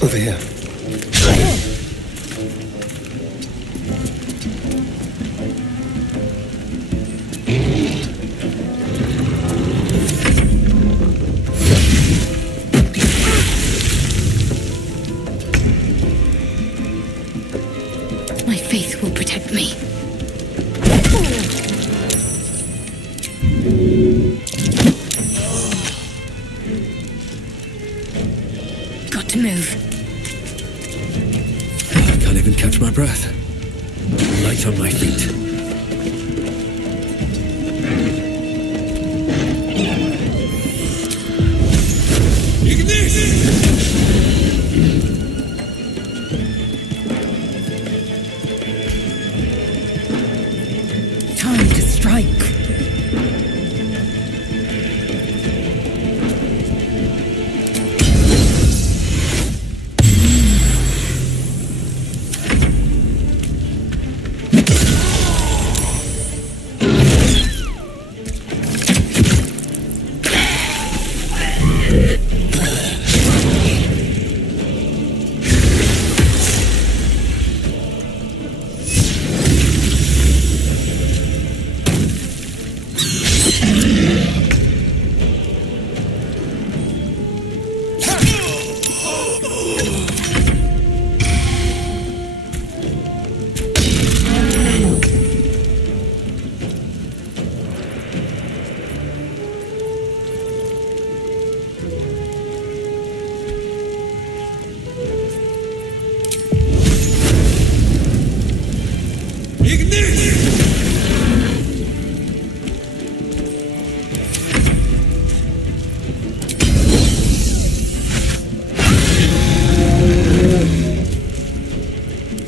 Over here. My faith will protect me. Got to move. I can't even catch my breath. Light on my feet. Time to strike.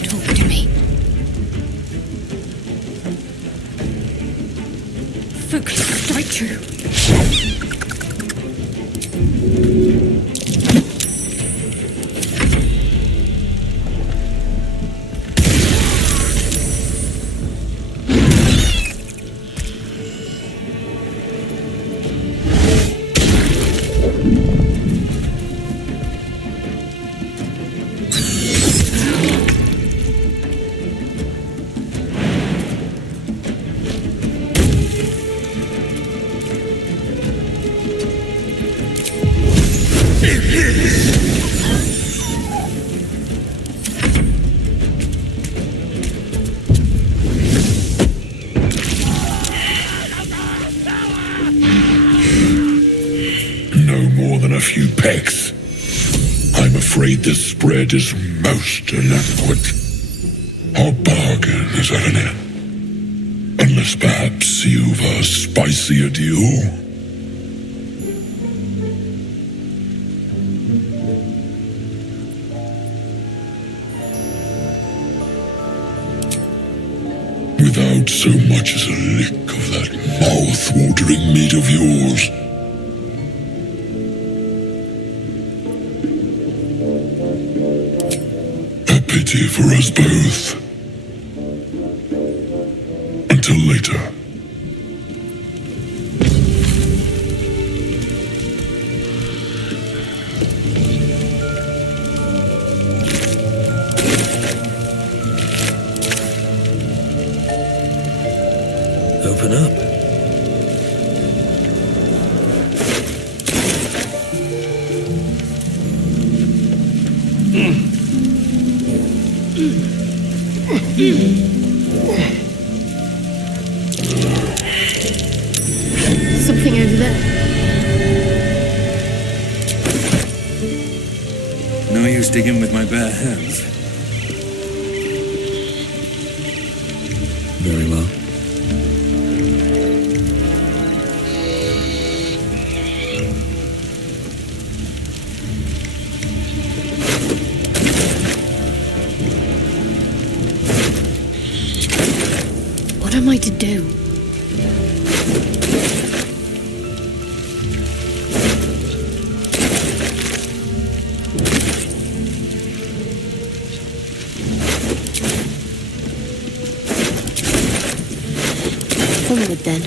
Talk to me. Focus, strike true. No more than a few pecks. I'm afraid this spread is most inadequate. Our bargain is at an end. Unless perhaps you've a spicier deal? Without so much as a lick of that mouth-watering meat of yours. A pity for us both. Until later. open up. Something over there. No use digging with my bare hands. Very well. What am I to do? Onward then.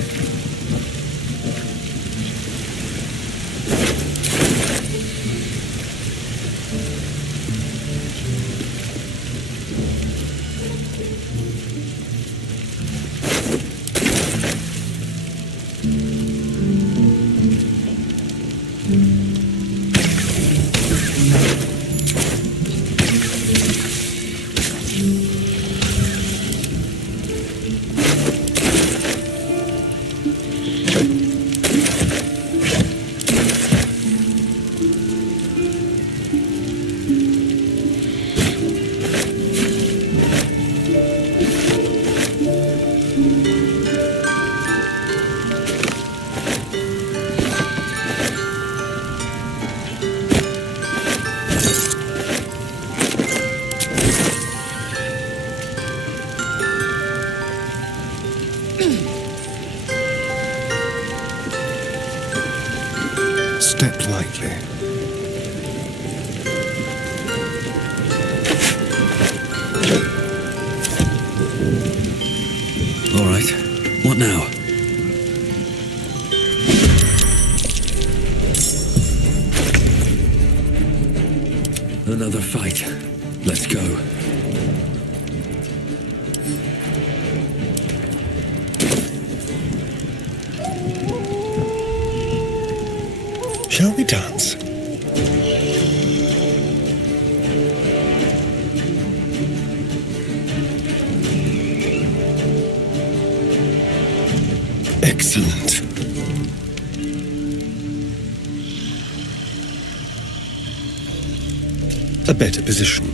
Step lightly. All right. What now? Another fight. Let's go. Shall we dance? Excellent. A better position.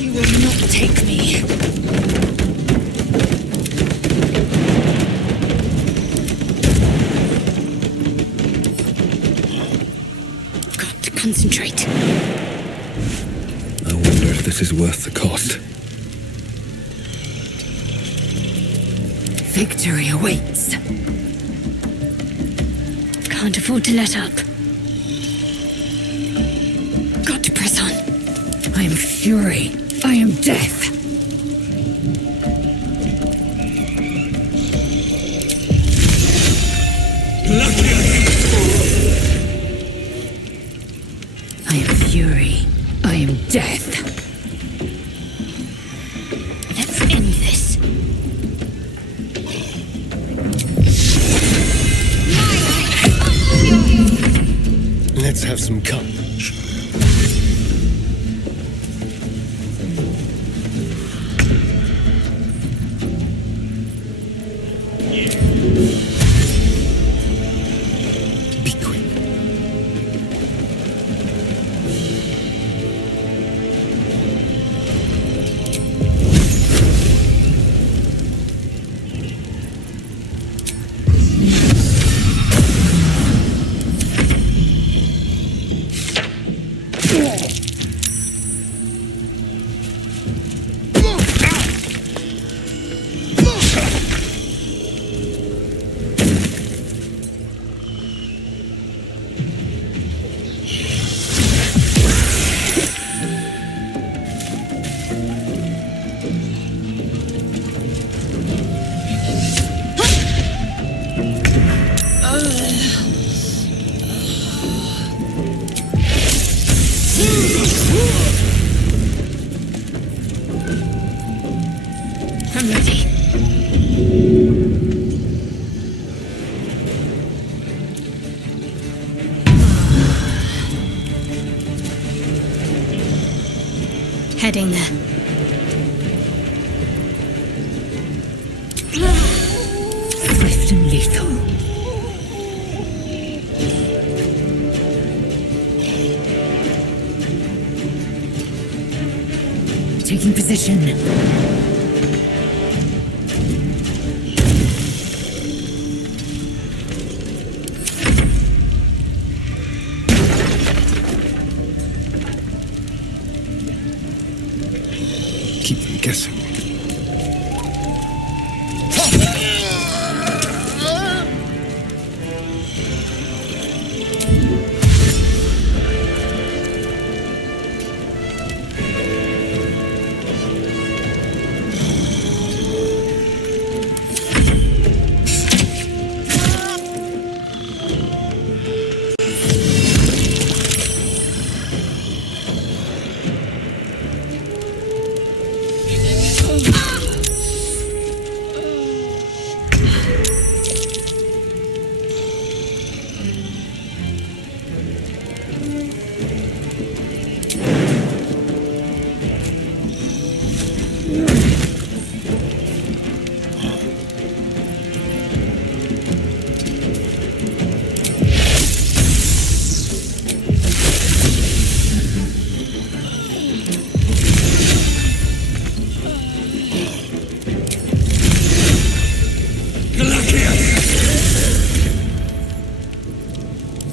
You will not take me. Got to concentrate. I wonder if this is worth the cost. Victory awaits. Can't afford to let up. Got to press on. I am fury. I am death. I am fury. I am death. Let's end this. Let's have some courage. hiding there? Swift and lethal. Taking position. Keep them guessing.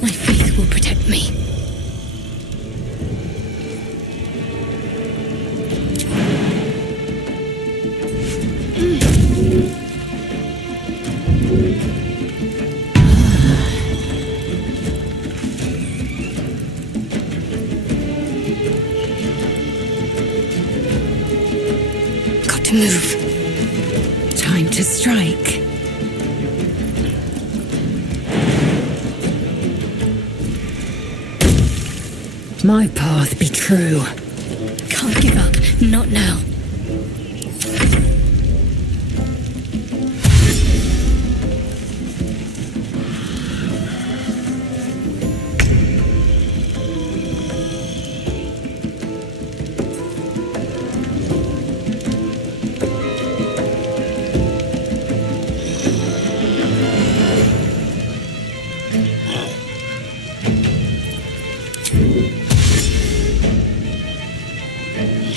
My faith will protect me. Got to move. Time to strike. My path be true. Can't give up, not now.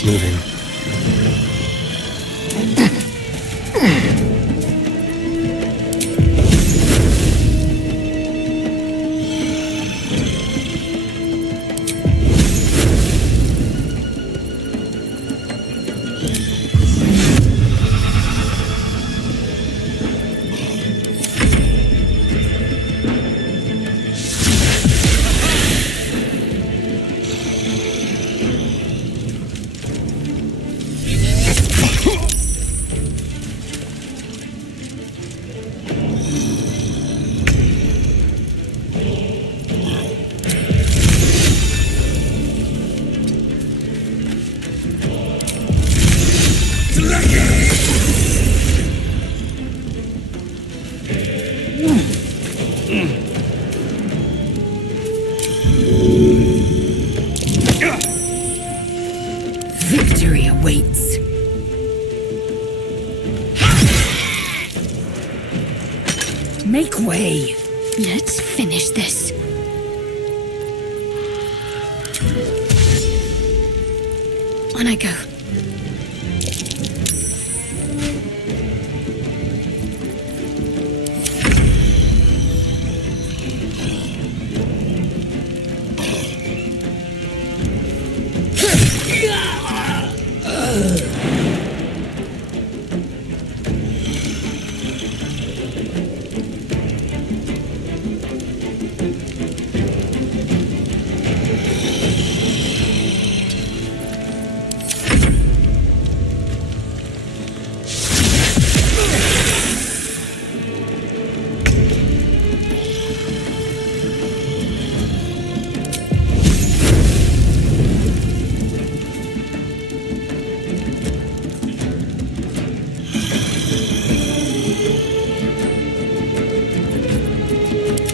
Moving. Victory awaits. Make way. Let's finish this. On I go.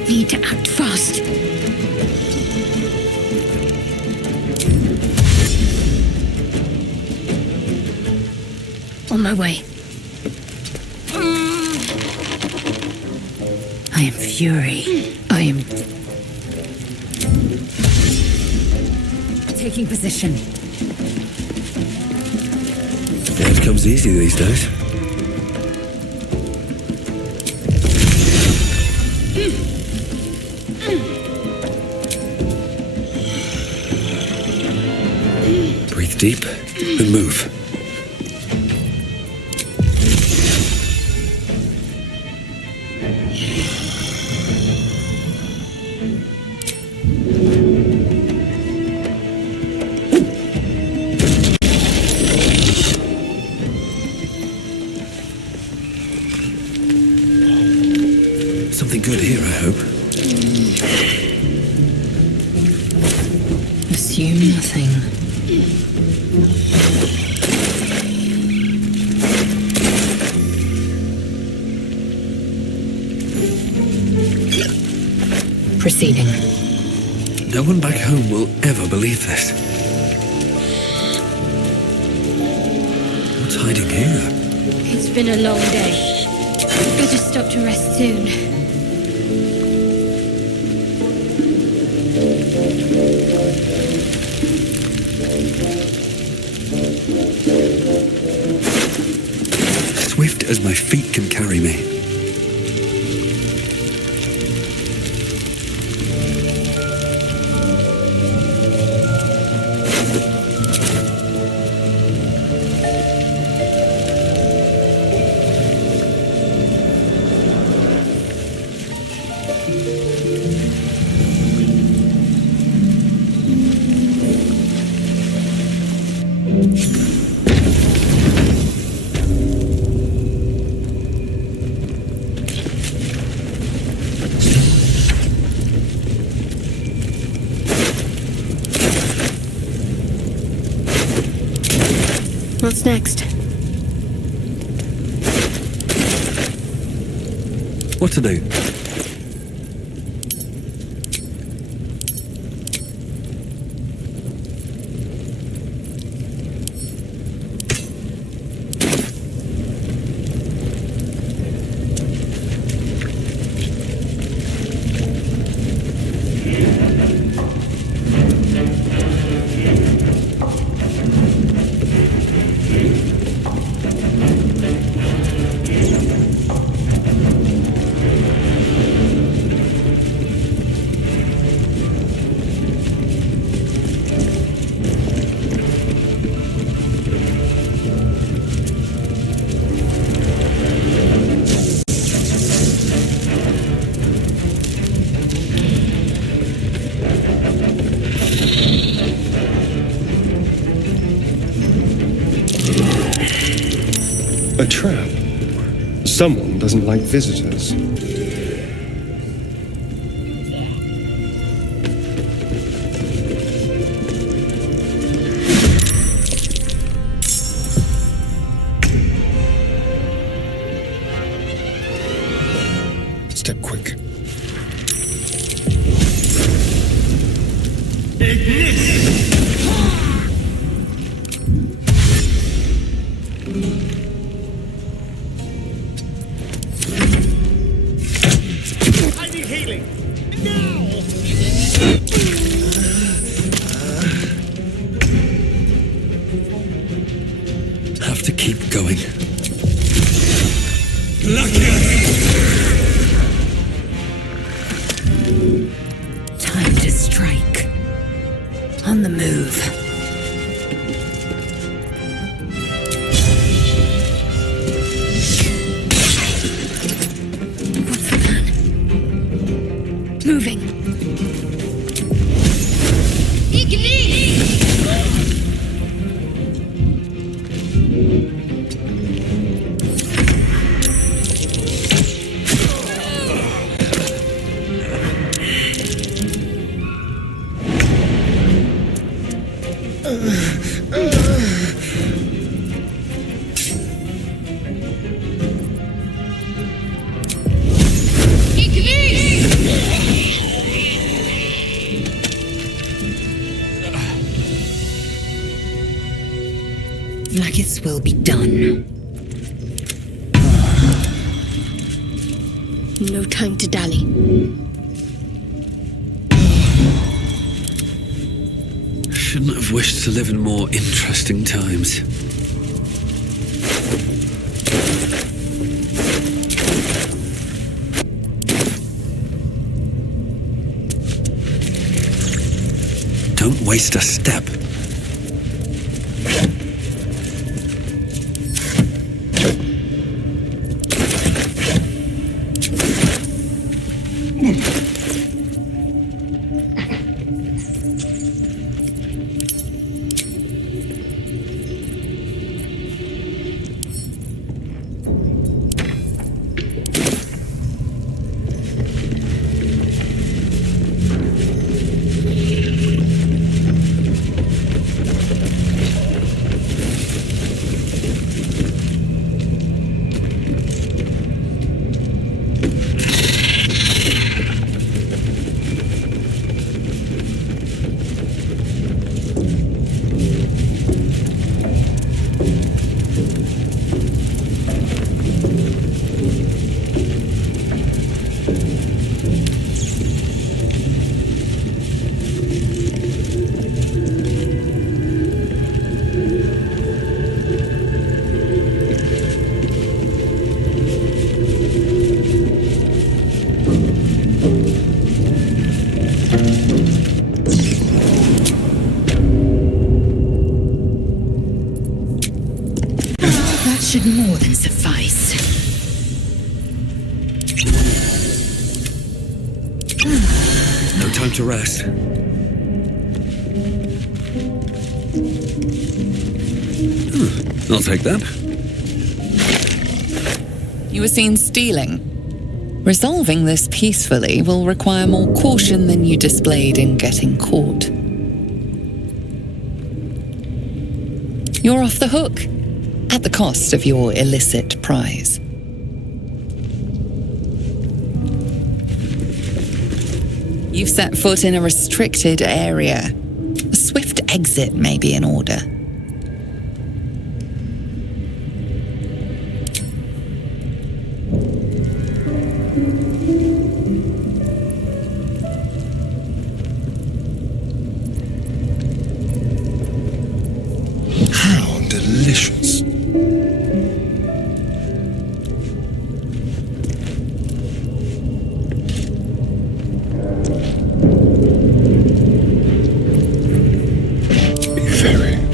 Need to act fast. On my way. I am fury. I am... taking position. Yeah, it comes easy these days. Breathe deep and move. Something good here, I hope. Assume nothing. Proceeding. No one back home will ever believe this. What's hiding here? It's been a long day. Better stop to rest soon. Swift as my feet can carry me. What's next? What to do? A trap. Someone doesn't like visitors. Step quick. I need healing. Have to keep going. Time to strike. On the move. What's the plan? Moving. Like its will be done. No time to dally. Shouldn't have wished to live in more interesting times. Don't waste a step. Should more than suffice. No time to rest. I'll take that. You were seen stealing. Resolving this peacefully will require more caution than you displayed in getting caught. You're off the hook, at the cost of your illicit prize. You've set foot in a restricted area. A swift exit may be in order. How delicious.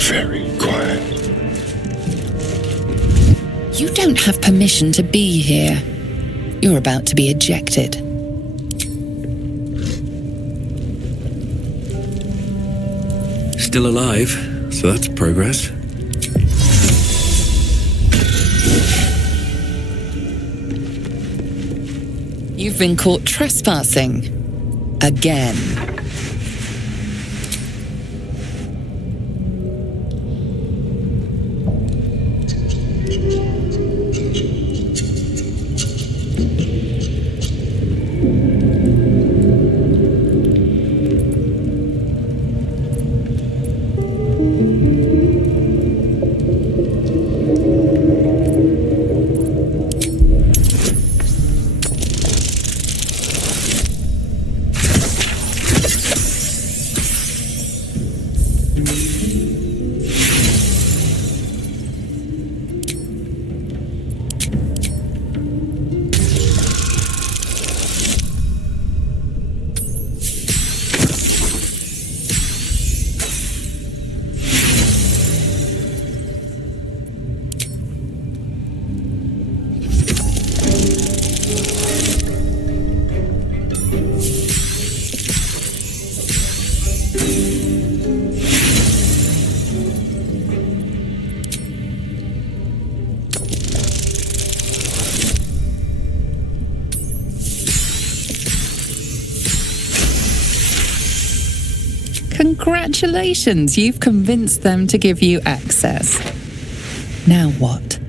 Very quiet. You don't have permission to be here. You're about to be ejected. Still alive, so that's progress. You've been caught trespassing. Again. Congratulations, you've convinced them to give you access. Now what?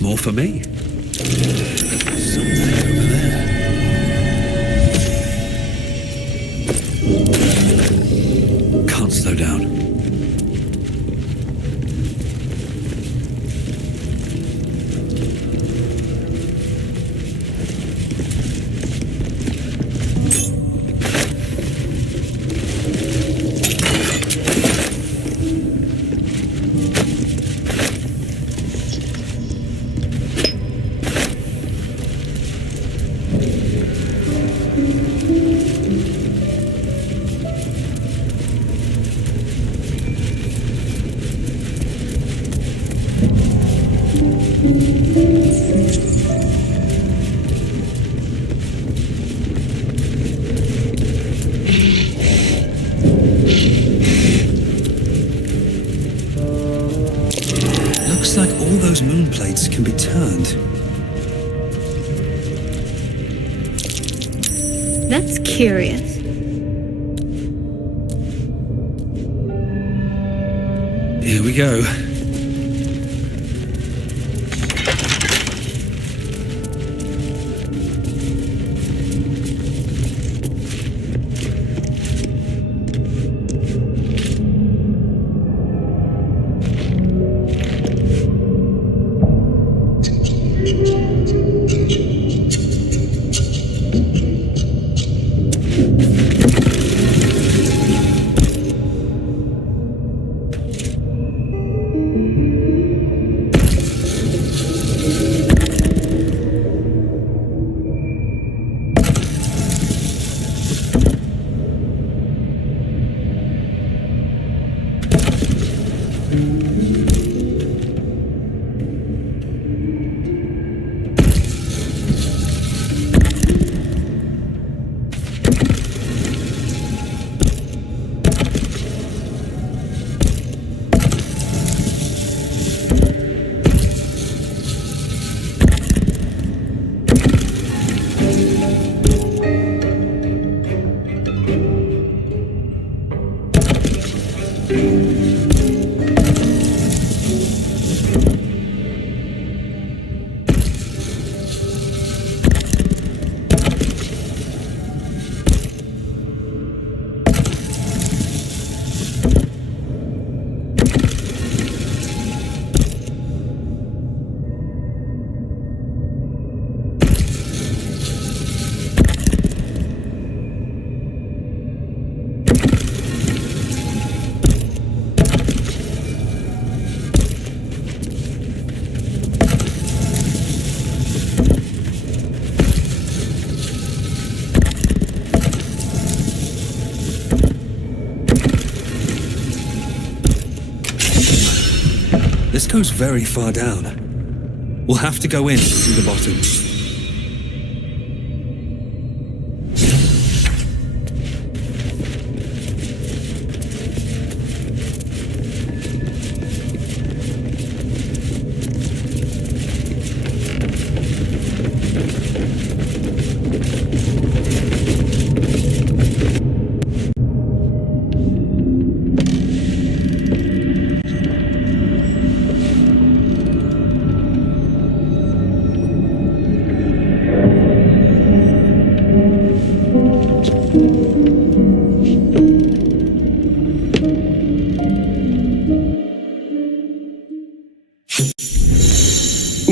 More for me. Something over there. Looks like all those moon plates can be turned. That's curious. Here we go. This goes very far down. We'll have to go in through the bottom.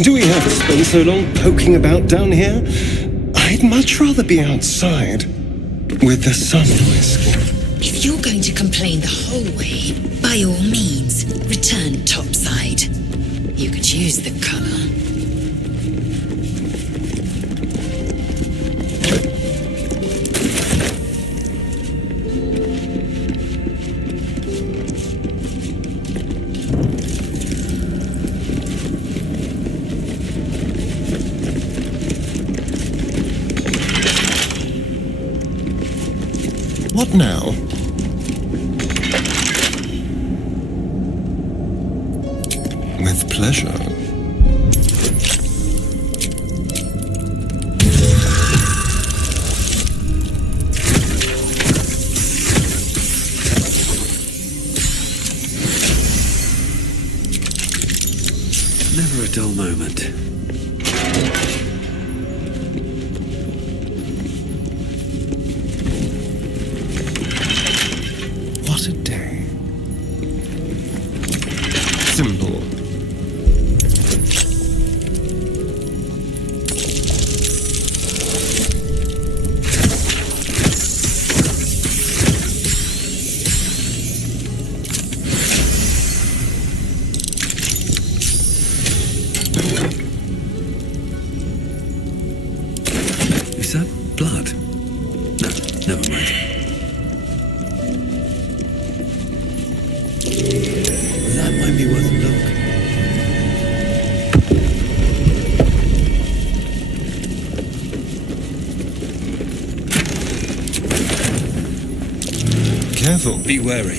Do we have to spend so long poking about down here? I'd much rather be outside, with the sun whisking. If you're going to complain the whole way, by all means, return topside. You could use the colour. What now? With pleasure. Never a dull moment. What a day. Simple. Is that blood? No, never mind. That might be worth a look. Careful, be wary.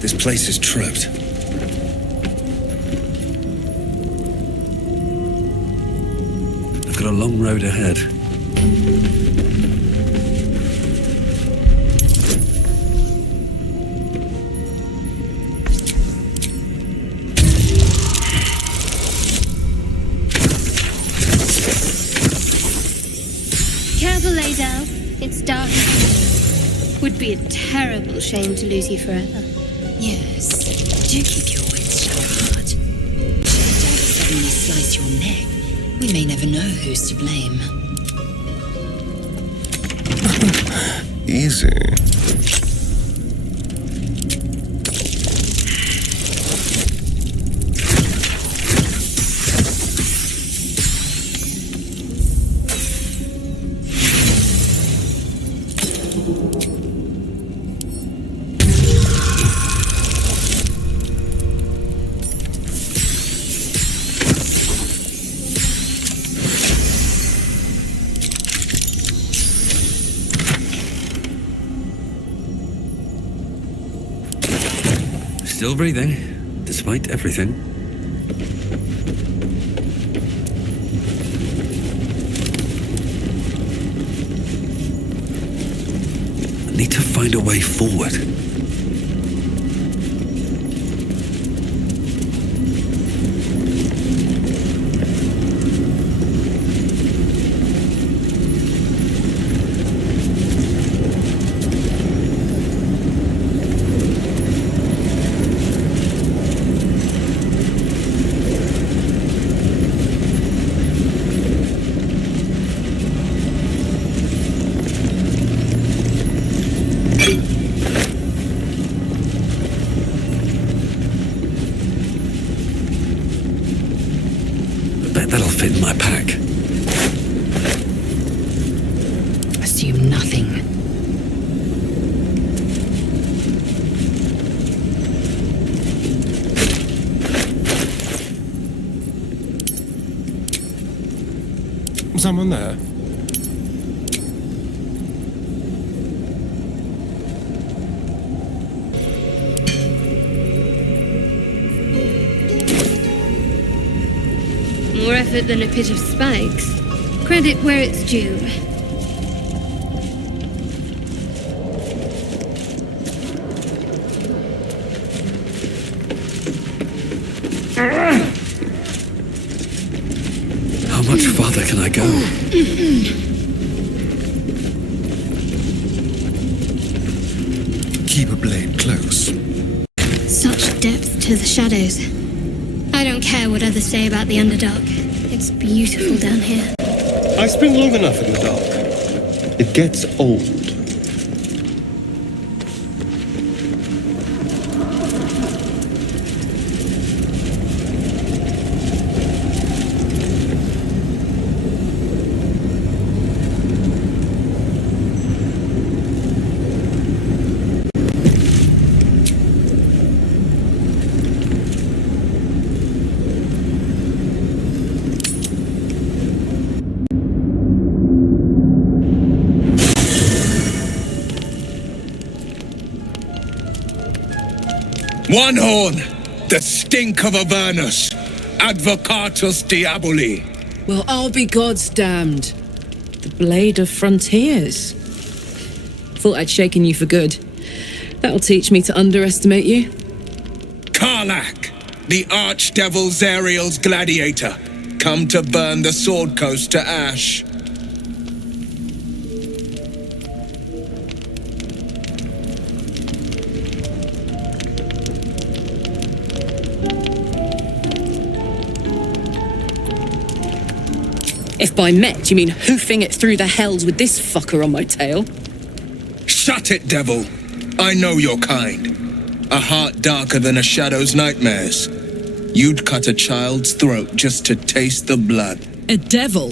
This place is trapped. I've got a long road ahead. Careful, Lazel. It's dark. Would be a terrible shame to lose you forever. Yes. Do keep your wits shut. Should the dagger suddenly slice your neck, we may never know who's to blame. Easy. Still breathing, despite everything. I need to find a way forward. That'll fit in my pack. Assume nothing. Someone there? More effort than a pit of spikes. Credit where it's due. How much farther can I go? Keep a blade close. Such depth to the shadows. I don't care what others say about the Underdark. It's beautiful down here. I spent long enough in the dark. It gets old. One horn, the stink of Avernus, advocatus diaboli. Well, I'll be God's damned. The blade of frontiers. Thought I'd shaken you for good. That'll teach me to underestimate you. Karlach, the archdevil Zariel's gladiator, come to burn the Sword Coast to ash. If by met you mean hoofing it through the hells with this fucker on my tail. Shut it, devil. I know your kind. A heart darker than a shadow's nightmares. You'd cut a child's throat just to taste the blood. A devil?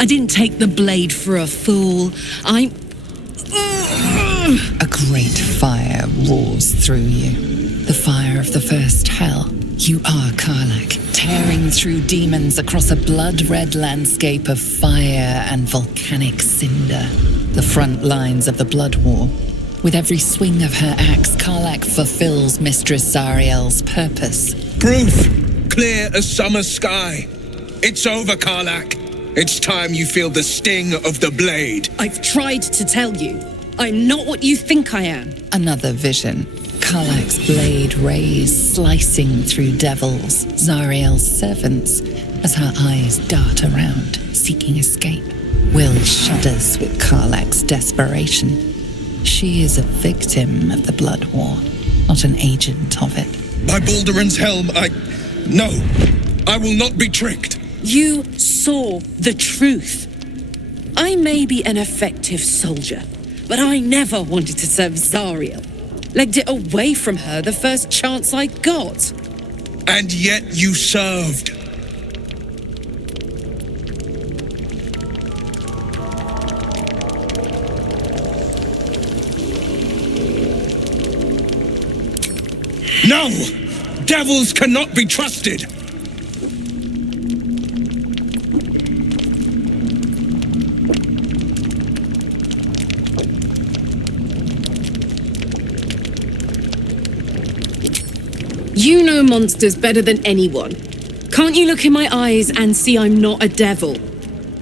I didn't take the blade for a fool. I'm... A great fire roars through you. The fire of the first hell. You are Karlach, tearing through demons across a blood-red landscape of fire and volcanic cinder. The front lines of the Blood War. With every swing of her axe, Karlak fulfills Mistress Zariel's purpose. Proof! Clear as summer sky. It's over, Karlak. It's time you feel the sting of the blade. I've tried to tell you. I'm not what you think I am. Another vision. Karlak's blade rays slicing through devils, Zariel's servants, as her eyes dart around, seeking escape. Will shudders with Karlak's desperation. She is a victim of the Blood War, not an agent of it. By Balduran's helm, No, I will not be tricked. You saw the truth. I may be an effective soldier, but I never wanted to serve Zariel. Legged it away from her the first chance I got. And yet you served. No! Devils cannot be trusted! You know monsters better than anyone. Can't you look in my eyes and see I'm not a devil?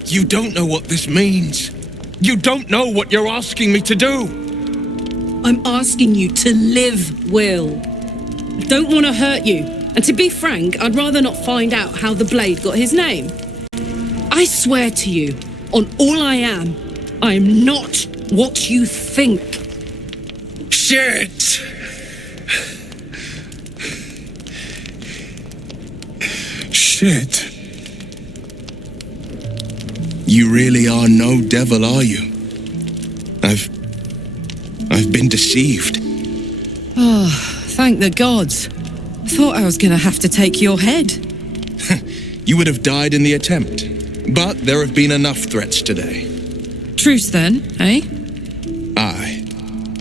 You don't know what this means. You don't know what you're asking me to do. I'm asking you to live, Will. I don't want to hurt you. And to be frank, I'd rather not find out how the blade got his name. I swear to you, on all I am not what you think. Shit! Shit. You really are no devil, are you? I've been deceived. Oh, thank the gods. Thought I was gonna have to take your head. You would have died in the attempt. But there have been enough threats today. Truce then, eh? Aye.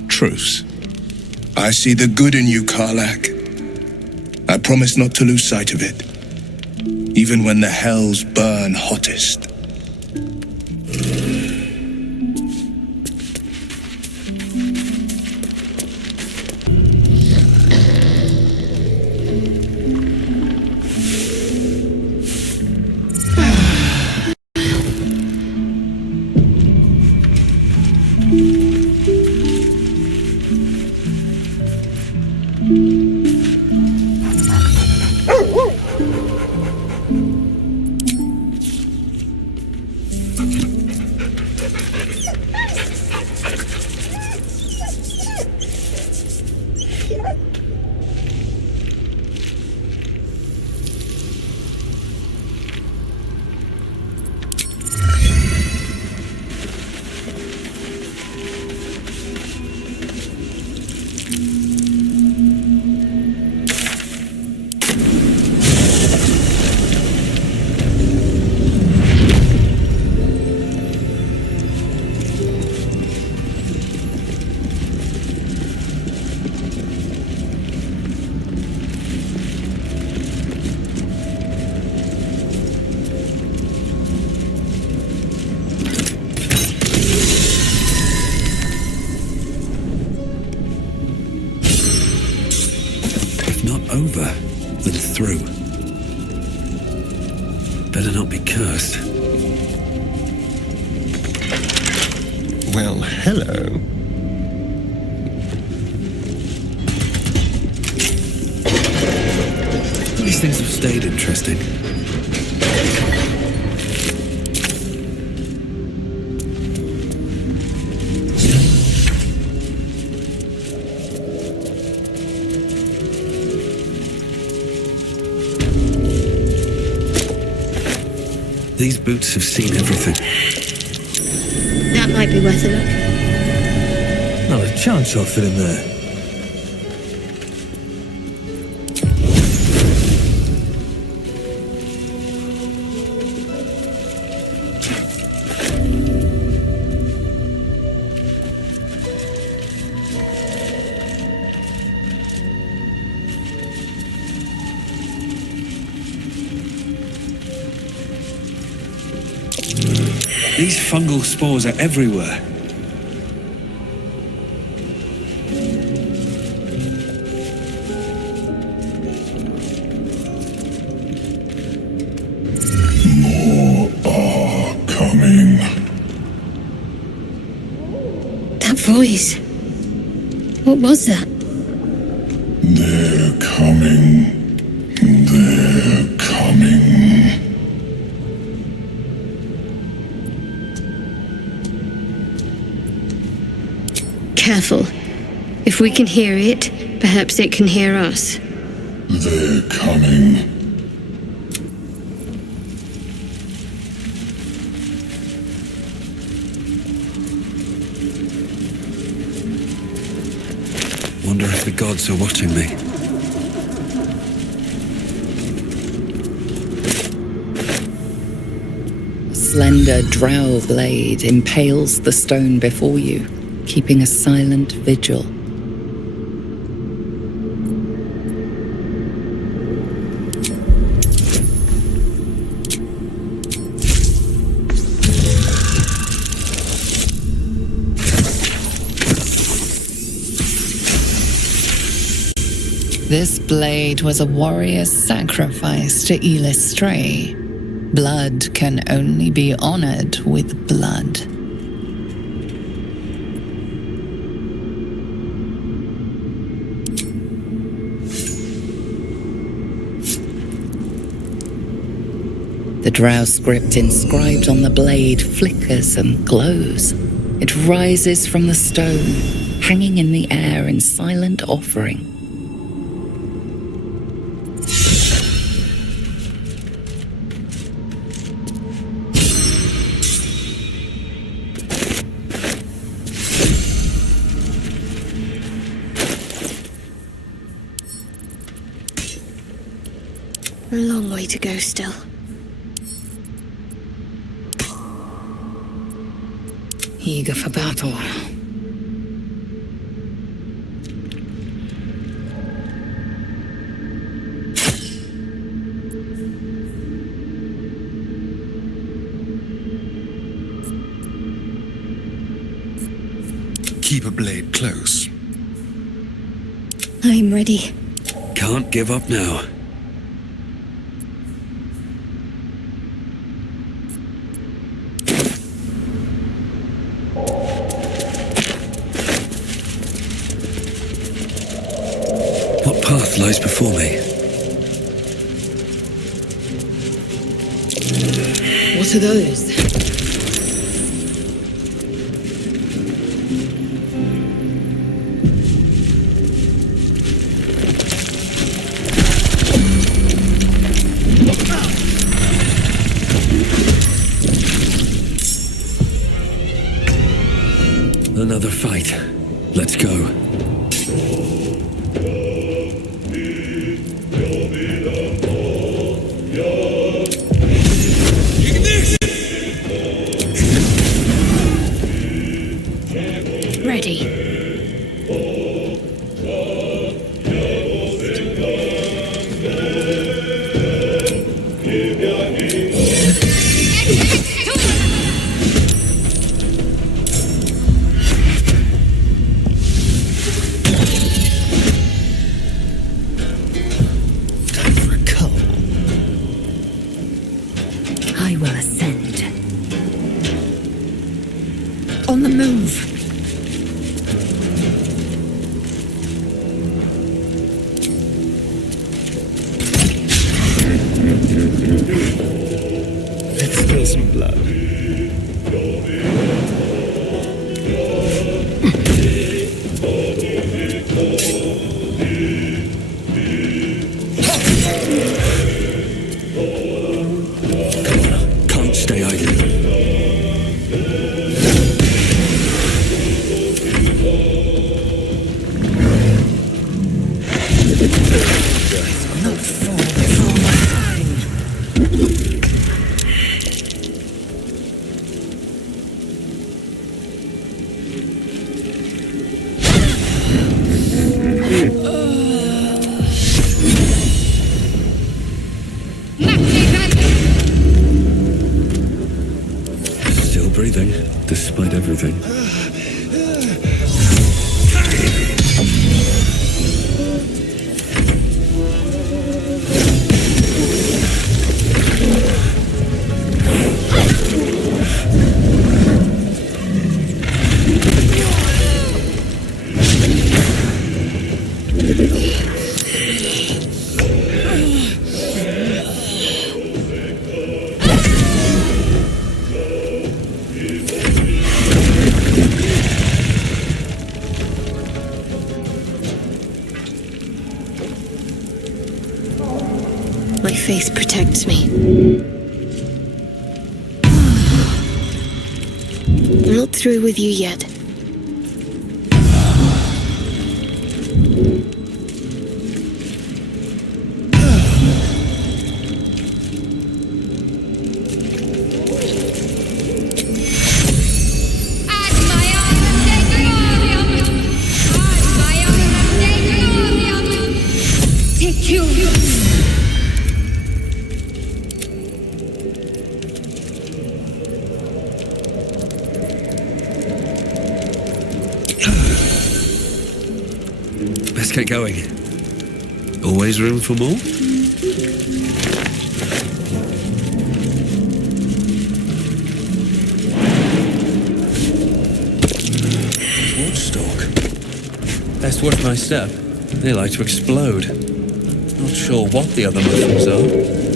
Truce. I see the good in you, Karlak. I promise not to lose sight of it. Even when the hells burn hottest. Over than through. Better not be cursed. Well, hello. These things have stayed interesting. These boots have seen everything. That might be worth a look. Not a chance I'll fit in there. These fungal spores are everywhere. voice. What was that? They're coming. They're coming. Careful. If we can hear it, perhaps it can hear us. They're coming. Wonder if the gods are watching me. A slender drow blade impales the stone before you, keeping a silent vigil. This blade was a warrior's sacrifice to Elistray. Blood can only be honored with blood. The drow script inscribed on the blade flickers and glows. It rises from the stone, hanging in the air in silent offering. A long way to go still. Eager for battle. Keep a blade close. I'm ready. Can't give up now. What path lies before me? What are those? Another fight. Let's go. Ready. I will ascend. On the move. Let's spill some blood. Can't stay idle. No fall before my time. Still breathing, despite everything. This protects me. I'm not through with you yet. Let's get going. Always room for more? Watchstalk. Best watch my step. They like to explode. Not sure what the other mushrooms are.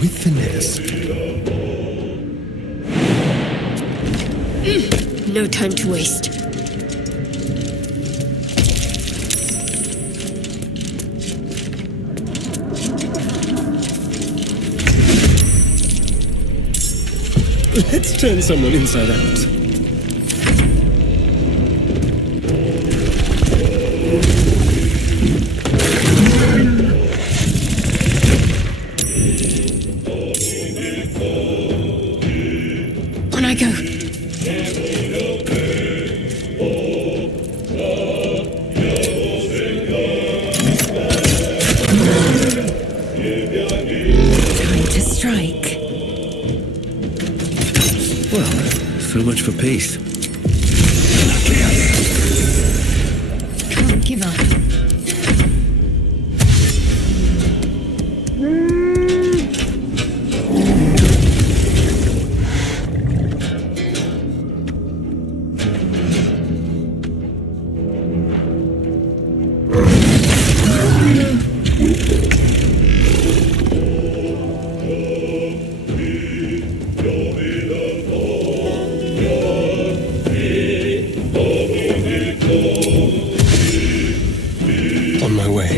With finesse. No time to waste. Let's turn someone inside out. On I go. Time to strike. Well, so much for peace. Can't give up. On my way.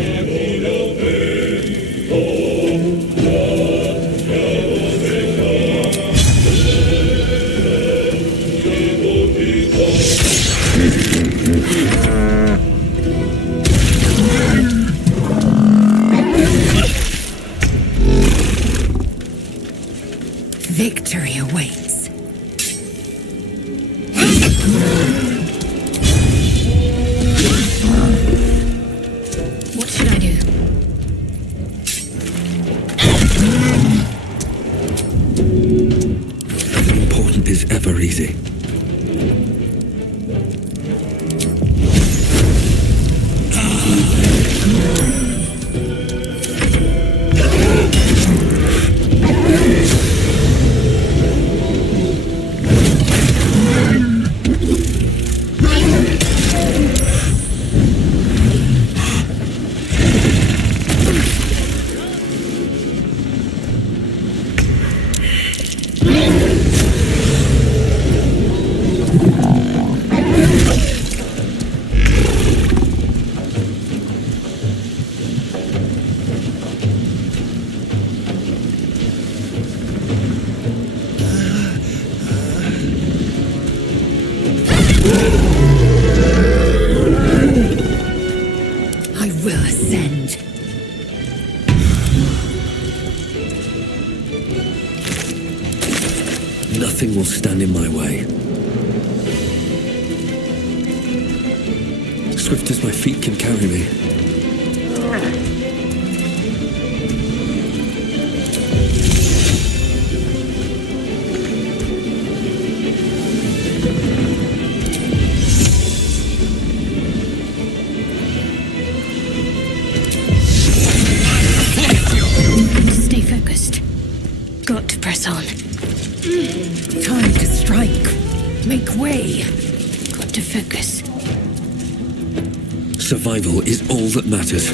Victory awaits. What should I do? Nothing important is ever easy. I will ascend. Nothing will stand in my way. Swift as my feet can carry me. Stay got to press on. Time to strike. Make way. Got to focus. Survival is all that matters.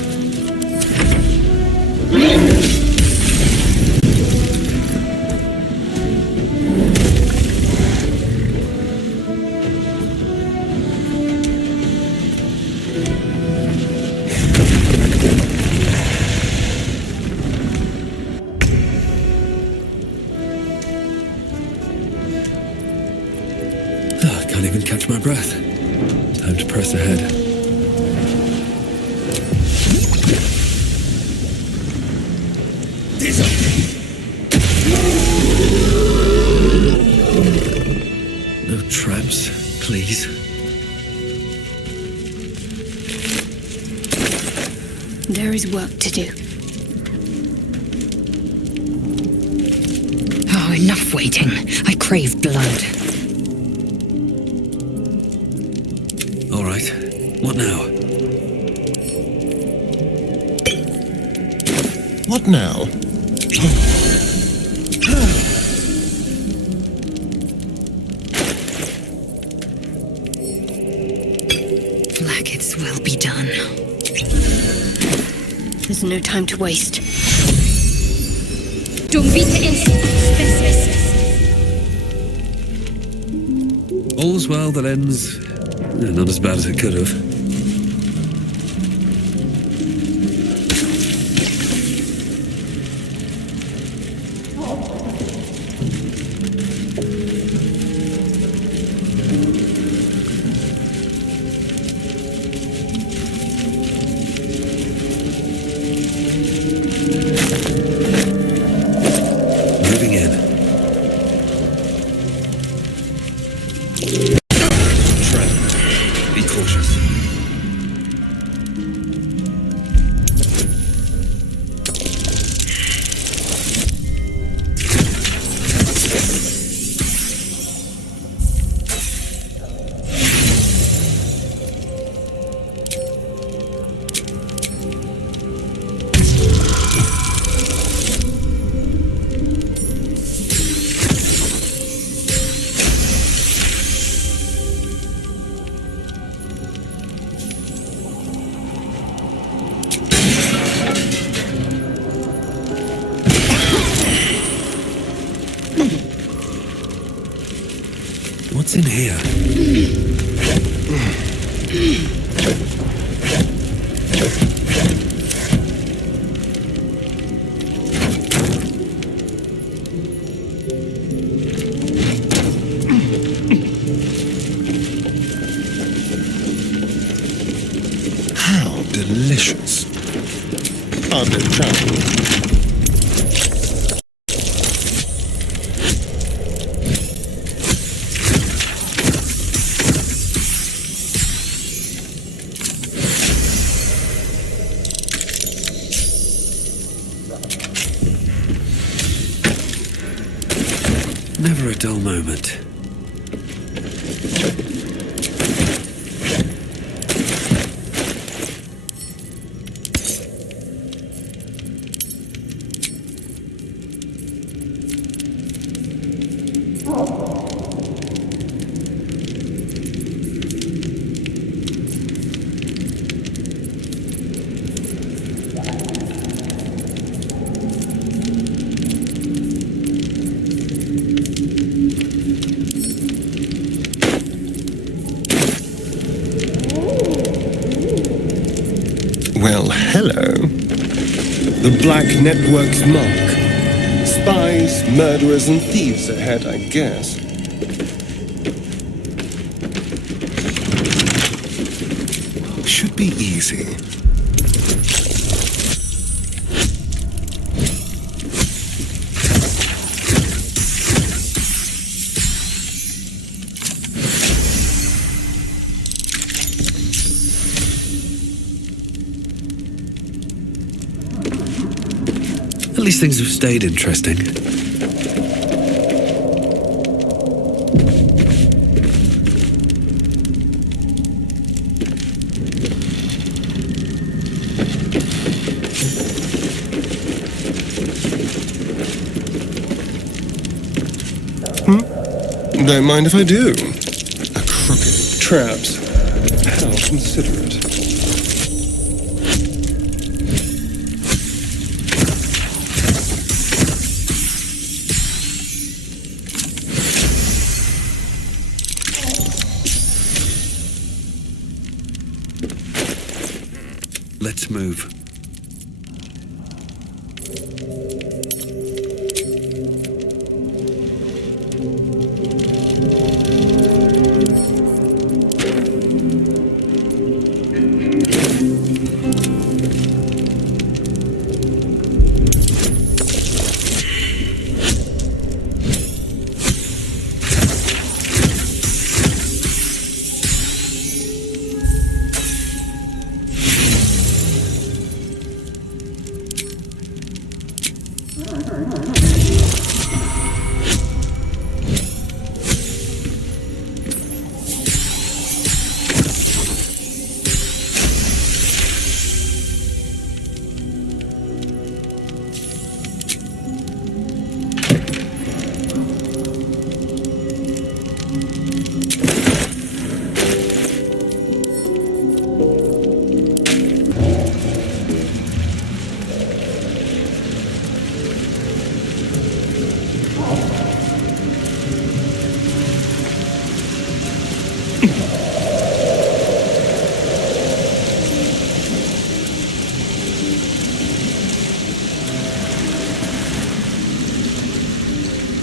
Can't even catch my breath. Time to press ahead. No traps, please. There is work to do. Oh, enough waiting. I crave blood. All right. What now? What now? Blackets will be done. There's no time to waste. All's well that ends. Not as bad as it could have. Moving in. Be cautious. What's in here? How delicious. Under chapel. Never a dull moment. Well, hello. The Black Network's mark. Spies, murderers, and thieves ahead, I guess. Should be easy. At least things have stayed interesting. Don't mind if I do. A crooked traps. How considerate. Let's move.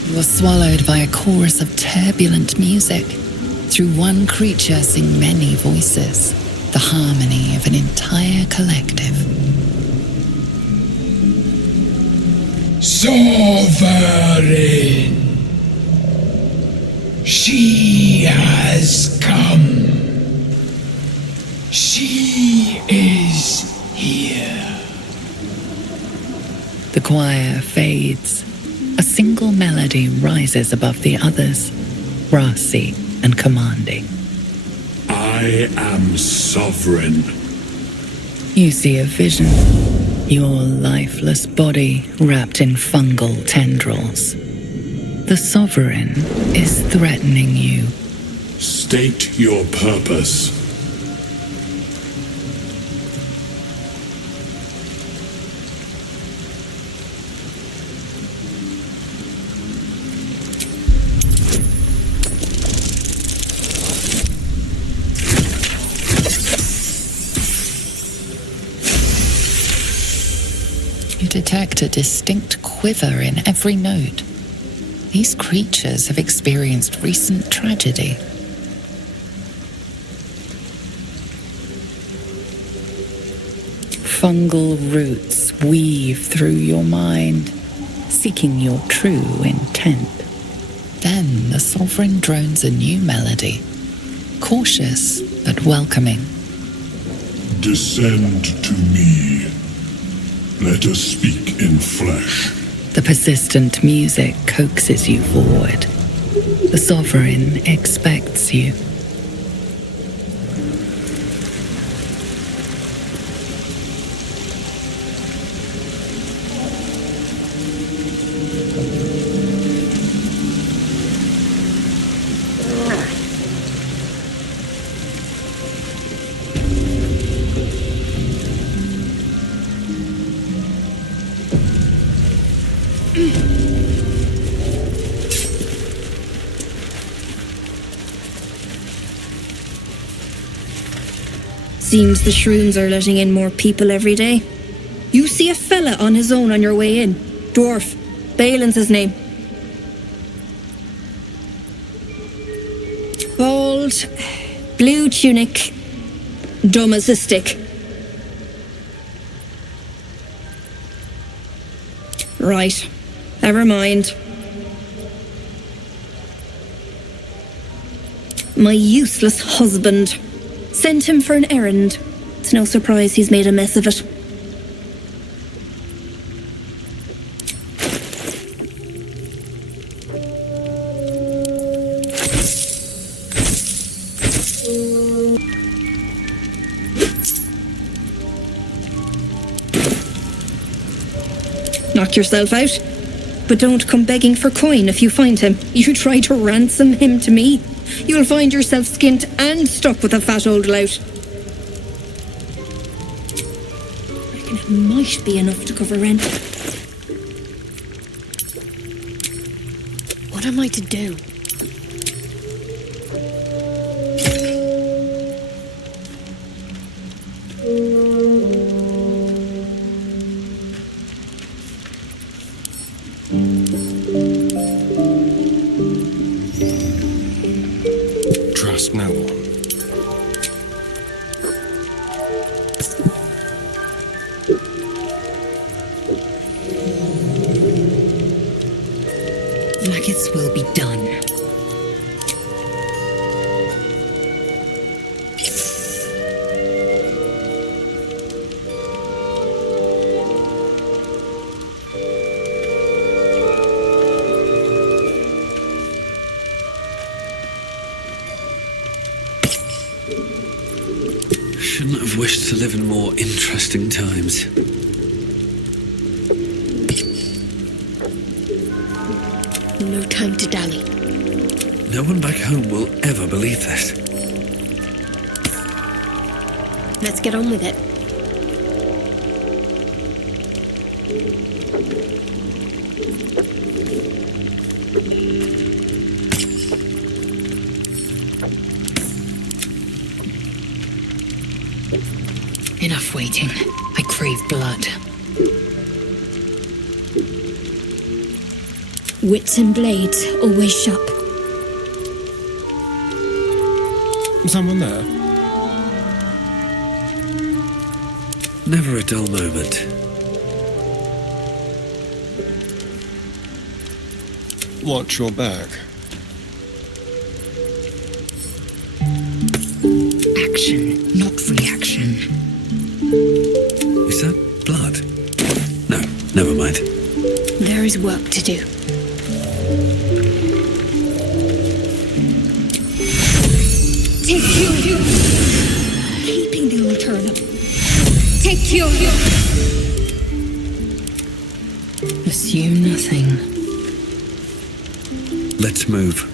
You are swallowed by a chorus of turbulent music. Through one creature sing many voices, the harmony of an entire collective. Sovereign! She has come. She is here. The choir fades. A single melody rises above the others, brassy and commanding. I am sovereign. You see a vision. Your lifeless body wrapped in fungal tendrils. The sovereign is threatening you. State your purpose. You detect a distinct quiver in every note. These creatures have experienced recent tragedy. Fungal roots weave through your mind, seeking your true intent. Then the sovereign drones a new melody, cautious but welcoming. Descend to me. Let us speak in flesh. The persistent music coaxes you forward. The sovereign expects you. Seems the shrooms are letting in more people every day. You see a fella on his own on your way in. Dwarf. Balin's his name. Bald, blue tunic, dumb as a stick. Right. Never mind. My useless husband. Sent him for an errand. It's no surprise he's made a mess of it. Knock yourself out? But don't come begging for coin if you find him. You try to ransom him to me, you'll find yourself skint and stuck with a fat old lout. I reckon it might be enough to cover rent. What am I to do? Trust no one. Maggots will be done. Shouldn't have wished to live in more interesting times. No time to dally. No one back home will ever believe this. Let's get on with it. Enough waiting. I crave blood. Wits and blades always sharp. Someone there? Never a dull moment. Watch your back. Action, not reaction. Is that blood? No, never mind. There is work to do. Take you. Keeping the old turnip. Take you. Assume nothing. Let's move.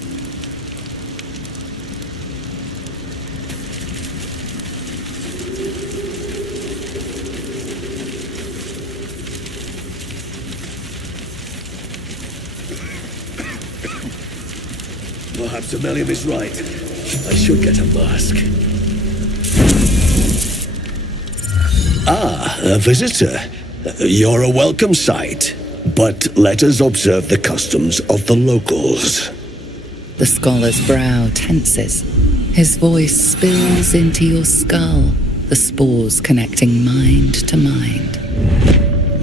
Perhaps Amelia is right. I should get a mask. Ah, a visitor. You're a welcome sight. But let us observe the customs of the locals. The scholar's brow tenses. His voice spills into your skull, the spores connecting mind to mind.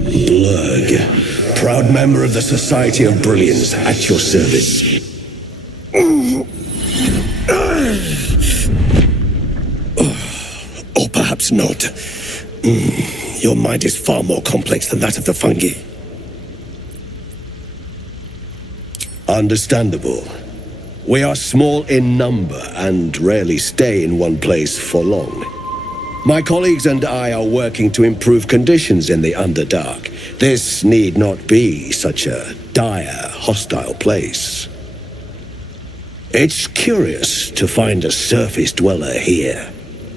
Blurg, proud member of the Society of Brilliance, at your service. Or perhaps not. Your mind is far more complex than that of the fungi. Understandable. We are small in number and rarely stay in one place for long. My colleagues and I are working to improve conditions in the Underdark. This need not be such a dire, hostile place. It's curious to find a surface dweller here.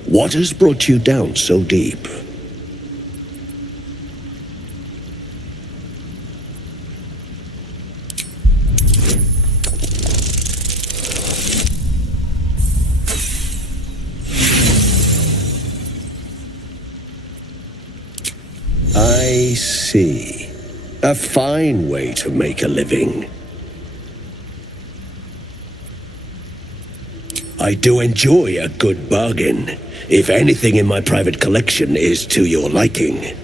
What has brought you down so deep? I see. A fine way to make a living. I do enjoy a good bargain, if anything in my private collection is to your liking.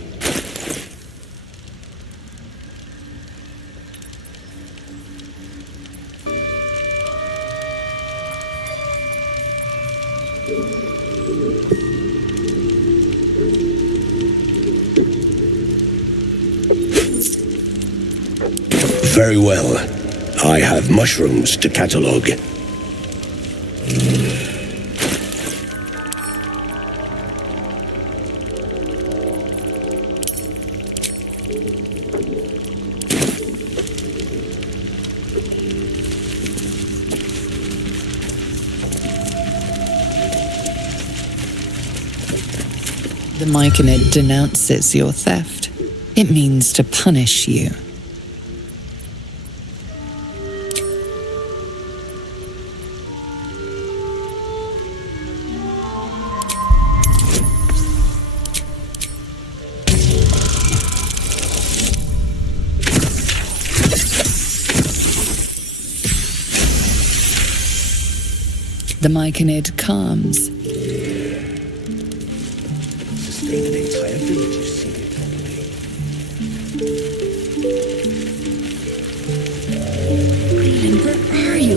Very well. I have mushrooms to catalogue. The Myconid denounces your theft. It means to punish you. The Myconid calms. Sustain an entire village of seared Aiden, where are you?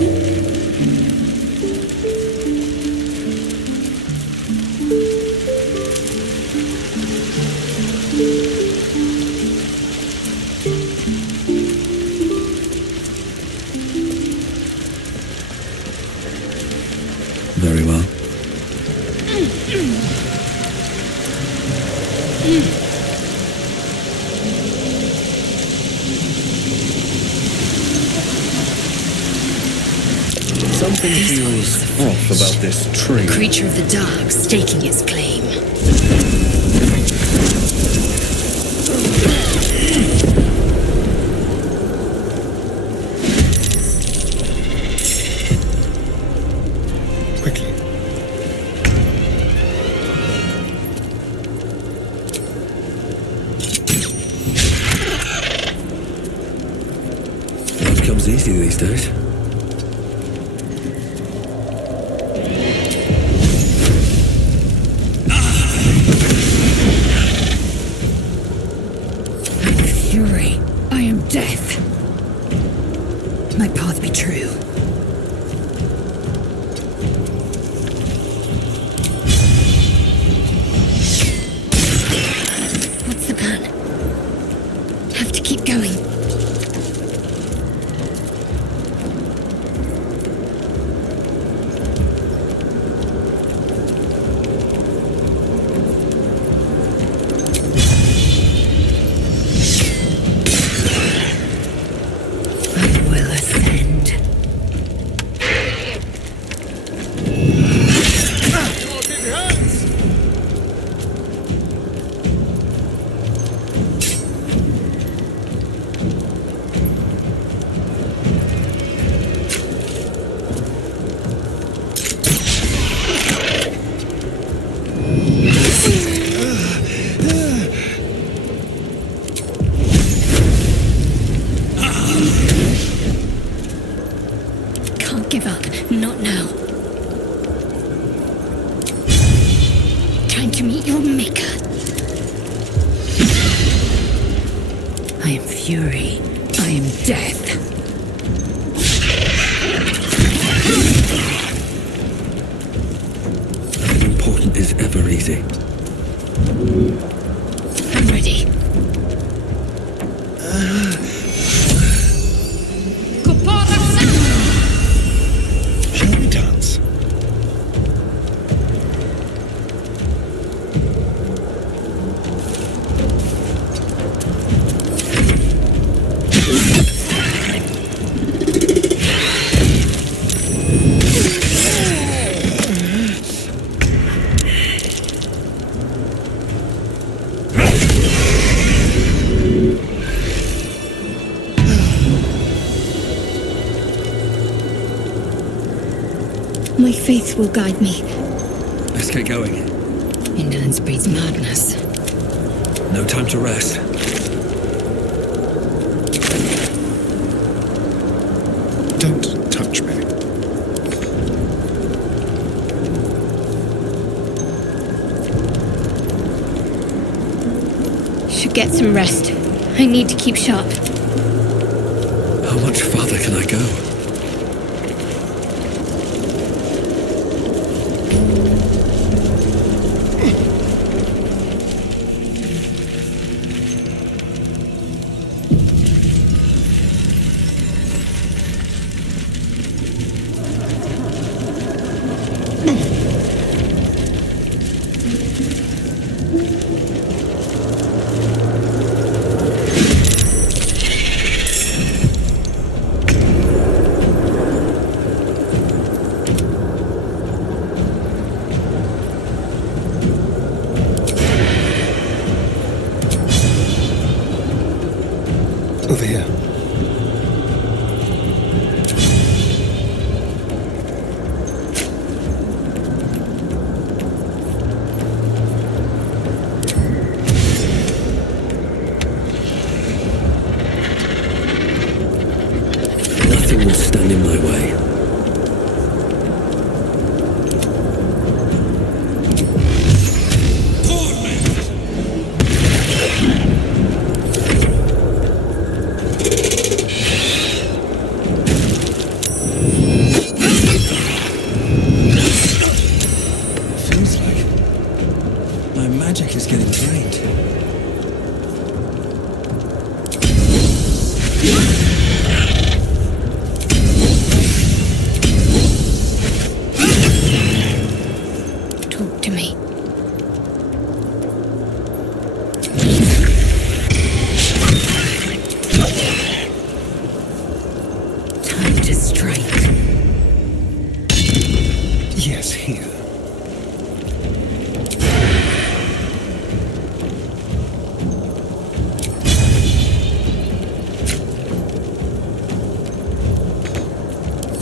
Very well. Something feels off about this tree. Creature of the dark staking its claim. Quickly. Life comes easy these days. Fury, I am death. My path be true. What's the plan? Have to keep going. Can't give up, not now. Time to meet your maker. I am fury. I am death. Nothing important is ever easy. I'm ready. Shall we dance? My faith will guide me. Let's get going. Indolence breeds madness. No time to rest. Don't touch me. Should get some rest. I need to keep sharp. How much farther can I go? stand in my way. Feels like my magic is getting drained. Talk to me. Time to strike. Yes, here.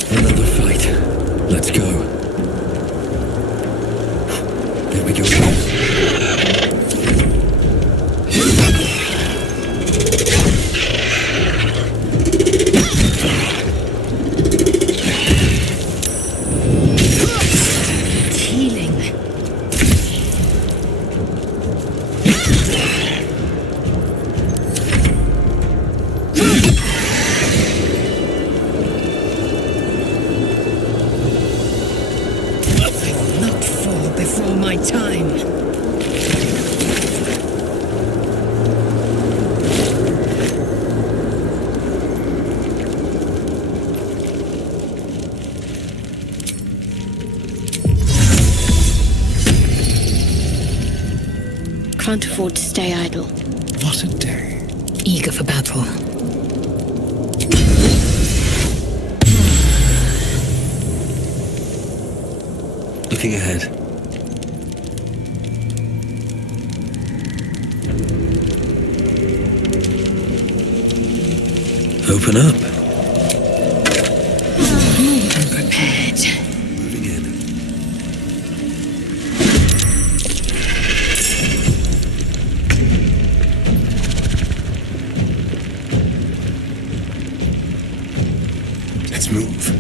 Another fight. Let's go. There we go. It's healing. I will not fall before my time. Can't afford to stay idle. What a day. Eager for battle. Looking ahead. Open up. More than prepared. Moving in. Let's move.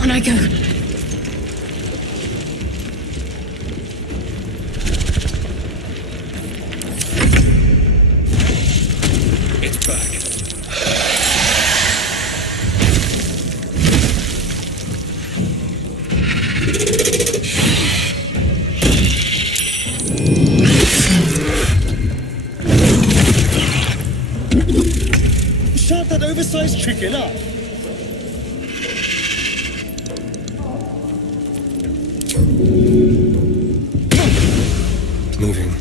On I go. It's back. Shut that oversized chicken up! Moving.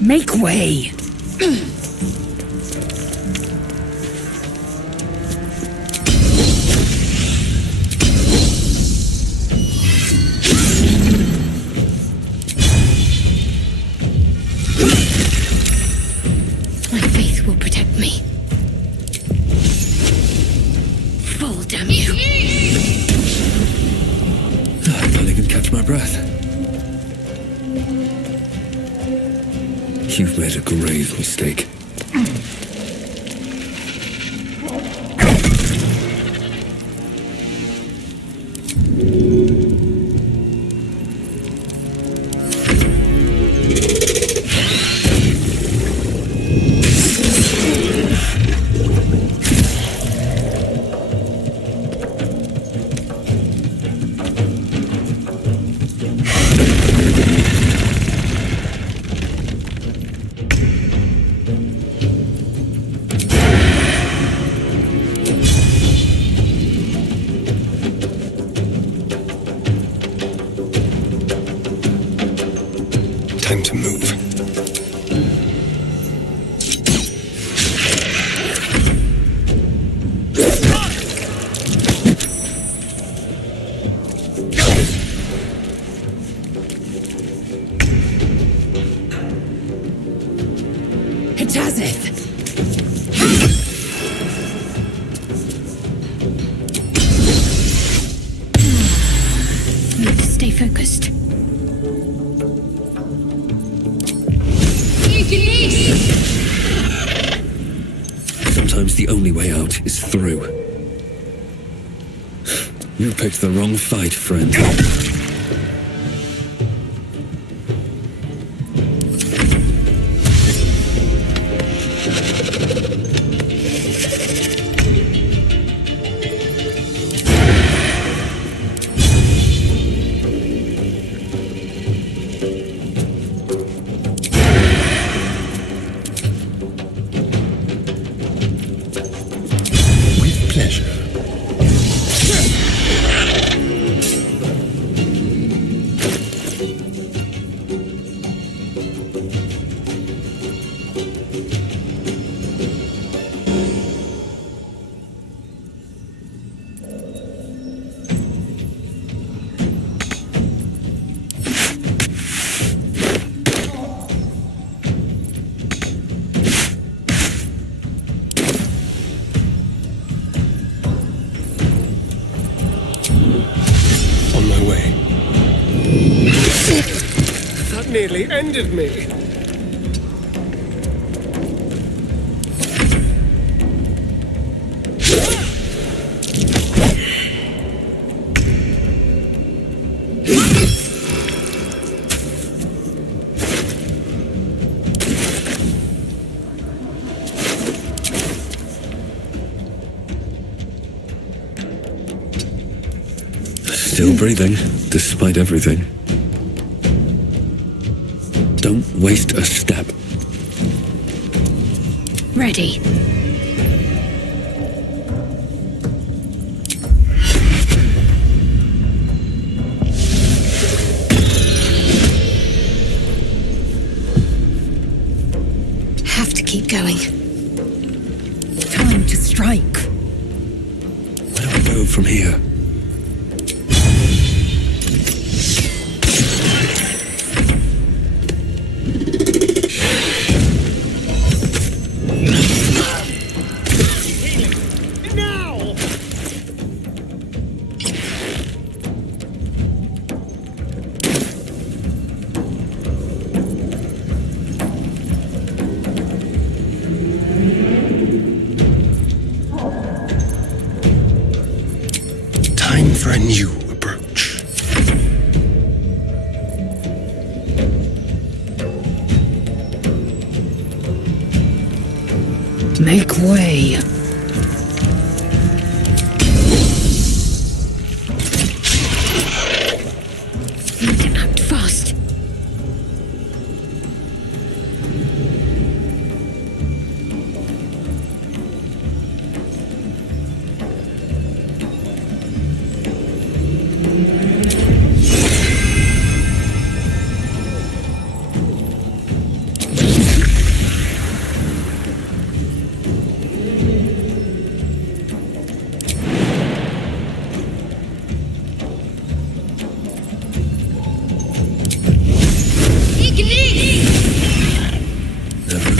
Make way! My faith will protect me. Fall, damn you. I can't even catch my breath. You've made a grave mistake. Time to move. Hitazith! Need to stay focused. Sometimes the only way out is through. You picked the wrong fight, friend. Pleasure. On my way. That nearly ended me. Still breathing, despite everything. Don't waste a step. Ready. Have to keep going. Time to strike. Where do I go from here? Time for a new approach. Make way. Need to act fast.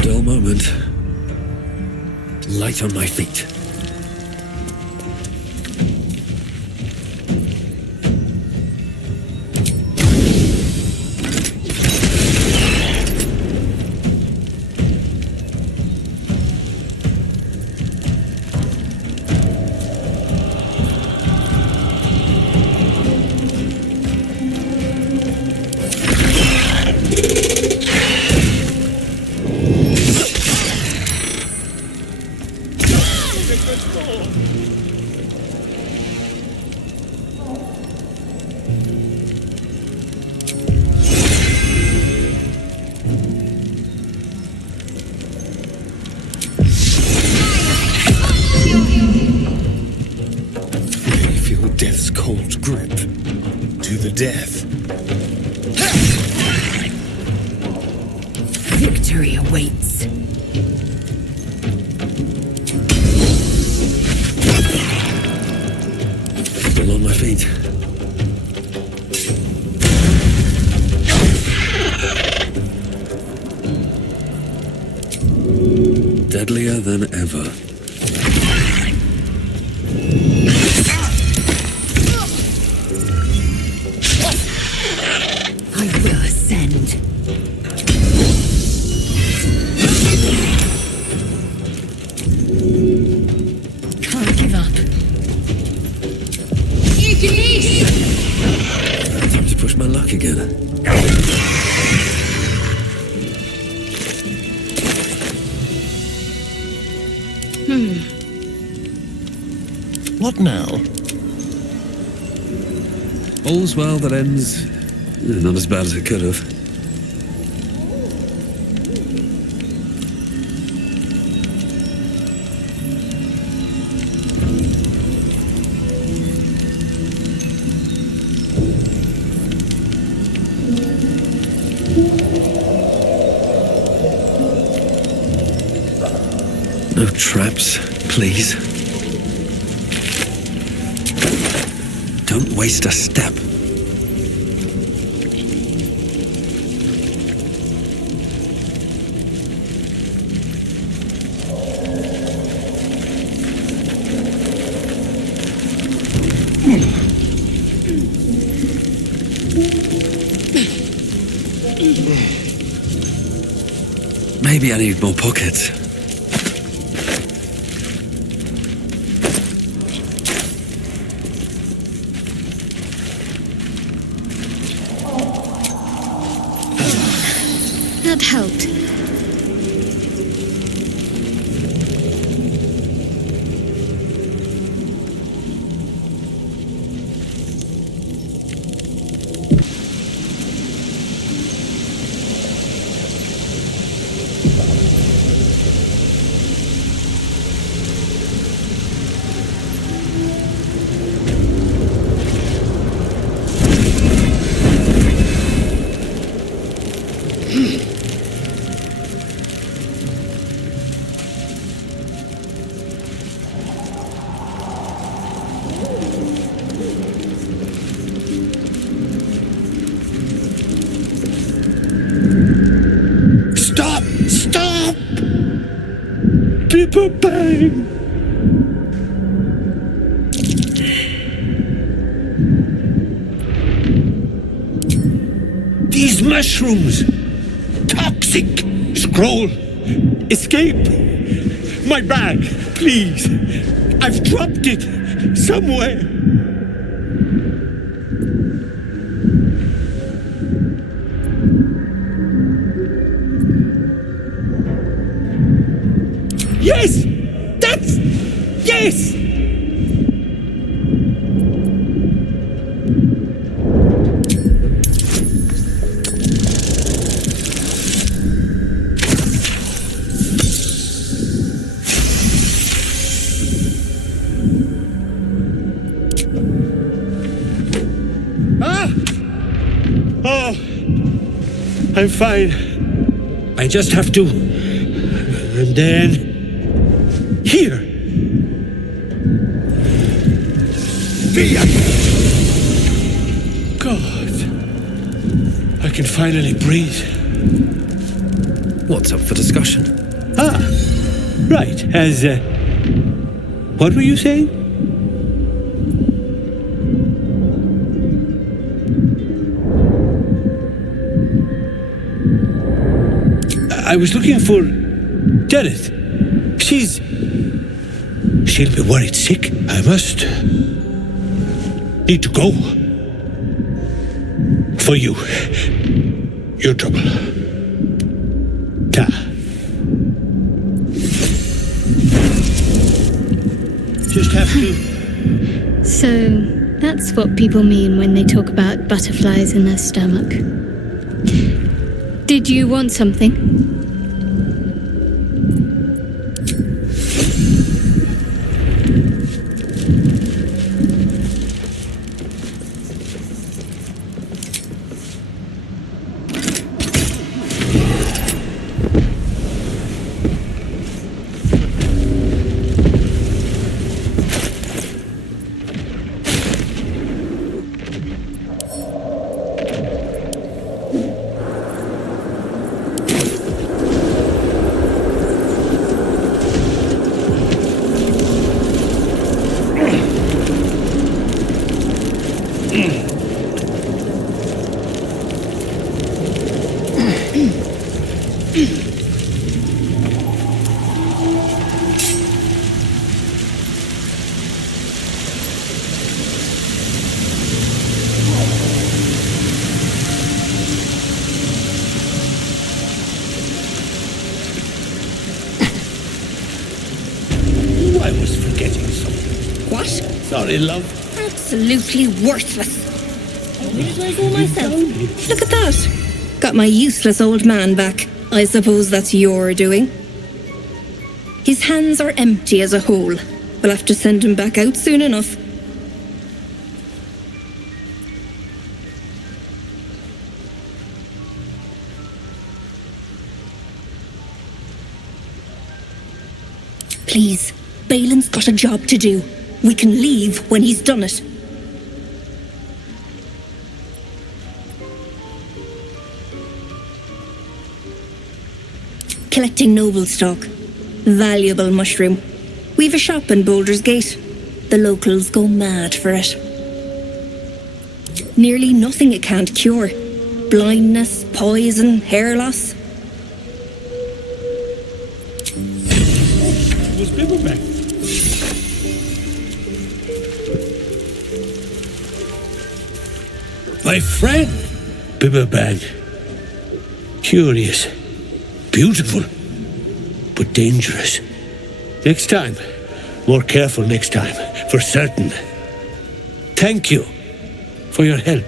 dull moment. Light on my feet. Death's cold grip. To the death. Victory awaits. Still on my feet. Deadlier than ever. Can't give up. Time to push my luck again. What now? All's well that ends. Not as bad as it could have. No traps, please. Don't waste a step. Maybe I need more pockets. That helped. Stop! People bang! These mushrooms! Toxic! Scroll! Escape! My bag, please! I've dropped it somewhere! Yes! That's... Yes! Oh, I'm fine. I just have to... And then... Here! God. I can finally breathe. what's up for discussion? Ah, right. What were you saying? I was looking for Dereth. She'll be worried sick. I must need to go. For you. Your trouble. Ta. Just have to. So, that's what people mean when they talk about butterflies in their stomach. Did you want something? I was forgetting something. What? Sorry, love. Absolutely worthless. Where's all myself? Look at that. Got my useless old man back. I suppose that's your doing. His hands are empty as a whole. We'll have to send him back out soon enough. Please, Balin's got a job to do. We can leave when he's done it. Collecting noble stock. Valuable mushroom. We've a shop in Baldur's Gate. The locals go mad for it. Nearly nothing it can't cure. Blindness, poison, hair loss. Was Bibblebag. My friend, Bibblebag. Curious. Beautiful. But dangerous. Next time. More careful next time. For certain. Thank you for your help.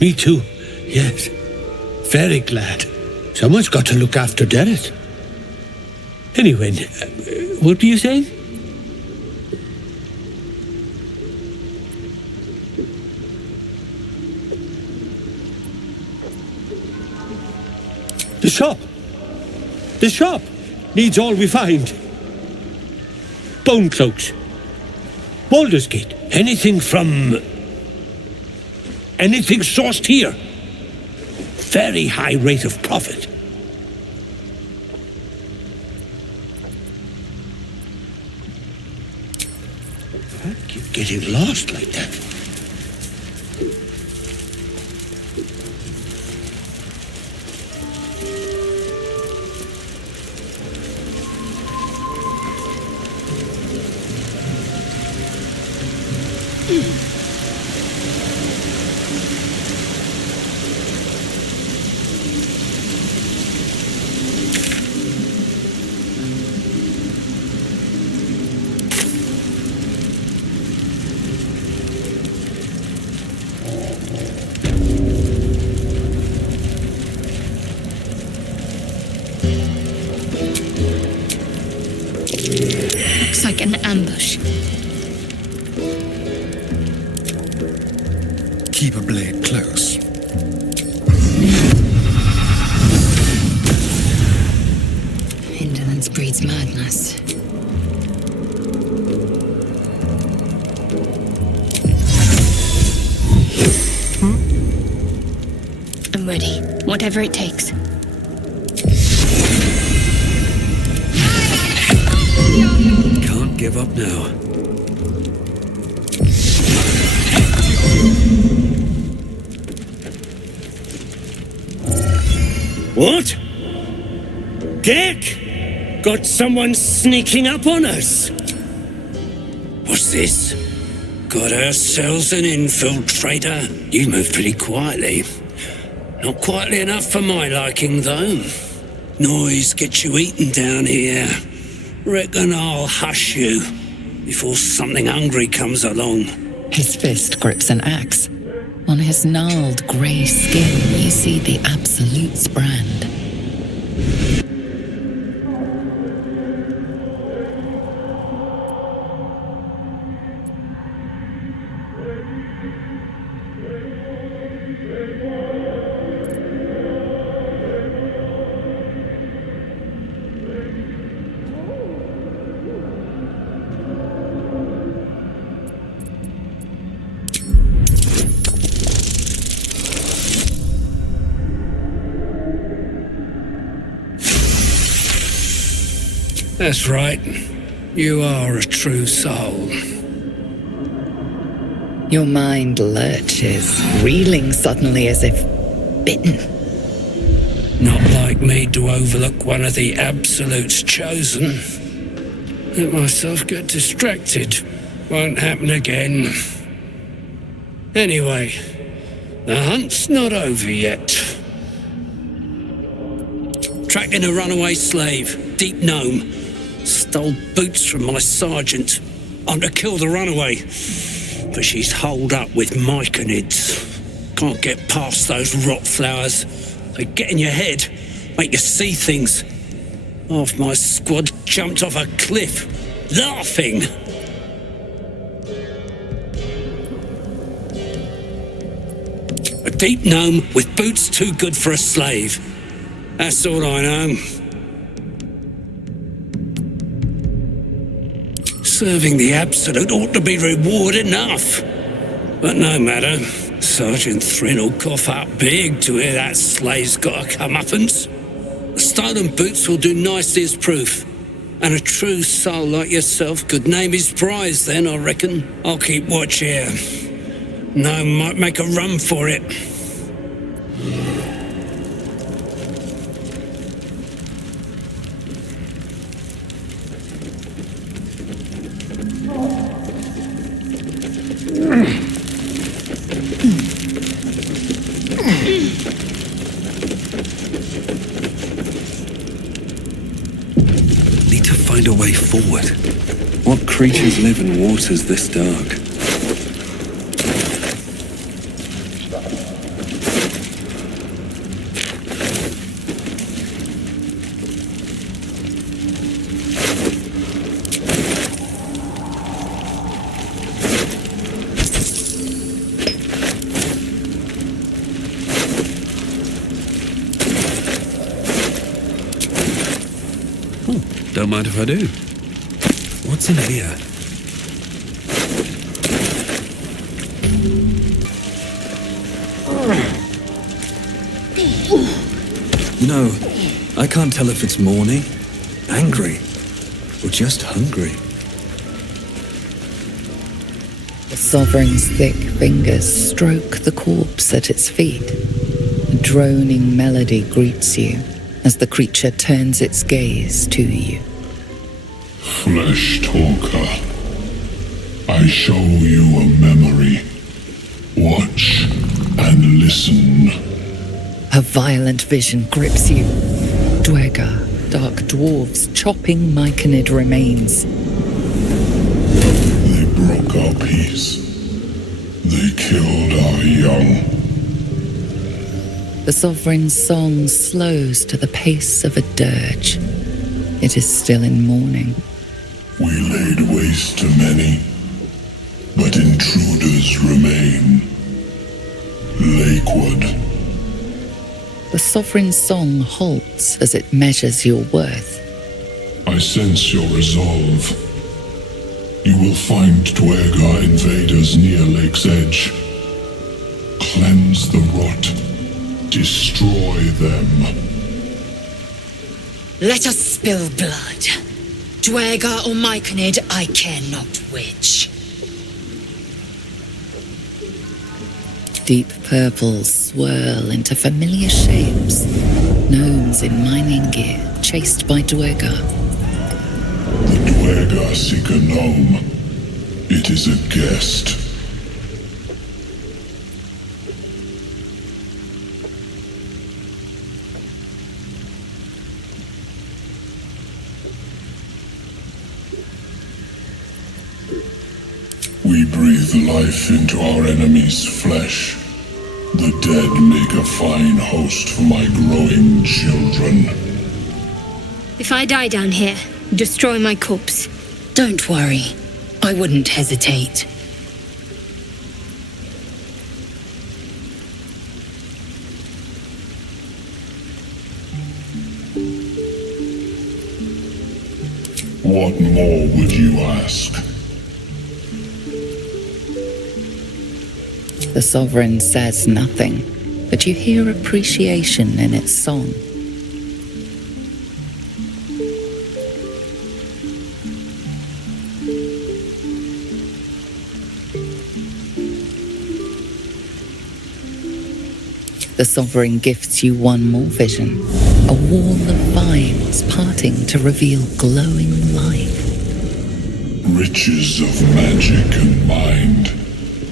Me too. Yes. Very glad. Someone's got to look after Dereth. Anyway, what were you saying? The shop. The shop needs all we find. Bone cloaks. Baldur's Gate. Anything sourced here. Very high rate of profit. I keep getting lost like that. Looks like an ambush. Keep a blade close. Indolence breeds madness. I'm ready, whatever it takes. Can't give up now. What? Dick? Got someone sneaking up on us? What's this? Got ourselves an infiltrator? You move pretty quietly. Not quietly enough for my liking, though. Noise gets you eaten down here. Reckon I'll hush you before something hungry comes along. His fist grips an axe. On his gnarled grey skin, you see the Absolute's brand. That's right. You are a true soul. Your mind lurches, reeling suddenly as if bitten. Not like me to overlook one of the Absolute's chosen. Let myself get distracted. Won't happen again. Anyway, the hunt's not over yet. Tracking a runaway slave, deep gnome. Stole boots from my sergeant. I'm to kill the runaway, but she's holed up with myconids. Can't get past those rot flowers. They get in your head, make you see things. Half my squad jumped off a cliff, laughing. A deep gnome with boots too good for a slave. That's all I know. Serving the Absolute ought to be reward enough. But no matter. Sergeant Thrin will cough up big to hear that slave's got a comeuppance. The stolen boots will do nicely as proof. And a true soul like yourself could name his prize then, I reckon. I'll keep watch here. No, might make a run for it. Need to find a way forward. What creatures live in waters this dark? Don't mind if I do. What's in here? No, I can't tell if it's mourning, angry, or just hungry. The Sovereign's thick fingers stroke the corpse at its feet. A droning melody greets you as the creature turns its gaze to you. Flesh talker, I show you a memory. Watch and listen. A violent vision grips you. Dweger, dark dwarves chopping myconid remains. They broke our peace. They killed our young. The Sovereign's song slows to the pace of a dirge. It is still in mourning. We laid waste to many, but intruders remain. Lakeward. The Sovereign's song halts as it measures your worth. I sense your resolve. You will find Dweger invaders near Lake's edge. Cleanse the rot Destroy them. Let us spill blood. Dwergar or Myconid, I care not which. Deep purples swirl into familiar shapes. Gnomes in mining gear, chased by Dwergar. The Dwergar seek a gnome. It is a guest. We breathe life into our enemy's flesh. The dead make a fine host for my growing children. If I die down here, destroy my corpse. Don't worry. I wouldn't hesitate. What more would you ask? The Sovereign says nothing, but you hear appreciation in its song. The Sovereign gifts you one more vision, a wall of vines parting to reveal glowing light. Riches of magic and mind.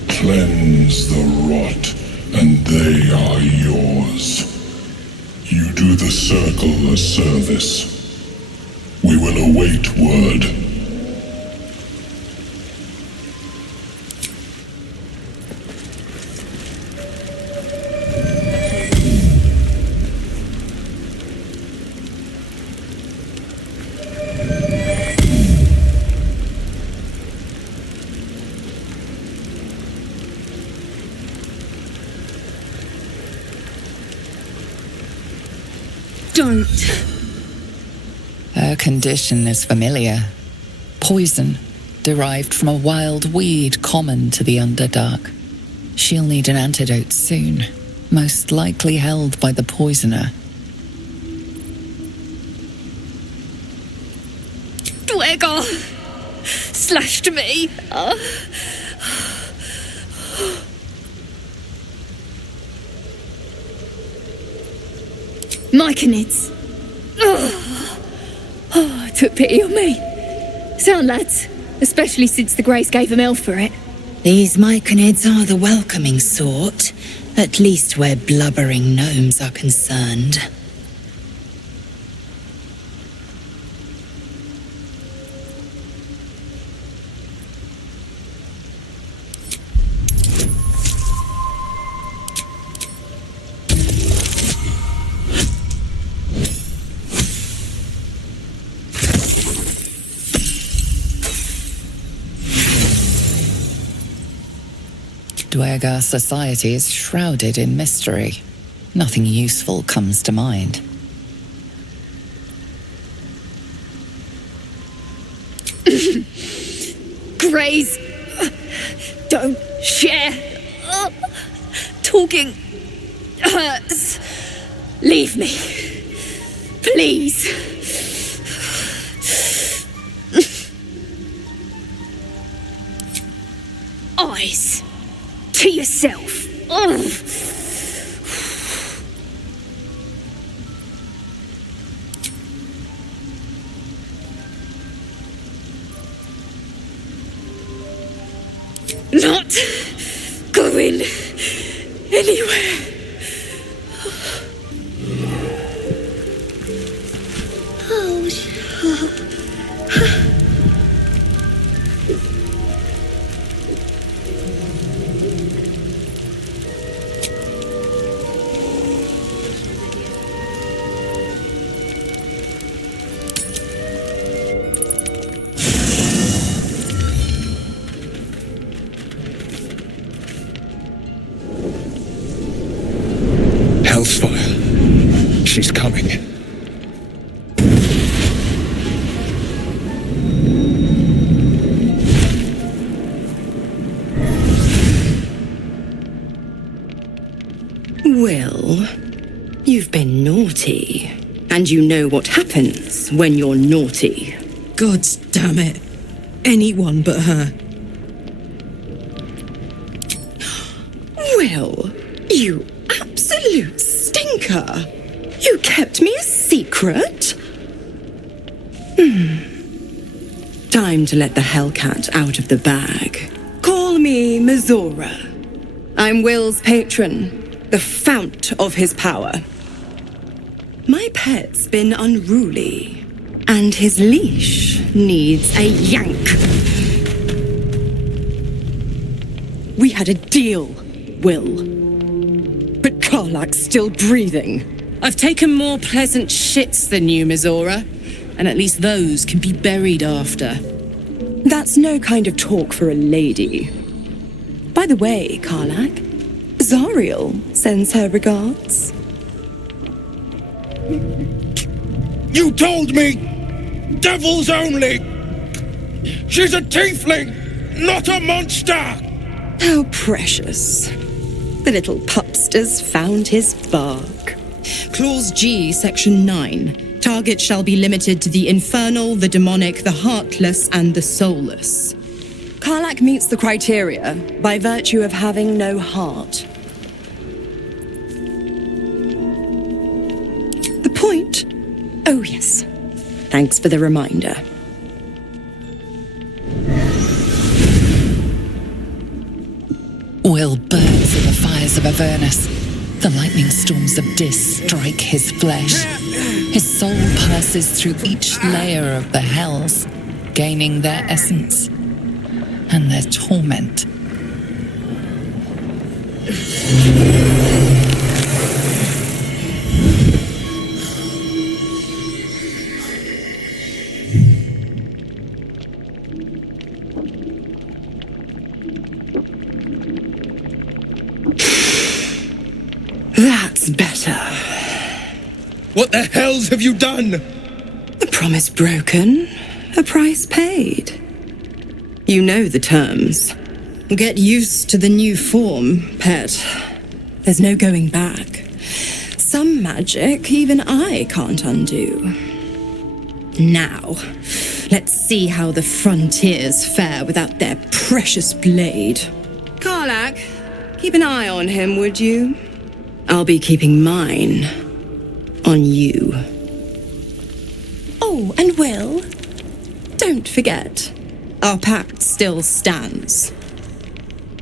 Cleanse the rot, and they are yours. You do the circle a service. We will await word. Don't. Her condition is familiar. Poison, derived from a wild weed common to the Underdark. She'll need an antidote soon, most likely held by the poisoner. Dwergar slashed me. Myconids. Took pity on me. Sound lads, especially since the Greys gave them hell for it. These Myconids are the welcoming sort, at least where blubbering gnomes are concerned. Dwergar society is shrouded in mystery. Nothing useful comes to mind. Greys don't share. Talking hurts. Leave me. Please. Eyes. To yourself. Not going anywhere. Hellsfire. She's coming. Well, You've been naughty, and you know what happens when you're naughty. God damn it. Anyone but her. Will, you absolute stinker. You kept me a secret? Time to let the Hellcat out of the bag. Call me Mizora. I'm Will's patron, the fount of his power. My pet's been unruly, and his leash needs a yank. We had a deal, Will. But Karlak's still breathing. I've taken more pleasant shits than you, Mizora, and at least those can be buried after. That's no kind of talk for a lady. By the way, Karlak, Zariel sends her regards. You told me! Devils only! She's a tiefling, not a monster! How precious. The little pupster's found his bark. Clause G, Section 9. Target shall be limited to the infernal, the demonic, the heartless, and the soulless. Karlak meets the criteria by virtue of having no heart. The point? Oh, yes. Thanks for the reminder. Will burns in the fires of Avernus. The lightning storms of Dis strike his flesh. His soul passes through each layer of the hells, gaining their essence and their torment. That's better. What the hells have you done? A promise broken, a price paid. You know the terms. Get used to the new form, pet. There's no going back. Some magic even I can't undo. Now, let's see how the frontiers fare without their precious blade. Karlak, keep an eye on him, would you? I'll be keeping mine on you. Oh, and Will, don't forget, our pact still stands.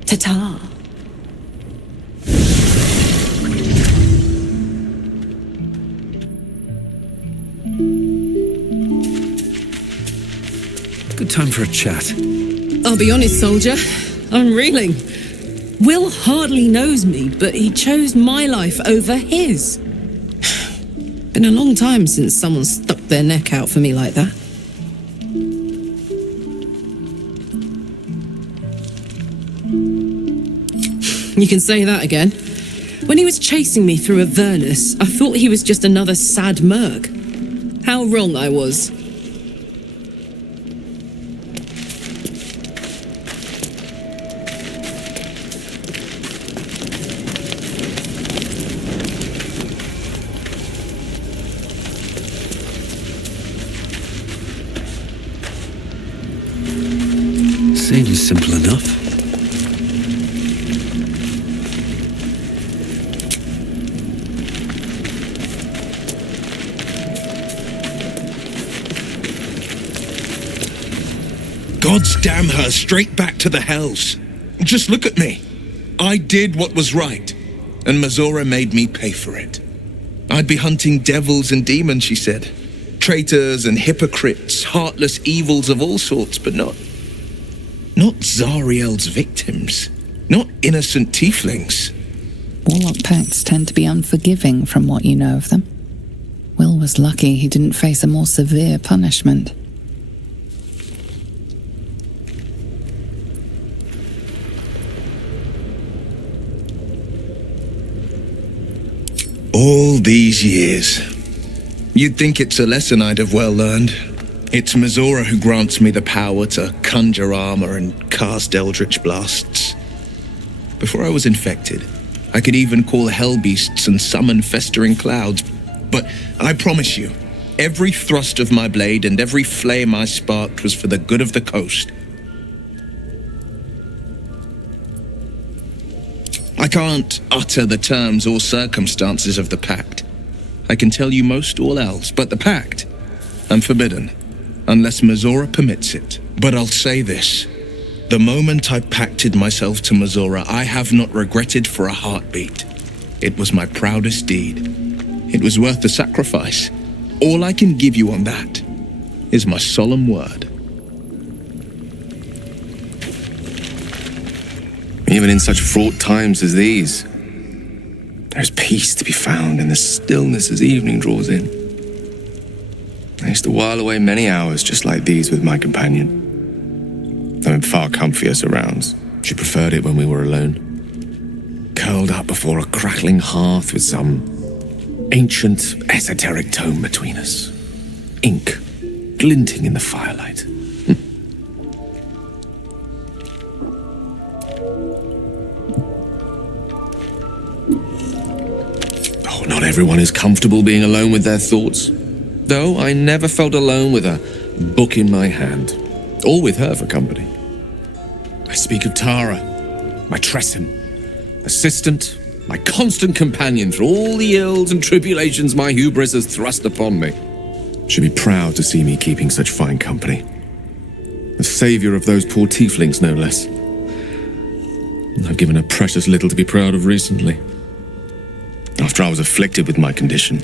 Ta-ta. Good time for a chat. I'll be honest, soldier. I'm reeling. Will hardly knows me, but he chose my life over his. Been a long time since someone stuck their neck out for me like that. You can say that again. When he was chasing me through Avernus, I thought he was just another sad merc. How wrong I was. Seems simple enough. Gods damn her, straight back to the hells. Just look at me. I did what was right, and Mizora made me pay for it. I'd be hunting devils and demons, she said. Traitors and hypocrites, heartless evils of all sorts, but not Zariel's victims. Not innocent tieflings. Warlock pacts tend to be unforgiving from what you know of them. Will was lucky he didn't face a more severe punishment. All these years. You'd think it's a lesson I'd have well learned. It's Mizora who grants me the power to conjure armor and cast eldritch blasts. Before I was infected, I could even call hell beasts and summon festering clouds. But I promise you, every thrust of my blade and every flame I sparked was for the good of the coast. I can't utter the terms or circumstances of the pact. I can tell you most all else, but the pact, I'm forbidden, unless Mizora permits it. But I'll say this. The moment I pacted myself to Mizora, I have not regretted for a heartbeat. It was my proudest deed. It was worth the sacrifice. All I can give you on that is my solemn word. Even in such fraught times as these, there's peace to be found in the stillness as evening draws in. I used to while away many hours just like these with my companion, though in far comfier surrounds. She preferred it when we were alone, curled up before a crackling hearth with some ancient, esoteric tome between us, ink glinting in the firelight. Not everyone is comfortable being alone with their thoughts, though I never felt alone with a book in my hand, or with her for company. I speak of Tara, my Tressin, assistant, my constant companion through all the ills and tribulations my hubris has thrust upon me. She'd be proud to see me keeping such fine company. The savior of those poor tieflings, no less. I've given her precious little to be proud of recently. After I was afflicted with my condition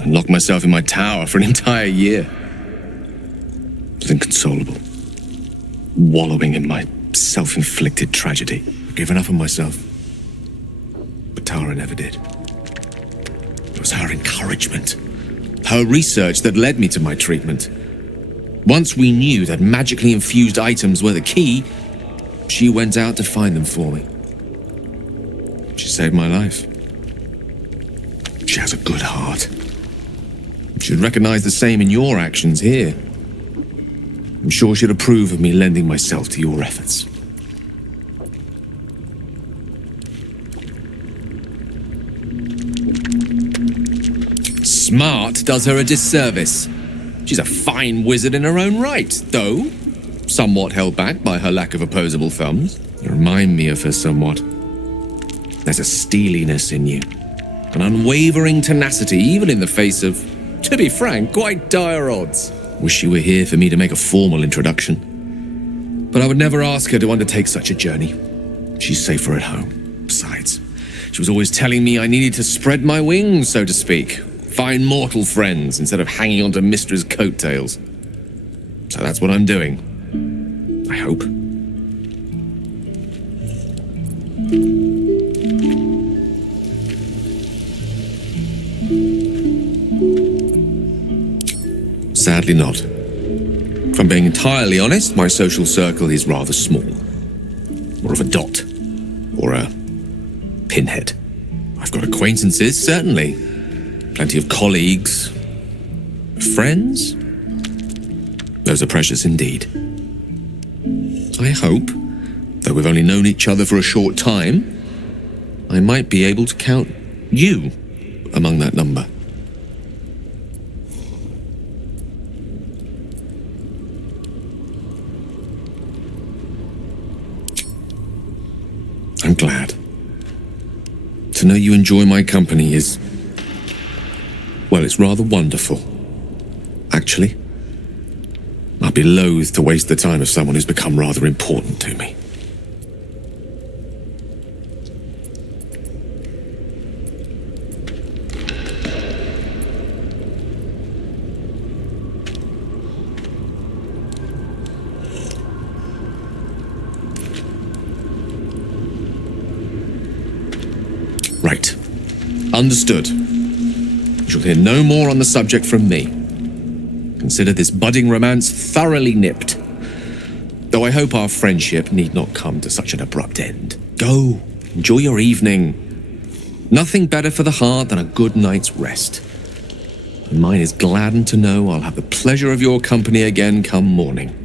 and locked myself in my tower for an entire year, I was inconsolable, wallowing in my self-inflicted tragedy. I'd given up on myself, but Tara never did. It was her encouragement, her research that led me to my treatment. Once we knew that magically infused items were the key, she went out to find them for me. She saved my life. She has a good heart. She'd recognize the same in your actions here. I'm sure she'd approve of me lending myself to your efforts. Smart does her a disservice. She's a fine wizard in her own right, though somewhat held back by her lack of opposable thumbs. You remind me of her somewhat. There's a steeliness in you. An unwavering tenacity, even in the face of, to be frank, quite dire odds. Wish you were here for me to make a formal introduction. But I would never ask her to undertake such a journey. She's safer at home. Besides, she was always telling me I needed to spread my wings, so to speak. Find mortal friends instead of hanging onto Mistra's coattails. So that's what I'm doing. I hope. Sadly not. If I'm being entirely honest, my social circle is rather small. More of a dot. Or a pinhead. I've got acquaintances, certainly. Plenty of colleagues. Friends? Those are precious indeed. I hope, though we've only known each other for a short time, I might be able to count you among that number. I'm glad. To know you enjoy my company is, well, it's rather wonderful. Actually, I'd be loath to waste the time of someone who's become rather important to me. Right. Understood. You shall hear no more on the subject from me. Consider this budding romance thoroughly nipped. Though I hope our friendship need not come to such an abrupt end. Go, enjoy your evening. Nothing better for the heart than a good night's rest. And mine is gladdened to know I'll have the pleasure of your company again come morning.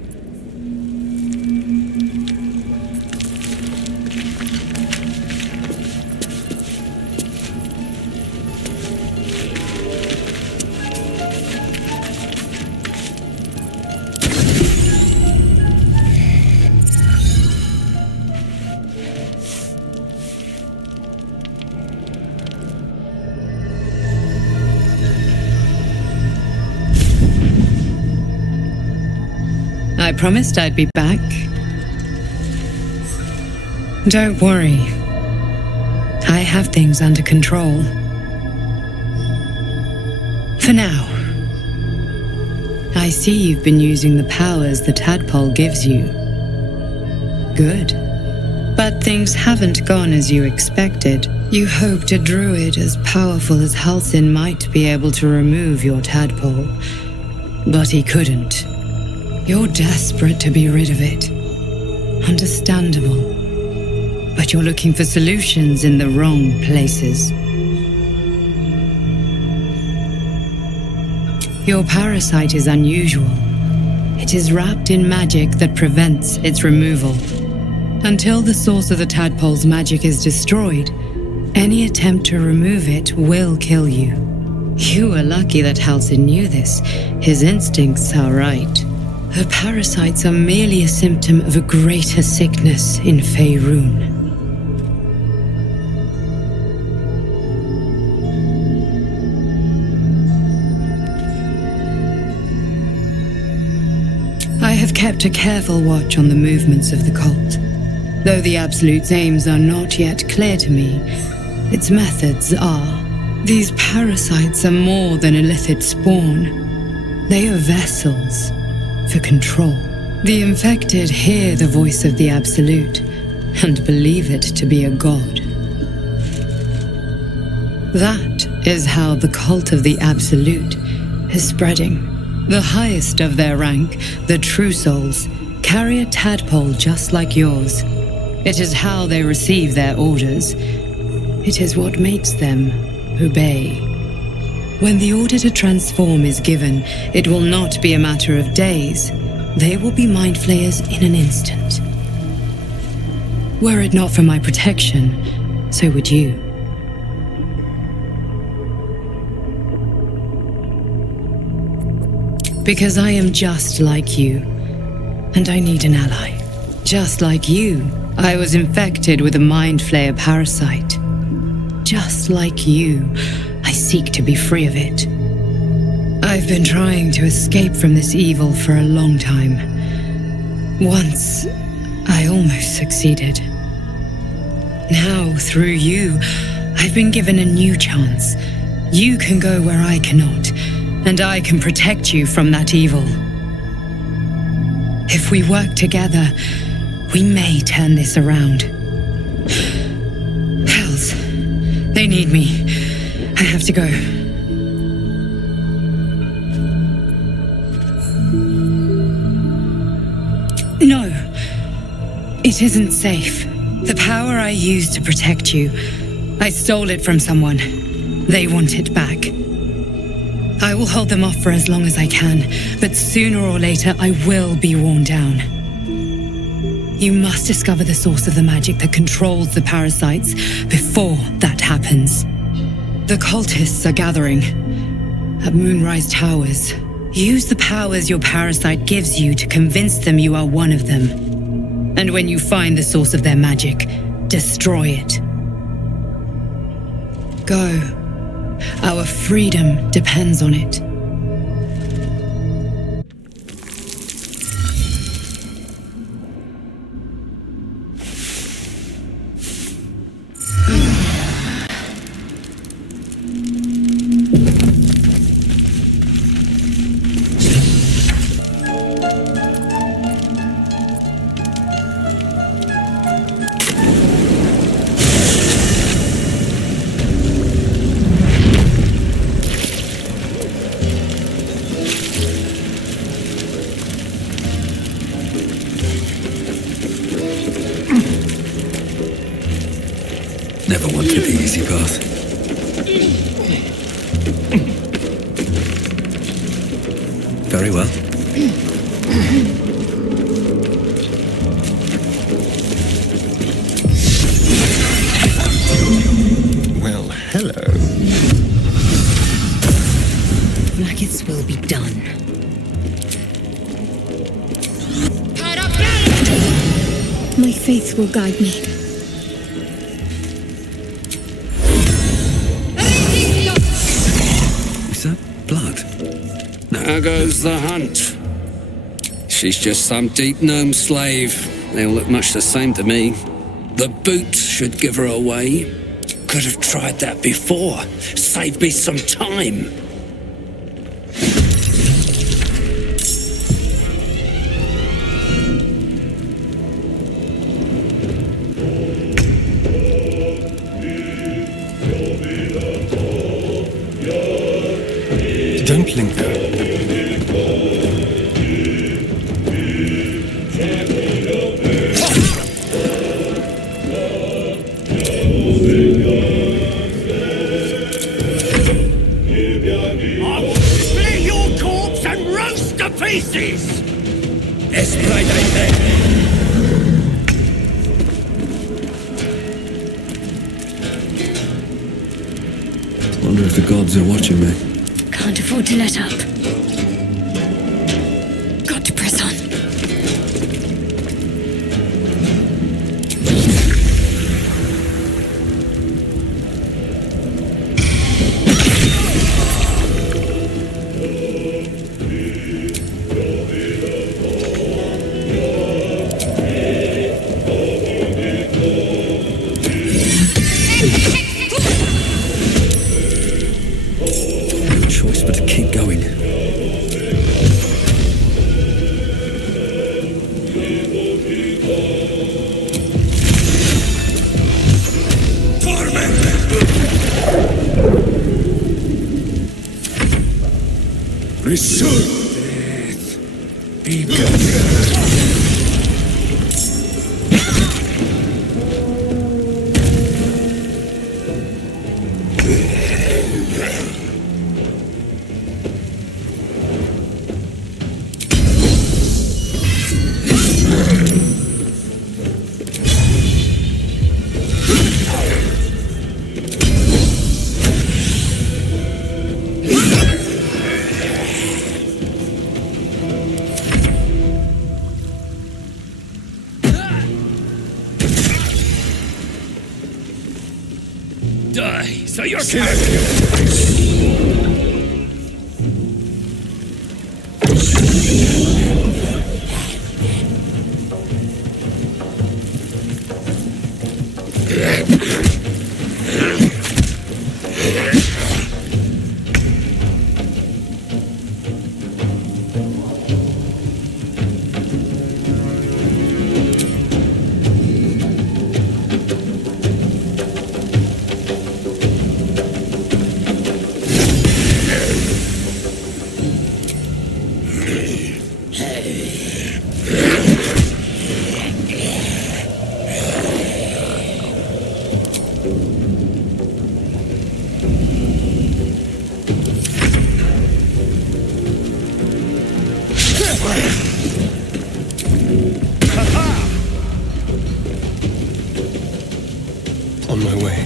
I promised I'd be back. Don't worry. I have things under control. For now. I see you've been using the powers the tadpole gives you. Good. But things haven't gone as you expected. You hoped a druid as powerful as Halsin might be able to remove your tadpole. But he couldn't. You're desperate to be rid of it. Understandable. But you're looking for solutions in the wrong places. Your parasite is unusual. It is wrapped in magic that prevents its removal. Until the source of the tadpole's magic is destroyed, any attempt to remove it will kill you. You were lucky that Halsin knew this. His instincts are right. The parasites are merely a symptom of a greater sickness in Faerun. I have kept a careful watch on the movements of the cult. Though the Absolute's aims are not yet clear to me, its methods are. These parasites are more than illithid spawn. They are vessels for control. The infected hear the voice of the Absolute and believe it to be a god. That is how the cult of the Absolute is spreading. The highest of their rank, the True Souls, carry a tadpole just like yours. It is how they receive their orders. It is what makes them obey. When the order to transform is given, it will not be a matter of days. They will be mind flayers in an instant. Were it not for my protection, so would you. Because I am just like you, and I need an ally. Just like you, I was infected with a mind flayer parasite. Just like you, I seek to be free of it. I've been trying to escape from this evil for a long time. Once, I almost succeeded. Now, through you, I've been given a new chance. You can go where I cannot, and I can protect you from that evil. If we work together, we may turn this around. Hells, they need me. I have to go. No, it isn't safe. The power I used to protect you, I stole it from someone. They want it back. I will hold them off for as long as I can, but sooner or later I will be worn down. You must discover the source of the magic that controls the parasites before that happens. The cultists are gathering at Moonrise Towers. Use the powers your parasite gives you to convince them you are one of them. And when you find the source of their magic, destroy it. Go. Our freedom depends on it. Never wanted the easy path. Very well. Well, hello. Maggots will be done. My faith will guide me. Is that blood? There goes the hunt. she's just some deep gnome slave. They all look much the same to me. The boots should give her away. Could have tried that before. Saved me some time. Don't linger. Split your corpse and roast to pieces! Esplodete! Wonder if the gods are watching me. Can't afford to let up. Got to press on. No choice but to keep going. Die, so you're On my way.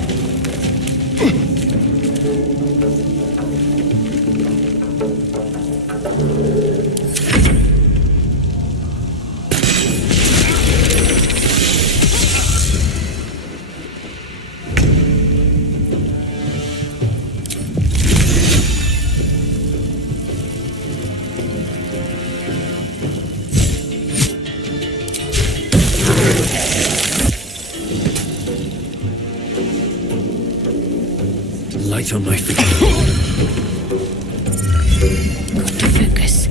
Light on my feet. Got to focus.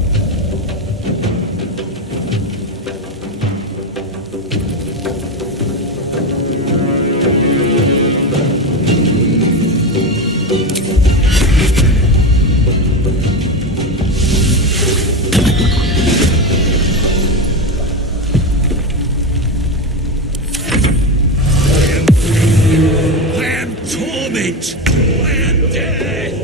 I am torment! I am death!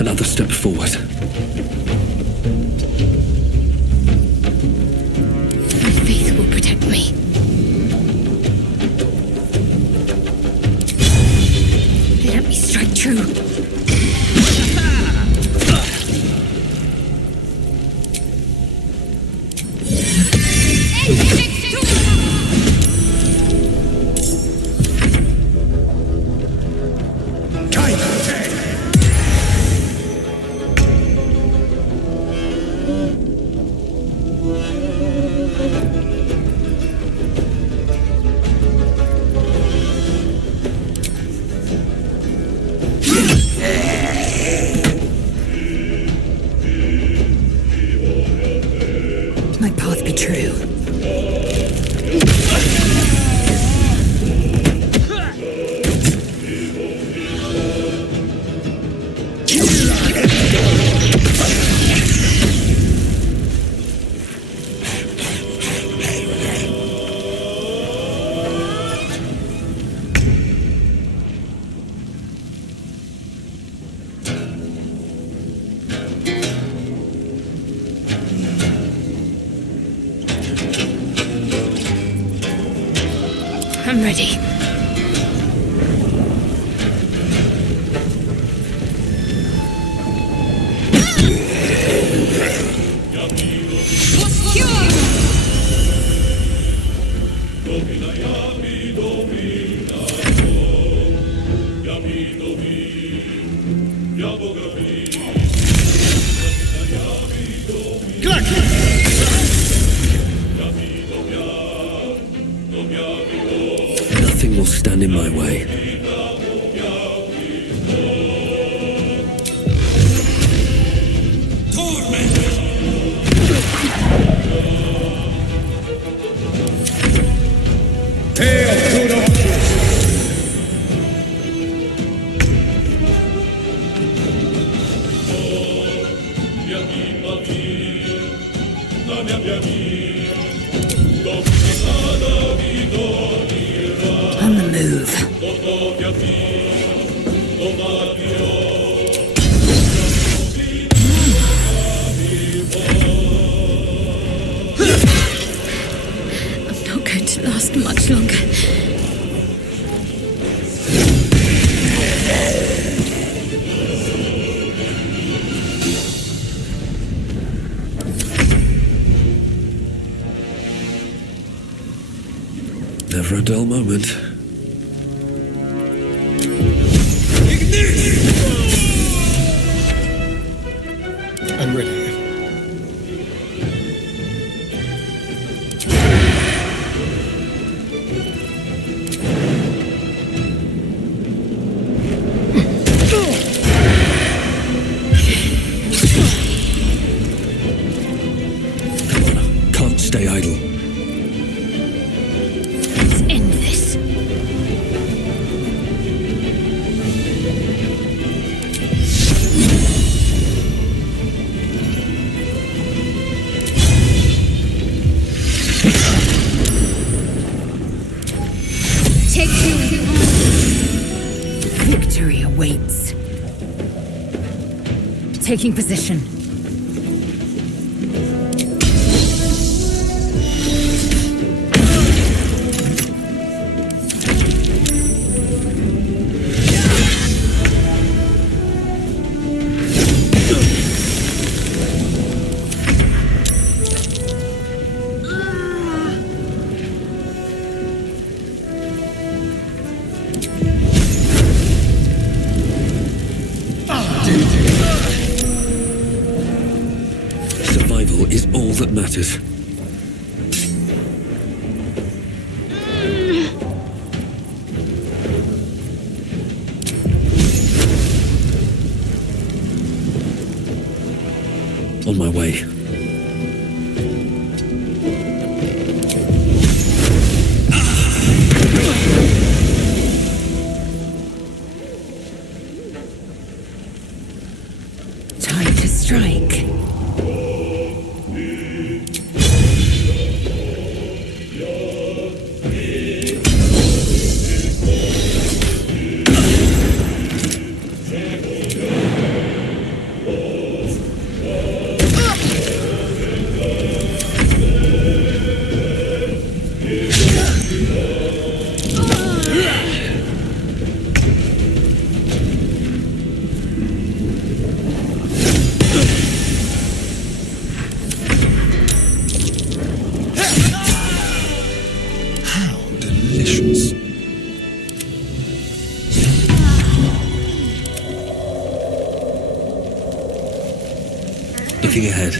Another step forward. My faith will protect me. Let me strike true. My path be true. I'm ready. Nothing will stand in my way. On the move. I'm not going to last much longer. Never a dull moment. I'm ready. Can't stay idle. Let's end this. Take two. Victory awaits. Taking position. Survival is all that matters. On my way. Time to strike. Looking ahead.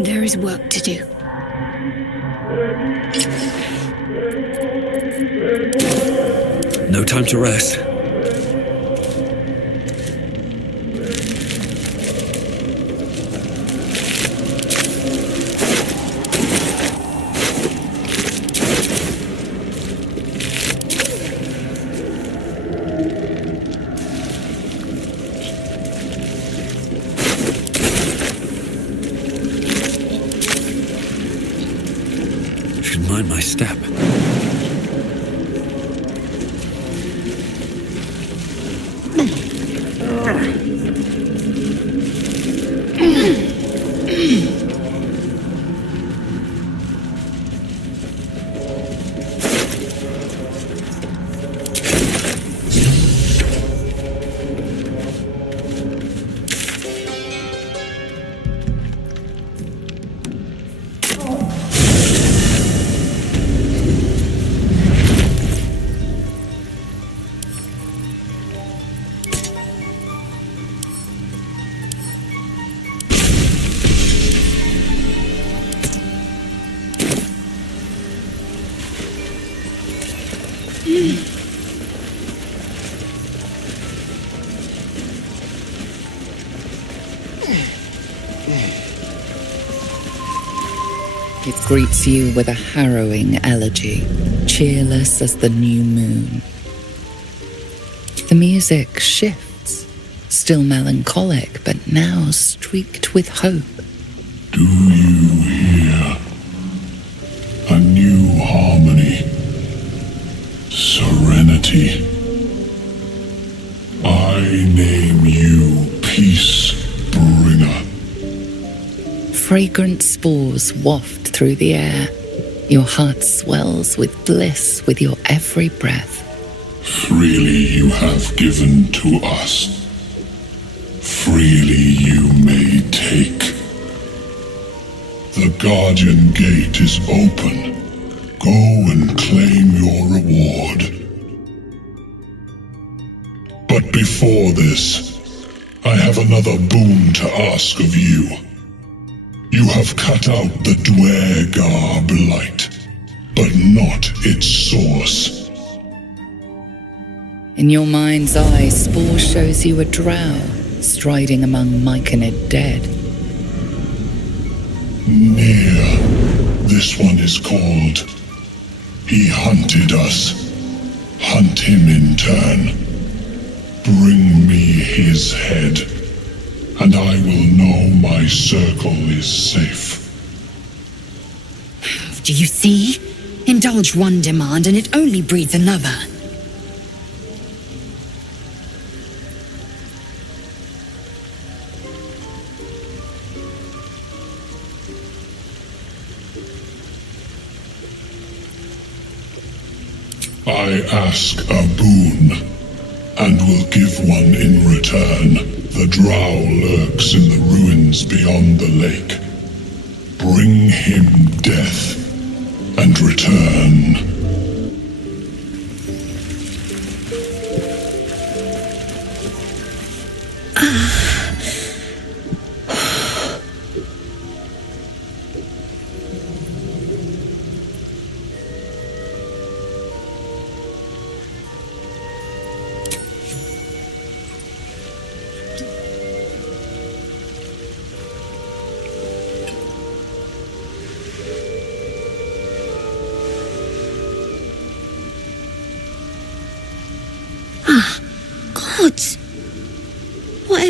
There is work to do. No time to rest. Should mind my step. It greets you with a harrowing elegy, cheerless as the new moon. The music shifts, still melancholic, but now streaked with hope. Do you hear? A new harmony. Serenity. I name you Peace Bringer. Fragrant spores waft through the air. Your heart swells with bliss with your every breath. Freely you have given to us. Freely you may take. The Guardian Gate is open. Go and claim your reward. But before this, I have another boon to ask of you. You have cut out the Dwergar blight, but not its source. In your mind's eye, Spore shows you a drow striding among Myconid dead. Near. This one is called. He hunted us. Hunt him in turn. Bring me his head, and I will know my circle is safe. Do you see? Indulge one demand and it only breeds another. I ask a boon, and will give one in return. The drow lurks in the ruins beyond the lake. Bring him death, and return.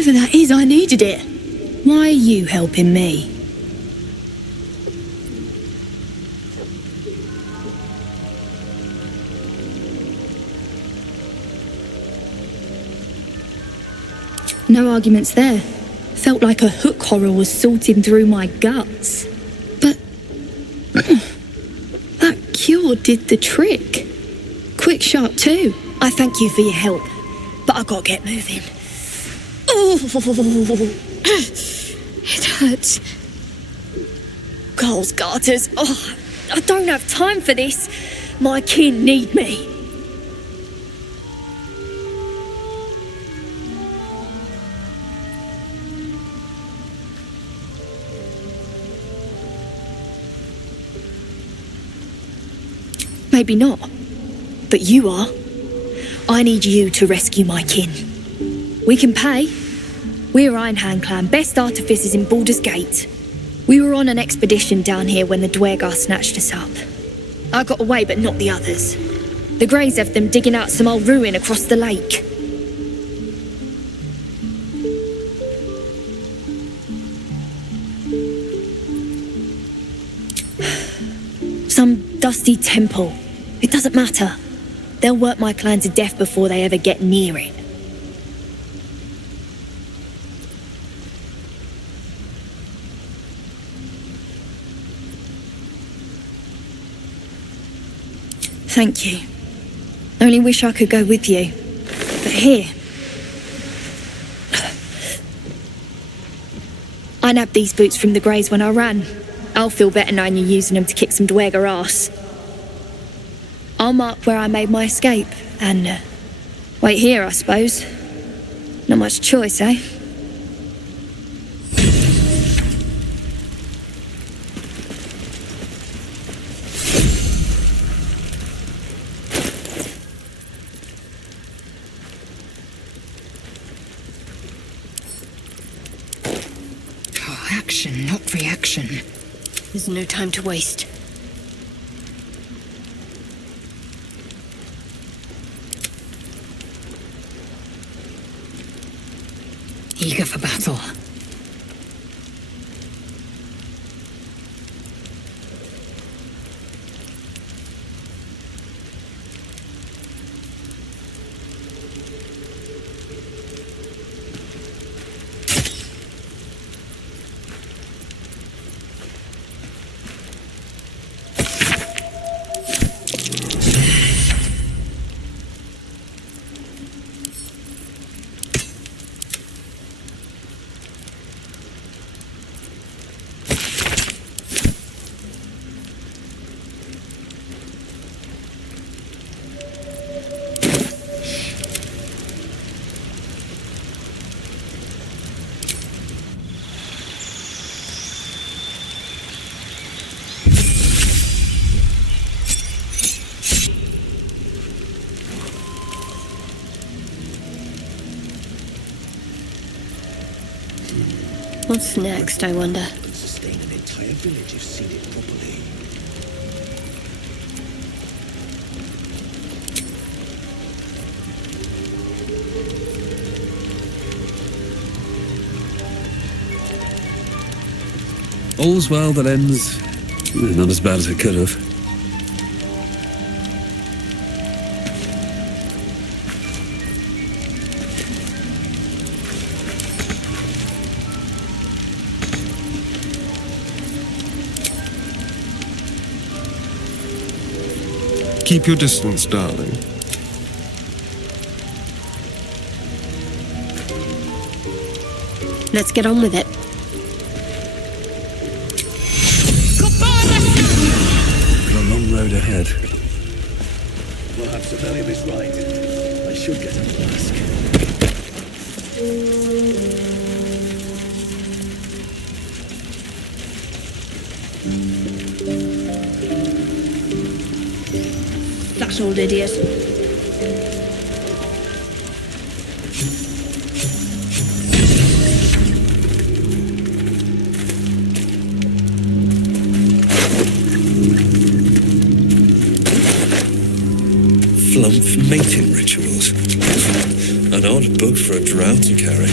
Whatever that is, I needed it. Why are you helping me? No arguments there. Felt like a hook horror was sorting through my guts. But that cure did the trick. Quick, sharp too. I thank you for your help, but I gotta get moving. Oh, it hurts. Girls' garters. Oh, I don't have time for this. My kin need me. Maybe not, but you are. I need you to rescue my kin. We can pay. We're Iron Hand Clan, best artificers in Baldur's Gate. We were on an expedition down here when the Dwergar snatched us up. I got away, but not the others. The Greys have them digging out some old ruin across the lake. Some dusty temple. It doesn't matter. They'll work my clan to death before they ever get near it. Thank you. Only wish I could go with you. But here. I nabbed these boots from the Greys when I ran. I'll feel better knowing you're using them to kick some Dwergar ass. I'll mark where I made my escape, and wait here, I suppose. Not much choice, eh? Oh, action, not reaction. There's no time to waste. Eager for battle. What's next, I wonder? Sustain an entire village if seeded properly. All's well that ends. Not as bad as it could have. Keep your distance, darling. Let's get on with it. Got a long road ahead. Perhaps the value is right. I should get a flask. That old idiot. Flumph mating rituals. An odd book for a drow to carry.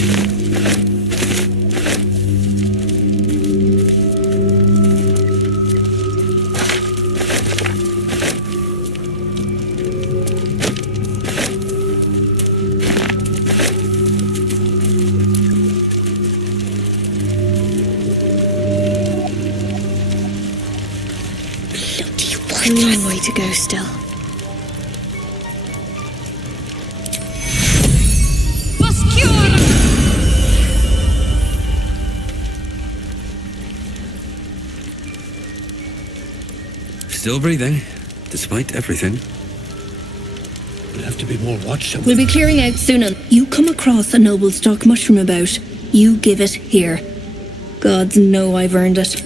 A long way to go still. Still breathing, despite everything. We'll have to be more watchful. We'll be clearing out soon. You come across a noble stock mushroom about, you give it here. Gods know I've earned it.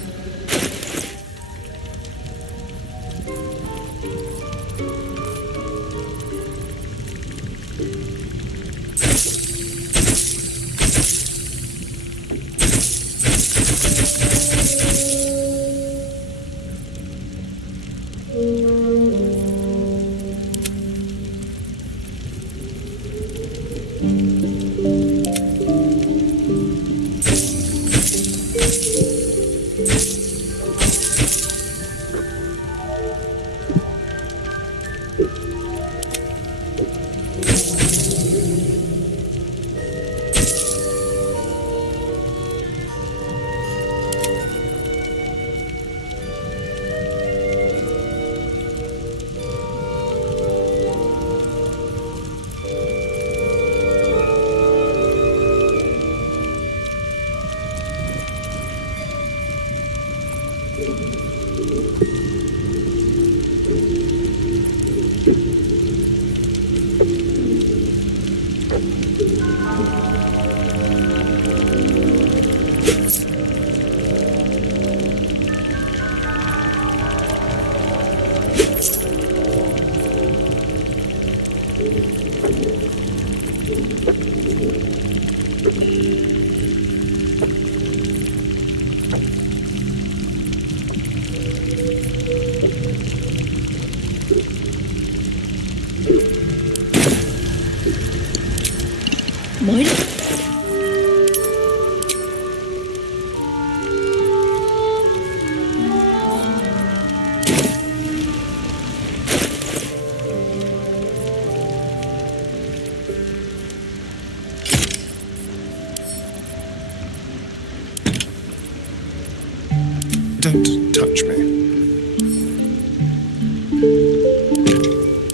Don't touch me.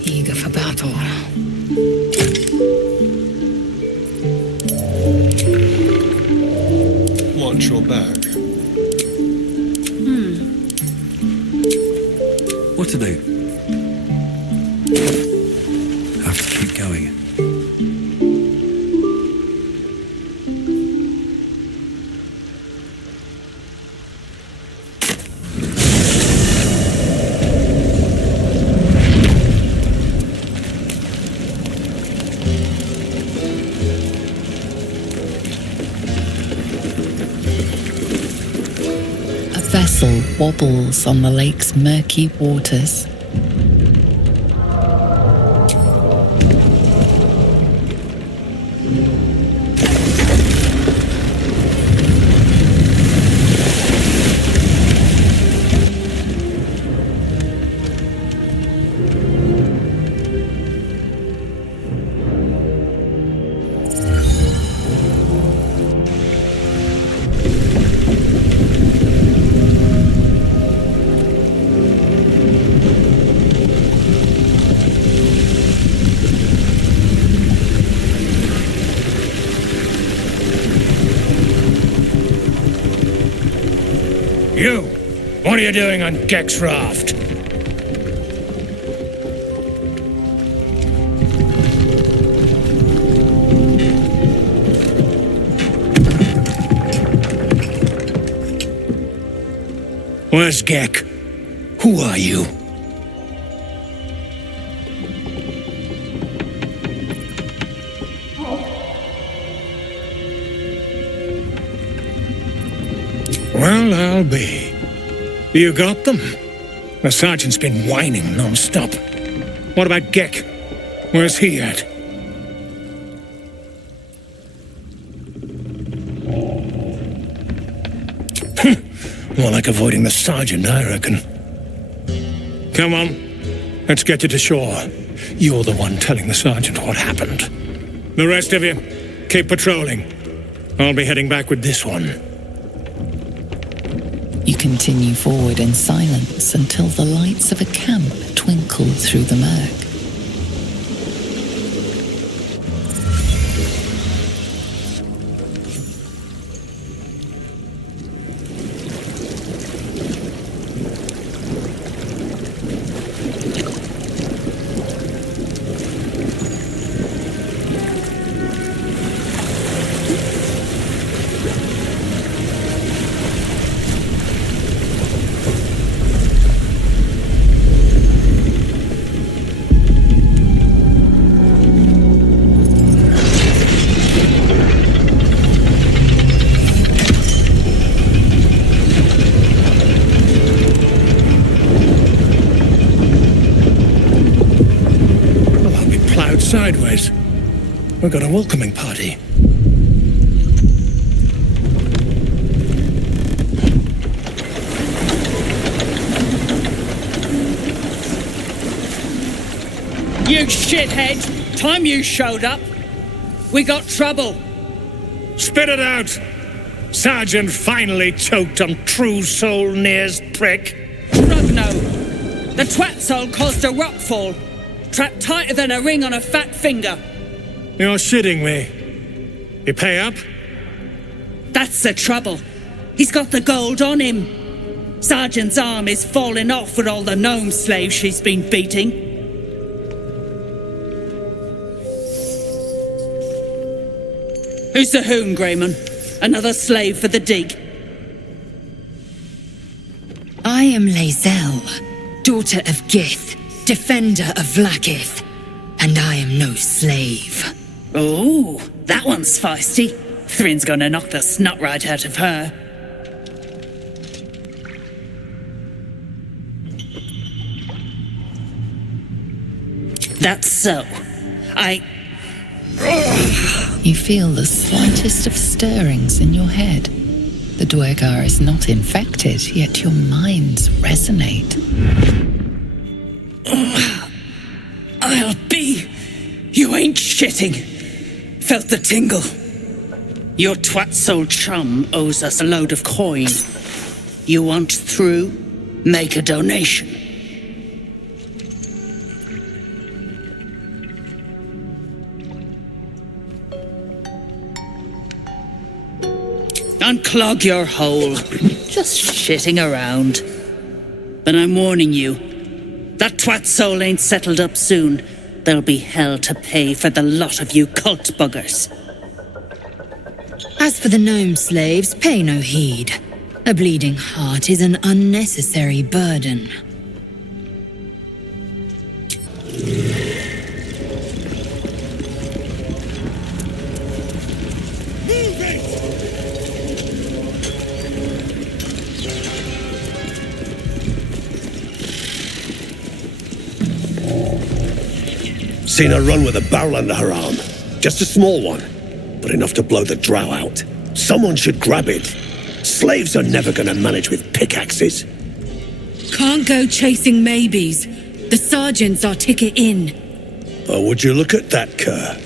Eager for battle. Watch your back. What to do? Have to keep going. A vessel wobbles on the lake's murky waters. You! What are you doing on Gek's raft? Where's Gek? Who are you? Well, I'll be. You got them? The sergeant's been whining non-stop. What about Gek? Where's he at? More like avoiding the sergeant, I reckon. Come on, let's get you to shore. You're the one telling the sergeant what happened. The rest of you, keep patrolling. I'll be heading back with this one. You continue forward in silence until the lights of a camp twinkle through the murk. Sideways. We've got a welcoming party. You shithead! Time you showed up. We got trouble. Spit it out! Sergeant finally choked on True Soul Near's prick. Rugno! The twat soul caused a rockfall. Trapped tighter than a ring on a fat finger. You're shitting me. You pay up? That's the trouble. He's got the gold on him. Sergeant's arm is falling off with all the gnome slaves she's been beating. Who's the hoon, Greyman? Another slave for the dig? I am Lae'zel, daughter of Gith, defender of Vlaakith, and I am no slave. Oh, that one's feisty. Thrin's gonna knock the snot right out of her. That's so. You feel the slightest of stirrings in your head. The Dwergar is not infected, yet your minds resonate. I'll be. You ain't shitting. Felt the tingle. Your twat-soul chum owes us a load of coin. You want through? Make a donation. Unclog your hole. Just shitting around. But I'm warning you. That twat soul ain't settled up soon. There'll be hell to pay for the lot of you cult buggers. As for the gnome slaves, pay no heed. A bleeding heart is an unnecessary burden. Seen her run with a barrel under her arm. Just a small one, but enough to blow the drow out. Someone should grab it. Slaves are never gonna manage with pickaxes. Can't go chasing maybes. The sergeant's our ticket in. Oh, would you look at that, Kerr?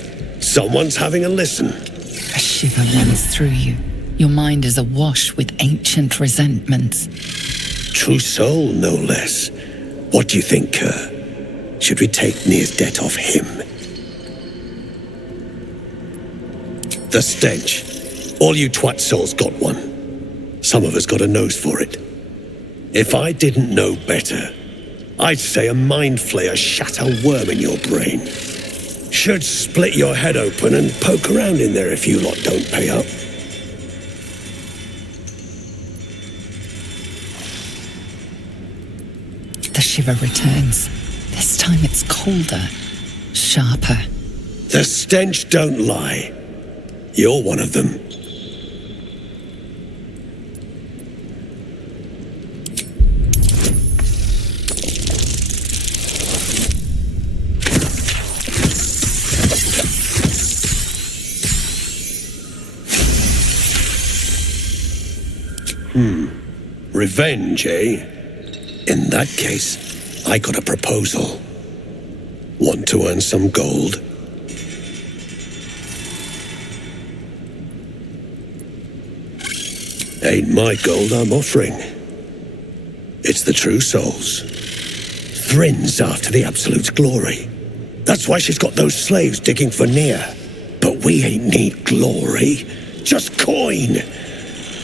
Someone's having a listen. A shiver runs through you. Your mind is awash with ancient resentments. True soul, no less. What do you think, Kerr? Should we take Nir's debt off him? The stench. All you twat souls got one. Some of us got a nose for it. If I didn't know better, I'd say a mind flayer shat a worm in your brain. Should split your head open and poke around in there if you lot don't pay up. The shiver returns. This time it's colder, sharper. The stench don't lie. You're one of them. Revenge, eh? In that case, I got a proposal. Want to earn some gold? Ain't my gold I'm offering. It's the true soul's. Thrin's after the Absolute's glory. That's why she's got those slaves digging for Nia. But we ain't need glory, just coin.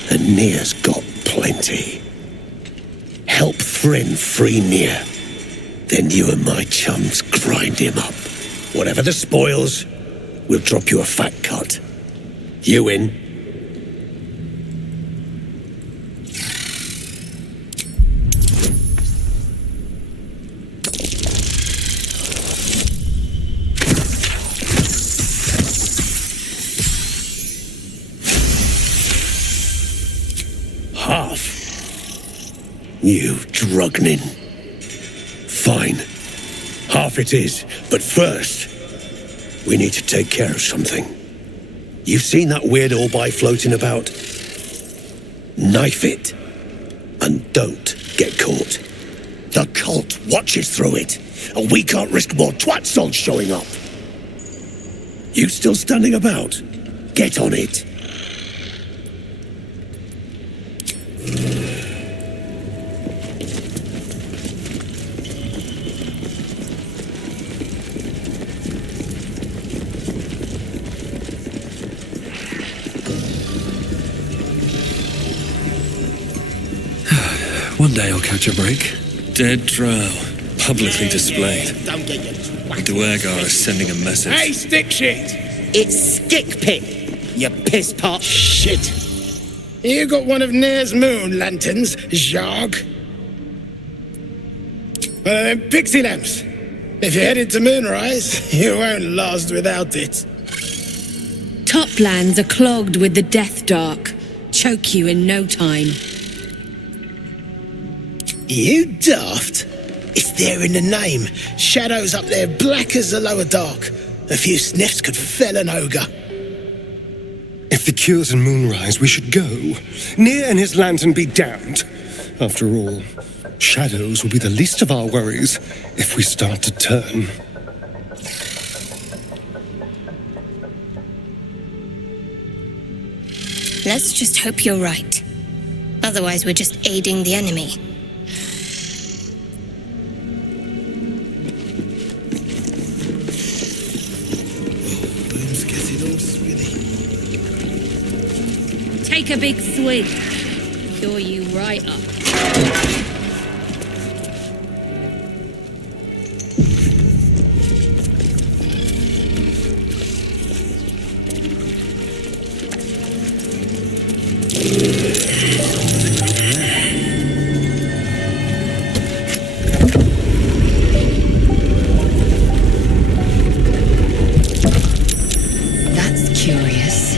And Nia's got plenty. Help Thrin free Nia. Then you and my chums grind him up. Whatever the spoils, we'll drop you a fat cut. You in? Half. You drugnin. Fine. Half it is, but first, we need to take care of something. You've seen that weird orbi floating about? Knife it, and don't get caught. The cult watches through it, and we can't risk more twat souls showing up. You still standing about? Get on it. One day I'll catch a break. Dead drow, publicly displayed. The Duergar is sending a message. Hey, stick shit! It's stick pit, you piss pot. Shit! You got one of Nair's moon lanterns, Jarg? Pixie lamps. If you're headed to Moonrise, you won't last without it. Toplands are clogged with the Death Dark. Choke you in no time. You daft? It's there in the name. Shadows up there black as the lower dark. A few sniffs could fell an ogre. If the cure's in Moonrise, we should go. Nia and his lantern be damned. After all, shadows will be the least of our worries if we start to turn. Let's just hope you're right. Otherwise, we're just aiding the enemy. Take a big swig. Cure you right up. That's curious.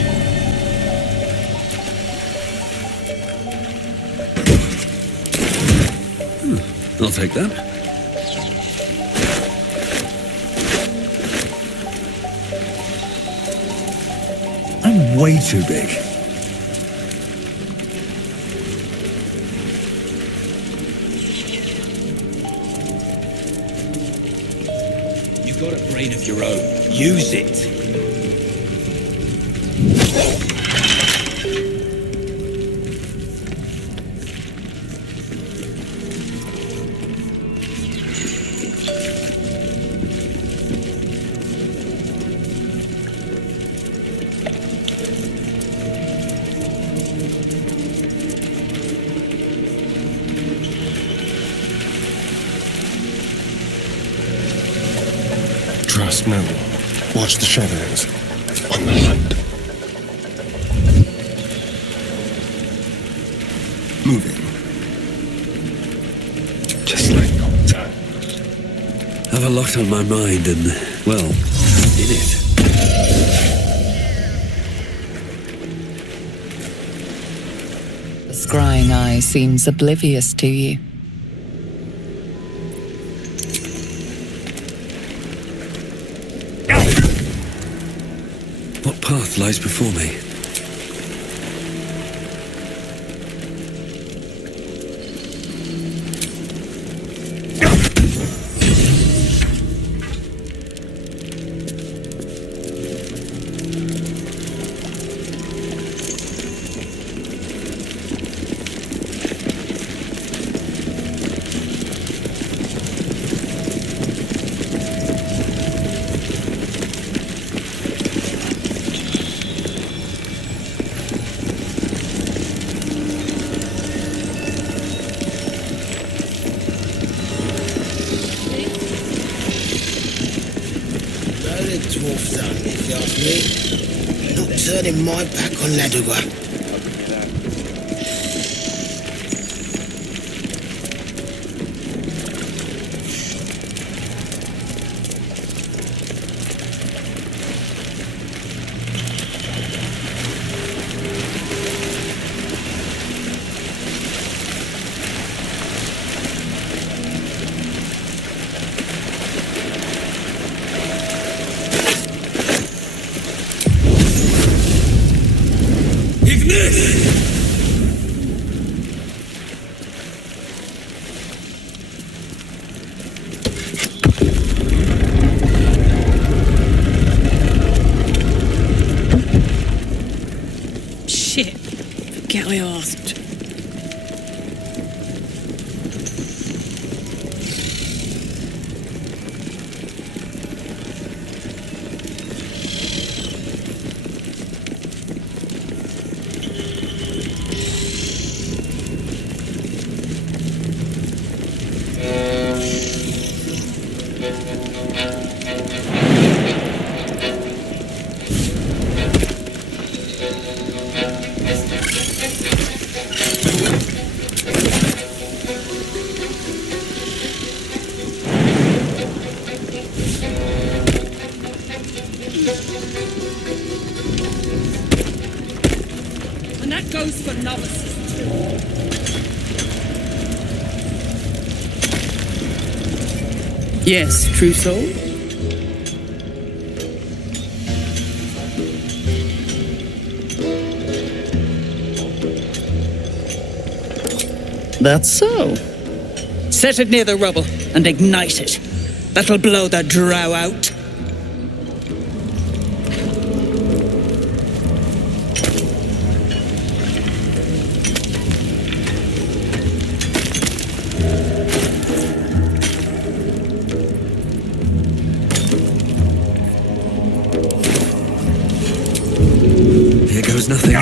I'll take that. I'm way too big. You've got a brain of your own. Use it. Trust no one. Watch the shadows. On the hunt. Moving. Just like time. Have a lot on my mind and, well, in it. The scrying eye seems oblivious to you. What path lies before me? I've done, if you ask me. Not turning my back on Ladoga. Shit. Forget I asked. And that goes for novices too. Yes, true soul. That's so. Set it near the rubble and ignite it. That'll blow the drow out. Here goes nothing.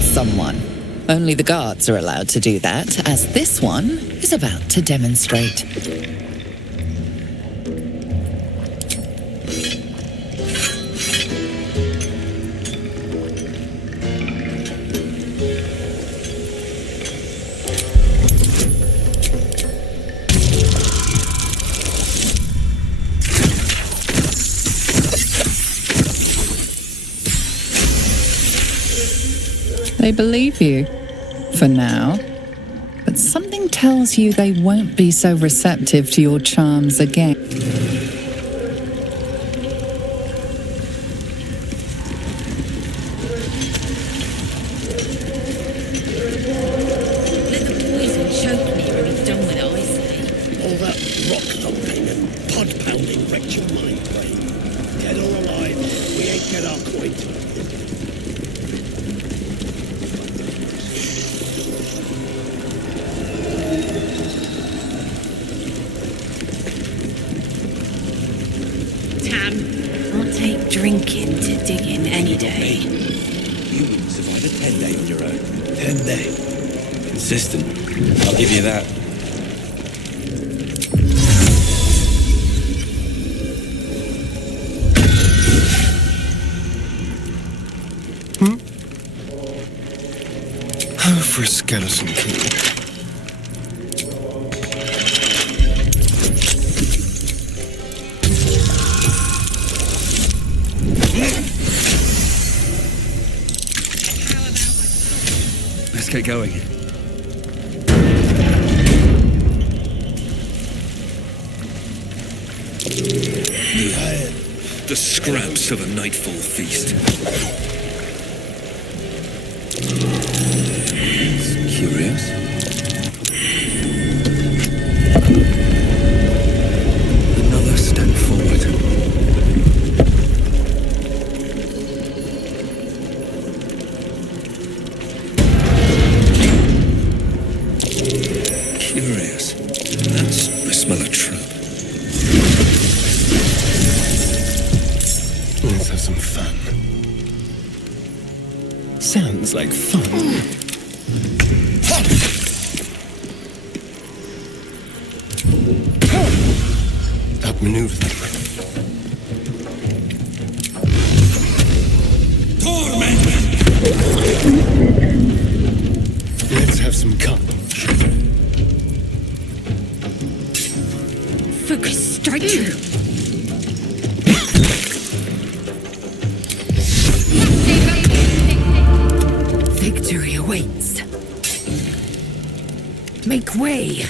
Someone. Only the guards are allowed to do that, as this one is about to demonstrate. They believe you, for now. But something tells you they won't be so receptive to your charms again. Let the poison choke me when he's done with it, I say. All that rock thumping and pod pounding wrecked your mind, Wayne. Dead or alive, we ain't get our coin. I'll take drinking to digging any day. You wouldn't survive a 10-day on your own. 10-day. Consistent. I'll give you that. Oh, for a skeleton key. Let's get going. The scraps of a nightfall feast. Curious. Another step forward. Curious. I smell a trap. Let's have some fun. Sounds like fun. Outmaneuver them. Let's have some carnage. Focus, strike true. Victory awaits. Make way.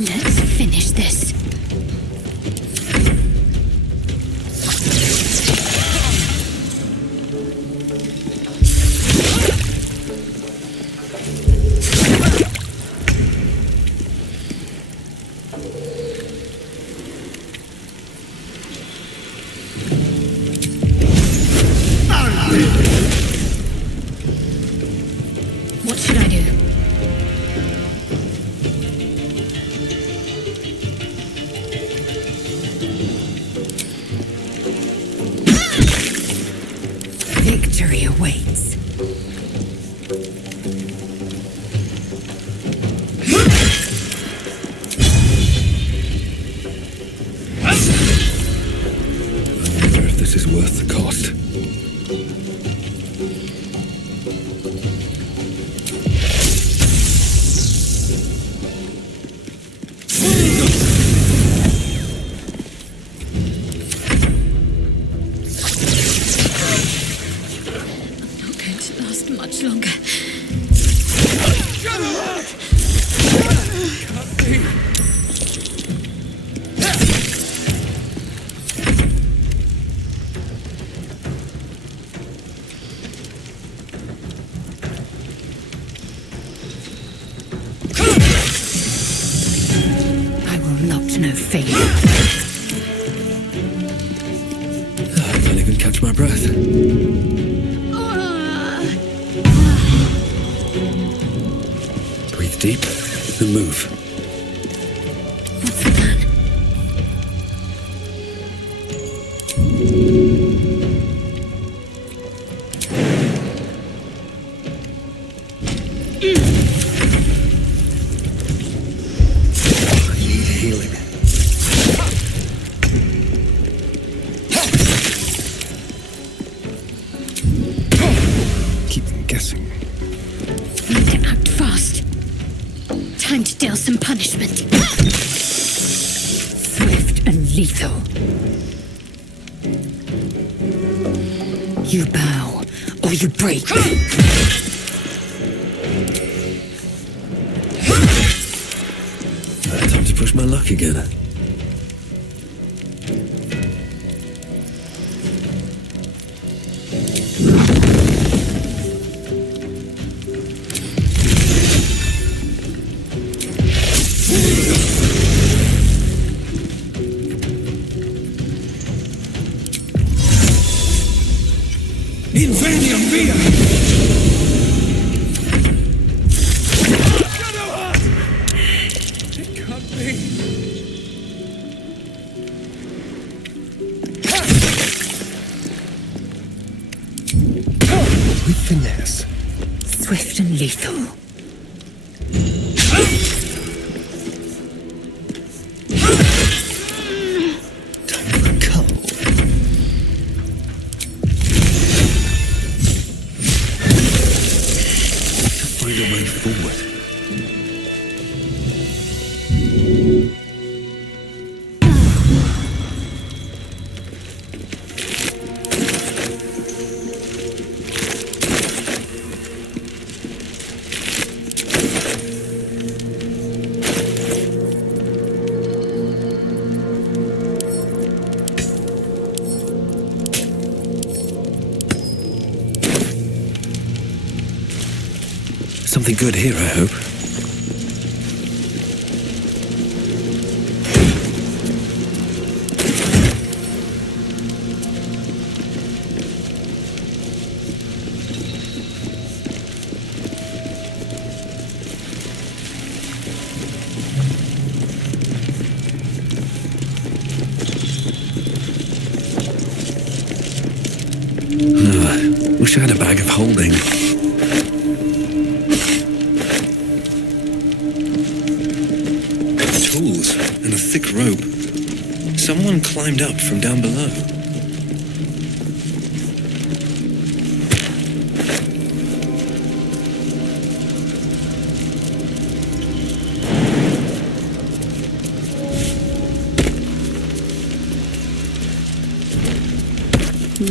Let's finish this. What should I do? Victory awaits. I wonder if this is worth the cost. Not going to last much longer. I will not know failure. I can't even catch my breath. Breathe deep and move. What's the plan? I need healing. Keep them guessing. Need to act fast. Time to deal some punishment. Swift and lethal. You bow, or you break. Time to push my luck again. Invenium via! It can't be. With finesse. Swift and lethal. Time for a cull. Find a way forward. Something good here, I hope. Wish wish I had a bag of holding. Tools and a thick rope. Someone climbed up from down below.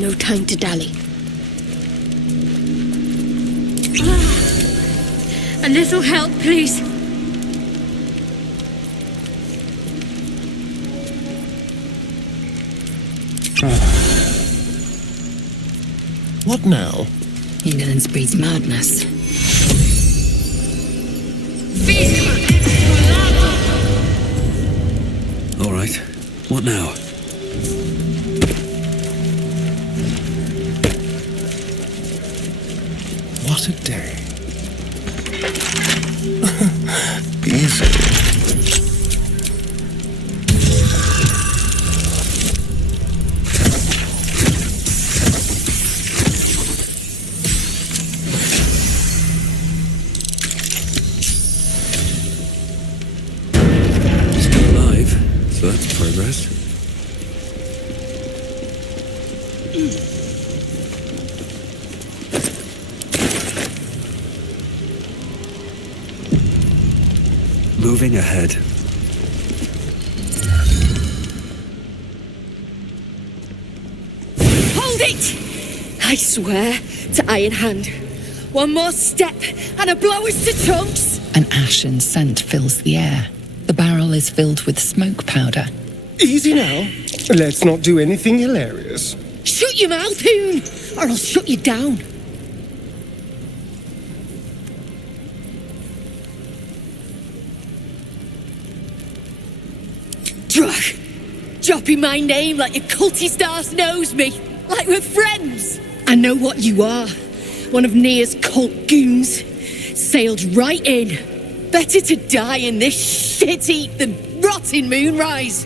No time to dally. A little help, please. What now? Indolence breeds madness. All right. What now? What a day. Easy. Still alive, so that's progress. Moving ahead. Hold it! I swear to Iron Hand. One more step and a blow us to chunks. An ashen scent fills the air. The barrel is filled with smoke powder. Easy now. Let's not do anything hilarious. Shut your mouth, Hoon, or I'll shut you down. Drug, dropping my name like your cultist arse knows me, like we're friends. I know what you are, one of Nia's cult goons. Sailed right in. Better to die in this shit heap than rot in Moonrise.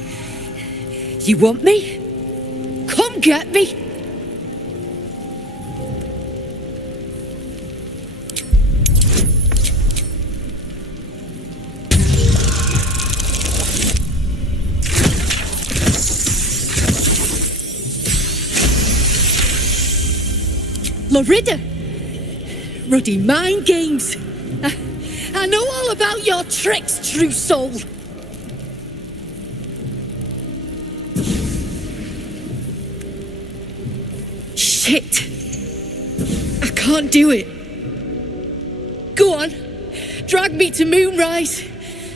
You want me? Come get me. Lorida! Ruddy mind games. I know all about your tricks, true soul. Shit. I can't do it. Go on. Drag me to Moonrise.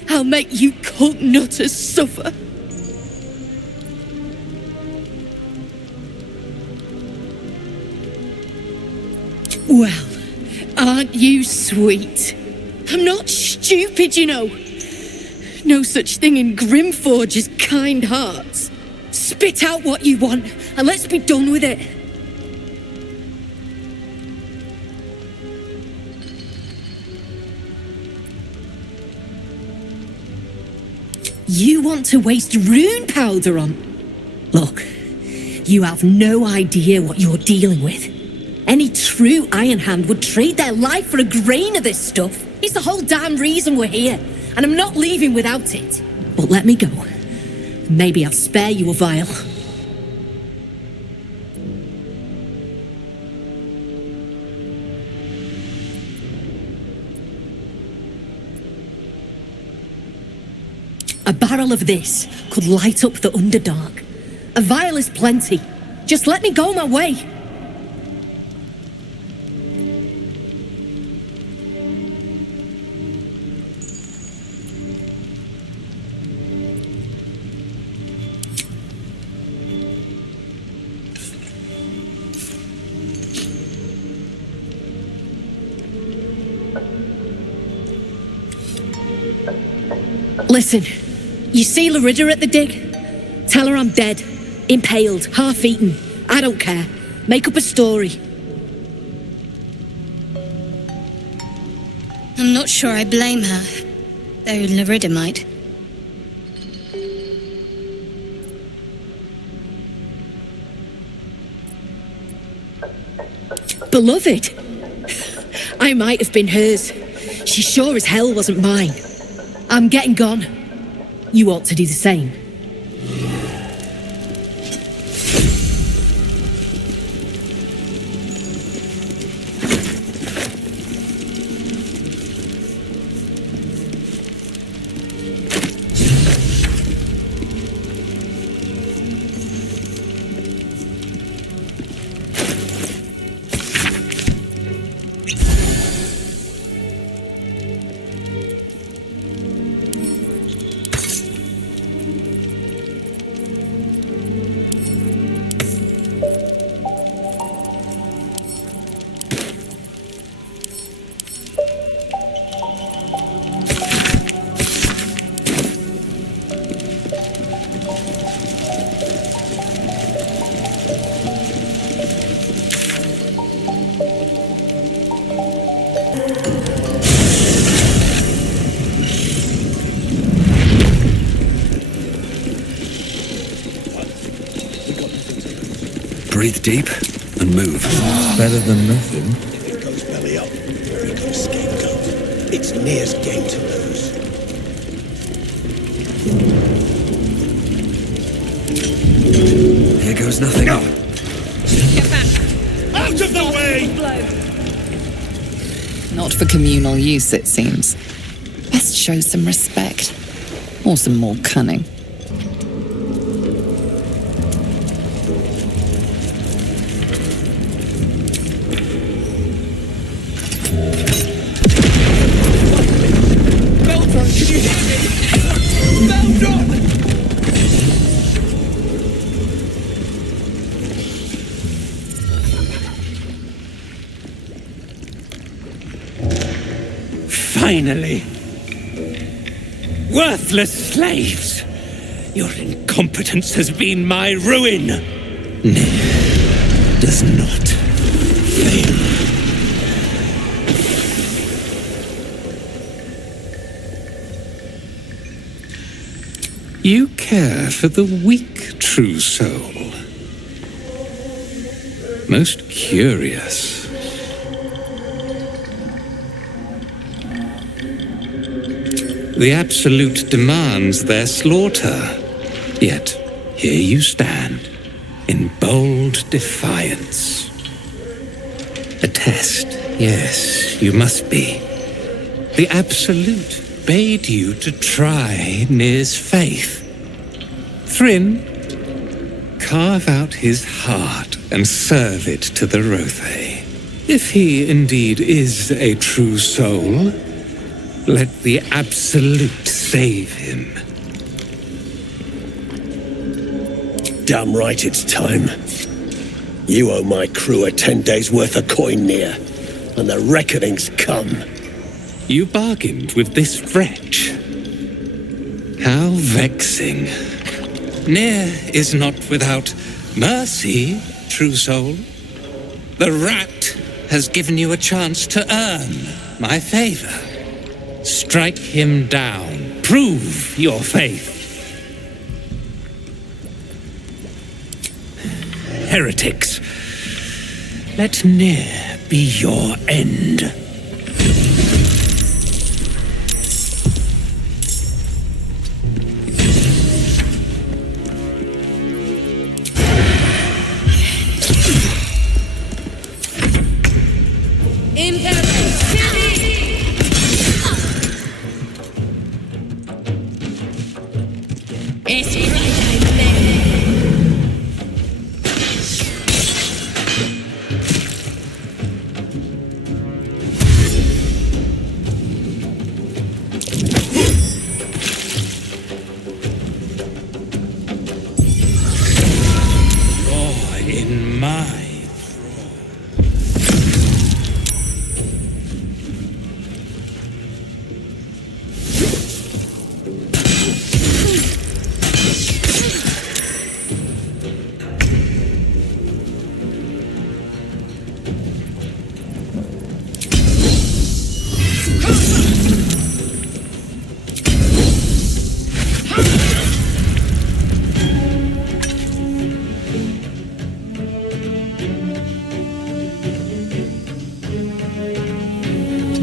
I'll make you cult nutters suffer. Well, aren't you sweet? I'm not stupid, you know. No such thing in Grimforge as kind hearts. Spit out what you want, and let's be done with it. You want to waste rune powder on? Look, you have no idea what you're dealing with. Any true Iron Hand would trade their life for a grain of this stuff. It's the whole damn reason we're here, and I'm not leaving without it. But let me go. Maybe I'll spare you a vial. A barrel of this could light up the Underdark. A vial is plenty. Just let me go my way. Listen, you see Lorida at the dig? Tell her I'm dead, impaled, half-eaten. I don't care. Make up a story. I'm not sure I blame her, though Lorida might. Beloved. I might have been hers. She sure as hell wasn't mine. I'm getting gone. You ought to do the same. Breathe deep and move. Better than nothing. If it goes belly up, we've got a scapegoat. It's Near's game to lose. Here goes nothing. Get back! Out of the way! Not for communal use, it seems. Best show some respect. Or some more cunning. Baldur, can you hear me? Baldur! Finally! Worthless slaves! Your incompetence has been my ruin! Near does not fail. You care for the weak, true soul. Most curious. The Absolute demands their slaughter. Yet, here you stand, in bold defiance. A test, yes, you must be. The Absolute bade you to try Nir's faith. Thrym, carve out his heart and serve it to the Rothe. If he indeed is a true soul, let the Absolute save him. Damn right it's time. You owe my crew a 10 days' worth of coin, Nir, and the reckoning's come. You bargained with this wretch. How vexing. Nir is not without mercy, true soul. The rat has given you a chance to earn my favor. Strike him down. Prove your faith. Heretics, let Nir be your end.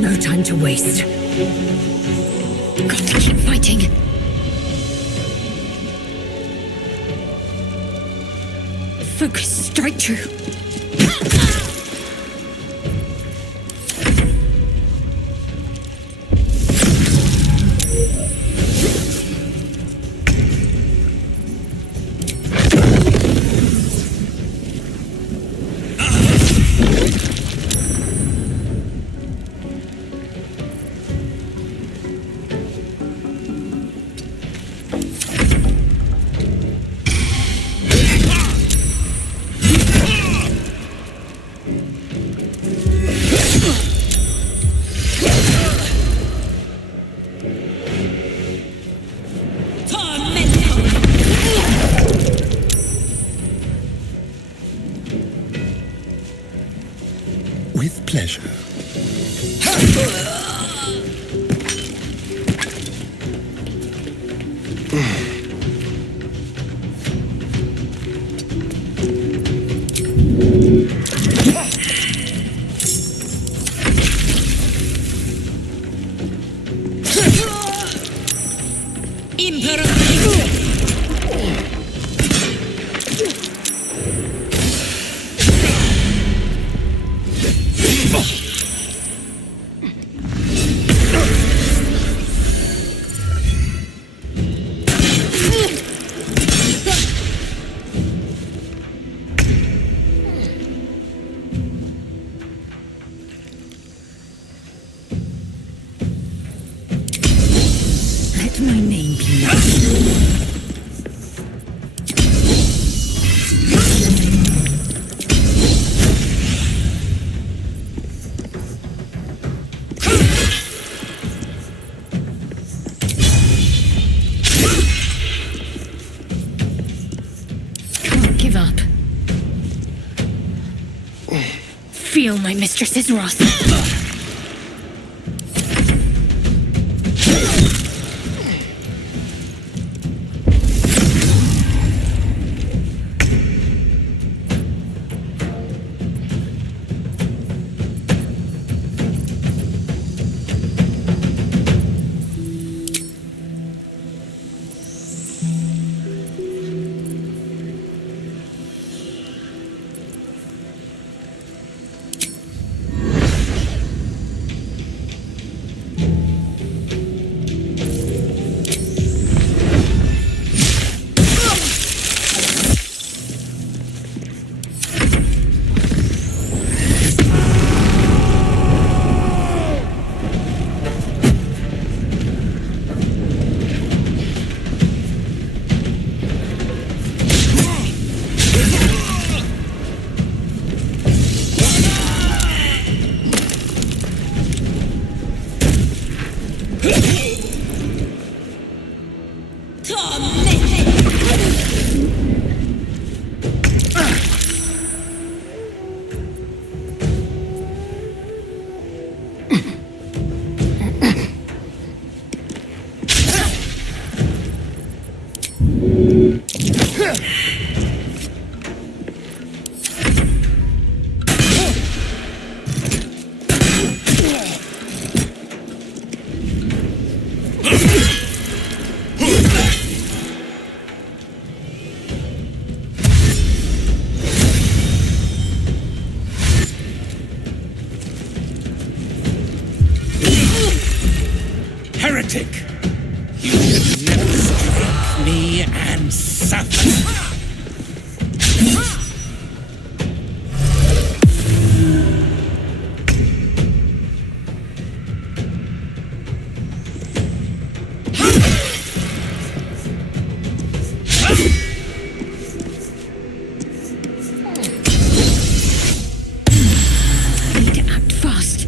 No time to waste. Got to keep fighting. Focus, strike true. With pleasure. Let my name be known. Can't give up. Feel my mistress's wrath. Heretic! You should never strike me and suffer! Need to act fast.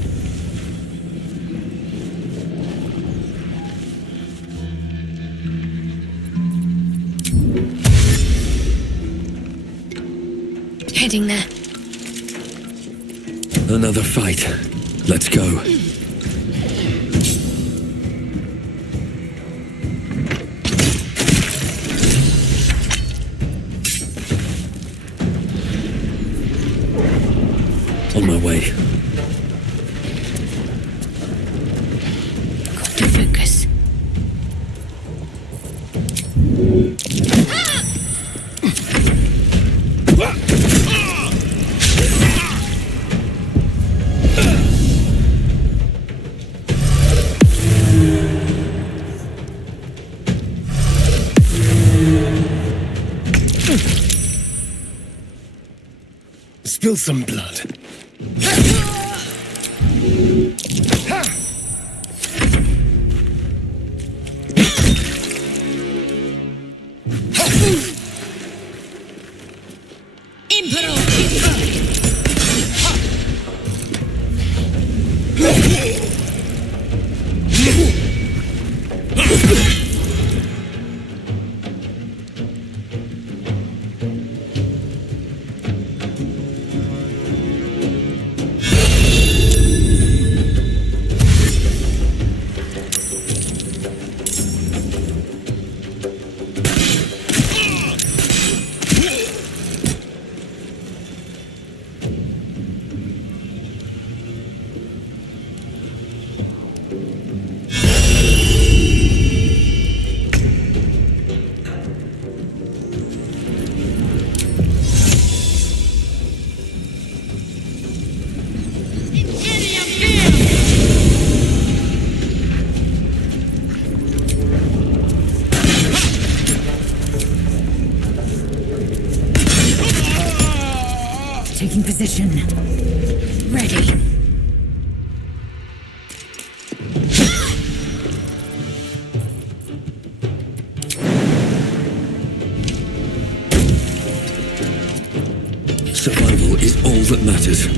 Heading there. Another fight. Let's go. On my way. Spill some blood. Taking position. Ready. Survival is all that matters.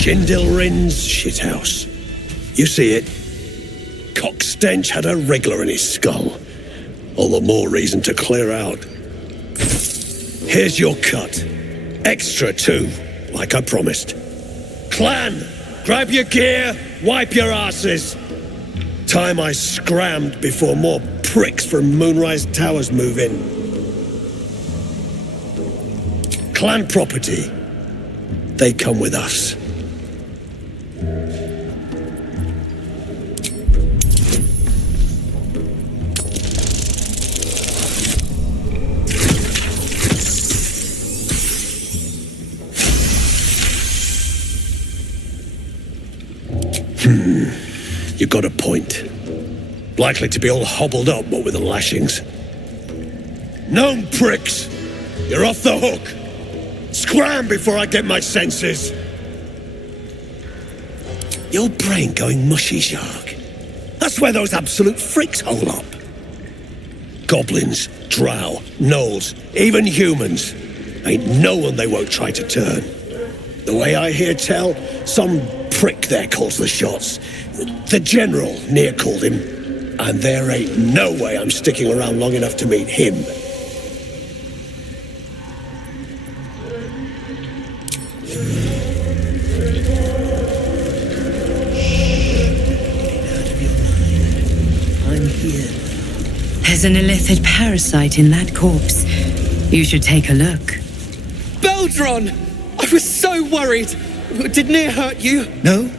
Shindilrin's shithouse. You see it? Cockstench had a wriggler in his skull. All the more reason to clear out. Here's your cut. Extra too, like I promised. Clan, grab your gear, wipe your asses. Time I scrammed before more pricks from Moonrise Towers move in. Clan property. They come with us. You got a point. Likely to be all hobbled up, what with the lashings. Gnome pricks! You're off the hook! Scram before I get my senses! Your brain going mushy, Shark. That's where those absolute freaks hole up. Goblins, drow, gnolls, even humans. Ain't no one they won't try to turn. The way I hear tell, some prick there calls the shots. The general near called him. And there ain't no way I'm sticking around long enough to meet him. I'm here. There's an illithid parasite in that corpse. You should take a look. Baldur! I was so worried! Didn't it hurt you? No,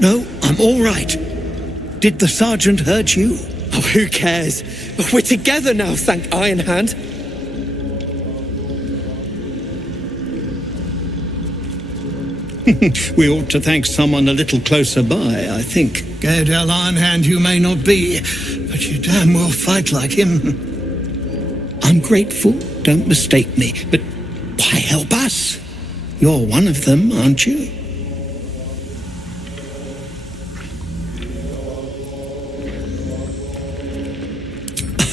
I'm all right. Did the sergeant hurt you? Oh, who cares? We're together now, thank Iron Hand. We ought to thank someone a little closer by, I think. Gaedel Iron Hand you may not be, but you damn well fight like him. I'm grateful, don't mistake me, but why help us? You're one of them, aren't you?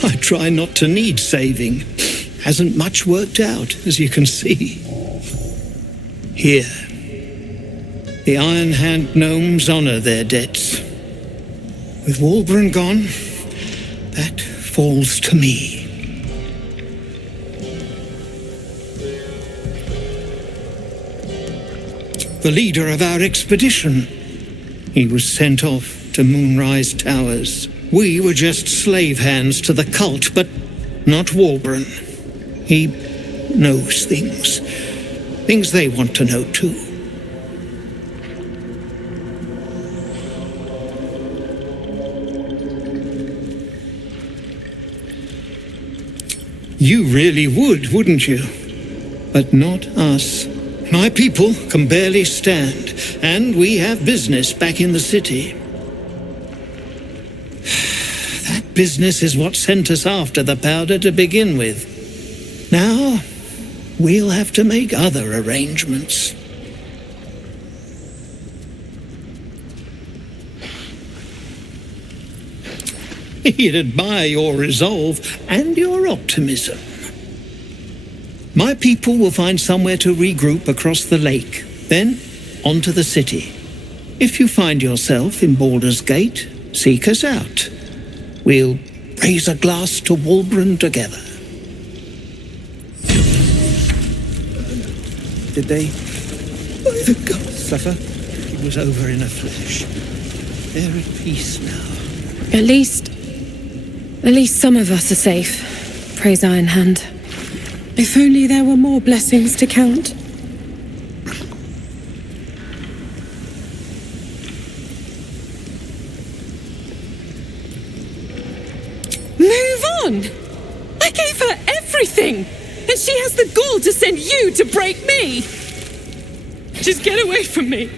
I try not to need saving. Hasn't much worked out, as you can see. Here. The Iron Hand gnomes honor their debts. With Walburn gone, that falls to me. The leader of our expedition. he was sent off to Moonrise Towers. We were just slave hands to the cult, but not Walbran. He knows things. Things they want to know too. You really would, wouldn't you? But not us. My people can barely stand, and we have business back in the city. That business is what sent us after the powder to begin with. Now, we'll have to make other arrangements. He'd admire your resolve and your optimism. My people will find somewhere to regroup across the lake, then on to the city. If you find yourself in Baldur's Gate, seek us out. We'll raise a glass to Walbran together. Did they, by the gods, suffer? It was over in a flash. They're at peace now. At least some of us are safe. Praise Iron Hand. If only there were more blessings to count. Move on! I gave her everything! And she has the gall to send you to break me! Just get away from me!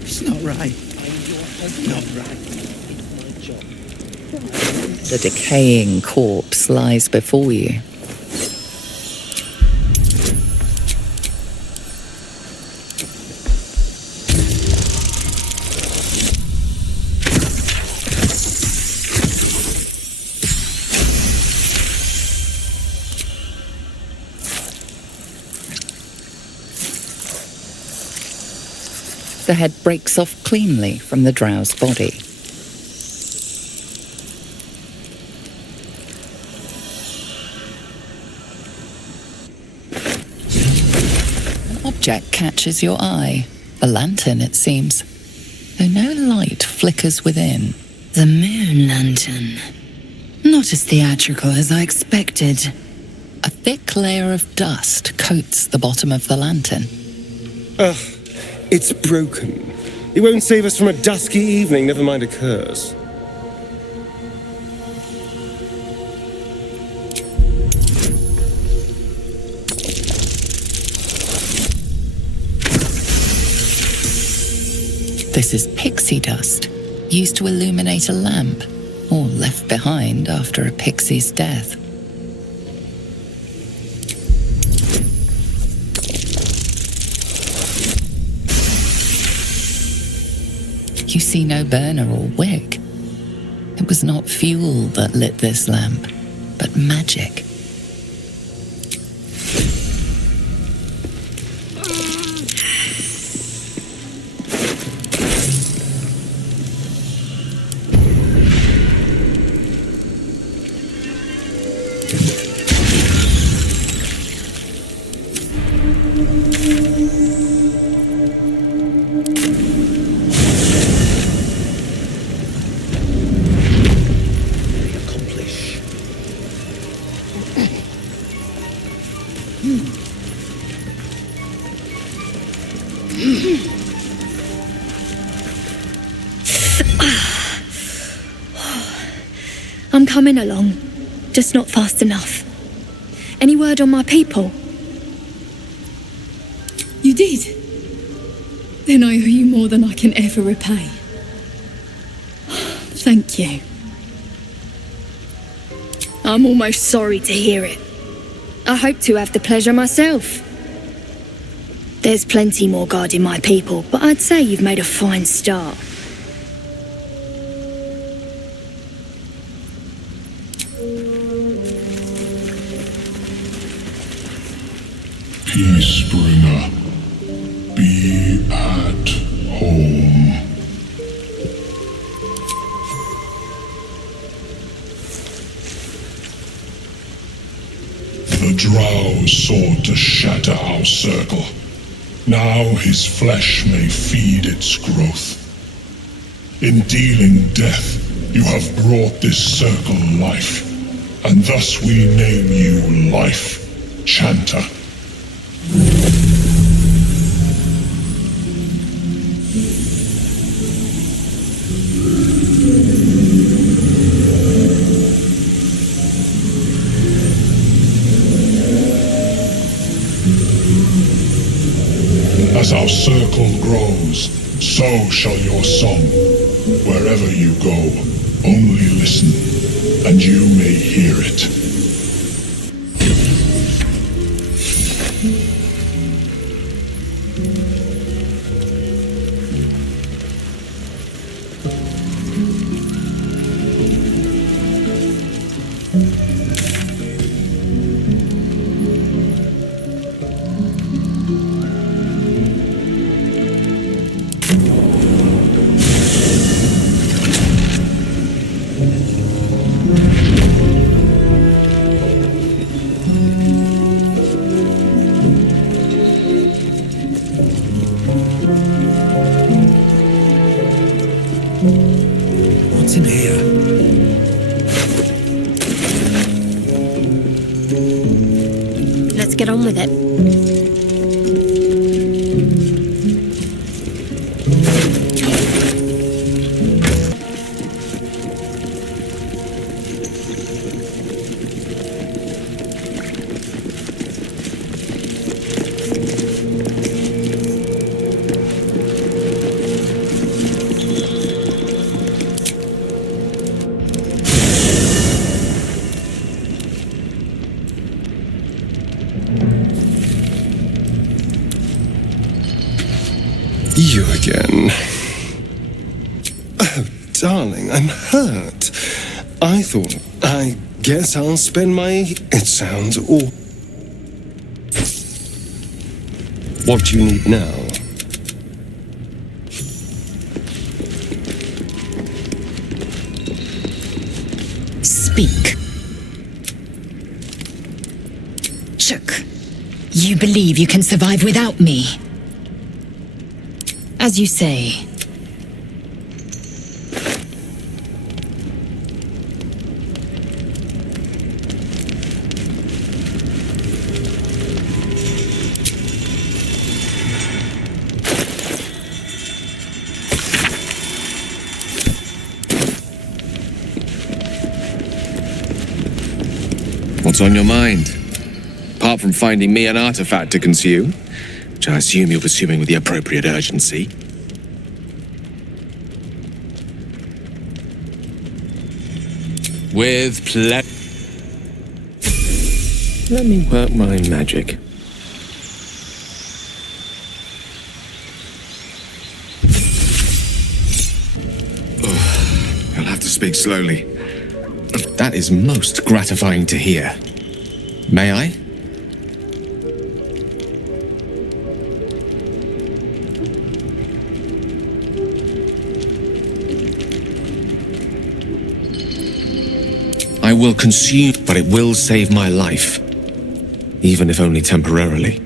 It's not right. Not right. The decaying corpse lies before you. The head breaks off cleanly from the drow's body. An object catches your eye. A lantern, it seems, though no light flickers within. The moon lantern. Not as theatrical as I expected. A thick layer of dust coats the bottom of the lantern. Ugh. It's broken. It won't save us from a dusky evening, never mind a curse. This is pixie dust, used to illuminate a lamp, or left behind after a pixie's death. You see no burner or wick. It was not fuel that lit this lamp, but magic. I'm coming along, just not fast enough. Any word on my people? You did? Then I owe you more than I can ever repay. Thank you. I'm almost sorry to hear it. I hope to have the pleasure myself. There's plenty more guarding my people, but I'd say you've made a fine start. Peacebringer, be at home. Shatterhouse circle. Now his flesh may feed its growth. In dealing death, you have brought this circle life, and thus we name you Life Chanter. As our circle grows, so shall your song. Wherever you go, only listen, and you may hear it. What's in here? Let's get on with it. You again. Oh, darling, I'm hurt. I guess I'll spend my... It sounds awful. What do you need now? Speak. Chook, you believe you can survive without me? As you say. What's on your mind? Apart from finding me an artifact to consume, which I assume you're pursuing with the appropriate urgency. With pleasure. Let me work my magic. You'll have to speak slowly. That is most gratifying to hear. May I? I will consume, but it will save my life, even if only temporarily.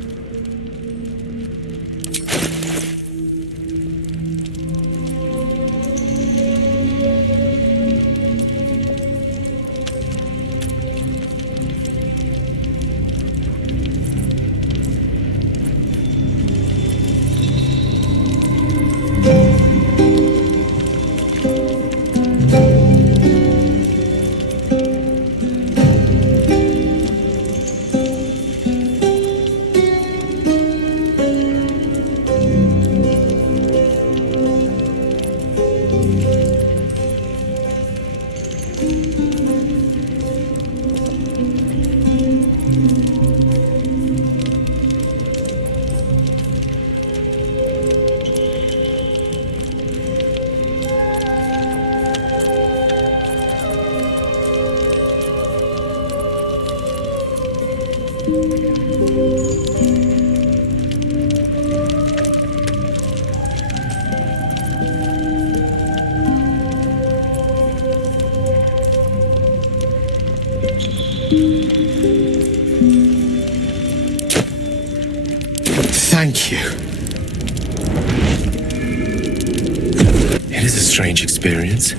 It is a strange experience.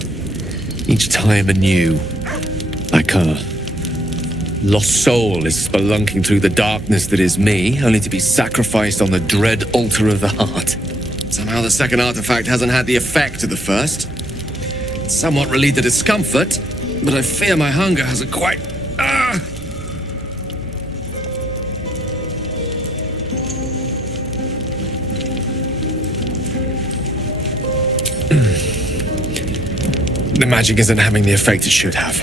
Each time anew. Like a lost soul is spelunking through the darkness that is me, only to be sacrificed on the dread altar of the heart. Somehow the second artifact hasn't had the effect of the first. It's somewhat relieved the discomfort, but I fear my hunger hasn't quite... The magic isn't having the effect it should have.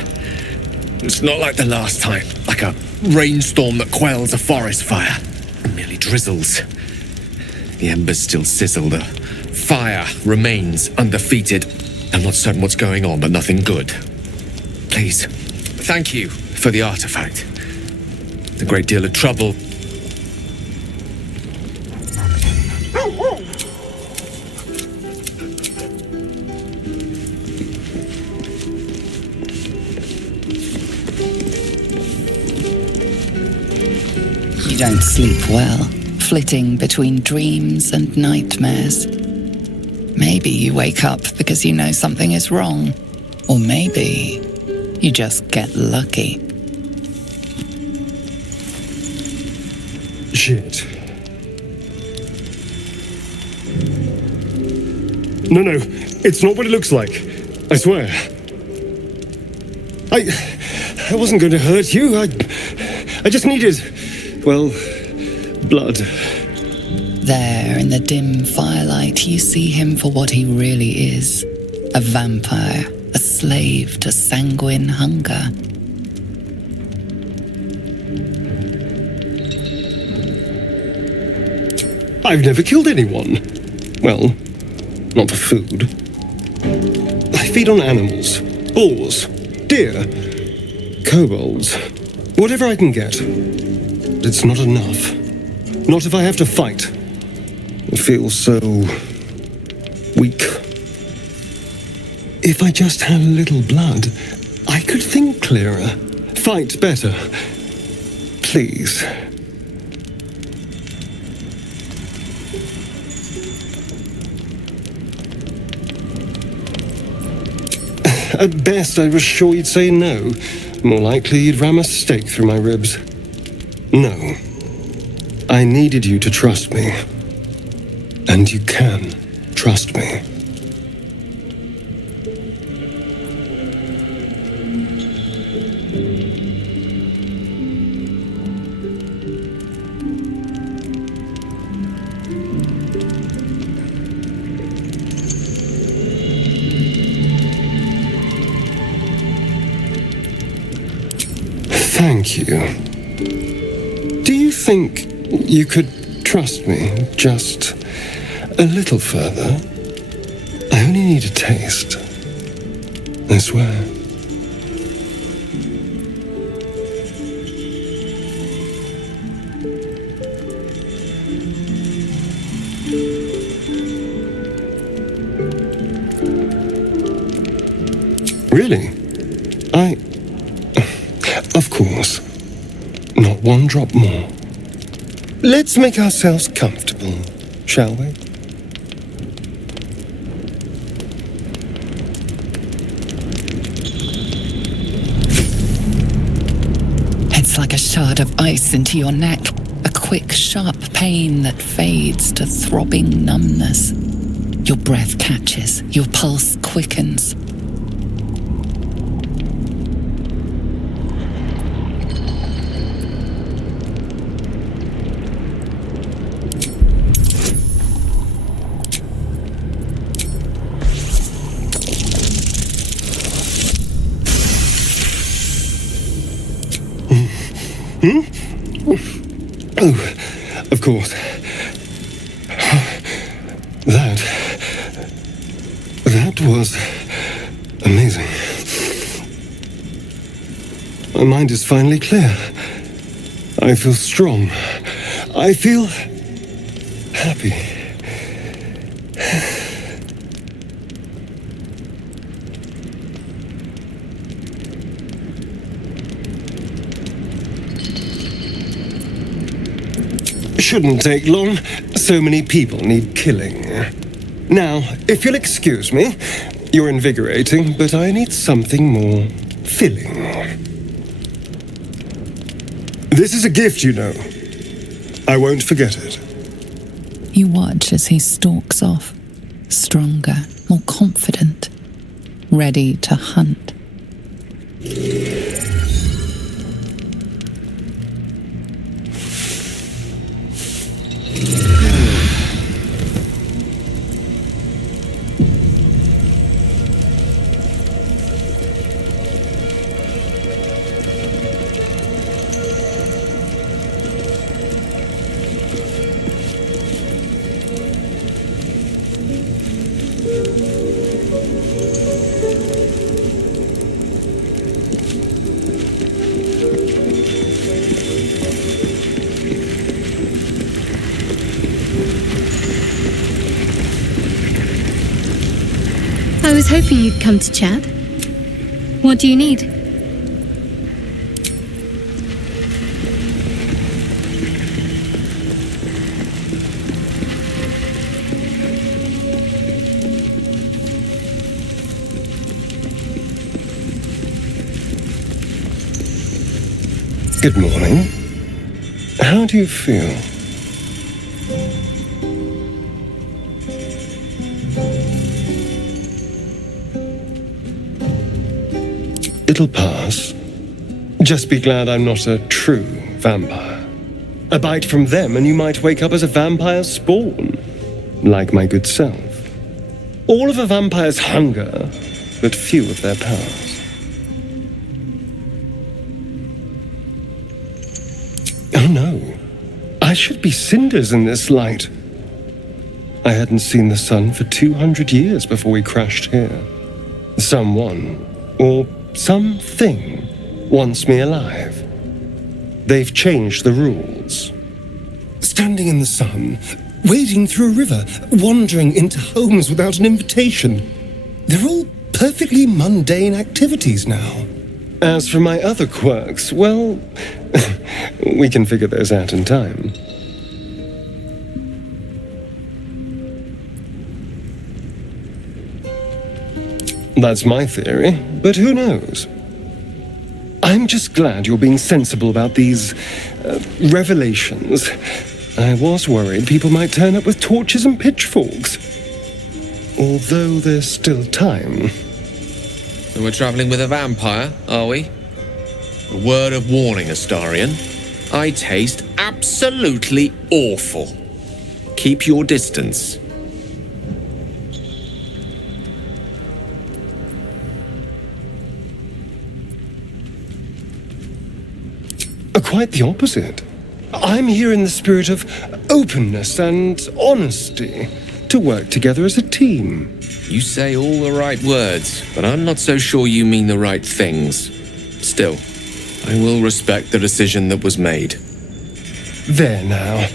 It's not like the last time, like a rainstorm that quells a forest fire. It merely drizzles. The embers still sizzle, the fire remains undefeated. I'm not certain what's going on, but nothing good. Please, thank you for the artifact. It's a great deal of trouble. You don't sleep well, flitting between dreams and nightmares. Maybe you wake up because you know something is wrong. Or maybe you just get lucky. Shit. No, it's not what it looks like. I swear. I wasn't going to hurt you. I just needed, well, blood. There, in the dim firelight, you see him for what he really is. A vampire, a slave to sanguine hunger. I've never killed anyone. Well, not for food. I feed on animals. Boars. Deer. Kobolds. Whatever I can get. But it's not enough. Not if I have to fight. It feels so... weak. If I just had a little blood, I could think clearer. Fight better. Please. At best, I was sure you'd say no. More likely, you'd ram a stake through my ribs. No. I needed you to trust me. And you can trust me. Thank you. Do you think you could trust me just a little further? I only need a taste. I swear. Really? Of course. Not one drop more. Let's make ourselves comfortable, shall we? It's like a shard of ice into your neck. A quick, sharp pain that fades to throbbing numbness. Your breath catches. Your pulse quickens. Oh, of course. That was amazing. My mind is finally clear. I feel strong. I feel happy. Shouldn't take long. So many people need killing. Now, if you'll excuse me, you're invigorating, but I need something more filling. This is a gift, you know. I won't forget it. You watch as he stalks off, stronger, more confident, ready to hunt. I was hoping you'd come to chat. What do you need? Good morning. How do you feel? It'll pass. Just be glad I'm not a true vampire. A bite from them and you might wake up as a vampire spawn, like my good self. All of a vampire's hunger, but few of their powers. Oh no, I should be cinders in this light. I hadn't seen the sun for 200 years before we crashed here. Someone, or something, wants me alive. They've changed the rules. Standing in the sun, wading through a river, wandering into homes without an invitation. They're all perfectly mundane activities now. As for my other quirks, well, we can figure those out in time. That's my theory, but who knows? I'm just glad you're being sensible about these revelations. I was worried people might turn up with torches and pitchforks. Although there's still time. And we're traveling with a vampire, are we? A word of warning, Astarion. I taste absolutely awful. Keep your distance. Quite the opposite. I'm here in the spirit of openness and honesty to work together as a team. You say all the right words, but I'm not so sure you mean the right things. Still, I will respect the decision that was made. There now.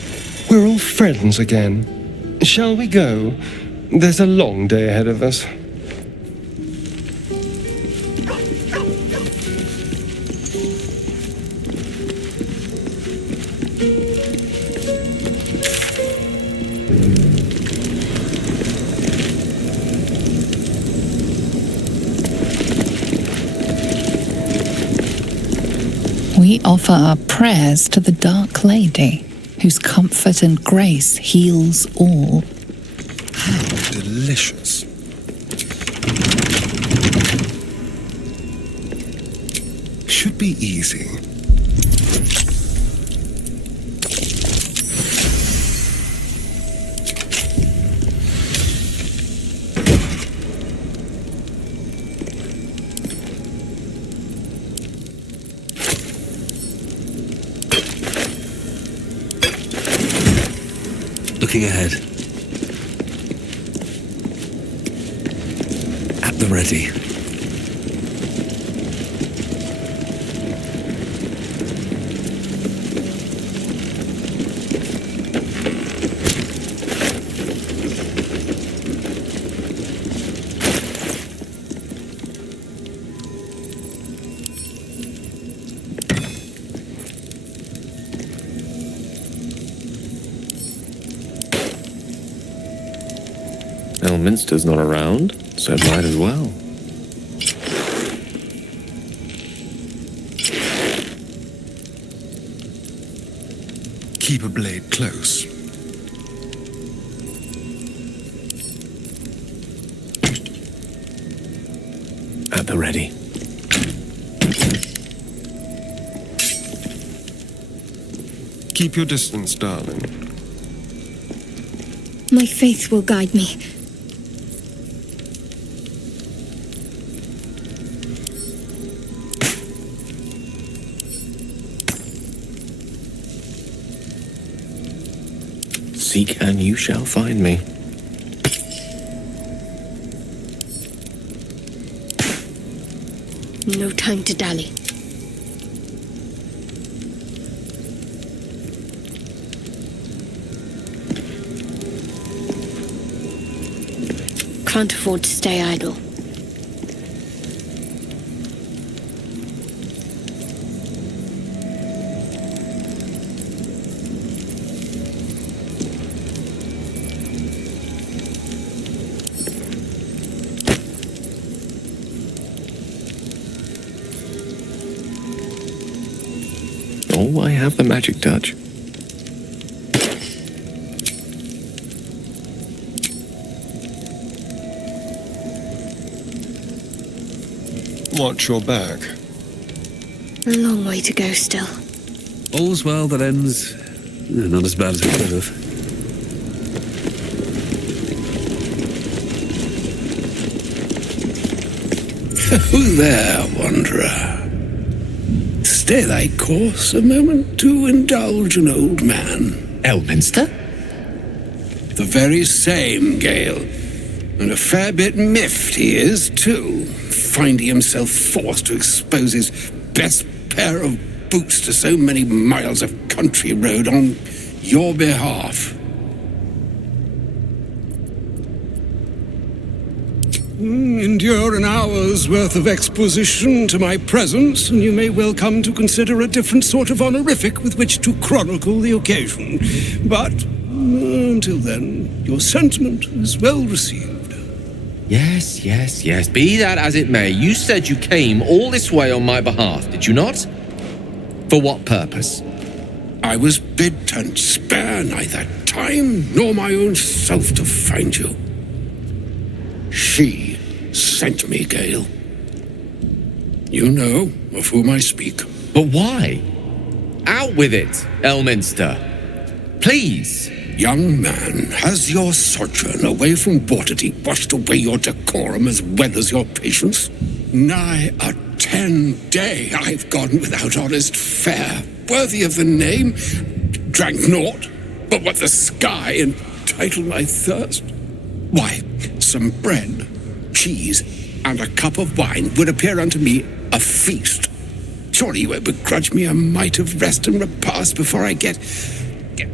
We're all friends again. Shall we go? There's a long day ahead of us. We offer our prayers to the Dark Lady, whose comfort and grace heals all. How delicious. Should be easy. Looking ahead. At the ready. Elminster's not around, so it might as well. Keep a blade close. At the ready. Keep your distance, darling. My faith will guide me. Seek and you shall find me. No time to dally. Can't afford to stay idle. Oh, I have the magic touch. Watch your back. A long way to go still. All's well that ends not as bad as it could have. Who there, wanderer? Stay thy course a moment to indulge an old man. Elminster? The very same, Gale. And a fair bit miffed he is, too, finding himself forced to expose his best pair of boots to so many miles of country road on your behalf. Endure an hour's worth of exposition to my presence, and you may well come to consider a different sort of honorific with which to chronicle the occasion. But until then, your sentiment is well received. Yes. Be that as it may, you said you came all this way on my behalf, did you not? For what purpose? I was bid to spare neither time nor my own self to find you. She sent me, Gale. You know of whom I speak. But why? Out with it, Elminster. Please. Young man, has your sojourn away from Waterdeep washed away your decorum as well as your patience? Nigh a 10-day I've gone without honest fare, worthy of the name. Drank naught but what the sky entitled my thirst. Why, some bread, cheese, and a cup of wine would appear unto me a feast. Surely you won't begrudge me a mite of rest and repast before I get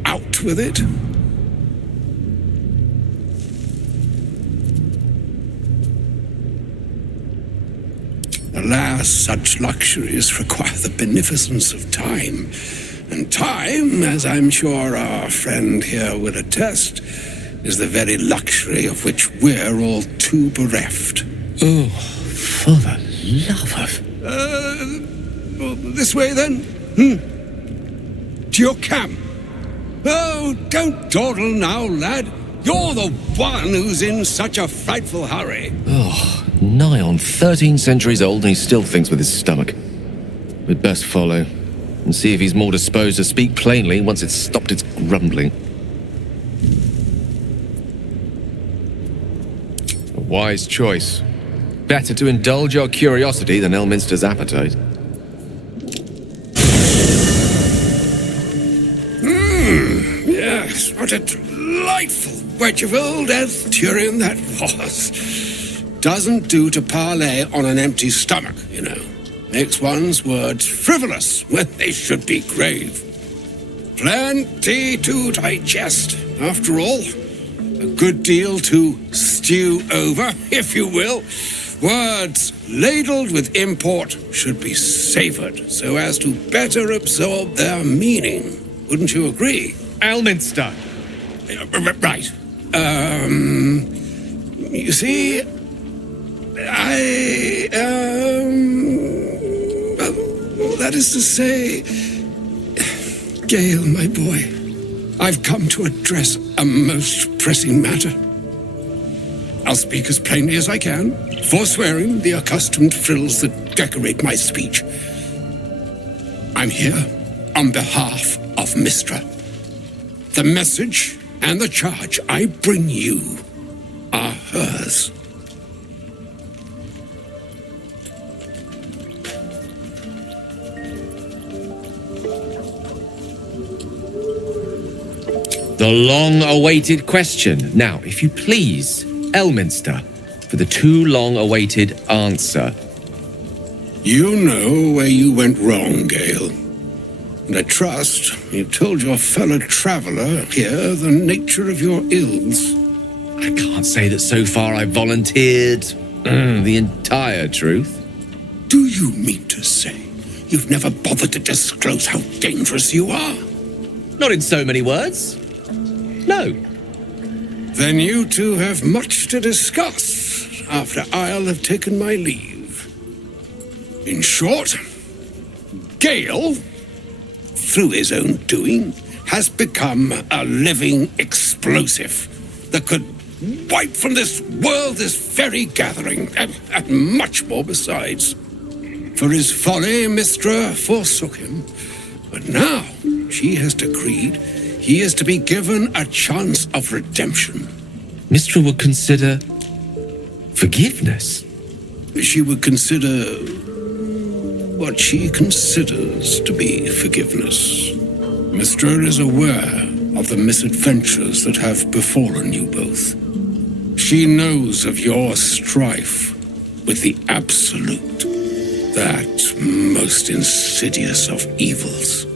out with it. Alas, such luxuries require the beneficence of time. And time, as I'm sure our friend here will attest, is the very luxury of which we're all too bereft. Oh, for the love of... This way then? To your camp. Oh, don't dawdle now, lad. You're the one who's in such a frightful hurry. Oh, nigh on 13 centuries old and he still thinks with his stomach. We'd best follow and see if he's more disposed to speak plainly once it's stopped its grumbling. A wise choice. Better to indulge your curiosity than Elminster's appetite. Yes, what a delightful wedge of old Arthurian that was. Doesn't do to parley on an empty stomach, you know. Makes one's words frivolous when they should be grave. Plenty to digest, after all. A good deal to stew over, if you will. Words ladled with import should be savoured so as to better absorb their meaning. Wouldn't you agree? Elminster! Right. You see, that is to say, Gale, my boy, I've come to address a most pressing matter. I'll speak as plainly as I can, forswearing the accustomed frills that decorate my speech. I'm here on behalf of Mistra. The message and the charge I bring you are hers. The long-awaited question. Now, if you please, Elminster, for the too long-awaited answer. You know where you went wrong, Gale. And I trust you told your fellow traveler here the nature of your ills. I can't say that so far I've volunteered the entire truth. Do you mean to say you've never bothered to disclose how dangerous you are? Not in so many words. No. Then you two have much to discuss after I'll have taken my leave. In short, Gale, through his own doing, has become a living explosive that could wipe from this world this very gathering, and much more besides. For his folly, Mistra forsook him, but now she has decreed he is to be given a chance of redemption. Mistra would consider forgiveness. She would consider what she considers to be forgiveness. Mistra is aware of the misadventures that have befallen you both. She knows of your strife with the Absolute, that most insidious of evils.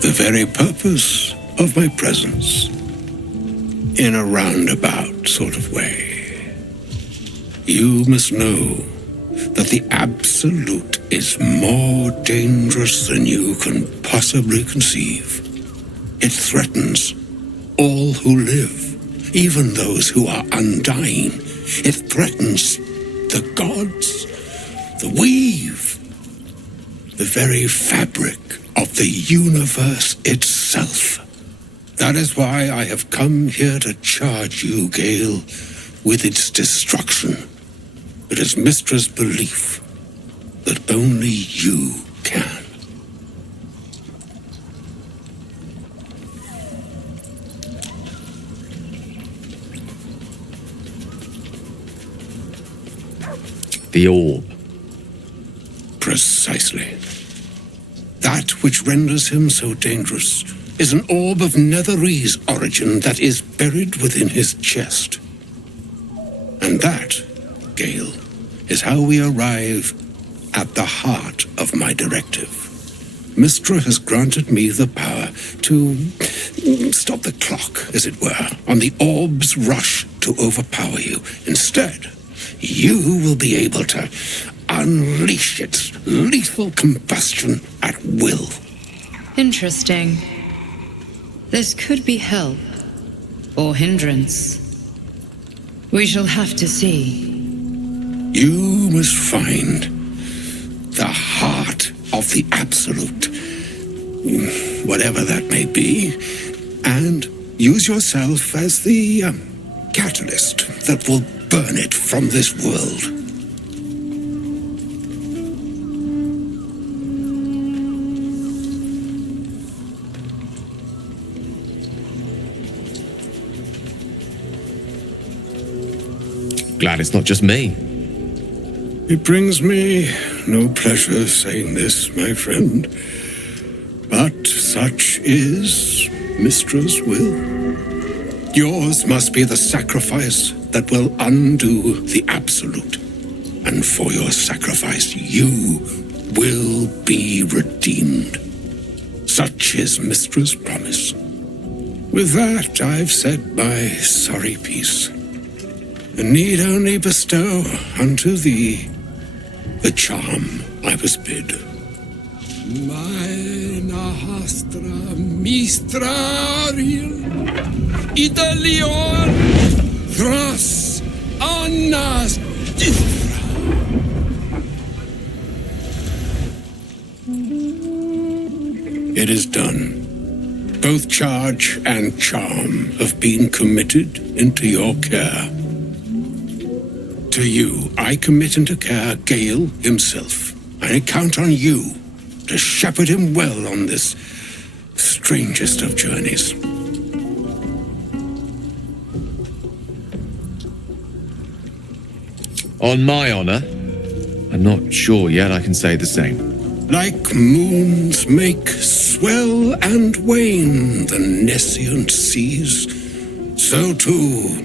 The very purpose of my presence, in a roundabout sort of way. You must know that the Absolute is more dangerous than you can possibly conceive. It threatens all who live, even those who are undying. It threatens the gods, the weave, the very fabric of the universe itself. That is why I have come here to charge you, Gale, with its destruction. It is Mistra's belief that only you can. The orb. Precisely. That which renders him so dangerous is an orb of Netherese origin that is buried within his chest. And that, Gale, is how we arrive at the heart of my directive. Mistra has granted me the power to stop the clock, as it were, on the orb's rush to overpower you. Instead, you will be able to unleash its lethal combustion at will. Interesting. This could be help or hindrance. We shall have to see. You must find the heart of the Absolute, whatever that may be, and use yourself as the catalyst that will burn it from this world. Glad it's not just me. It brings me no pleasure saying this, my friend, but such is Mistra's will. Yours must be the sacrifice that will undo the Absolute, and for your sacrifice you will be redeemed. Such is Mistra's promise. With that, I've said my sorry piece, and need only bestow unto thee the charm I was bid. Meine hastra mistrarium Italion thras annas dithra. It is done. Both charge and charm have been committed into your care. To you, I commit into care Gale himself. I count on you to shepherd him well on this strangest of journeys. On my honor, I'm not sure yet I can say the same. Like moons make swell and wane the nescient seas, so too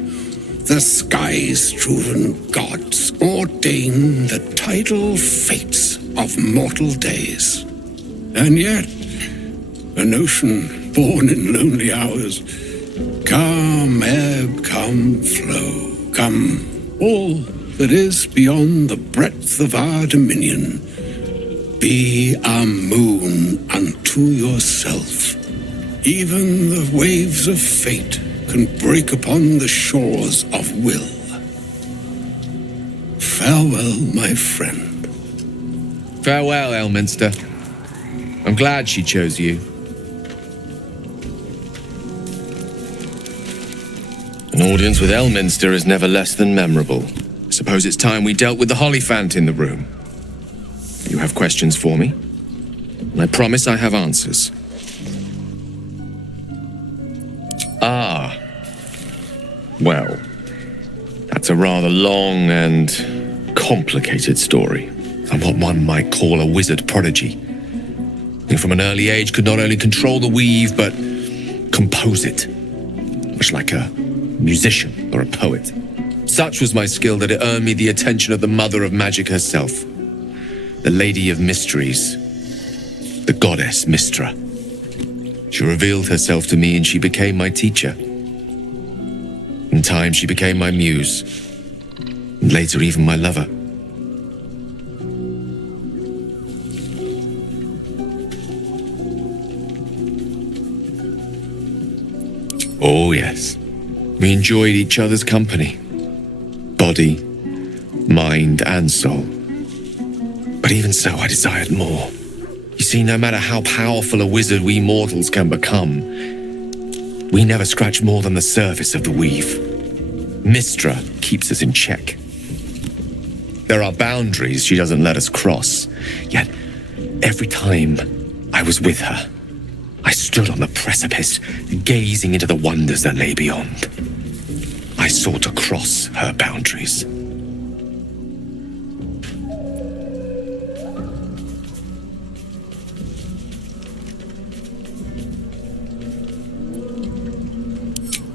the sky-strewn gods ordain the tidal fates of mortal days. And yet, an ocean born in lonely hours, come ebb, come flow, come all that is beyond the breadth of our dominion. Be a moon unto yourself. Even the waves of fate can break upon the shores of will. Farewell, my friend. Farewell, Elminster. I'm glad she chose you. An audience with Elminster is never less than memorable. I suppose it's time we dealt with the Hollyphant in the room. You have questions for me, and I promise I have answers. Ah. Well, that's a rather long and complicated story. I'm what one might call a wizard prodigy, who from an early age could not only control the weave, but compose it, much like a musician or a poet. Such was my skill that it earned me the attention of the mother of magic herself, the Lady of Mysteries, the goddess Mystra. She revealed herself to me and she became my teacher. In time, she became my muse, and later even my lover. Oh yes, we enjoyed each other's company, body, mind, and soul. But even so, I desired more. You see, no matter how powerful a wizard we mortals can become, we never scratch more than the surface of the weave. Mystra keeps us in check. There are boundaries she doesn't let us cross, yet every time I was with her, I stood on the precipice, gazing into the wonders that lay beyond. I sought to cross her boundaries.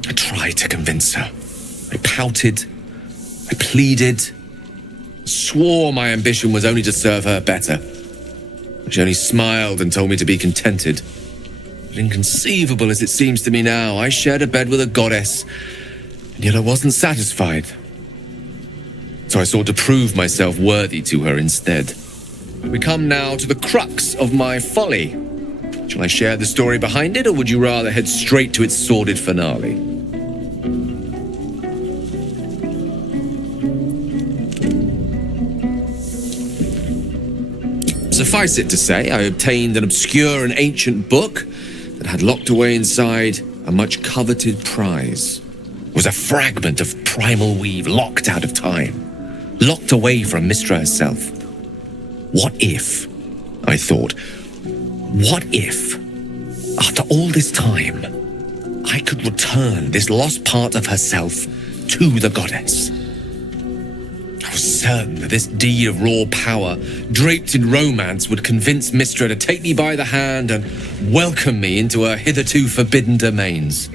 I tried to convince her. I pouted, I pleaded, swore my ambition was only to serve her better. She only smiled and told me to be contented. But inconceivable as it seems to me now, I shared a bed with a goddess, and yet I wasn't satisfied. So I sought to prove myself worthy to her instead. We come now to the crux of my folly. Shall I share the story behind it, or would you rather head straight to its sordid finale? Suffice it to say, I obtained an obscure and ancient book that had locked away inside a much coveted prize. It was a fragment of primal weave locked out of time, locked away from Mystra herself. What if, I thought, what if, after all this time, I could return this lost part of herself to the goddess? I was certain that this deed of raw power, draped in romance, would convince Mystra to take me by the hand and welcome me into her hitherto forbidden domains.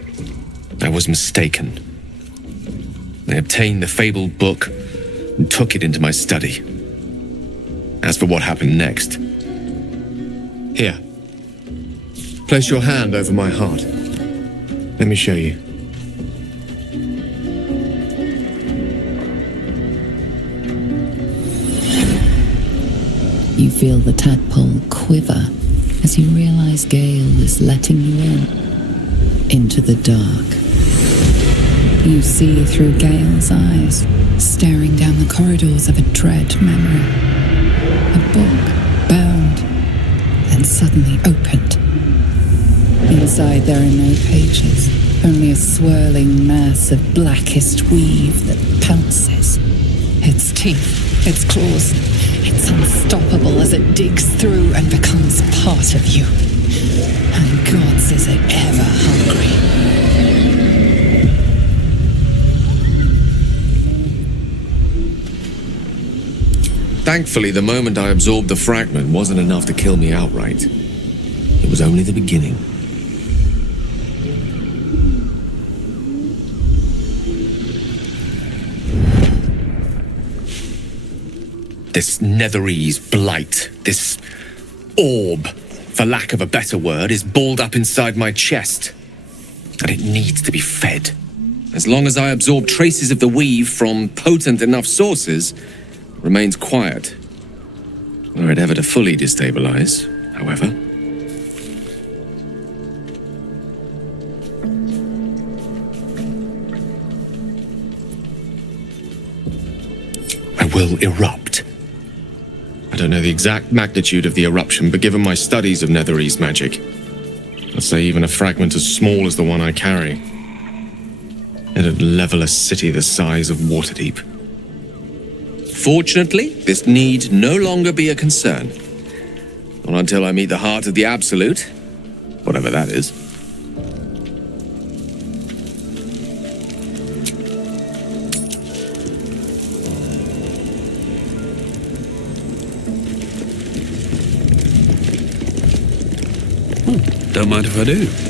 I was mistaken. I obtained the fabled book and took it into my study. As for what happened next, here. Place your hand over my heart. Let me show you. You feel the tadpole quiver as you realize Gale is letting you into the dark. You see through Gale's eyes, staring down the corridors of a dread memory. A book, bound, and suddenly opened. Inside there are no pages, only a swirling mass of blackest weave that pounces. Its teeth, its claws, it's unstoppable as it digs through and becomes part of you. And gods, is it ever hungry. Thankfully, the moment I absorbed the fragment wasn't enough to kill me outright. It was only the beginning. This Netherese blight, this orb, for lack of a better word, is balled up inside my chest. And it needs to be fed. As long as I absorb traces of the weave from potent enough sources, it remains quiet. Were it ever to fully destabilize, however. I will erupt. I don't know the exact magnitude of the eruption, but given my studies of Netherese magic, I'd say even a fragment as small as the one I carry, it'd level a city the size of Waterdeep. Fortunately, this need no longer be a concern. Not until I meet the heart of the Absolute, whatever that is. Don't mind if I do.